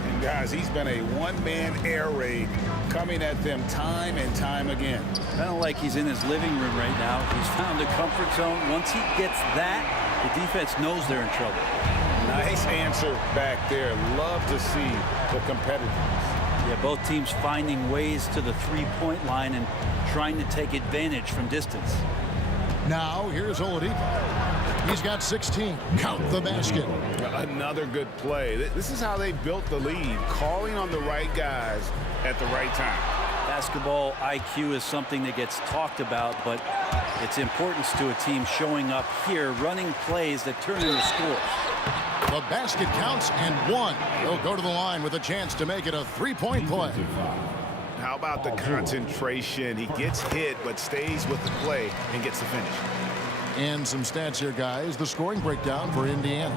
And guys, he's been a one-man air raid coming at them time and time again. Kind of like he's in his living room right now. He's found a comfort zone. Once he gets that, the defense knows they're in trouble. Nice answer back there. Love to see the competitiveness. Yeah, both teams finding ways to the three-point line and trying to take advantage from distance. Now, here's Oladipo. He's got 16. Count the basket. Another good play. This is how they built the lead, calling on the right guys at the right time. Basketball IQ is something that gets talked about, but its importance to a team showing up here, running plays that turn into scores. The basket counts and 1. He'll go to the line with a chance to make it a 3-point play. How about the concentration? He gets hit, but stays with the play and gets the finish. And some stats here, guys. The scoring breakdown for Indiana.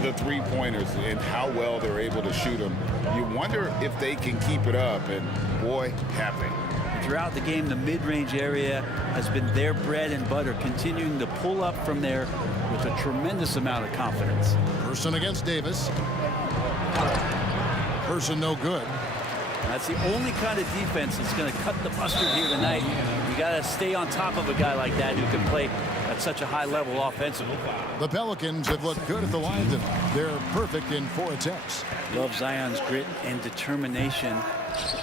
The three-pointers and how well they're able to shoot them. You wonder if they can keep it up, and boy, have they. Throughout the game, the mid-range area has been their bread and butter, continuing to pull up from there with a tremendous amount of confidence. Person against Davis. Person no good. That's the only kind of defense that's going to cut the mustard here tonight. You got to stay on top of a guy like that who can play at such a high level offensively. The Pelicans have looked good at the line tonight. They're perfect in 4 attempts. Love Zion's grit and determination.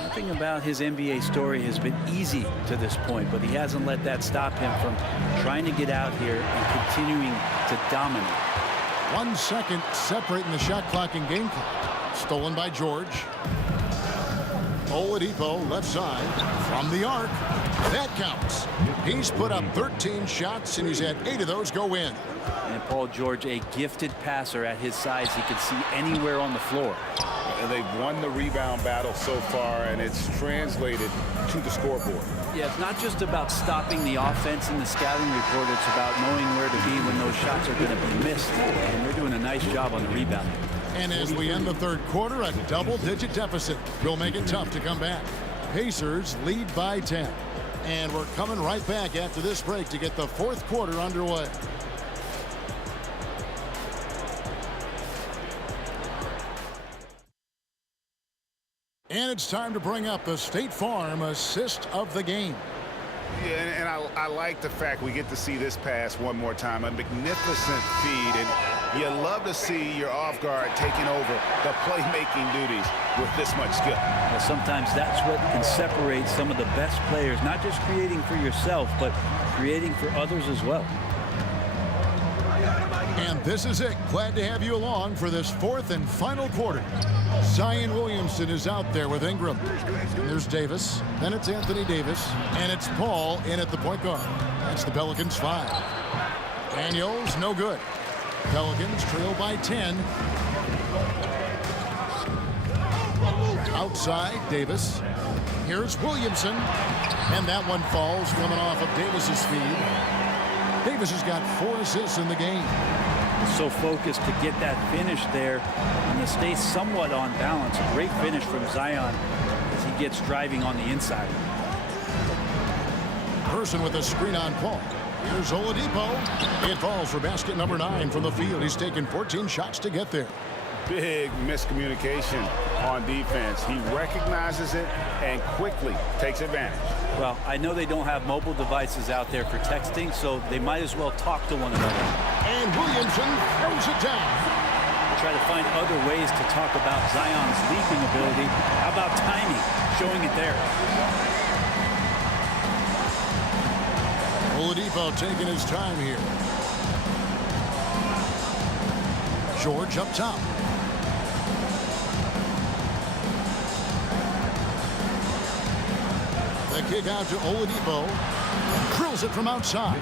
Nothing about his NBA story has been easy to this point, but he hasn't let that stop him from trying to get out here and continuing to dominate. 1 second separating the shot clock and game clock. Stolen by George. Oladipo left side from the arc. That counts. He's put up 13 shots and he's had 8 of those go in. And Paul George, a gifted passer at his size. He can see anywhere on the floor. And they've won the rebound battle so far, and it's translated to the scoreboard. Yeah, it's not just about stopping the offense in the scouting report. It's about knowing where to be when those shots are going to be missed. And they're doing a nice job on the rebound. And as we end the 3rd quarter, a double-digit deficit will make it tough to come back. Pacers lead by 10. And we're coming right back after this break to get the 4th quarter underway. And it's time to bring up the State Farm assist of the game. Yeah, and I like the fact we get to see this pass one more time. A magnificent feed, and you love to see your off guard taking over the playmaking duties with this much skill. Well, sometimes that's what can separate some of the best players, not just creating for yourself, but creating for others as well. And this is it. Glad to have you along for this fourth and final quarter. Zion Williamson is out there with Ingram. And there's Davis. Then it's Anthony Davis. And it's Paul in at the point guard. That's the Pelicans 5. Daniels, no good. Pelicans trail by 10. Outside, Davis. Here's Williamson. And that one falls, coming off of Davis's feed. Davis has got 4 assists in the game. So focused to get that finish there and to stay somewhat on balance. A great finish from Zion as he gets driving on the inside. Person with a screen on Paul. Here's Oladipo. It falls for basket number 9 from the field. He's taken 14 shots to get there. Big miscommunication on defense. He recognizes it and quickly takes advantage. Well, I know they don't have mobile devices out there for texting, so they might as well talk to one another. And Williamson throws it down. Try to find other ways to talk about Zion's leaping ability. How about timing? Showing it there. Oladipo taking his time here. George up top. The kick out to Oladipo. Drills it from outside.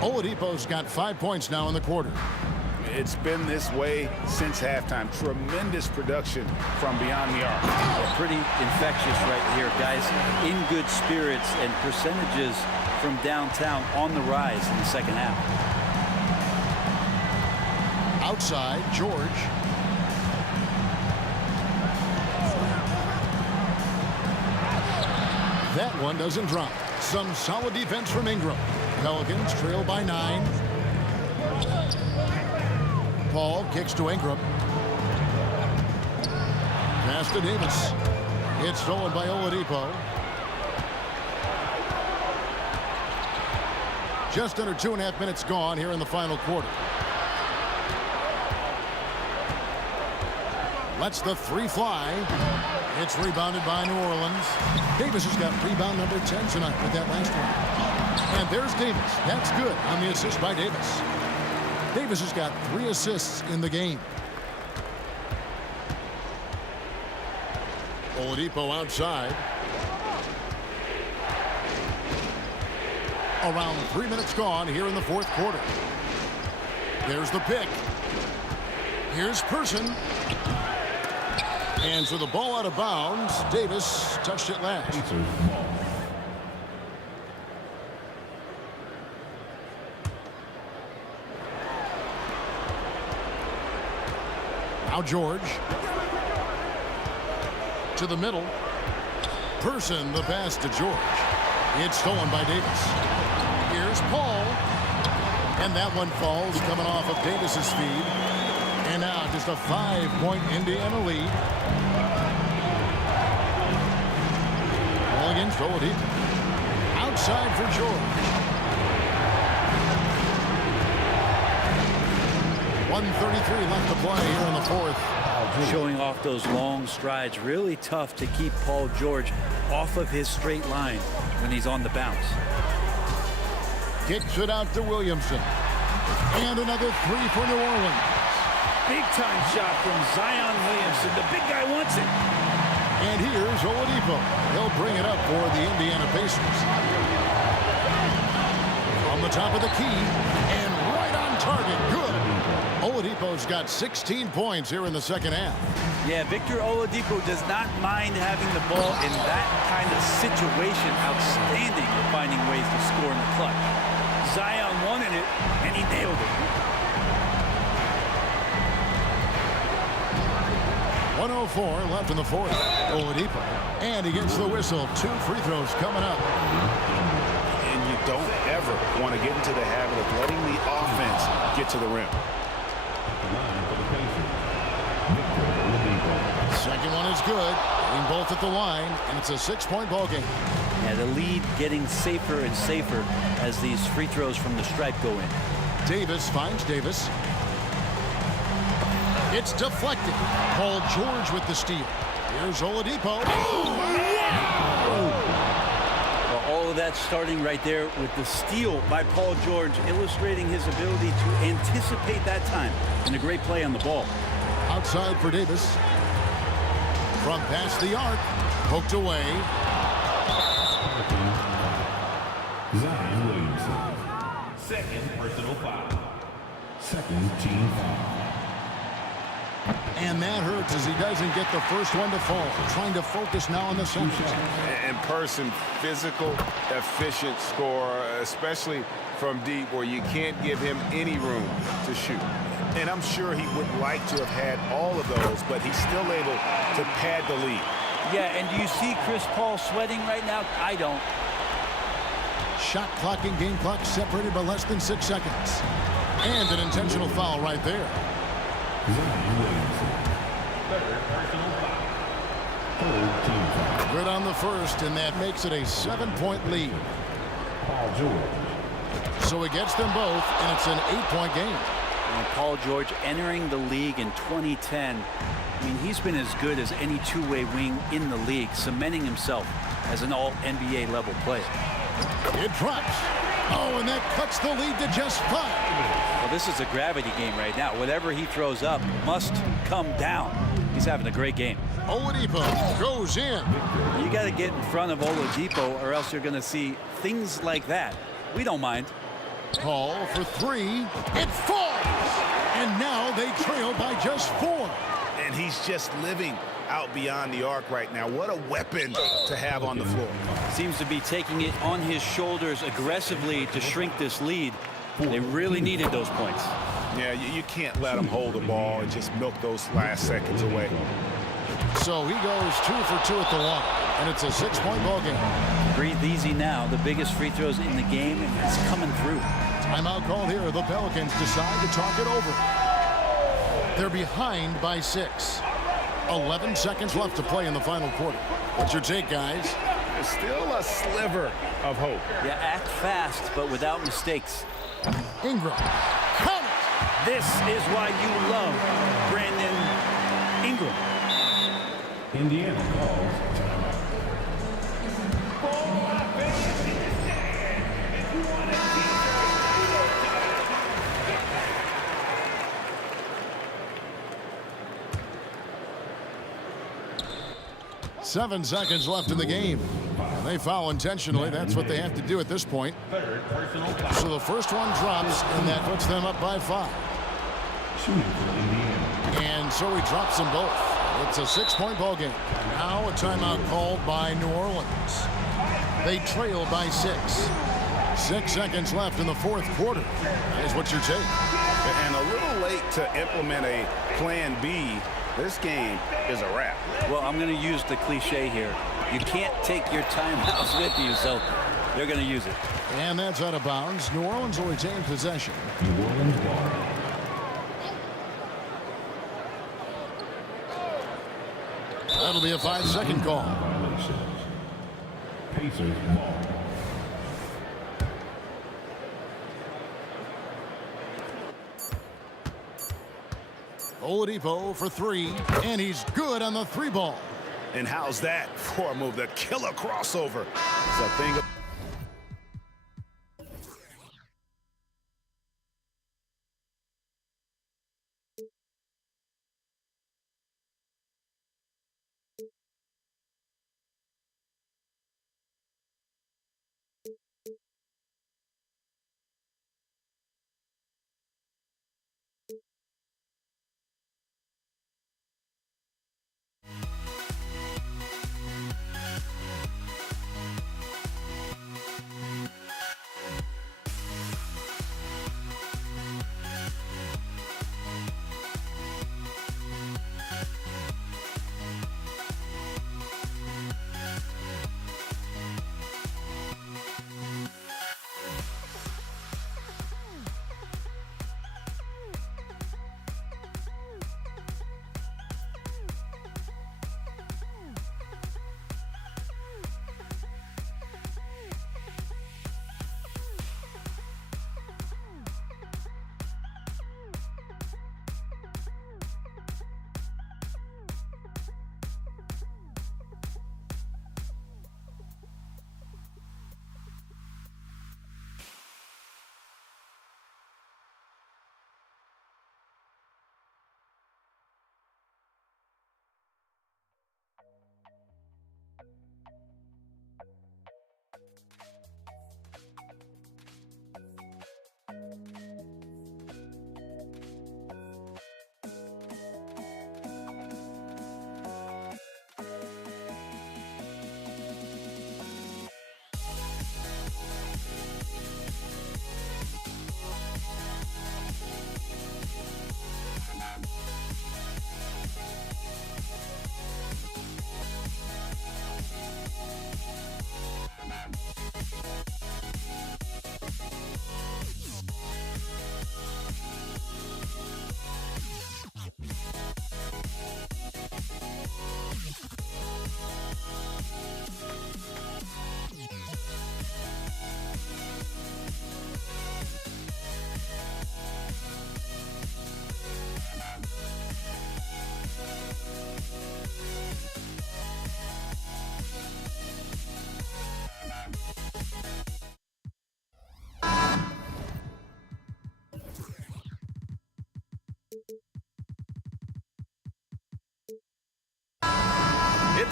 Oladipo's got 5 points now in the quarter. It's been this way since halftime. Tremendous production from beyond the arc. Pretty infectious right here, guys. In good spirits and percentages from downtown on the rise in the second half. Outside, George. That one doesn't drop. Some solid defense from Ingram. Pelicans trail by 9. Paul kicks to Ingram. Pass to Davis. It's stolen by Oladipo. Just under 2.5 minutes gone here in the final quarter. Lets the 3 fly. It's rebounded by New Orleans. Davis has got rebound number 10 tonight with that last one. And there's Davis. That's good on the assist by Davis. Davis has got 3 assists in the game. Oladipo outside. Around 3 minutes gone here in the fourth quarter. There's the pick. Here's Person. And so the ball out of bounds. Davis touched it last. Now George. To the middle. Person, the pass to George. It's stolen by Davis. Here's Paul. And that one falls coming off of Davis's feed. And now just a 5-point Indiana lead. Ball against Oladipo. Outside for George. 1:33 left to play here in the fourth. Showing off those long strides. Really tough to keep Paul George off of his straight line when he's on the bounce. Kicks it out to Williamson. And another 3 for New Orleans. Big-time shot from Zion Williamson. The big guy wants it. And here's Oladipo. He'll bring it up for the Indiana Pacers. On the top of the key. And right on target. Good. Oladipo's got 16 points here in the second half. Yeah, Victor Oladipo does not mind having the ball in that kind of situation. Outstanding at finding ways to score in the clutch. Zion wanted it, and he nailed it. 1:04 left in the fourth. Oladipo. And he gets the whistle. 2 free throws coming up. And you don't ever want to get into the habit of letting the offense get to the rim. Second one is good. Getting both at the line, and it's a 6-point ball game. Yeah, the lead getting safer and safer as these free throws from the stripe go in. Davis finds Davis. It's deflected. Paul George with the steal. Here's Oladipo. Well, all of that starting right there with the steal by Paul George, illustrating his ability to anticipate that time, and a great play on the ball. Outside for Davis. From past the arc. Poked away. Zion Williamson. Second personal foul. Second team foul. And that hurts as he doesn't get the first one to fall. Trying to focus now on the second. In person, physical, efficient scorer, especially from deep where you can't give him any room to shoot. And I'm sure he would like to have had all of those, but he's still able to pad the lead. Yeah, and do you see Chris Paul sweating right now? I don't. Shot clock and game clock separated by less than 6 seconds. And an intentional foul right there. Good on the first, and that makes it a 7-point lead. Paul George. So he gets them both, and it's an 8-point game. And Paul George entering the league in 2010. I mean, he's been as good as any two-way wing in the league, cementing himself as an all-NBA level player. It drops. Oh, and that cuts the lead to just 5. Well, this is a gravity game right now. Whatever he throws up must come down. He's having a great game. Oladipo goes in. You got to get in front of Oladipo, or else you're going to see things like that. We don't mind. Paul for 3. It falls. And now they trail by just 4. And he's just living out beyond the arc right now. What a weapon to have on the floor. Seems to be taking it on his shoulders aggressively to shrink this lead. They really needed those points. Yeah, you can't let him hold the ball and just milk those last seconds away. So he goes 2 for 2 at the line, and it's a 6-point ball game. Breathe easy now. The biggest free throws in the game is coming through. Timeout called here. The Pelicans decide to talk it over. They're behind by 6. 11 seconds left to play in the final quarter. What's your take, guys? There's still a sliver of hope. Yeah, act fast, but without mistakes. Ingram. Count it! This is why you love Brandon Ingram. Indiana calls timeout. 7 seconds left in the game. And they foul intentionally. That's what they have to do at this point. So the first one drops, and that puts them up by 5. And so he drops them both. It's a 6-point ball game. Now a timeout called by New Orleans. They trail by 6. 6 seconds left in the fourth quarter. That is what your take. And a little late to implement a plan B. This game is a wrap. Well, I'm going to use the cliche here. You can't take your timeouts with you, so they're going to use it. And that's out of bounds. New Orleans will retain possession. New Orleans ball. That'll be a 5-second call. Pacers ball. Oladipo for 3, and he's good on the 3-ball. And how's that for a move? The killer crossover. It's a thing of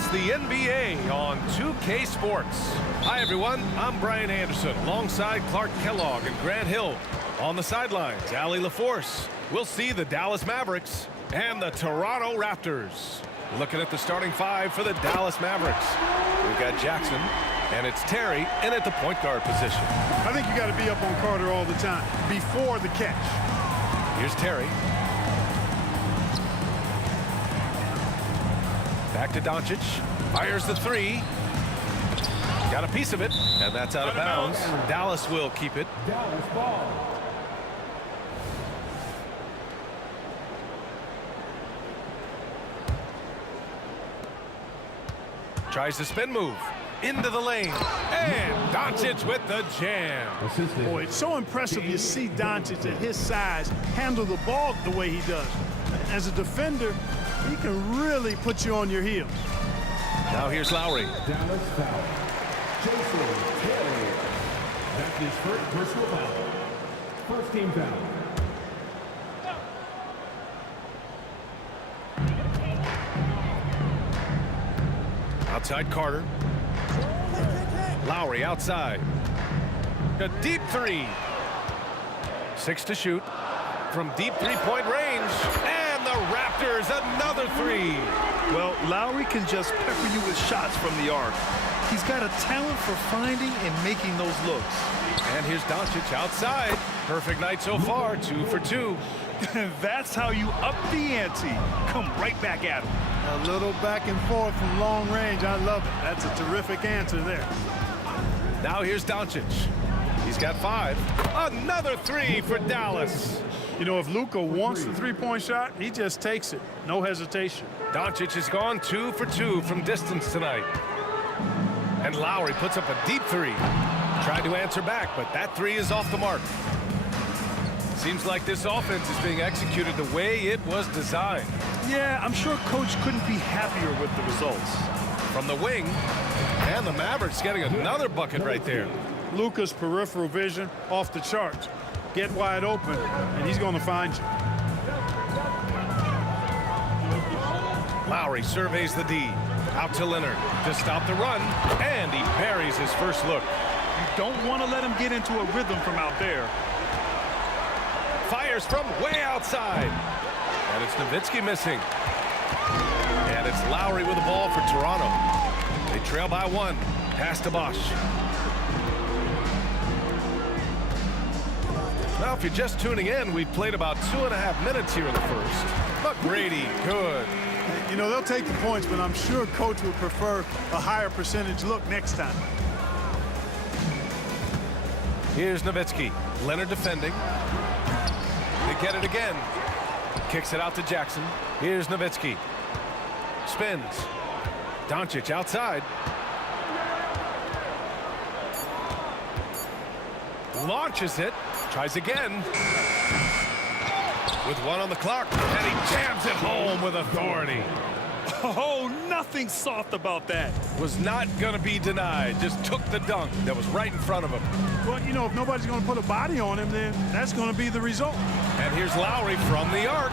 It's the NBA on 2K Sports. Hi, everyone. I'm Brian Anderson alongside Clark Kellogg and Grant Hill. On the sidelines, Allie LaForce. We'll see the Dallas Mavericks and the Toronto Raptors. Looking at the starting five for the Dallas Mavericks. We've got Jackson, and it's Terry in at the point guard position. I think you got to be up on Carter all the time before the catch. Here's Terry. Back to Doncic. Fires the three. Got a piece of it, and that's out of bounds. Dallas will keep it. Dallas ball. Tries the spin move. Into the lane. And Doncic with the jam. Boy, it's so impressive you see Doncic at his size handle the ball the way he does. As a defender, he can really put you on your heels. Now here's Lowry. Dallas foul. Jason Terry. That's his first personal foul. First team foul. Outside Carter. Lowry outside. A deep three. 6 to shoot from deep three-point range. And the Raptors another three. Well, Lowry can just pepper you with shots from the arc. He's got a talent for finding and making those looks. And here's Doncic outside. Perfect night so far, 2 for 2. That's how you up the ante. Come right back at him. A little back and forth from long range. I love it. That's a terrific answer there. Now here's Doncic. He's got 5. Another three for Dallas. You know, if Luka wants the three-point shot, he just takes it. No hesitation. Doncic has gone 2 for 2 from distance tonight. And Lowry puts up a deep three. Tried to answer back, but that three is off the mark. Seems like this offense is being executed the way it was designed. Yeah, I'm sure Coach couldn't be happier with the results. From the wing, and the Mavericks getting another bucket right there. Luka's peripheral vision off the charts. Get wide open, and he's going to find you. Lowry surveys the D. Out to Leonard to stop the run, and he buries his first look. You don't want to let him get into a rhythm from out there. Fires from way outside. And it's Nowitzki missing. And it's Lowry with the ball for Toronto. They trail by 1. Pass to Bosch. Now, if you're just tuning in, we've played about 2.5 minutes here in the first. McGrady, good. You know, they'll take the points, but I'm sure Coach would prefer a higher percentage look next time. Here's Nowitzki. Leonard defending. They get it again. Kicks it out to Jackson. Here's Nowitzki. Spins. Doncic outside. Launches it. Tries again. With 1 on the clock. And he jams it home with authority. Oh, nothing soft about that. Was not going to be denied. Just took the dunk that was right in front of him. Well, you know, if nobody's going to put a body on him, then that's going to be the result. And here's Lowry from the arc.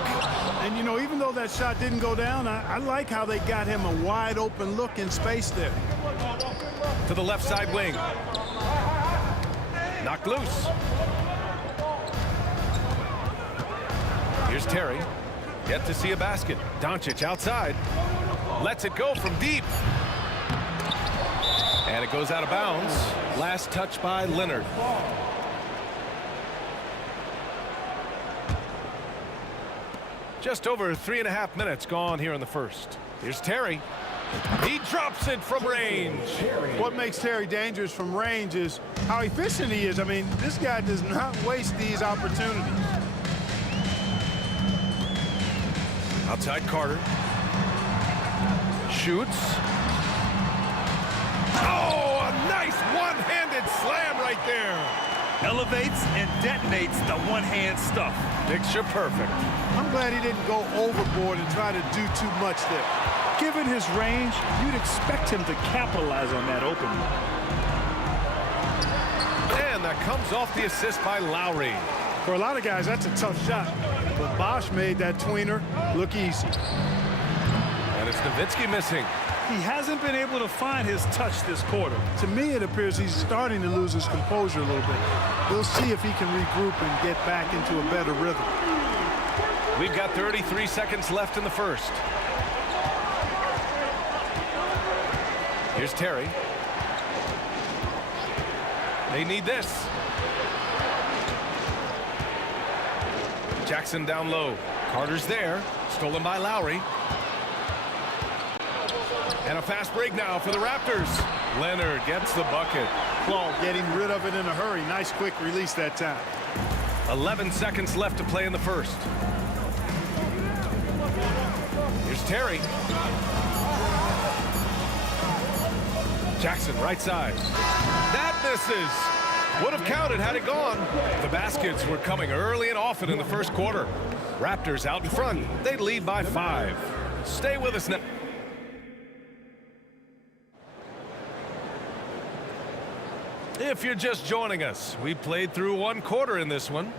And, you know, even though that shot didn't go down, I like how they got him a wide open look in space there. To the left side wing. Knocked loose. Here's Terry. Yet to see a basket. Doncic outside. Lets it go from deep. And it goes out of bounds. Last touch by Leonard. Just over 3.5 minutes gone here in the first. Here's Terry. He drops it from range. What makes Terry dangerous from range is how efficient he is. I mean, this guy does not waste these opportunities. Outside Carter. Shoots. Oh, a nice one-handed slam right there. Elevates and detonates the one-hand stuff. Picture perfect. I'm glad he didn't go overboard and try to do too much there. Given his range, you'd expect him to capitalize on that opening. And that comes off the assist by Lowry. For a lot of guys, that's a tough shot. But Bosch made that tweener look easy. And it's Nowitzki missing. He hasn't been able to find his touch this quarter. To me, it appears he's starting to lose his composure a little bit. We'll see if he can regroup and get back into a better rhythm. We've got 33 seconds left in the first. Here's Terry. They need this. Jackson down low. Carter's there. Stolen by Lowry. And a fast break now for the Raptors. Leonard gets the bucket. Claw getting rid of it in a hurry. Nice quick release that time. 11 seconds left to play in the first. Here's Terry. Jackson right side. That misses. Would have counted had it gone. The baskets were coming early and often in the first quarter. Raptors out in front. They'd lead by 5. Stay with us now. If you're just joining us, we played through 1 quarter in this one.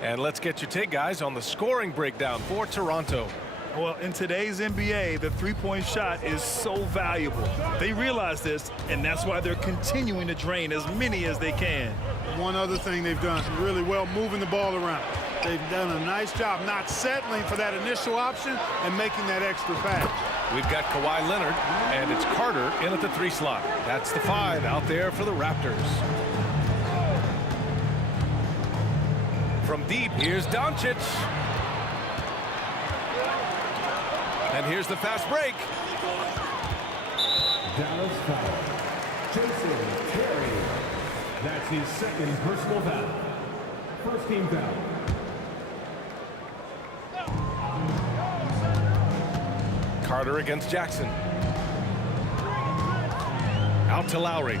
And let's get your take, guys, on the scoring breakdown for Toronto. Well, in today's NBA, the three-point shot is so valuable. They realize this, and that's why they're continuing to drain as many as they can. One other thing they've done really well, moving the ball around. They've done a nice job not settling for that initial option and making that extra pass. We've got Kawhi Leonard, and it's Carter in at the 3 slot. That's the 5 out there for the Raptors. From deep, here's Doncic. And here's the fast break. Dallas foul. Jason Terry. That's his second personal foul. First team foul. Carter against Jackson. Out to Lowry.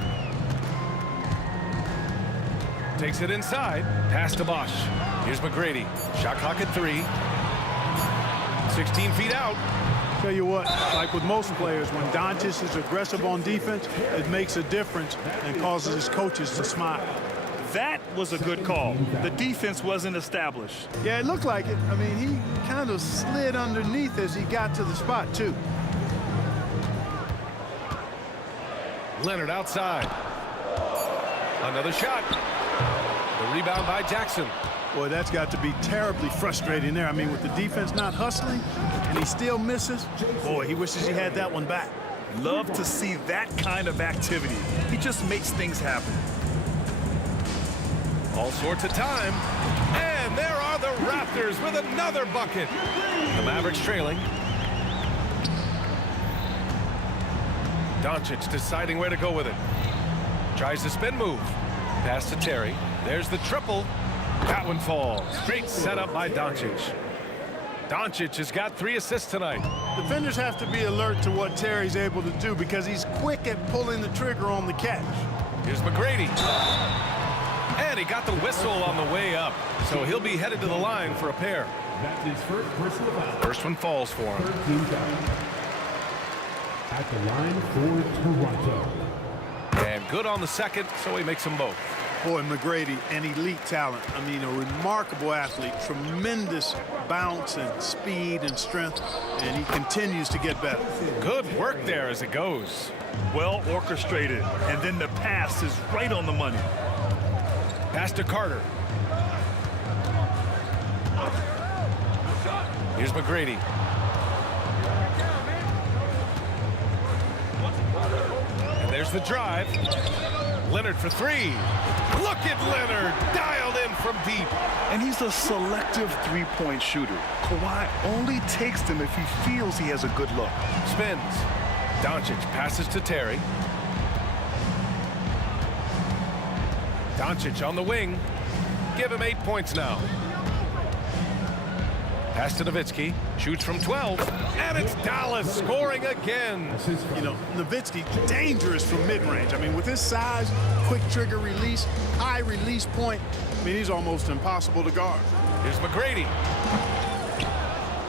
Takes it inside. Pass to Bosch. Here's McGrady. Shot clock at 3. 16 feet out. Tell you what, like with most players, when Doncic is aggressive on defense, it makes a difference and causes his coaches to smile. That was a good call. The defense wasn't established. Yeah, it looked like it. I mean, he kind of slid underneath as he got to the spot, too. Leonard outside. Another shot. The rebound by Jackson. Boy, that's got to be terribly frustrating there. I mean, with the defense not hustling and he still misses, boy, he wishes he had that one back. Love to see that kind of activity. He just makes things happen. All sorts of time. And there are the Raptors with another bucket. The Mavericks trailing. Doncic deciding where to go with it. Tries the spin move. Pass to Terry. There's the triple. That one falls. Great setup by Doncic. Doncic has got 3 assists tonight. Defenders have to be alert to what Terry's able to do because he's quick at pulling the trigger on the catch. Here's McGrady. And he got the whistle on the way up. So he'll be headed to the line for a pair. That's his first personal foul. First one falls for him. Third team foul. At the line for Toronto. And good on the second, so he makes them both. Boy, McGrady, an elite talent. I mean, a remarkable athlete. Tremendous bounce and speed and strength, and he continues to get better. Good work there as it goes. Well orchestrated, and then the pass is right on the money. Pass to Carter. Here's McGrady. And there's the drive. Leonard for 3. Look at Leonard, dialed in from deep. And he's a selective three-point shooter. Kawhi only takes them if he feels he has a good look. Spins. Doncic passes to Terry. Doncic on the wing. Give him 8 points now. Pass to Nowitzki. Shoots from 12. And it's Dallas scoring again. You know, Nowitzki, dangerous from mid-range. I mean, with his size, quick trigger release, high release point, I mean, he's almost impossible to guard. Here's McGrady.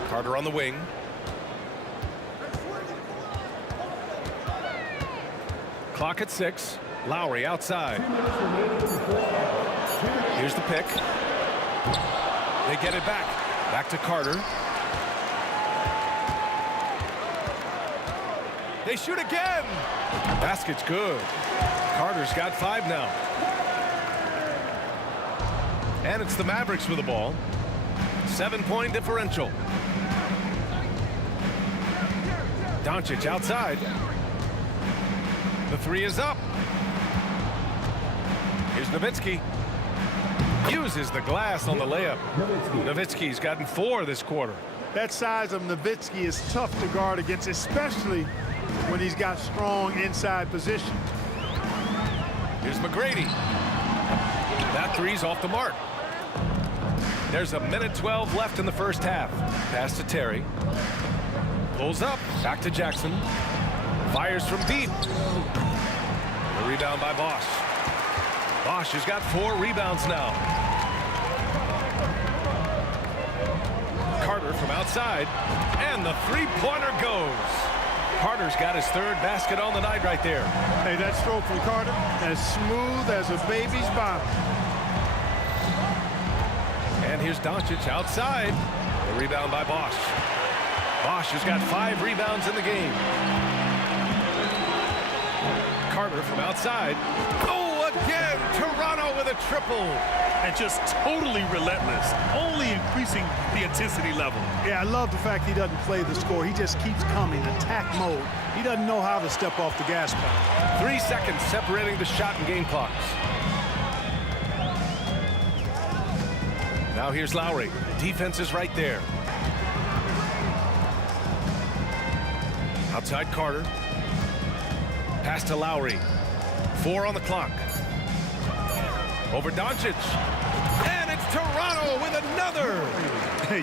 Carter on the wing. Clock at 6. Lowry outside. Here's the pick. They get it back. Back to Carter. They shoot again. Basket's good. Carter's got 5 now. And it's the Mavericks with the ball. 7-point differential. Doncic outside. The 3 is up. Here's Nowitzki. Uses the glass on the layup. Nowitzki's gotten 4 this quarter. That size of Nowitzki is tough to guard against, especially when he's got strong inside position. Here's McGrady. That 3's off the mark. There's a minute 12 left in the first half. Pass to Terry. Pulls up. Back to Jackson. Fires from deep. The rebound by Bosch. Bosch has got 4 rebounds now. Carter from outside. And the 3-pointer goes. Carter's got his 3rd basket on the night right there. Hey, that stroke from Carter, as smooth as a baby's bottom. And here's Doncic outside. The rebound by Bosch. Bosch has got 5 rebounds in the game. Carter from outside. Oh, again, Toronto with a triple. And just totally relentless, only increasing the intensity level. Yeah, I love the fact he doesn't play the score. He just keeps coming, attack mode. He doesn't know how to step off the gas pedal. 3 seconds separating the shot and game clocks. Now here's Lowry. Defense is right there. Outside Carter. Pass to Lowry. 4 on the clock. Over Doncic. And it's Toronto with another.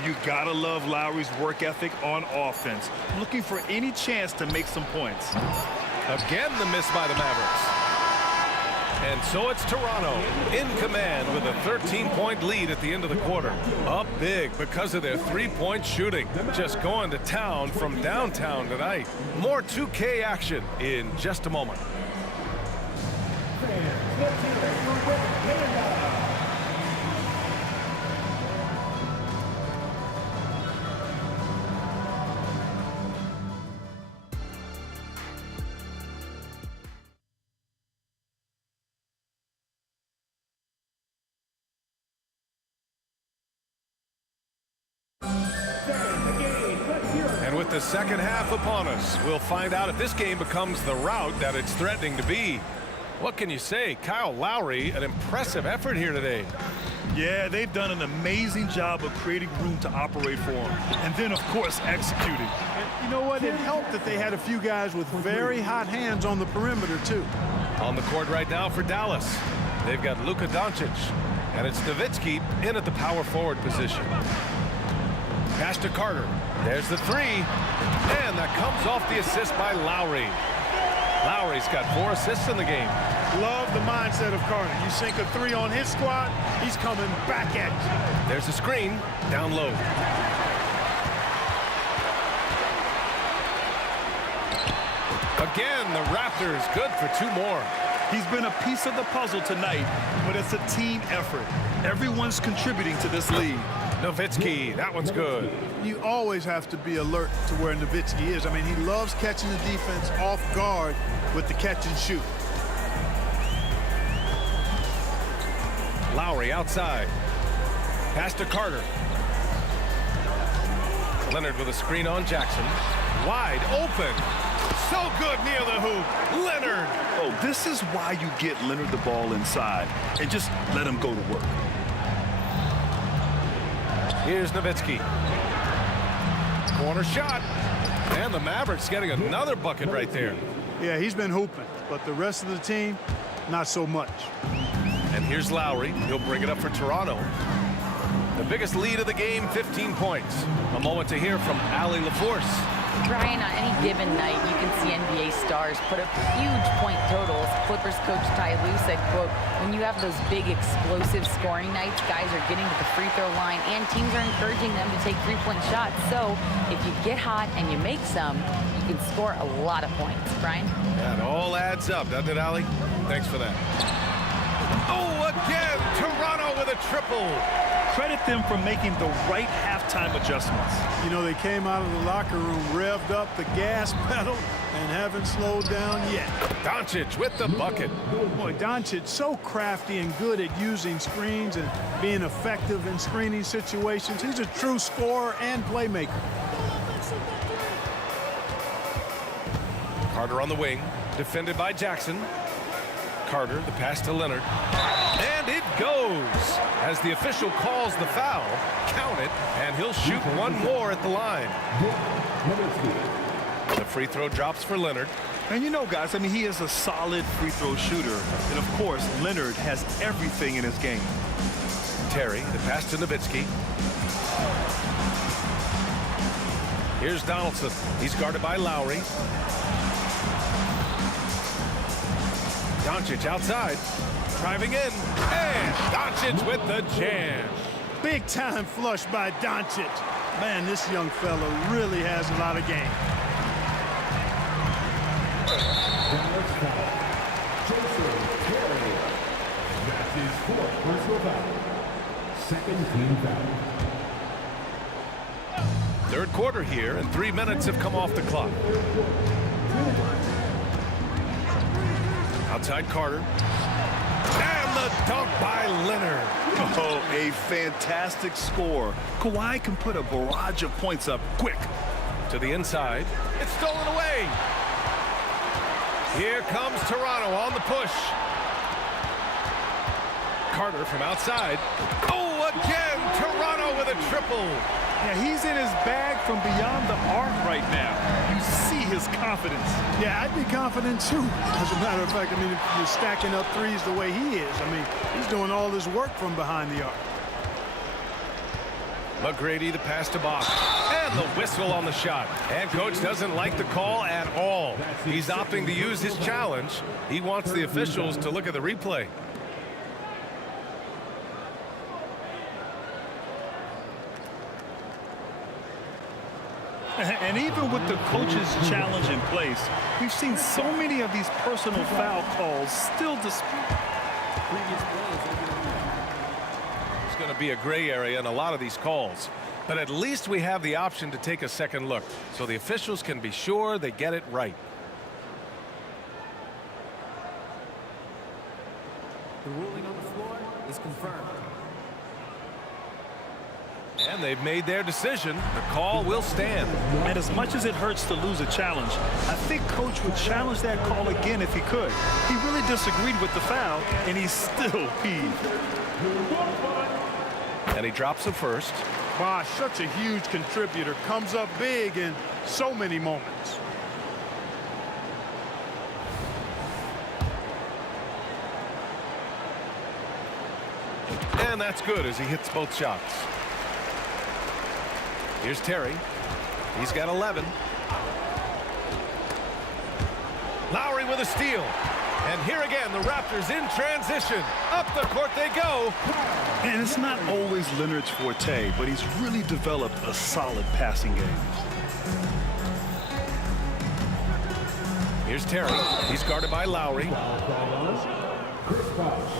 You gotta love Lowry's work ethic on offense. Looking for any chance to make some points. Again, the miss by the Mavericks. And so it's Toronto in command with a 13-point lead at the end of the quarter. Up big because of their 3-point shooting. Just going to town from downtown tonight. More 2K action in just a moment. And with the second half upon us, we'll find out if this game becomes the rout that it's threatening to be. What can you say? Kyle Lowry, an impressive effort here today. Yeah, they've done an amazing job of creating room to operate for him. And then, of course, executing. And you know what? It helped that they had a few guys with very hot hands on the perimeter, too. On the court right now for Dallas. They've got Luka Doncic. And it's Nowitzki in at the power forward position. Pass to Carter. There's the 3. And that comes off the assist by Lowry. Lowry's got 4 assists in the game. Love the mindset of Carter. You sink a 3 on his squad, he's coming back at you. There's a screen down low. Again, the Raptors good for 2 more. He's been a piece of the puzzle tonight, but it's a team effort. Everyone's contributing to this lead. Nowitzki, that one's good. You always have to be alert to where Nowitzki is. I mean, he loves catching the defense off guard with the catch and shoot. Lowry outside. Pass to Carter. Leonard with a screen on Jackson. Wide open. So good near the hoop. Leonard. Oh, this is why you get Leonard the ball inside and just let him go to work. Here's Nowitzki. Corner shot. And the Mavericks getting another bucket right there. Yeah, he's been hooping, but the rest of the team, not so much. And here's Lowry. He'll bring it up for Toronto. The biggest lead of the game, 15 points. A moment to hear from Allie LaForce. Brian, on any given night, you can see NBA stars put up huge point totals. Clippers coach Ty Lue said, quote, when you have those big explosive scoring nights, guys are getting to the free throw line and teams are encouraging them to take 3-point shots. So if you get hot and you make some, you can score a lot of points. Brian? That all adds up, doesn't it, Allie? Thanks for that. Oh, again, Toronto with a triple. credit them for making the right halftime adjustments. You know, they came out of the locker room, revved up the gas pedal, and haven't slowed down yet. Doncic with the bucket. Boy, Doncic so crafty and good at using screens and being effective in screening situations. He's a true scorer and playmaker. Carter on the wing, defended by Jackson. Carter, the pass to Leonard. And it goes as the official calls the foul. Count it, and he'll shoot one more at the line. The free throw drops for Leonard. And you know, guys, I mean, he is a solid free throw shooter. And, of course, Leonard has everything in his game. Terry, the pass to Nowitzki. Here's Donaldson. He's guarded by Lowry. Doncic outside, driving in, and Doncic with the jam. Big time flush by Doncic. Man, this young fella really has a lot of game. That's his fourth personal foul. Second team foul. Third quarter here, and 3 minutes have come off the clock. Outside Carter. And the dunk by Leonard. Oh, a fantastic score. Kawhi can put a barrage of points up quick. To the inside. It's stolen away. Here comes Toronto on the push. Carter from outside. Oh, again, Toronto with a triple. Yeah, he's in his bag from beyond the arc right now. You see his confidence. Yeah, I'd be confident too. As a matter of fact, I mean, if you're stacking up threes the way he is, I mean, he's doing all this work from behind the arc. McGrady, the pass to Bosch. And the whistle on the shot. And coach doesn't like the call at all. He's opting to use his challenge. He wants the officials to look at the replay. And even with the coach's challenge in place, we've seen so many of these personal foul calls still dispute. It's going to be a gray area in a lot of these calls. But at least we have the option to take a second look, so the officials can be sure they get it right. The ruling on the floor is confirmed. And they've made their decision. The call will stand. And as much as it hurts to lose a challenge, I think coach would challenge that call again if he could. He really disagreed with the foul, and he's still peeved. And he drops the first. Bosch, such a huge contributor, comes up big in so many moments. And that's good as he hits both shots. Here's Terry. He's got 11. Lowry with a steal. And here again, the Raptors in transition. Up the court they go. And it's not always Leonard's forte, but he's really developed a solid passing game. Here's Terry. He's guarded by Lowry. Chris Bosh.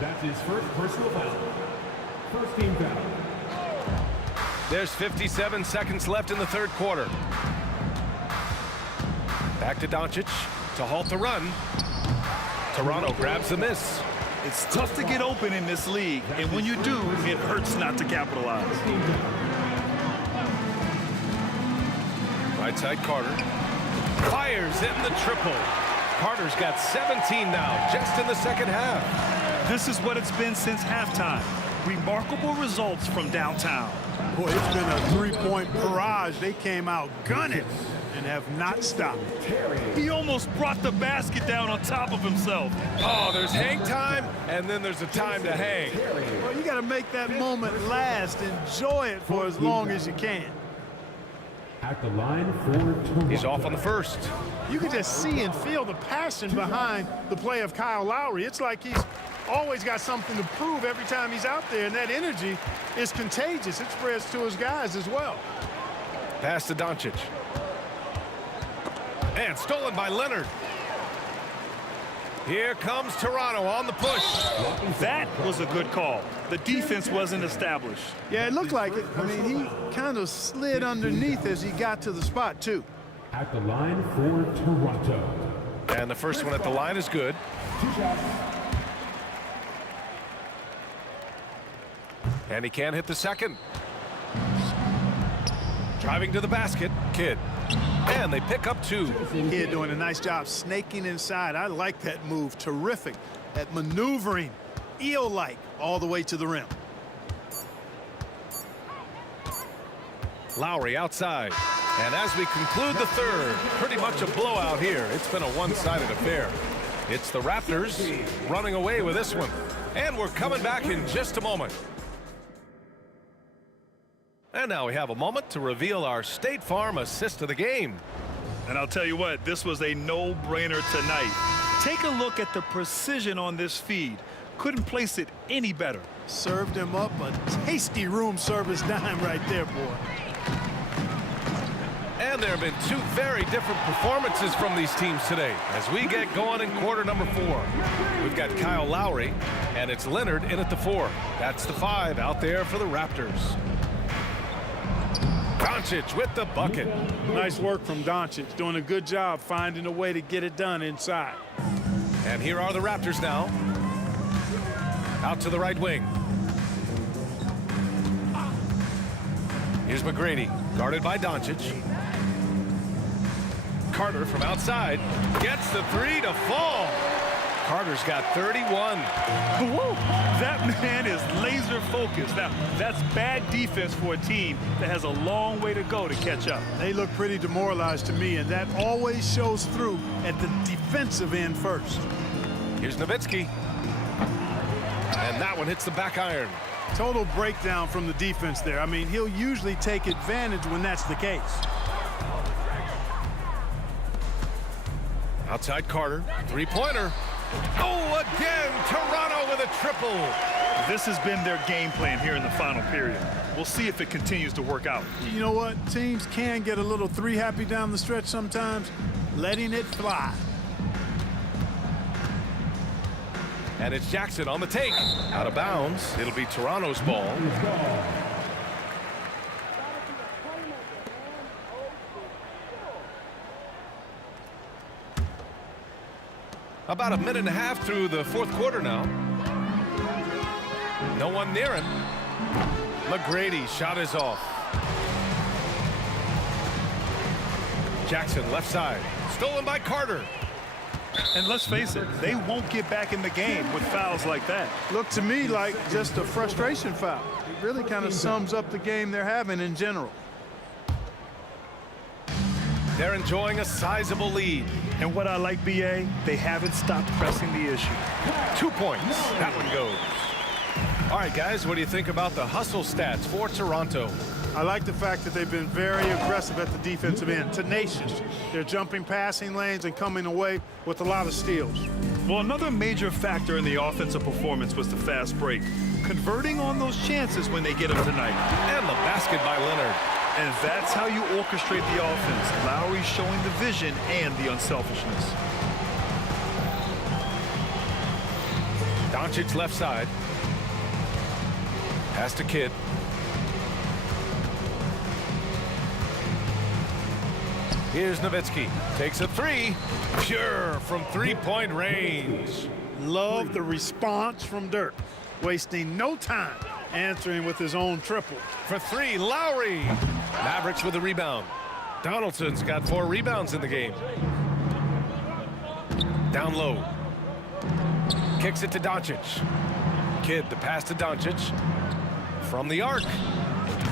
That's his first personal foul. First team foul. There's 57 seconds left in the third quarter. Back to Doncic to halt the run. Toronto grabs the miss. It's tough to get open in this league, and when you do, it hurts not to capitalize. Right side Carter. Fires in the triple. Carter's got 17 now, just in the second half. This is what it's been since halftime. Remarkable results from downtown. Boy, it's been a three-point barrage. They came out gunning and have not stopped. He almost brought the basket down on top of himself. Oh, there's hang time, and then there's a time to hang. Well, you got to make that moment last. Enjoy it for as long as you can. At the line for Toronto. He's off on the first. You can just see and feel the passion behind the play of Kyle Lowry. It's like he's always got something to prove every time he's out there, and that energy is contagious. It spreads to his guys as well. Pass to Doncic. And stolen by Leonard. Here comes Toronto on the push. That was a good call. The defense wasn't established. Yeah, it looked like it. I mean, he kind of slid underneath as he got to the spot, too. At the line for Toronto. And the first one at the line is good. And he can't hit the second. Driving to the basket, Kidd. And they pick up 2. Kidd doing a nice job snaking inside. I like that move. Terrific at maneuvering, eel-like, all the way to the rim. Lowry outside. And as we conclude the third, pretty much a blowout here. It's been a one-sided affair. It's the Raptors running away with this one. And we're coming back in just a moment. And now we have a moment to reveal our State Farm assist of the game. And I'll tell you what, this was a no-brainer tonight. Take a look at the precision on this feed. Couldn't place it any better. Served him up a tasty room service dime right there, boy. And there have been 2 very different performances from these teams today as we get going in quarter number 4. We've got Kyle Lowry, and it's Leonard in at the 4. That's the 5 out there for the Raptors. Doncic with the bucket. Nice work from Doncic, doing a good job finding a way to get it done inside. And here are the Raptors now. Out to the right wing. Here's McGrady, guarded by Doncic. Carter from outside gets the 3 to fall. Carter's got 31. Whoa, that man is laser focused. Now, that's bad defense for a team that has a long way to go to catch up. They look pretty demoralized to me, and that always shows through at the defensive end first. Here's Nowitzki. And that one hits the back iron. Total breakdown from the defense there. I mean, he'll usually take advantage when that's the case. Outside Carter, 3-pointer. Oh, again, Toronto with a triple. This has been their game plan here in the final period. We'll see if it continues to work out. You know what? Teams can get a little 3-happy down the stretch sometimes, letting it fly. And it's Jackson on the take. Out of bounds. It'll be Toronto's ball. About a minute and a half through the 4th quarter now. No one near him. McGrady shot is off. Jackson left side. Stolen by Carter. And let's face it, they won't get back in the game with fouls like that. Looked to me like just a frustration foul. It really kind of sums up the game they're having in general. They're enjoying a sizable lead. And what I like, BA, they haven't stopped pressing the issue. 2 points. That one goes. All right, guys, what do you think about the hustle stats for Toronto? I like the fact that they've been very aggressive at the defensive end, tenacious. They're jumping passing lanes and coming away with a lot of steals. Well, another major factor in the offensive performance was the fast break. Converting on those chances when they get them tonight. And the basket by Leonard. And that's how you orchestrate the offense. Lowry showing the vision and the unselfishness. Doncic left side. Pass to Kidd. Here's Nowitzki. Takes a 3. Pure from 3-point range. Love the response from Dirk. Wasting no time answering with his own triple. For 3, Lowry. Mavericks with a rebound. Donaldson's got 4 rebounds in the game. Down low. Kicks it to Doncic. Kidd the pass to Doncic. From the arc.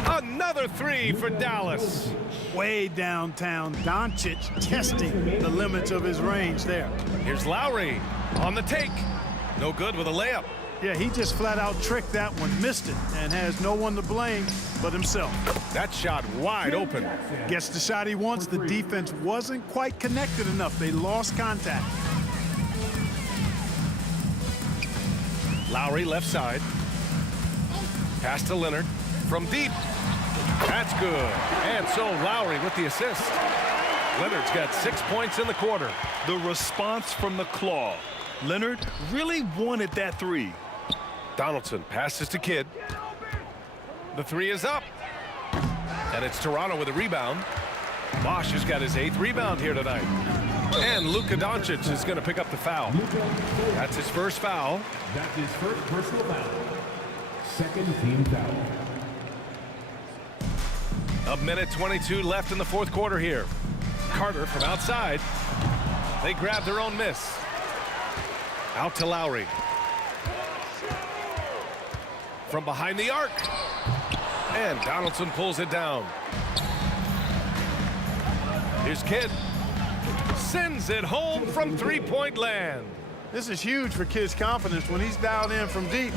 Another 3 for Dallas. Way downtown, Doncic testing the limits of his range there. Here's Lowry on the take. No good with a layup. Yeah, he just flat out tricked that one, missed it, and has no one to blame but himself. That shot wide open. Gets the shot he wants. The defense wasn't quite connected enough. They lost contact. Lowry left side. Pass to Leonard from deep. That's good. And so Lowry with the assist. Leonard's got 6 points in the quarter. The response from the claw. Leonard really wanted that three. Donaldson passes to Kidd. The three is up. And it's Toronto with a rebound. Bosch has got his 8th rebound here tonight. And Luka Doncic is going to pick up the foul. That's his first foul. That's his first personal foul. Second team foul. A minute 22 left in the 4th quarter here. Carter from outside. They grab their own miss. Out to Lowry. From behind the arc. And Donaldson pulls it down. Here's Kidd. Sends it home from three-point land. This is huge for Kidd's confidence. When he's dialed in from deep,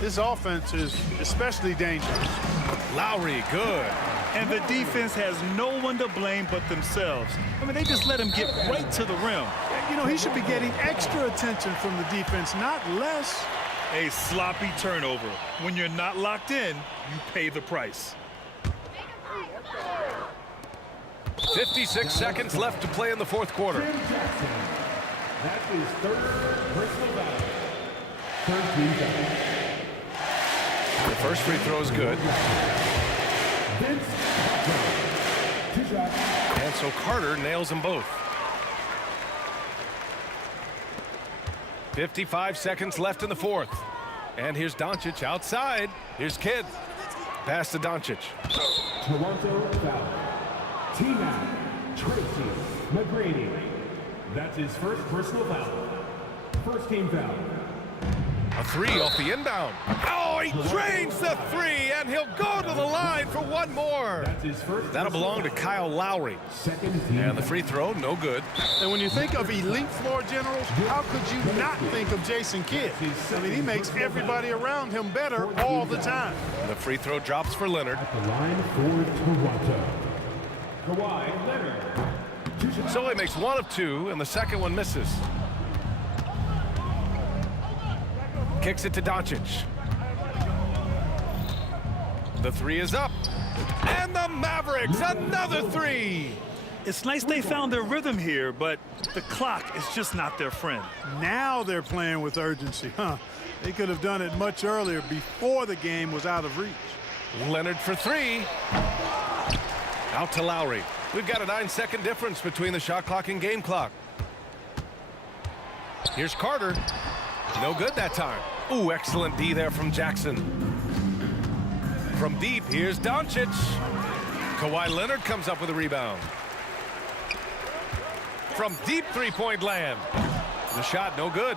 this offense is especially dangerous. Lowry, good. And the defense has no one to blame but themselves. I mean, they just let him get right to the rim. You know, he should be getting extra attention from the defense, not less. A sloppy turnover. When you're not locked in, you pay the price. 56 seconds left to play in the 4th quarter. That's his third personal foul. Third team foul. The first free throw is good. Vince Carter. 2 shots. And so Carter nails them both. 55 seconds left in the 4th. And here's Doncic outside. Here's Kidd. Pass to Doncic. Toronto foul. Team out. Tracy McGrady. That's his first personal foul. First team foul. A three off the inbound. Oh, he drains the three, and he'll go to the line for one more. That's his first. That'll belong to Kyle Lowry. Second team. And the free throw, no good. And when you think of elite floor generals, how could you not think of Jason Kidd? I mean, he makes everybody around him better all the time. The free throw drops for Leonard. At the line for Toronto. Kawhi Leonard. So he makes 1 of 2, and the second one misses. Kicks it to Doncic. The three is up. And the Mavericks, another three. It's nice they found their rhythm here, but the clock is just not their friend. Now they're playing with urgency, huh? They could have done it much earlier before the game was out of reach. Leonard for three. Out to Lowry. We've got a 9-second difference between the shot clock and game clock. Here's Carter. No good that time. Ooh, excellent D there from Jackson. From deep, here's Doncic. Kawhi Leonard comes up with a rebound. From deep three-point land. The shot, no good.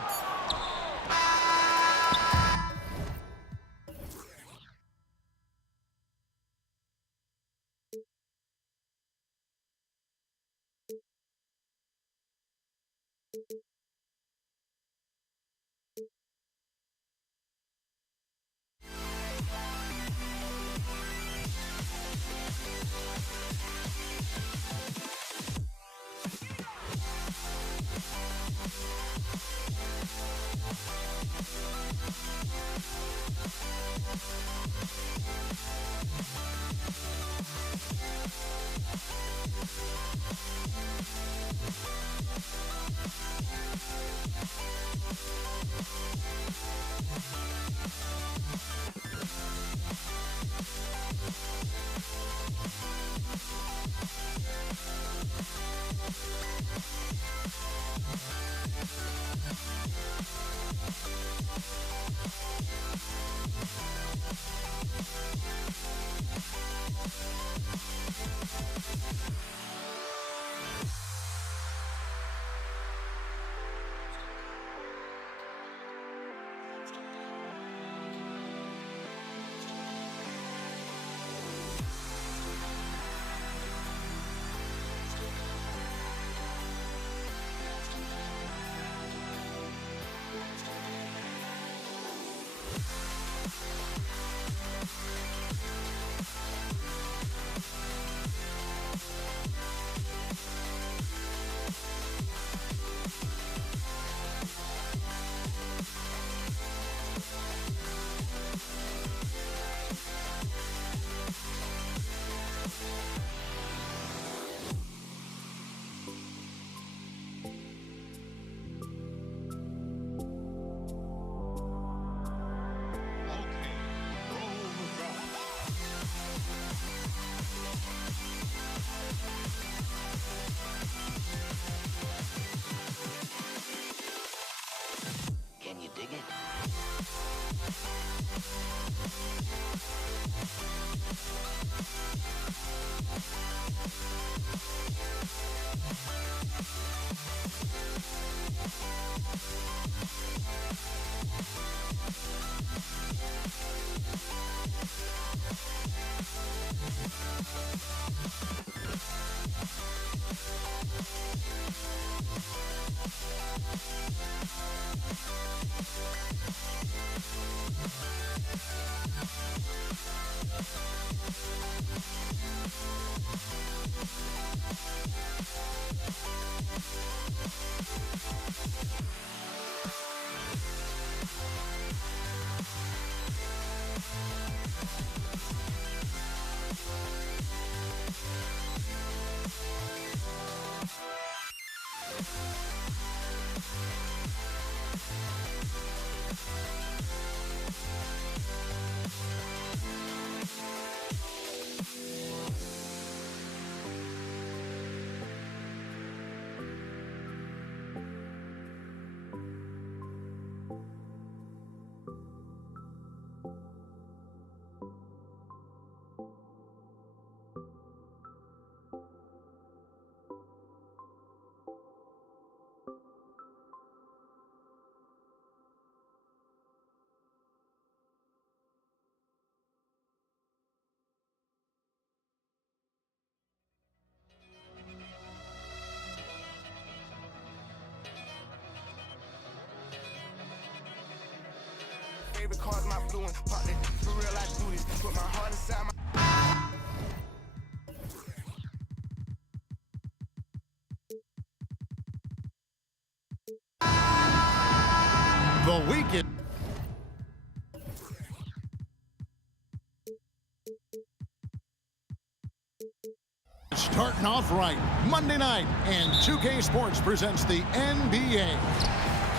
Private cars, my fluent. Pop that for real, I do this. Put my heart inside my. The weekend. Starting off right, Monday night, and 2K Sports presents the NBA.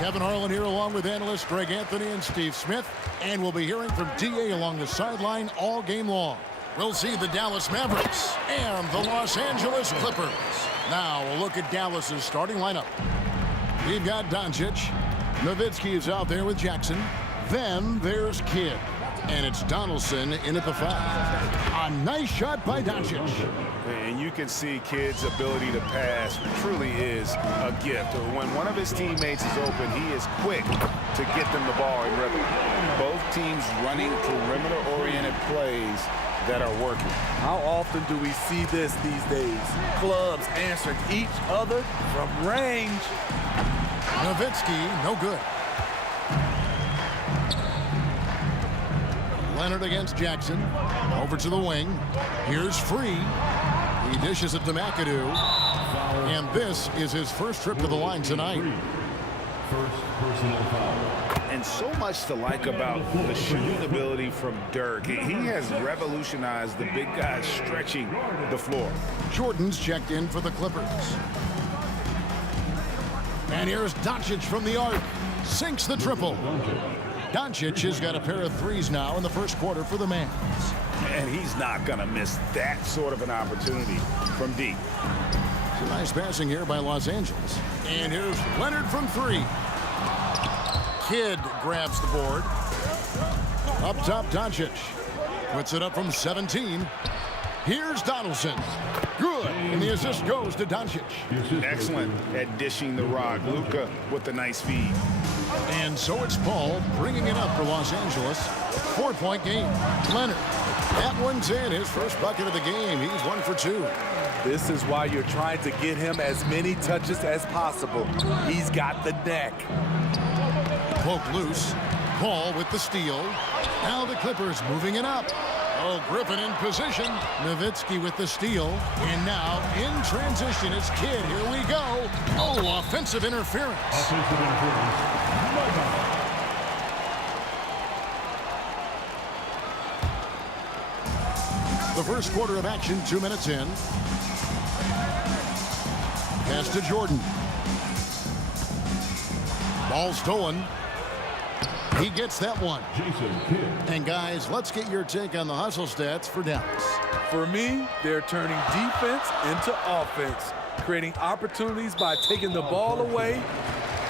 Kevin Harlan here along with analysts Greg Anthony and Steve Smith, and we'll be hearing from DA along the sideline all game long. We'll see the Dallas Mavericks and the Los Angeles Clippers. Now we'll look at Dallas's starting lineup. We've got Doncic. Nowitzki is out there with Jackson. Then there's Kidd. And it's Donaldson in at the 5. A nice shot by Doncic. And you can see Kidd's ability to pass truly is a gift. When one of his teammates is open, he is quick to get them the ball in rhythm. Both teams running perimeter-oriented plays that are working. How often do we see this these days? Clubs answering each other from range. Nowitzki, no good. Leonard against Jackson. Over to the wing. Here's Free. He dishes it to McAdoo. And this is his first trip to the line tonight. First personal foul. And so much to like about the shooting ability from Dirk. He has revolutionized the big guys stretching the floor. Jordan's checked in for the Clippers. And here's Doncic from the arc. Sinks the triple. Doncic has got a pair of threes now in the first quarter for the Mavs. And he's not going to miss that sort of an opportunity from deep. Some nice passing here by Los Angeles. And here's Leonard from 3. Kidd grabs the board. Up top, Doncic. Puts it up from 17. Here's Donaldson. Good. And the assist goes to Doncic. Excellent at dishing the rock. Luka with the nice feed. And so it's Paul bringing it up for Los Angeles. 4-point game. Leonard. That one's in. His first bucket of the game. He's 1 for 2. This is why you're trying to get him as many touches as possible. He's got the neck. Poke loose. Paul with the steal. Now the Clippers moving it up. Oh, Griffin in position. Nowitzki with the steal. And now in transition is Kidd. Here we go. Oh, offensive interference. Offensive interference. The first quarter of action, 2 minutes in. Pass to Jordan. Ball stolen. He gets that one. Jason Kidd. And guys, let's get your take on the hustle stats for Dallas. For me, they're turning defense into offense, creating opportunities by taking the ball away.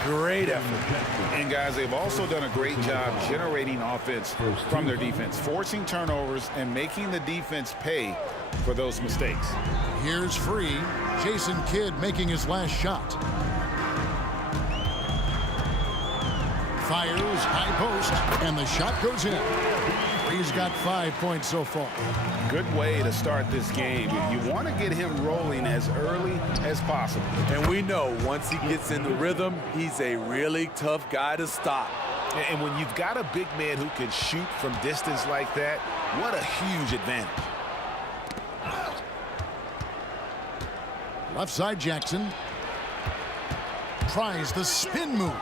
Great effort. And guys, they've also done a great job generating offense from their defense, forcing turnovers and making the defense pay for those mistakes. Here's Free. Jason Kidd making his last shot. Fires, high post, and the shot goes in. Free's got 5 points so far. Good way to start this game. You want to get him rolling as early as possible. And we know once he gets in the rhythm, he's a really tough guy to stop. And when you've got a big man who can shoot from distance like that, what a huge advantage. Left side, Jackson. Tries the spin move.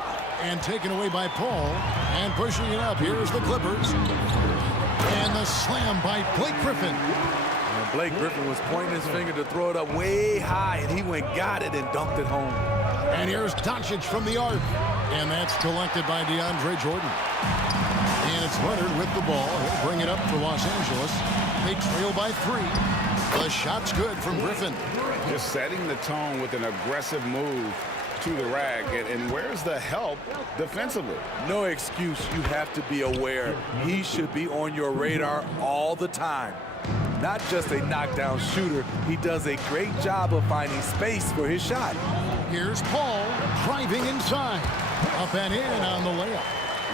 And taken away by Paul. And pushing it up. Here's the Clippers. And the slam by Blake Griffin. And Blake Griffin was pointing his finger to throw it up way high, and he went, got it, and dunked it home. And here's Doncic from the arc. And that's collected by DeAndre Jordan. And it's Leonard with the ball. He'll bring it up for Los Angeles. They trail by 3. The shot's good from Griffin. Just setting the tone with an aggressive move to the rack. And where's the help defensively? No excuse. You have to be aware. He should be on your radar all the time. Not just a knockdown shooter, he does a great job of finding space for his shot. Here's Paul driving inside. Up and in on the layup.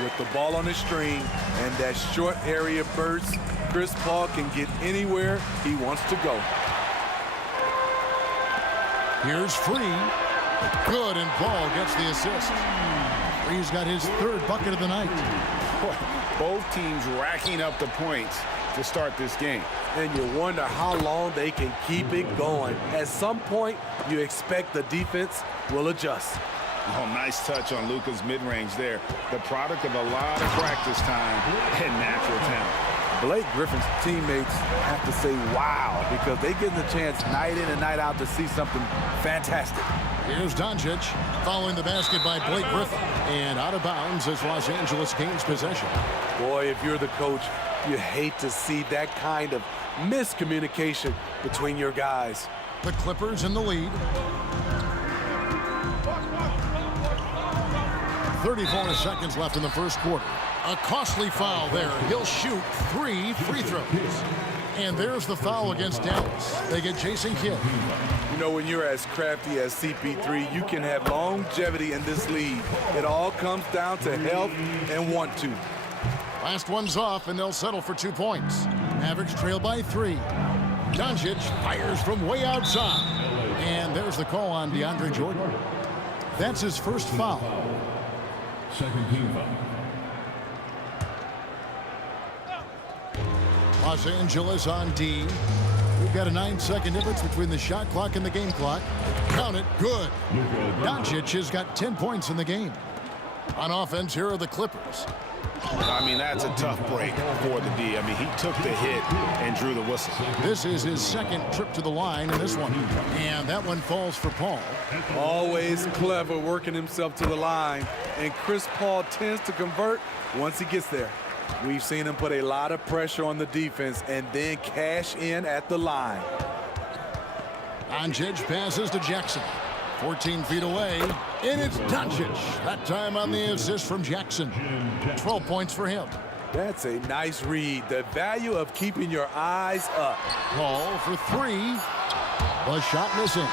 With the ball on the string and that short area burst, Chris Paul can get anywhere he wants to go. Here's Free. Good, and Paul gets the assist. Free's got his 3rd bucket of the night. Both teams racking up the points to start this game. And you wonder how long they can keep it going. At some point, you expect the defense will adjust. Oh, nice touch on Luka's mid-range there. The product of a lot of practice time and natural talent. Blake Griffin's teammates have to say wow because they get the chance night in and night out to see something fantastic. Here's Doncic following the basket by Blake Griffin. And out of bounds as Los Angeles gains possession. Boy, if you're the coach, you hate to see that kind of miscommunication between your guys. The Clippers in the lead. 34 seconds left in the first quarter. A costly foul there. He'll shoot 3 free throws. And there's the foul against Dallas. They get Jason Kidd. You know, when you're as crafty as CP3, you can have longevity in this league. It all comes down to health and want to. Last one's off, and they'll settle for 2 points. Mavericks trail by 3. Doncic fires from way outside. And there's the call on DeAndre Jordan. That's his first foul. Second team foul. Los Angeles on D. We've got a 9-second difference between the shot clock and the game clock. Count it. Good. Doncic has got 10 points in the game. On offense, here are the Clippers. I mean, that's a tough break for the D. I mean, he took the hit and drew the whistle. This is his second trip to the line in this one. And that one falls for Paul. Always clever working himself to the line. And Chris Paul tends to convert once he gets there. We've seen him put a lot of pressure on the defense and then cash in at the line. Doncic passes to Jackson. 14 feet away, and it's Doncic. That time on the assist from Jackson. 12 points for him. That's a nice read. The value of keeping your eyes up. Paul for 3. The shot missing.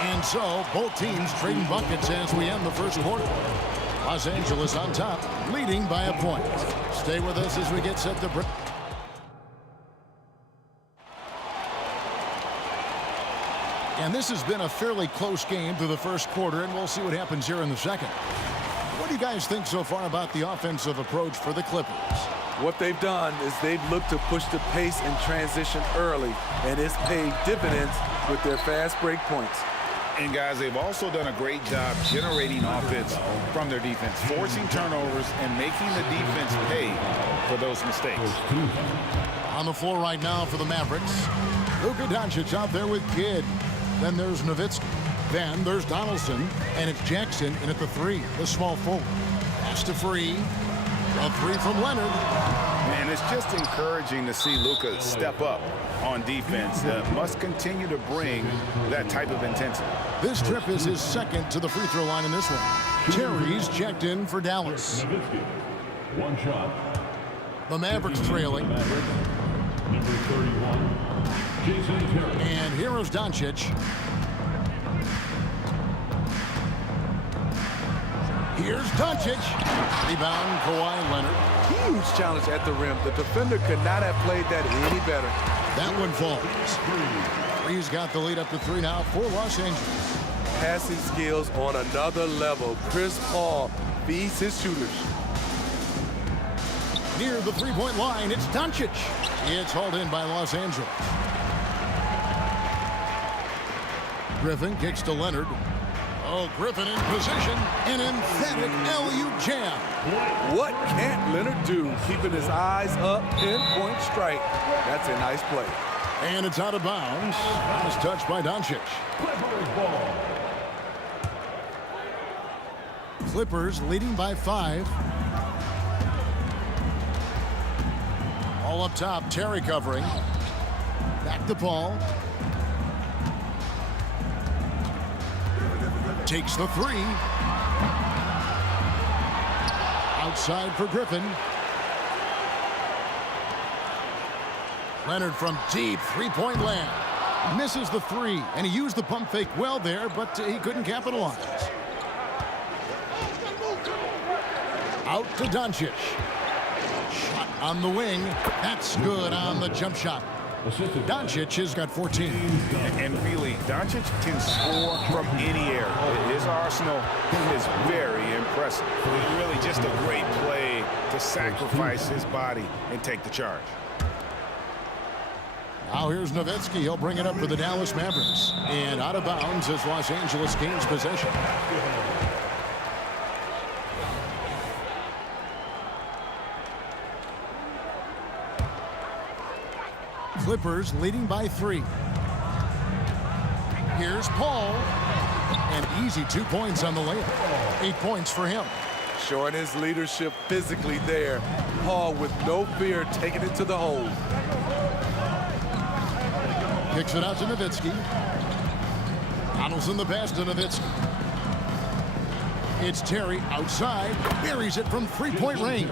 And so, both teams trading buckets as we end the first quarter. Los Angeles on top, leading by a point. Stay with us as we get set to break. And this has been a fairly close game through the first quarter, and we'll see what happens here in the second. What do you guys think so far about the offensive approach for the Clippers? What they've done is they've looked to push the pace and transition early, and it's paid dividends with their fast break points. And guys, they've also done a great job generating offense from their defense, forcing turnovers and making the defense pay for those mistakes. On the floor right now for the Mavericks, Luka Doncic out there with Kidd. Then there's Nowitzki. Then there's Donaldson. And it's Jackson in at the 3, the small forward. Pass to Free. A 3 from Leonard. Man, it's just encouraging to see Luka step up on defense. Must continue to bring that type of intensity. This trip is his second to the free throw line in this one. Terry's checked in for Dallas. One shot. The Mavericks trailing. Number 31, Jason Terry. And here's Doncic. Here's Doncic. Rebound, Kawhi Leonard. Huge challenge at the rim. The defender could not have played that any better. That one falls. Free's got the lead up to 3 now for Los Angeles. Passing skills on another level. Chris Paul feeds his shooters. Near the three-point line, it's Doncic. It's hauled in by Los Angeles. Griffin kicks to Leonard. Oh, Griffin in position. An emphatic LU jam. What can't Leonard do? Keeping his eyes up, pinpoint strike. That's a nice play. And it's out of bounds. Nice touch by Doncic. Clippers leading by 5. All up top, Terry covering. Back to Paul. Takes the 3. Outside for Griffin. Leonard from deep, three-point land. Misses the 3, and he used the pump fake well there, but he couldn't capitalize. Out to Doncic. Shot on the wing. That's good on the jump shot. Doncic has got 14. And really, Doncic can score from any area. His arsenal is very impressive. Really just a great play to sacrifice his body and take the charge. Now here's Nowitzki. He'll bring it up for the Dallas Mavericks. And out of bounds as Los Angeles gains possession. Clippers leading by 3. Here's Paul. And easy 2 points on the layup. 8 points for him. Showing his leadership physically there. Paul with no fear taking it to the hole. Kicks it out to Nowitzki. Donaldson the pass to Nowitzki. It's Terry outside. Buries it from three-point range.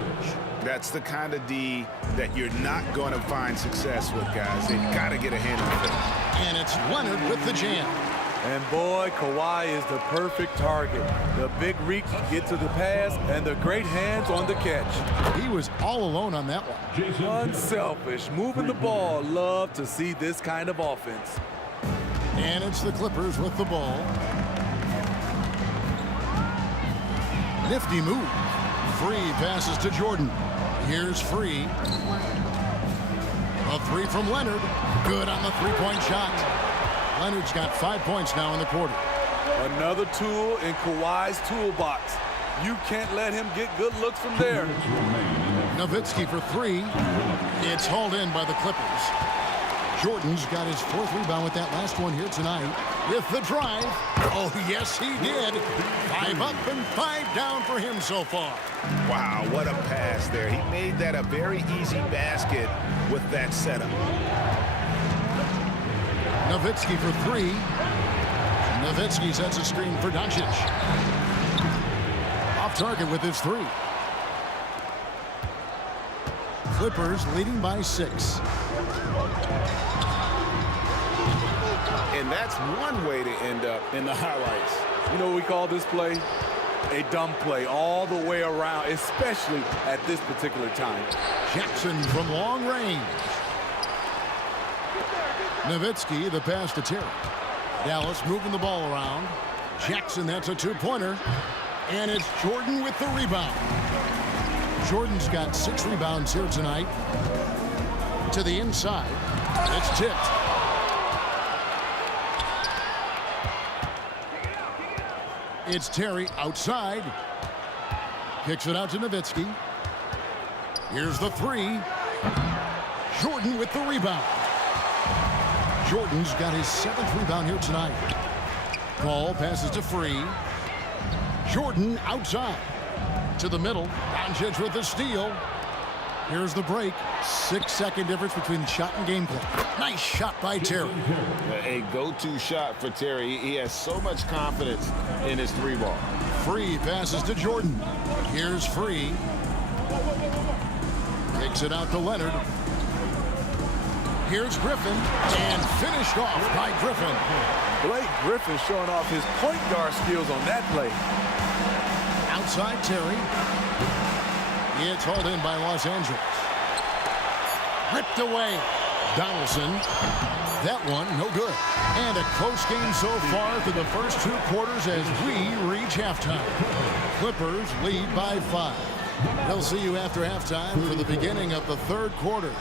That's the kind of D that you're not going to find success with, guys. They've got to get a hand on it. And it's Leonard with the jam. And boy, Kawhi is the perfect target. The big reach get to the pass and the great hands on the catch. He was all alone on that one. Unselfish, moving the ball. Love to see this kind of offense. And it's the Clippers with the ball. Nifty move. Free passes to Jordan. Here's Free. A 3 from Leonard. Good on the three-point shot. Leonard's got 5 points now in the quarter. Another tool in Kawhi's toolbox. You can't let him get good looks from there. Nowitzki for 3. It's hauled in by the Clippers. Jordan's got his 4th rebound with that last one here tonight. With the drive. Oh, yes, he did. 5 up and 5 down for him so far. Wow, what a pass there. He made that a very easy basket with that setup. Nowitzki for 3. Nowitzki sets a screen for Doncic. Off target with his 3. Clippers leading by 6. And that's one way to end up in the highlights. You know what we call this play? A dumb play all the way around, especially at this particular time. Jackson from long range. Nowitzki, the pass to Terry. Dallas moving the ball around. Jackson, that's a 2-pointer. And it's Jordan with the rebound. Jordan's got 6 rebounds here tonight. To the inside. It's tipped. It's Terry outside. Kicks it out to Nowitzki. Here's the 3. Jordan with the rebound. Jordan's got his 7th rebound here tonight. Paul passes to Free. Jordan outside. To the middle. Doncic with the steal. Here's the break. 6-second difference between shot and game clock. Nice shot by Terry. A go-to shot for Terry. He has so much confidence in his 3-ball. Free passes to Jordan. Here's Free. Takes it out to Leonard. Here's Griffin. And finished off by Griffin. Blake Griffin showing off his point guard skills on that play. Outside Terry. It's hauled in by Los Angeles. Ripped away. Donaldson. That one, no good. And a close game so far through the first 2 quarters as we reach halftime. Clippers lead by 5. They'll see you after halftime for the beginning of the 3rd quarter.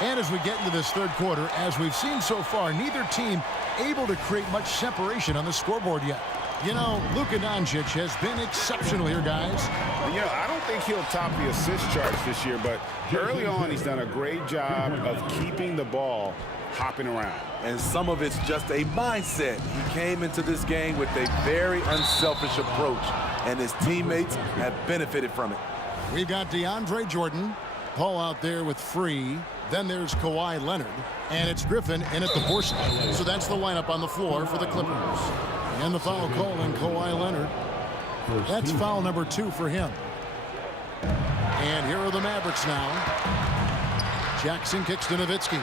And as we get into this 3rd quarter, as we've seen so far, neither team able to create much separation on the scoreboard yet. You know, Luka Doncic has been exceptional here, guys. You know, I don't think he'll top the assist charts this year, but early on he's done a great job of keeping the ball hopping around. And some of it's just a mindset. He came into this game with a very unselfish approach, and his teammates have benefited from it. We've got DeAndre Jordan. Paul out there with Free. Then there's Kawhi Leonard. And it's Griffin in at the 4 slot. So that's the lineup on the floor for the Clippers. And the foul call on Kawhi Leonard. That's foul number 2 for him. And here are the Mavericks now. Jackson kicks to Nowitzki.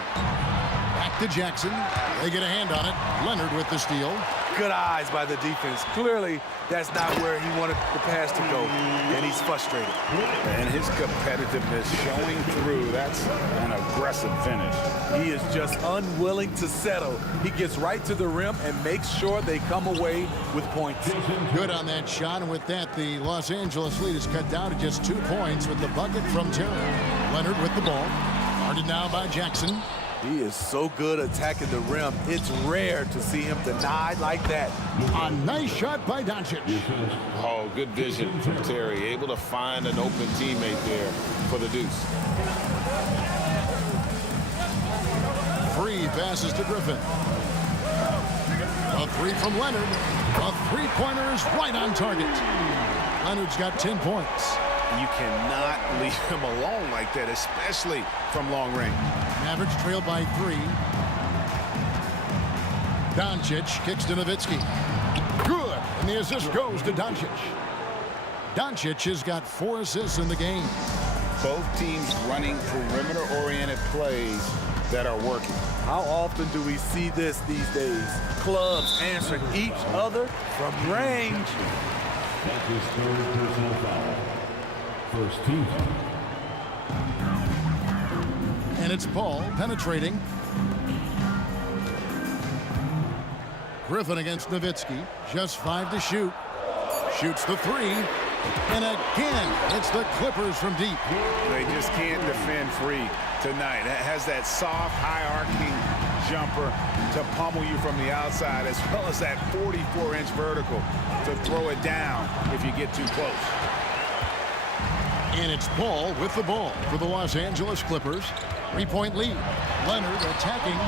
Back to Jackson. They get a hand on it. Leonard with the steal. Good eyes by the defense. Clearly, that's not where he wanted the pass to go, and he's frustrated. And his competitiveness showing through. That's an aggressive finish. He is just unwilling to settle. He gets right to the rim and makes sure they come away with points. Good on that shot, and with that, the Los Angeles lead is cut down to just 2 points with the bucket from Terry. Leonard with the ball. Guarded now by Jackson. He is so good attacking the rim. It's rare to see him denied like that. A nice shot by Doncic. Oh, good vision from Terry. Able to find an open teammate there for the deuce. Free passes to Griffin. A 3 from Leonard. A 3-pointer is right on target. Leonard's got 10 points. You cannot leave him alone like that, especially from long range. Mavericks trail by 3. Doncic kicks to Nowitzki. Good. And the assist goes to Doncic. Doncic has got 4 assists in the game. Both teams running perimeter-oriented plays that are working. How often do we see this these days? Clubs answering each other from range. That's his 3rd personal foul. First team. And it's Paul penetrating. Griffin against Nowitzki. Just 5 to shoot. Shoots the 3. And again, it's the Clippers from deep. They just can't defend free tonight. It has that soft, high-arcing jumper to pummel you from the outside, as well as that 44-inch vertical to throw it down if you get too close. And it's Paul with the ball for the Los Angeles Clippers. 3-point lead. Leonard attacking.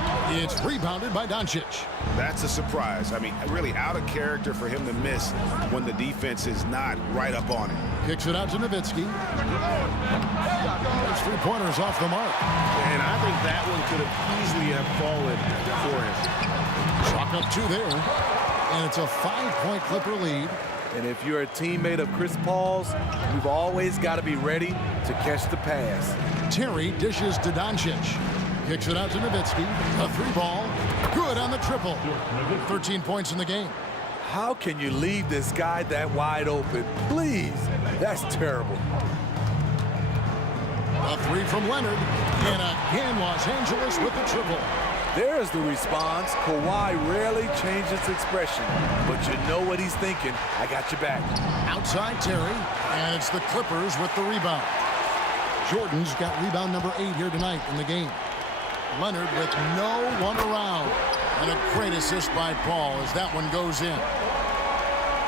It's rebounded by Doncic. That's a surprise. I mean, really out of character for him to miss when the defense is not right up on him. Kicks it out to Nowitzki. Those 3-pointers off the mark. And I think that one could have easily have fallen for him. Chalk up 2 there. And it's a 5-point Clipper lead. And if you're a teammate of Chris Paul's, you've always got to be ready to catch the pass. Terry dishes to Doncic. Kicks it out to Nowitzki. A 3-ball. Good on the triple. 13 points in the game. How can you leave this guy that wide open? Please. That's terrible. A 3 from Leonard. And again, Los Angeles with the triple. There's the response. Kawhi rarely changes expression, but you know what he's thinking. I got your back. Outside Terry, and it's the Clippers with the rebound. Jordan's got rebound number 8 here tonight in the game. Leonard with no one around. And a great assist by Paul as that one goes in.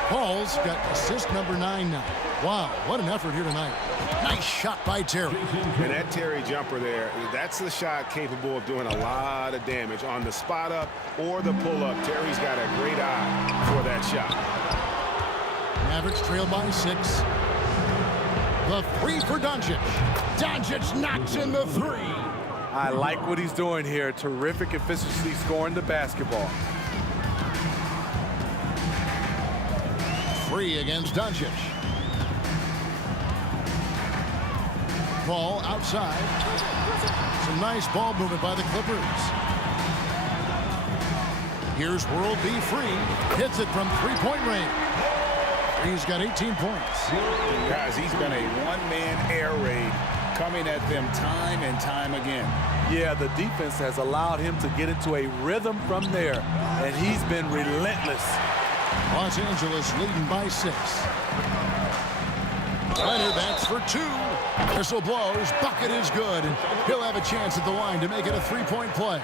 Paul's got assist number 9 now. Wow, what an effort here tonight. Nice shot by Terry. And that Terry jumper there, that's the shot capable of doing a lot of damage on the spot up or the pull up. Terry's got a great eye for that shot. Mavericks trail by 6. The 3 for Doncic. Doncic knocks in the 3. I like what he's doing here. Terrific efficiency scoring the basketball. Free against Doncic. Ball outside. Some nice ball movement by the Clippers. Here's World B free. Hits it from 3-point range. He's got 18 points. Guys, he's been a one-man air raid coming at them time and time again. Yeah, the defense has allowed him to get into a rhythm from there, and he's been relentless. Los Angeles leading by 6. Leonard bats for 2. Whistle blows. Bucket is good. And he'll have a chance at the line to make it a 3-point play.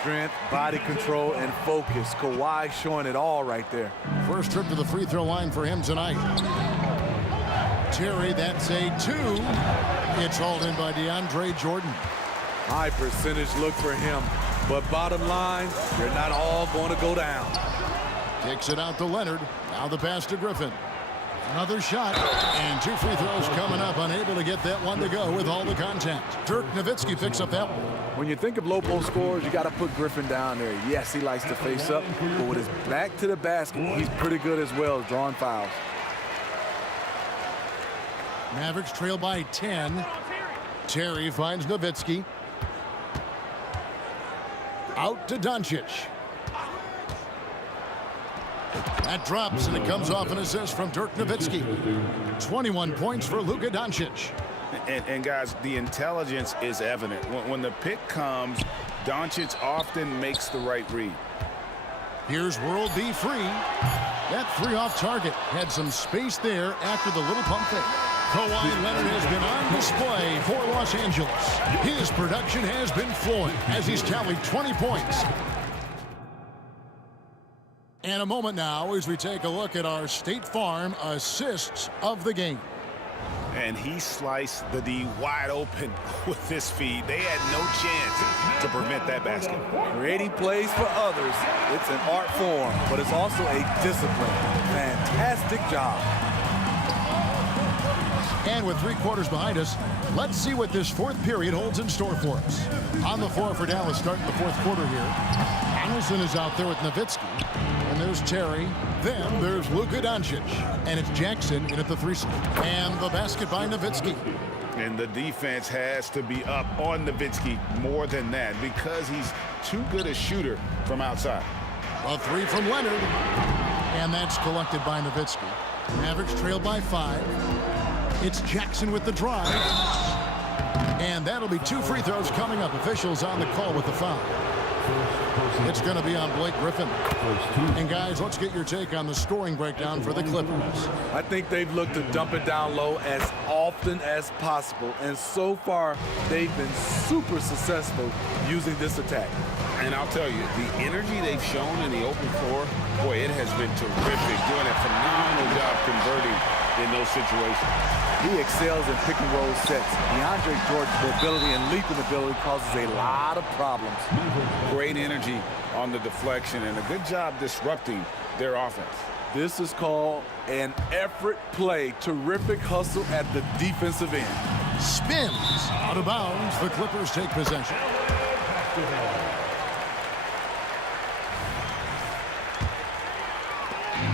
Strength, body control, and focus. Kawhi showing it all right there. First trip to the free throw line for him tonight. Terry, that's a 2. It's hauled in by DeAndre Jordan. High percentage look for him. But bottom line, you're not all going to go down. Takes it out to Leonard. Now the pass to Griffin. Another shot, and 2 free throws coming up. Unable to get that one to go with all the contact. Dirk Nowitzki picks up that one. When you think of low post scorers, you got to put Griffin down there. Yes, he likes to face up, but with his back to the basket, he's pretty good as well, drawing fouls. Mavericks trail by 10. Terry finds Nowitzki. Out to Doncic. That drops, and it comes off an assist from Dirk Nowitzki. 21 points for Luka Doncic. And guys, the intelligence is evident. When the pick comes, Doncic often makes the right read. Here's World B. Free. That 3 off target had some space there after the little pump fake. Kawhi Leonard has been on display for Los Angeles. His production has been flowing as he's tallied 20 points. And a moment now as we take a look at our State Farm assists of the game. And he sliced the D wide open with this feed. They had no chance to prevent that basket. Creating plays for others, it's an art form, but it's also a discipline. Fantastic job. And with 3 quarters behind us, let's see what this 4th period holds in store for us. On the floor for Dallas starting the 4th quarter here. Donaldson is out there with Nowitzki. And there's Terry. Then there's Luka Doncic. And it's Jackson in at the 3 slot. And the basket by Nowitzki. And the defense has to be up on Nowitzki more than that because he's too good a shooter from outside. A 3 from Leonard. And that's collected by Nowitzki. Mavericks trail by 5. It's Jackson with the drive. And that'll be 2 free throws coming up. Officials on the call with the foul. It's going to be on Blake Griffin. And guys, let's get your take on the scoring breakdown for the Clippers. I think they've looked to dump it down low as often as possible. And so far, they've been super successful using this attack. And I'll tell you, the energy they've shown in the open floor, boy, it has been terrific. Doing a phenomenal job converting in those situations. He excels in pick and roll sets. DeAndre Jordan's mobility and leaping ability causes a lot of problems. Great energy on the deflection and a good job disrupting their offense. This is called an effort play. Terrific hustle at the defensive end. Spins out of bounds. The Clippers take possession.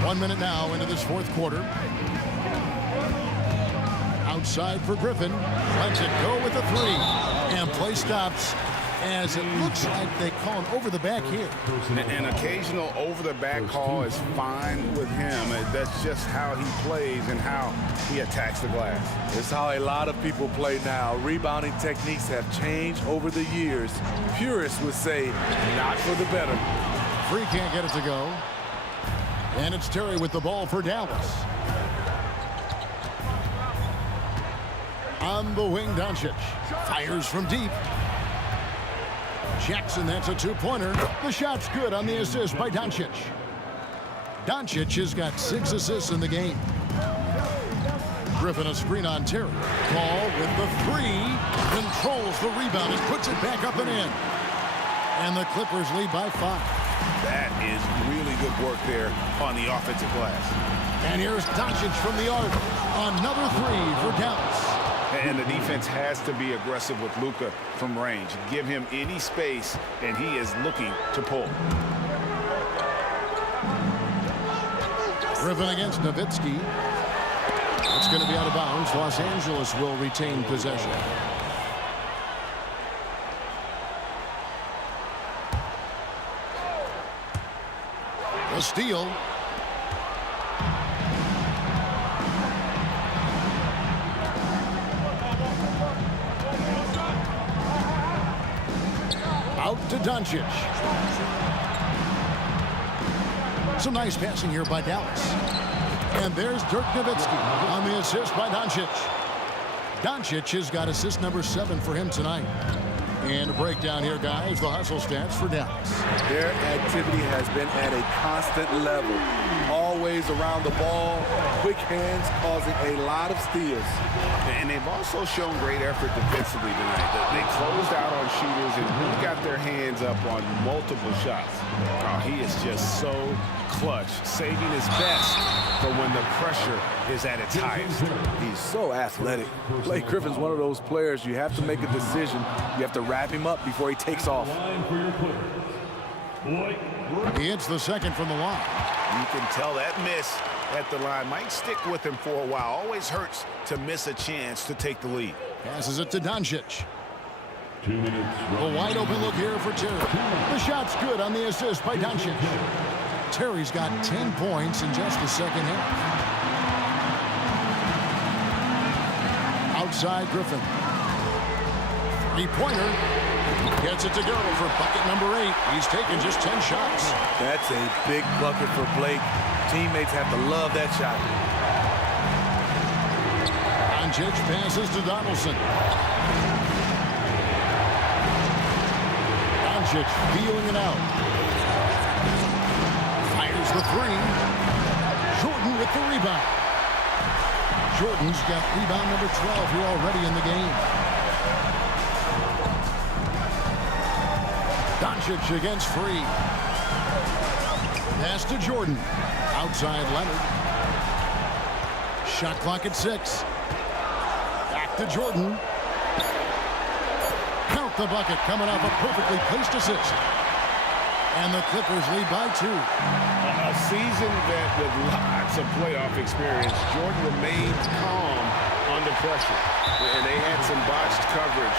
One minute now into this 4th quarter. Outside for Griffin. Lets it go with a 3. And play stops as it looks like they call an over-the-back here. An occasional over-the-back call is fine with him. That's just how he plays and how he attacks the glass. It's how a lot of people play now. Rebounding techniques have changed over the years. Purists would say, not for the better. Free can't get it to go. And it's Terry with the ball for Dallas. On the wing, Doncic fires from deep. Jackson, that's a 2-pointer. The shot's good on the assist by Doncic. Doncic has got 6 assists in the game. Griffin a screen on Terry. Ball with the 3. Controls the rebound and puts it back up and in. And the Clippers lead by 5. That is really good work there on the offensive glass. And here's Doncic from the arc. Another 3 for Dallas. And the defense has to be aggressive with Luka from range. Give him any space, and he is looking to pull. Griffin against Nowitzki. It's going to be out of bounds. Los Angeles will retain possession. A steal. Out to Doncic. Some nice passing here by Dallas. And there's Dirk Nowitzki on the assist by Doncic. Doncic has got assist number 7 for him tonight. And a breakdown here, guys, the hustle stats for Dallas. Their activity has been at a constant level. Always around the ball, quick hands causing a lot of steals. And they've also shown great effort defensively tonight. They closed out on shooters and really got their hands up on multiple shots. Oh, he is just so clutch, saving his best for when the pressure is at its highest. He's so athletic. Blake Griffin's one of those players you have to make a decision. You have to wrap him up before he takes off. He hits the second from the line. You can tell that miss at the line might stick with him for a while. Always hurts to miss a chance to take the lead. Passes it to Doncic. 2 minutes. A wide open look here for Terry. The shot's good on the assist by Doncic. Terry's got 10 points in just the second half. Outside Griffin. Three-pointer. Gets it to go for bucket number 8. He's taken just 10 shots. That's a big bucket for Blake. Teammates have to love that shot. Doncic passes to Donaldson. Doncic feeling it out. Fires the three. Jordan with the rebound. Jordan's got rebound number 12 here already in the game. Doncic against Free. Pass to Jordan. Outside Leonard. Shot clock at 6. Back to Jordan. Count the bucket coming off a perfectly placed assist. And the Clippers lead by 2. A seasoned vet with lots of playoff experience, Jordan remained calm under pressure. And they had some botched coverage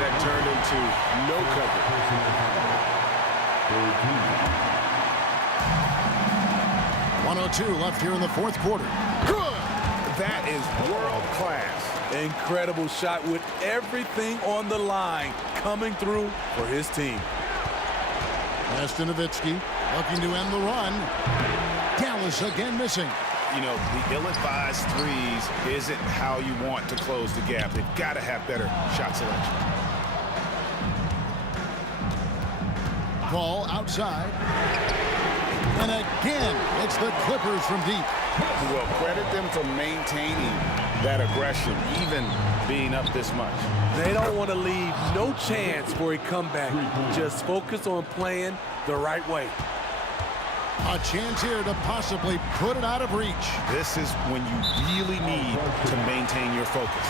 that turned into no coverage. 1:02 left here in the fourth quarter. Good! That is world class. Incredible shot with everything on the line coming through for his team. Pass to Nowitzki, looking to end the run. Dallas again missing. You know, the ill-advised threes isn't how you want to close the gap. They've got to have better shot selection. Ball outside. And again, it's the Clippers from deep. Well, credit them for maintaining that aggression, even being up this much. They don't want to leave no chance for a comeback. Just focus on playing the right way. A chance here to possibly put it out of reach. This is when you really need to maintain your focus.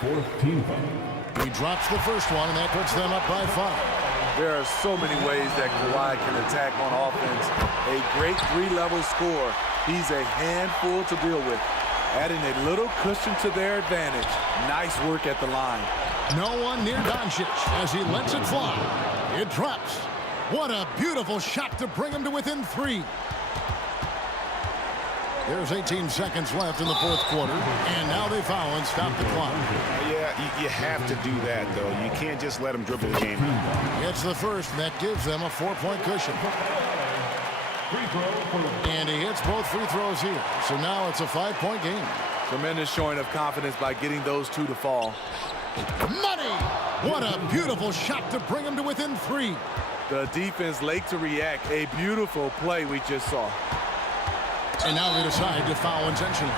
Fourth team foul. He drops the first one, and that puts them up by 5. There are so many ways that Kawhi can attack on offense. A great three-level scorer. He's a handful to deal with. Adding a little cushion to their advantage. Nice work at the line. No one near Doncic as he lets it fly. It drops. What a beautiful shot to bring him to within 3. There's 18 seconds left in the fourth quarter, and now they foul and stop the clock. Yeah, you have to do that, though. You can't just let them dribble the game. It's the first, and that gives them a 4-point cushion. And he hits both free throws here. So now it's a 5-point game. Tremendous showing of confidence by getting those 2 to fall. Money! What a beautiful shot to bring him to within 3. The defense late to react. A beautiful play we just saw. And now they decide to foul intentionally.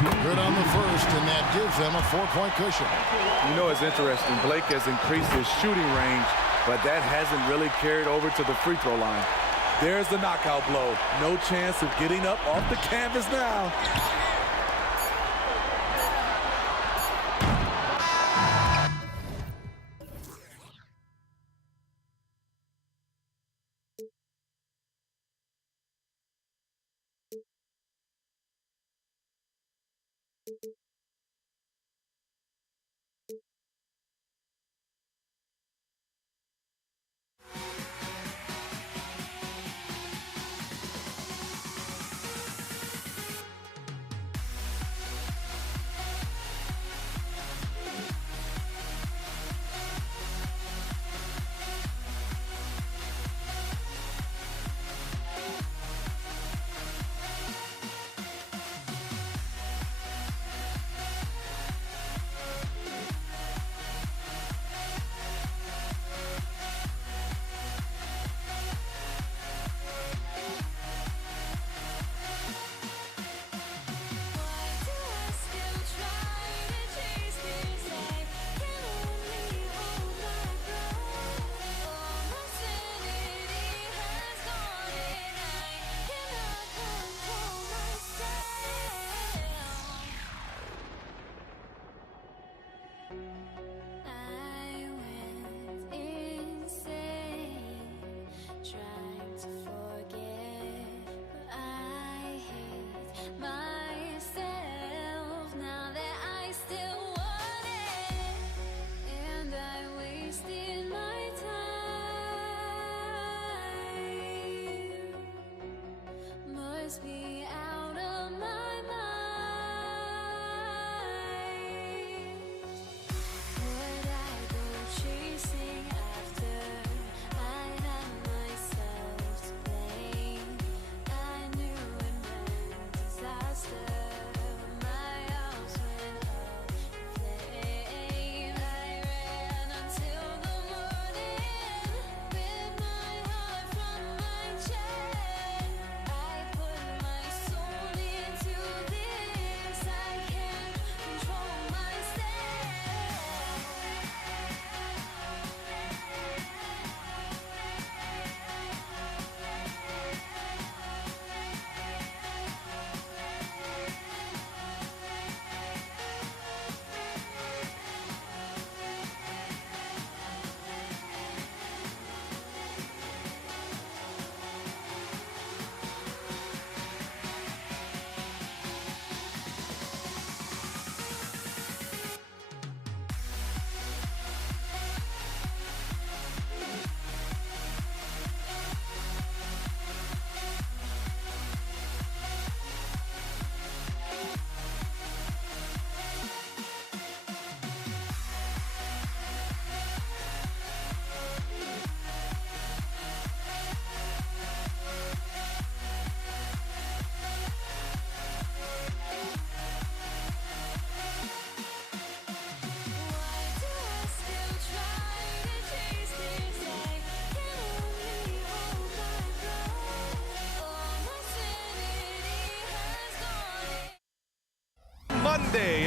Good on the first, and that gives them a 4-point cushion. You know, it's interesting. Blake has increased his shooting range, but that hasn't really carried over to the free throw line. There's the knockout blow. No chance of getting up off the canvas now.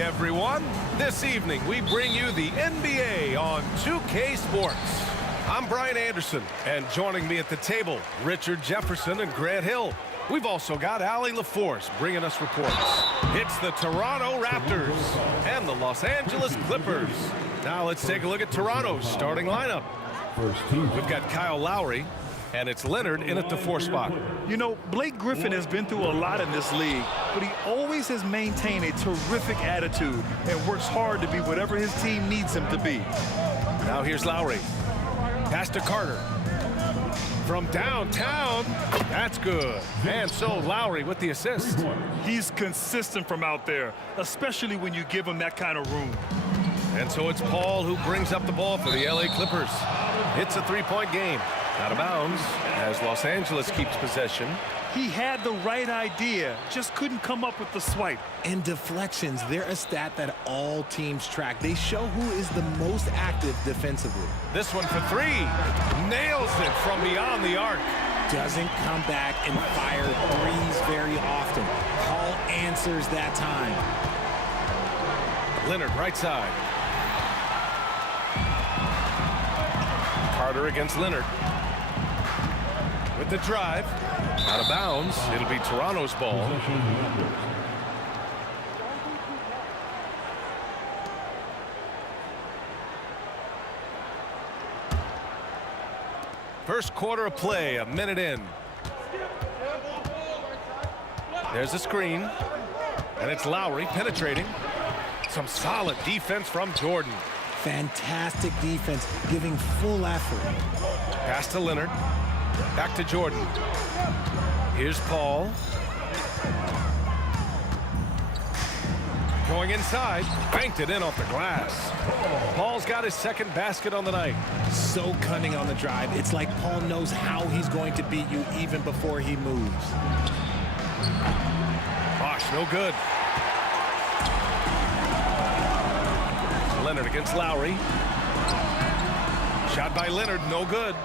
everyone. This evening, we bring you the NBA on 2K Sports. I'm Brian Anderson, and joining me at the table, Richard Jefferson and Grant Hill. We've also got Allie LaForce bringing us reports. It's the Toronto Raptors and the Los Angeles Clippers. Now let's take a look at Toronto's starting lineup. We've got Kyle Lowry, and it's Leonard in at the 4 spot. You know, Blake Griffin has been through a lot in this league, but he always has maintained a terrific attitude and works hard to be whatever his team needs him to be. Now here's Lowry. Pass to Carter. From downtown, that's good. And so Lowry with the assist. He's consistent from out there, especially when you give him that kind of room. And so it's Paul who brings up the ball for the LA Clippers. It's a 3-point game. Out of bounds as Los Angeles keeps possession. He had the right idea, just couldn't come up with the swipe. And deflections, they're a stat that all teams track. They show who is the most active defensively. This one for 3. Nails it from beyond the arc. Doesn't come back and fire threes very often. Paul answers that time. Leonard right side. Carter against Leonard. With the drive, out of bounds, it'll be Toronto's ball. First quarter of play, a minute in. There's a screen, and it's Lowry penetrating. Some solid defense from Jordan. Fantastic defense, giving full effort. Pass to Leonard. Back to Jordan. Here's Paul. Going inside. Banked it in off the glass. Paul's got his second basket on the night. So cunning on the drive. It's like Paul knows how he's going to beat you even before he moves. Bosh, no good. Leonard against Lowry. Shot by Leonard, no good.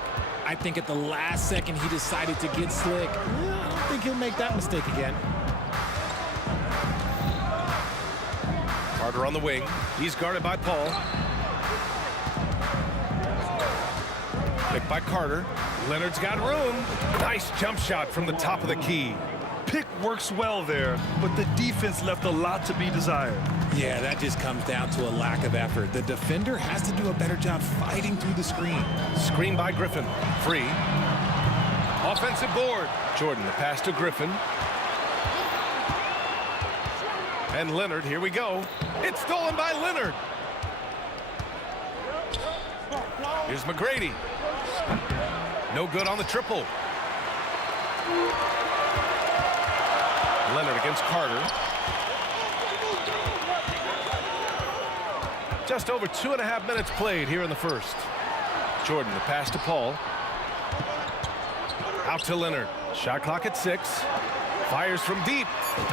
I think at the last second he decided to get slick. I don't think he'll make that mistake again. Carter on the wing. He's guarded by Paul. Picked by Carter. Leonard's got room. Nice jump shot from the top of the key. Pick works well there, but the defense left a lot to be desired. Yeah, that just comes down to a lack of effort. The defender has to do a better job fighting through the screen. Screen by Griffin. Free. Offensive board. Jordan, the pass to Griffin. And Leonard, here we go. It's stolen by Leonard. Here's McGrady. No good on the triple. Leonard against Carter. Just over 2.5 minutes played here in the first. Jordan, the pass to Paul. Out to Leonard. Shot clock at 6. Fires from deep.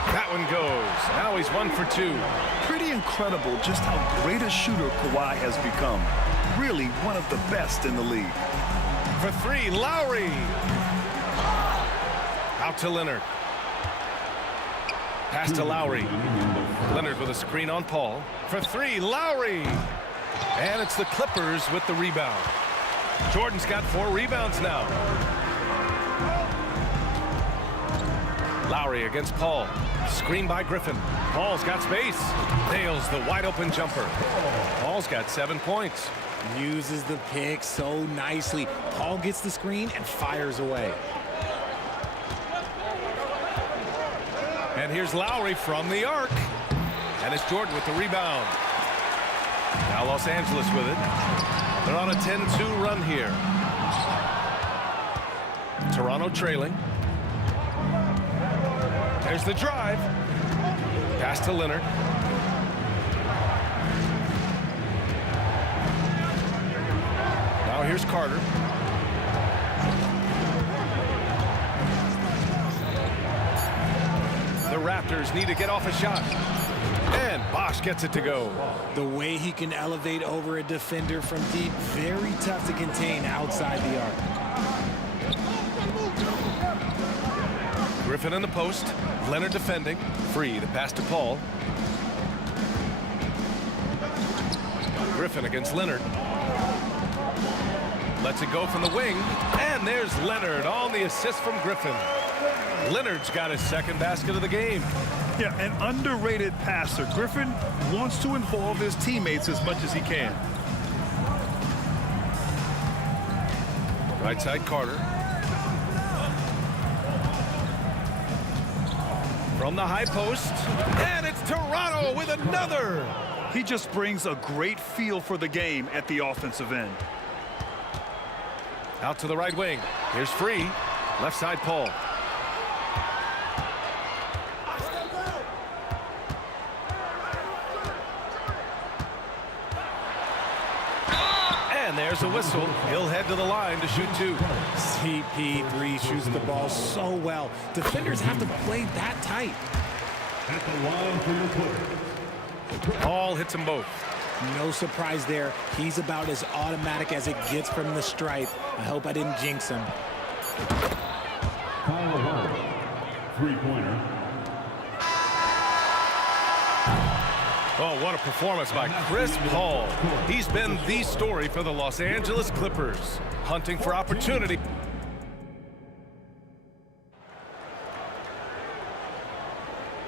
That one goes. Now he's 1 for 2. Pretty incredible just how great a shooter Kawhi has become. Really one of the best in the league. For 3, Lowry. Out to Leonard. Pass to Lowry. Leonard with a screen on Paul. For 3, Lowry. And it's the Clippers with the rebound. Jordan's got 4 rebounds now. Lowry against Paul. Screen by Griffin. Paul's got space. Nails the wide open jumper. Paul's got 7 points. Uses the pick so nicely. Paul gets the screen and fires away. And here's Lowry from the arc. And it's Jordan with the rebound. Now Los Angeles with it. They're on a 10-2 run here. Toronto trailing. There's the drive. Pass to Leonard. Now here's Carter. The Raptors need to get off a shot. And Bosh gets it to go. The way he can elevate over a defender from deep, very tough to contain outside the arc. Griffin in the post. Leonard defending. Free to pass to Paul. Griffin against Leonard. Lets it go from the wing. And there's Leonard on the assist from Griffin. Leonard's got his second basket of the game. Yeah, an underrated passer. Griffin wants to involve his teammates as much as he can. Right side, Carter. From the high post. And it's Toronto with another. He just brings a great feel for the game at the offensive end. Out to the right wing. Here's Free. Left side, Paul. And there's a whistle. He'll head to the line to shoot two. CP3 shoots the ball so well. Defenders have to play that tight. At the line for your Clippers. Paul hits them both. No surprise there. He's about as automatic as it gets from the stripe. I hope I didn't jinx him. Kyle Lowry, three-pointer. Oh, what a performance by Chris Paul. He's been the story for the Los Angeles Clippers, hunting for opportunity.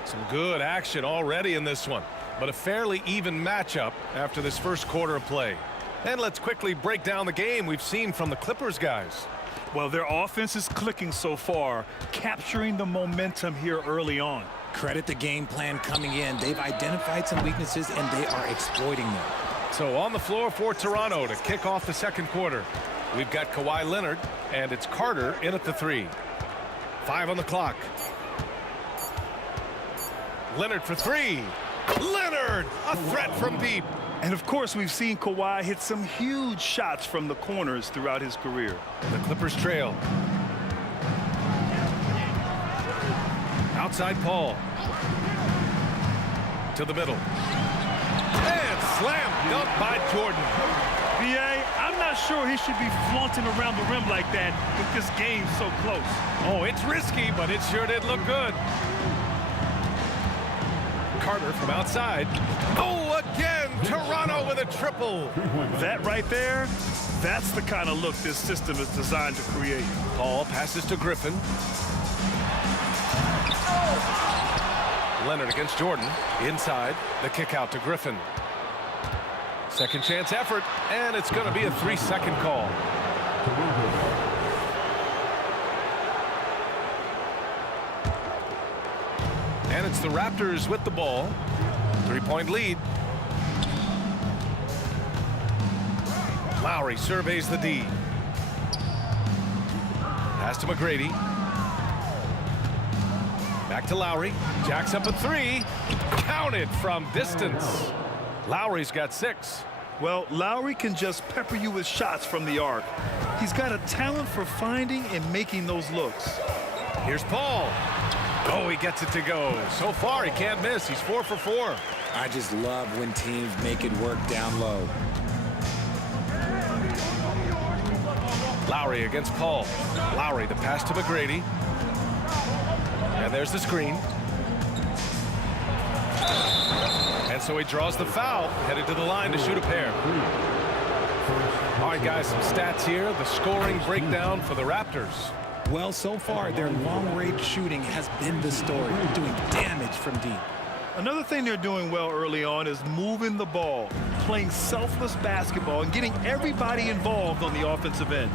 Some good action already in this one, but a fairly even matchup after this first quarter of play. And let's quickly break down the game we've seen from the Clippers guys. Well, their offense is clicking so far, capturing the momentum here early on. Credit the game plan coming in. They've identified some weaknesses, and they are exploiting them. So on the floor for Toronto to kick off the second quarter, we've got Kawhi Leonard, and it's Carter in at the three. 5 on the clock. Leonard for three. Leonard, a threat from deep. And of course, we've seen Kawhi hit some huge shots from the corners throughout his career. The Clippers trail. Outside Paul. To the middle. And slam dunk by Jordan. B.A., I'm not sure he should be flaunting around the rim like that with this game so close. Oh, it's risky, but it sure did look good. Carter from outside. Oh, again, Toronto with a triple. That right there, that's the kind of look this system is designed to create. Paul passes to Griffin. Leonard against Jordan. Inside, the kick out to Griffin. Second chance effort, and it's going to be a 3-second call. And it's the Raptors with the ball. 3-point lead. Lowry surveys the D. Pass to McGrady. Back to Lowry. Jacks up a three. Counted from distance. Lowry's got 6. Well, Lowry can just pepper you with shots from the arc. He's got a talent for finding and making those looks. Here's Paul. Oh, he gets it to go. So far, he can't miss. He's 4 for 4. I just love when teams make it work down low. Lowry against Paul. Lowry, the pass to McGrady. And there's the screen. And so he draws the foul, headed to the line to shoot a pair. All right, guys, some stats here. The scoring breakdown for the Raptors. Well, so far, their long-range shooting has been the story, doing damage from deep. Another thing they're doing well early on is moving the ball, playing selfless basketball, and getting everybody involved on the offensive end.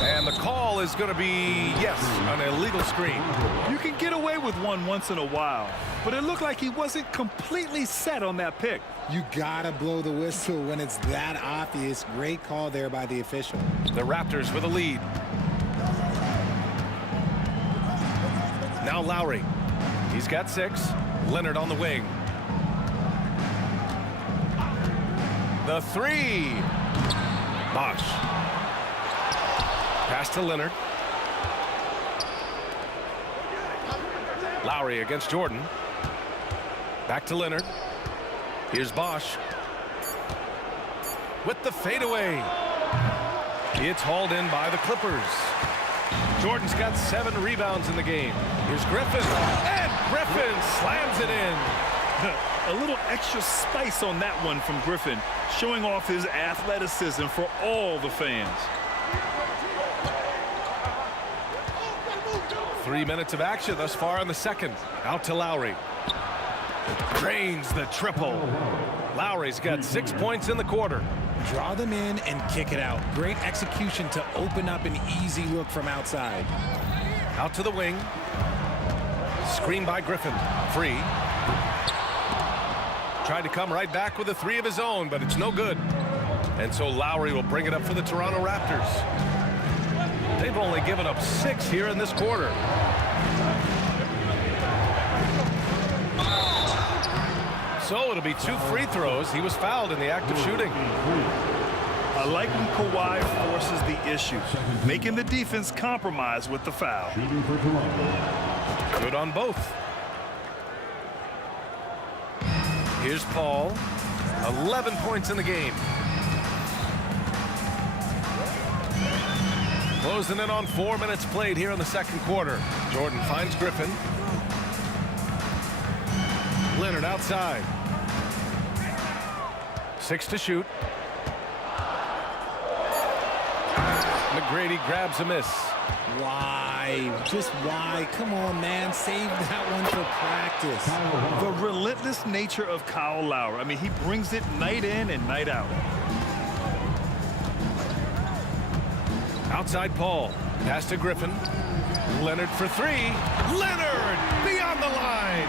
And the call is going to be, yes, an illegal screen. You can get away with one once in a while, but it looked like he wasn't completely set on that pick. You gotta blow the whistle when it's that obvious. Great call there by the official. The Raptors with a lead. Now Lowry. He's got 6. Leonard on the wing. The 3. Bosh. Pass to Leonard. Lowry against Jordan. Back to Leonard. Here's Bosh. With the fadeaway. It's hauled in by the Clippers. Jordan's got 7 rebounds in the game. Here's Griffin. And Griffin slams it in. A little extra spice on that one from Griffin, showing off his athleticism for all the fans. 3 minutes of action thus far in the second. Out to Lowry. Drains the triple. Lowry's got 6 points in the quarter. Draw them in and kick it out. Great execution to open up an easy look from outside. Out to the wing. Screen by Griffin. Free. Tried to come right back with a three of his own, but it's no good. And so Lowry will bring it up for the Toronto Raptors. They've only given up 6 here in this quarter. So it'll be 2 free throws. He was fouled in the act of shooting. I like when Kawhi forces the issue, making the defense compromise with the foul. Good on both. Here's Paul. 11 points in the game. Closing in on 4 minutes played here in the second quarter. Jordan finds Griffin. Leonard outside. 6 to shoot. McGrady grabs a miss. Why? Just why? Come on, man. Save that one for practice. The relentless nature of Kyle Lowry. I mean, he brings it night in and night out. Outside Paul. Pass to Griffin. Leonard for 3. Leonard beyond the line.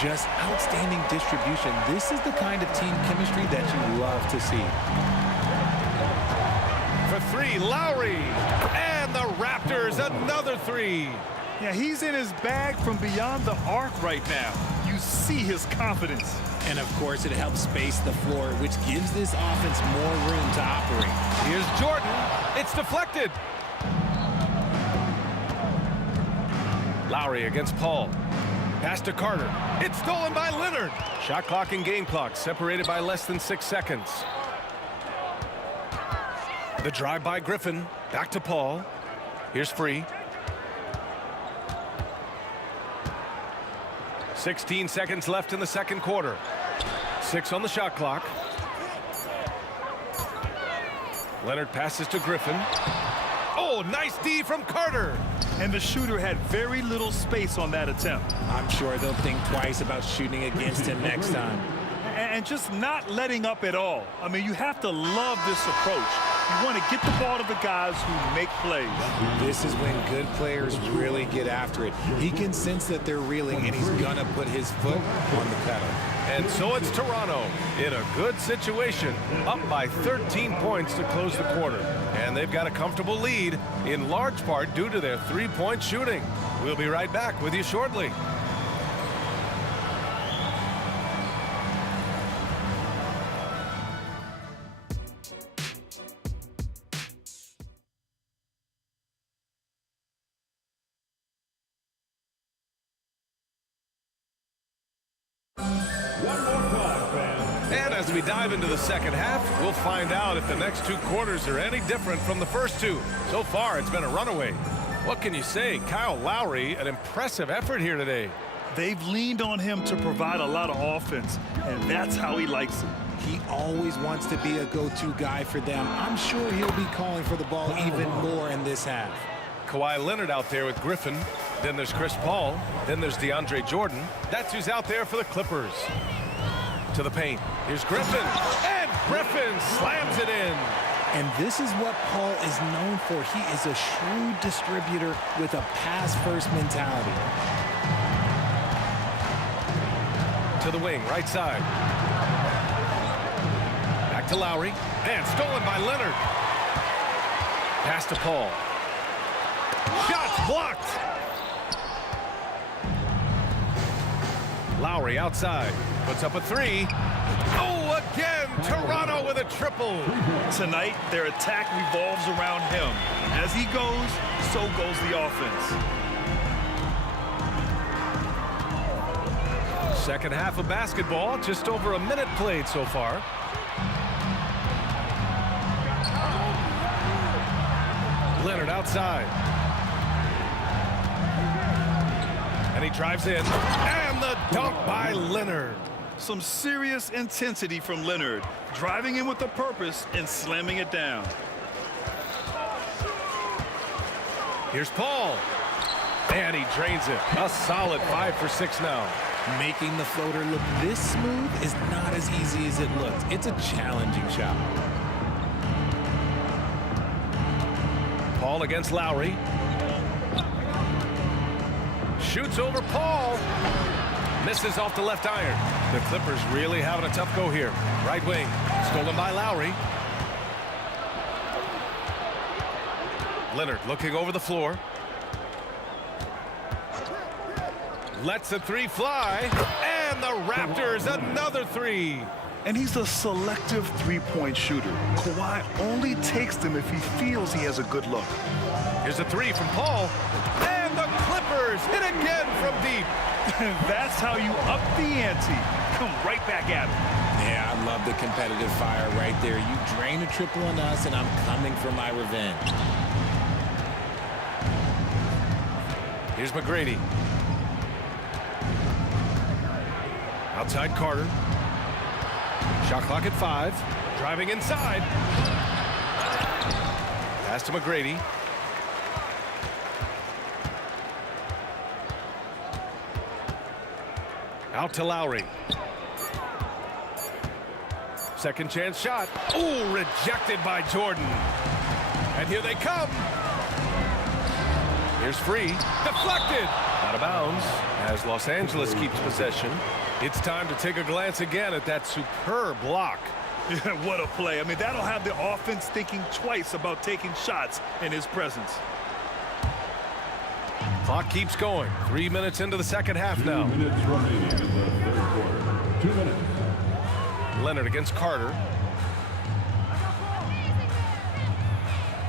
Just outstanding distribution. This is the kind of team chemistry that you love to see. For 3, Lowry. And the Raptors, another 3. Yeah, he's in his bag from beyond the arc right now. You see his confidence. And, of course, it helps space the floor, which gives this offense more room to operate. Here's Jordan. It's deflected. Lowry against Paul. Pass to Carter. It's stolen by Leonard. Shot clock and game clock separated by less than 6 seconds. The drive by Griffin. Back to Paul. Here's Free. 16 seconds left in the second quarter. 6 on the shot clock. Leonard passes to Griffin. Oh, nice D from Carter. And the shooter had very little space on that attempt. I'm sure they'll think twice about shooting against him next time. And just not letting up at all. I mean, you have to love this approach. You want to get the ball to the guys who make plays. This is when good players really get after it. He can sense that they're reeling, and he's going to put his foot on the pedal. And so it's Toronto in a good situation, up by 13 points to close the quarter. And they've got a comfortable lead, in large part due to their three-point shooting. We'll be right back with you shortly. And as we dive into the second half, we'll find out if the next 2 quarters are any different from the first 2. So far, it's been a runaway. What can you say? Kyle Lowry, an impressive effort here today. They've leaned on him to provide a lot of offense, and that's how he likes it. He always wants to be a go-to guy for them. I'm sure he'll be calling for the ball even more in this half. Kawhi Leonard out there with Griffin. Then there's Chris Paul. Then there's DeAndre Jordan. That's who's out there for the Clippers. To the paint. Here's Griffin. And Griffin slams it in. And this is what Paul is known for. He is a shrewd distributor with a pass-first mentality. To the wing, right side. Back to Lowry. And stolen by Leonard. Pass to Paul. Shots blocked. Lowry outside. Puts up a 3. Oh, again, Toronto with a triple. Tonight, their attack revolves around him. As he goes, so goes the offense. Second half of basketball, just over a minute played so far. Leonard outside. And he drives in. And the dunk by Leonard. Some serious intensity from Leonard, driving in with a purpose and slamming it down. Here's Paul. And he drains it. A solid 5 for 6 now. Making the floater look this smooth is not as easy as it looks. It's a challenging shot. Paul against Lowry. Shoots over Paul. Misses off the left iron. The Clippers really having a tough go here. Right wing. Stolen by Lowry. Leonard looking over the floor. Lets a three fly. And the Raptors another three. And he's a selective three-point shooter. Kawhi only takes them if he feels he has a good look. Here's a three from Paul. And the Clippers hit again from deep. That's how you up the ante. Come right back at him. Yeah, I love the competitive fire right there. You drain a triple on us, and I'm coming for my revenge. Here's McGrady. Outside Carter. Shot clock at 5. Driving inside. Pass to McGrady. Out to Lowry. Second chance shot. Oh, rejected by Jordan. And here they come. Here's free. Deflected. Out of bounds as Los Angeles keeps possession. It's time to take a glance again at that superb block. What a play. I mean, that'll have the offense thinking twice about taking shots in his presence. Clock keeps going. 3 minutes into the second half now. 2 minutes remaining in the third quarter. 2 minutes. Leonard against Carter.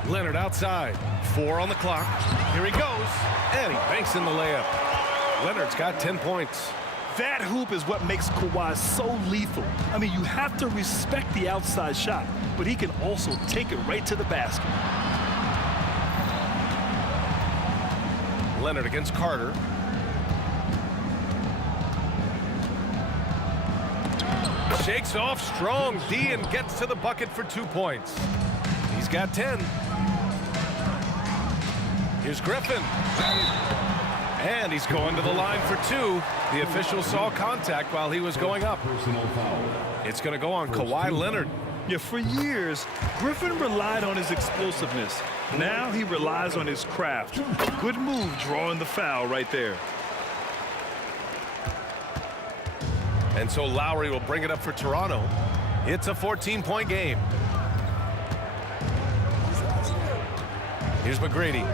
Leonard outside. 4 on the clock. Here he goes. And he banks in the layup. Leonard's got 10 points. That hoop is what makes Kawhi so lethal. I mean, you have to respect the outside shot, but he can also take it right to the basket. Leonard against Carter. Shakes off strong D and gets to the bucket for 2 points. He's got 10. Here's Griffin. And he's going to the line for 2. The official saw contact while he was going up. It's going to go on Kawhi Leonard. Yeah, for years, Griffin relied on his explosiveness. Now he relies on his craft. Good move drawing the foul right there. And so Lowry will bring it up for Toronto. It's a 14-point game. Here's McGrady.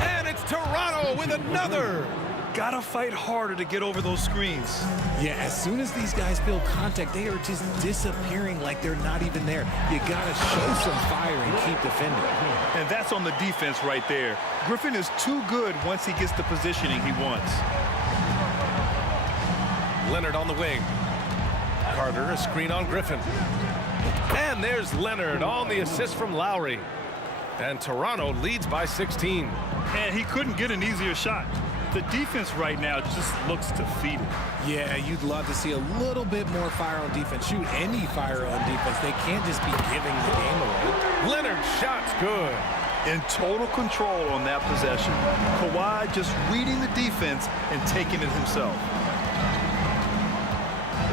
And it's Toronto with another. Gotta fight harder to get over those screens. Yeah, as soon as these guys feel contact, they are just disappearing like they're not even there. You gotta show some fire and keep defending. And that's on the defense right there. Griffin is too good once he gets the positioning he wants. Leonard on the wing. Carter, a screen on Griffin. And there's Leonard on the assist from Lowry. And Toronto leads by 16. And he couldn't get an easier shot. The defense right now just looks defeated. Yeah, you'd love to see a little bit more fire on defense. Shoot, any fire on defense. They can't just be giving the game away. Leonard's shot's good. In total control on that possession. Kawhi just reading the defense and taking it himself.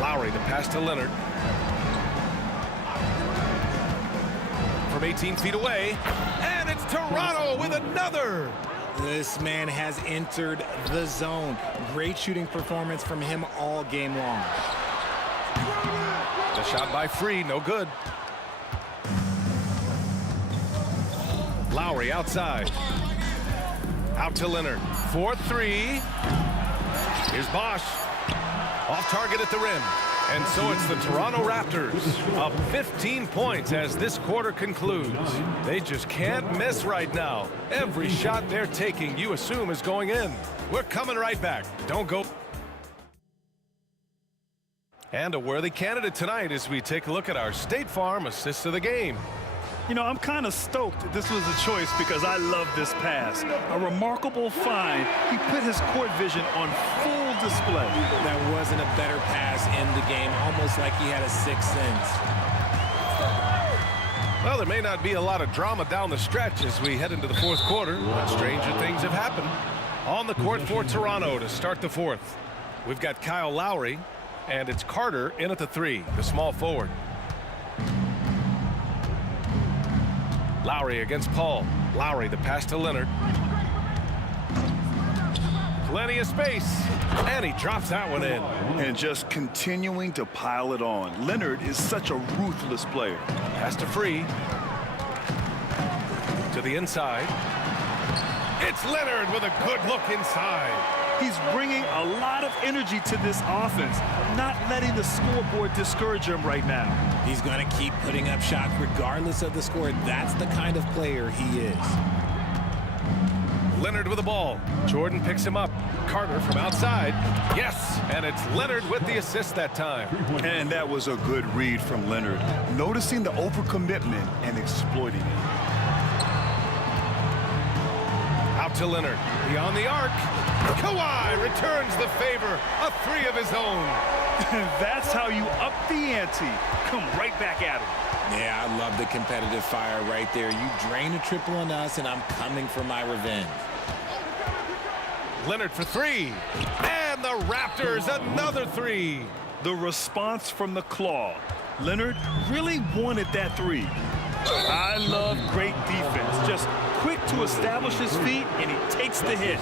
Lowry, the pass to Leonard. From 18 feet away. And it's Toronto with another. This man has entered the zone. Great shooting performance from him all game long. The shot by Free, no good. Lowry outside. Out to Leonard. 4-3. Here's Bosch. Off target at the rim. And so it's the Toronto Raptors up 15 points as this quarter concludes. They just can't miss right now. Every shot they're taking, you assume, is going in. We're coming right back. Don't go. And a worthy candidate tonight as we take a look at our State Farm Assist of the Game. You know, I'm kind of stoked this was a choice because I love this pass. A remarkable find. He put his court vision on full display. That wasn't a better pass in the game, almost like he had a sixth sense. Well, there may not be a lot of drama down the stretch as we head into the fourth quarter, but stranger things have happened. On the court for Toronto to start the fourth, we've got Kyle Lowry, and it's Carter in at the 3, the small forward. Lowry against Paul. Lowry, the pass to Leonard. Plenty of space, and he drops that one in. And just continuing to pile it on. Leonard is such a ruthless player. Pass to Free. To the inside. It's Leonard with a good look inside. He's bringing a lot of energy to this offense, not letting the scoreboard discourage him right now. He's going to keep putting up shots regardless of the score. That's the kind of player he is. Leonard with the ball. Jordan picks him up. Carter from outside. Yes, and it's Leonard with the assist that time. And that was a good read from Leonard, noticing the overcommitment and exploiting it. Out to Leonard. Beyond the arc. Kawhi returns the favor. A 3 of his own. That's how you up the ante. Come right back at him. Yeah, I love the competitive fire right there. You drain a triple on us, and I'm coming for my revenge. Leonard for 3. And the Raptors, another 3. The response from the Claw. Leonard really wanted that 3. I love great defense. Just quick to establish his feet, and he takes the hit.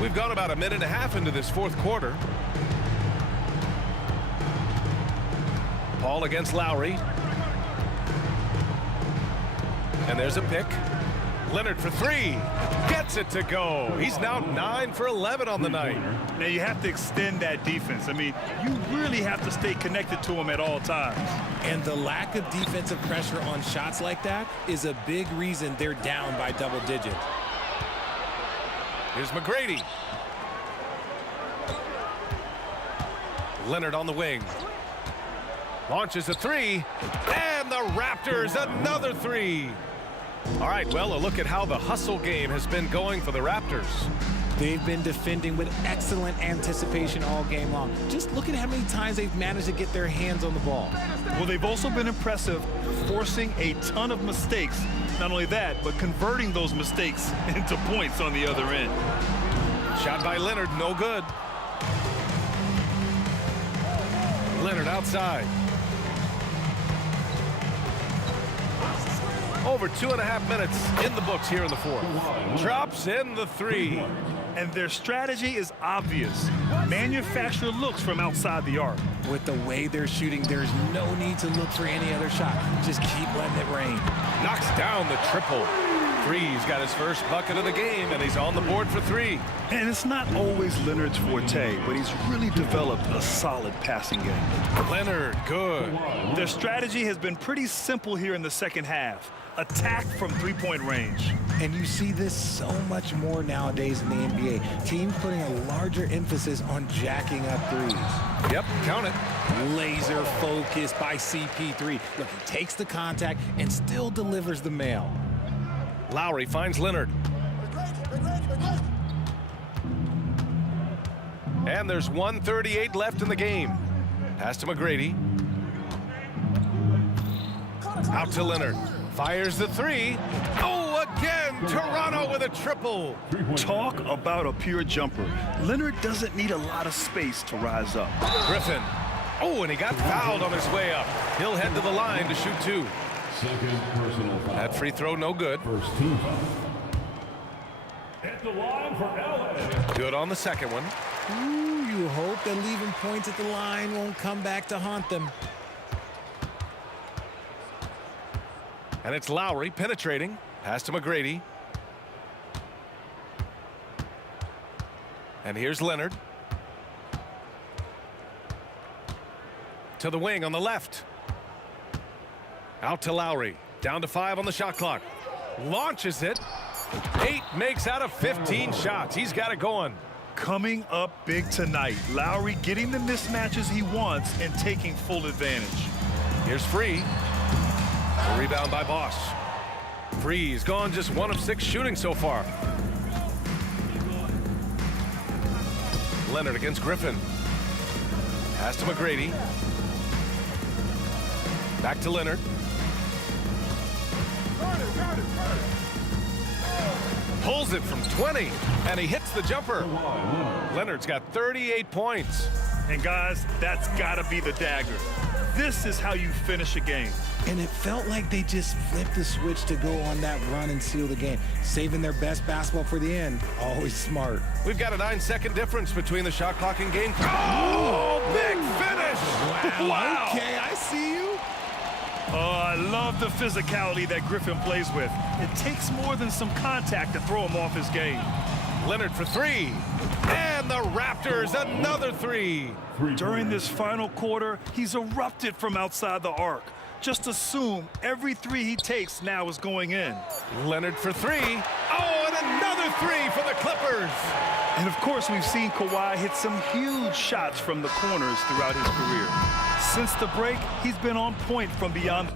We've gone about a minute and a half into this fourth quarter. Paul against Lowry. And there's a pick. Leonard for 3. Gets it to go. He's now 9 for 11 on the night. Now you have to extend that defense. I mean, you really have to stay connected to him at all times. And the lack of defensive pressure on shots like that is a big reason they're down by double digits. Here's McGrady. Leonard on the wing. Launches a 3. And the Raptors, another 3. All right, well, a look at how the hustle game has been going for the Raptors. They've been defending with excellent anticipation all game long. Just look at how many times they've managed to get their hands on the ball. Well, they've also been impressive, forcing a ton of mistakes. Not only that, but converting those mistakes into points on the other end. Shot by Leonard, no good. Leonard outside. Over 2.5 minutes in the books here in the fourth. Drops in the 3. And their strategy is obvious. Manufacture looks from outside the arc. With the way they're shooting, there's no need to look for any other shot. Just keep letting it rain. Knocks down the triple. Free's got his first bucket of the game, and he's on the board for 3. And it's not always Leonard's forte, but he's really developed a solid passing game. Leonard, good. Their strategy has been pretty simple here in the second half. Attack from three-point range. And you see this so much more nowadays in the NBA. Teams putting a larger emphasis on jacking up threes. Yep, count it. Laser focus by CP3. Look, he takes the contact and still delivers the mail. Lowry finds Leonard. And there's 1:38 left in the game. Pass to McGrady. Out to Leonard. Fires the 3. Oh, again, Toronto with a triple. Talk about a pure jumper. Leonard doesn't need a lot of space to rise up. Griffin. Oh, and he got fouled on his way up. He'll head to the line to shoot 2. Second personal foul. That free throw, no good. First team foul. At the line for LA. Good on the second one. Ooh, you hope that leaving points at the line won't come back to haunt them. And it's Lowry penetrating. Pass to McGrady. And here's Leonard. To the wing on the left. Out to Lowry. Down to 5 on the shot clock. Launches it. 8 makes out of 15 shots. He's got it going. Coming up big tonight, Lowry getting the mismatches he wants and taking full advantage. Here's Free. The rebound by Bosch. Free's gone just 1 of 6 shooting so far. Leonard against Griffin. Pass to McGrady. Back to Leonard. Pulls it from 20, and he hits the jumper. Leonard's got 38 points. And guys, that's gotta be the dagger. This is how you finish a game. And it felt like they just flipped the switch to go on that run and seal the game. Saving their best basketball for the end. Always smart. We've got a 9-second difference between the shot clock and game clock. Oh, big finish! Wow. Okay, I see you. Oh, I love the physicality that Griffin plays with. It takes more than some contact to throw him off his game. Leonard for 3. And the Raptors, another 3. During this final quarter, he's erupted from outside the arc. Just assume every 3 he takes now is going in. Leonard for 3. Oh, and another 3 for the Clippers. And of course, we've seen Kawhi hit some huge shots from the corners throughout his career. Since the break, he's been on point from beyond.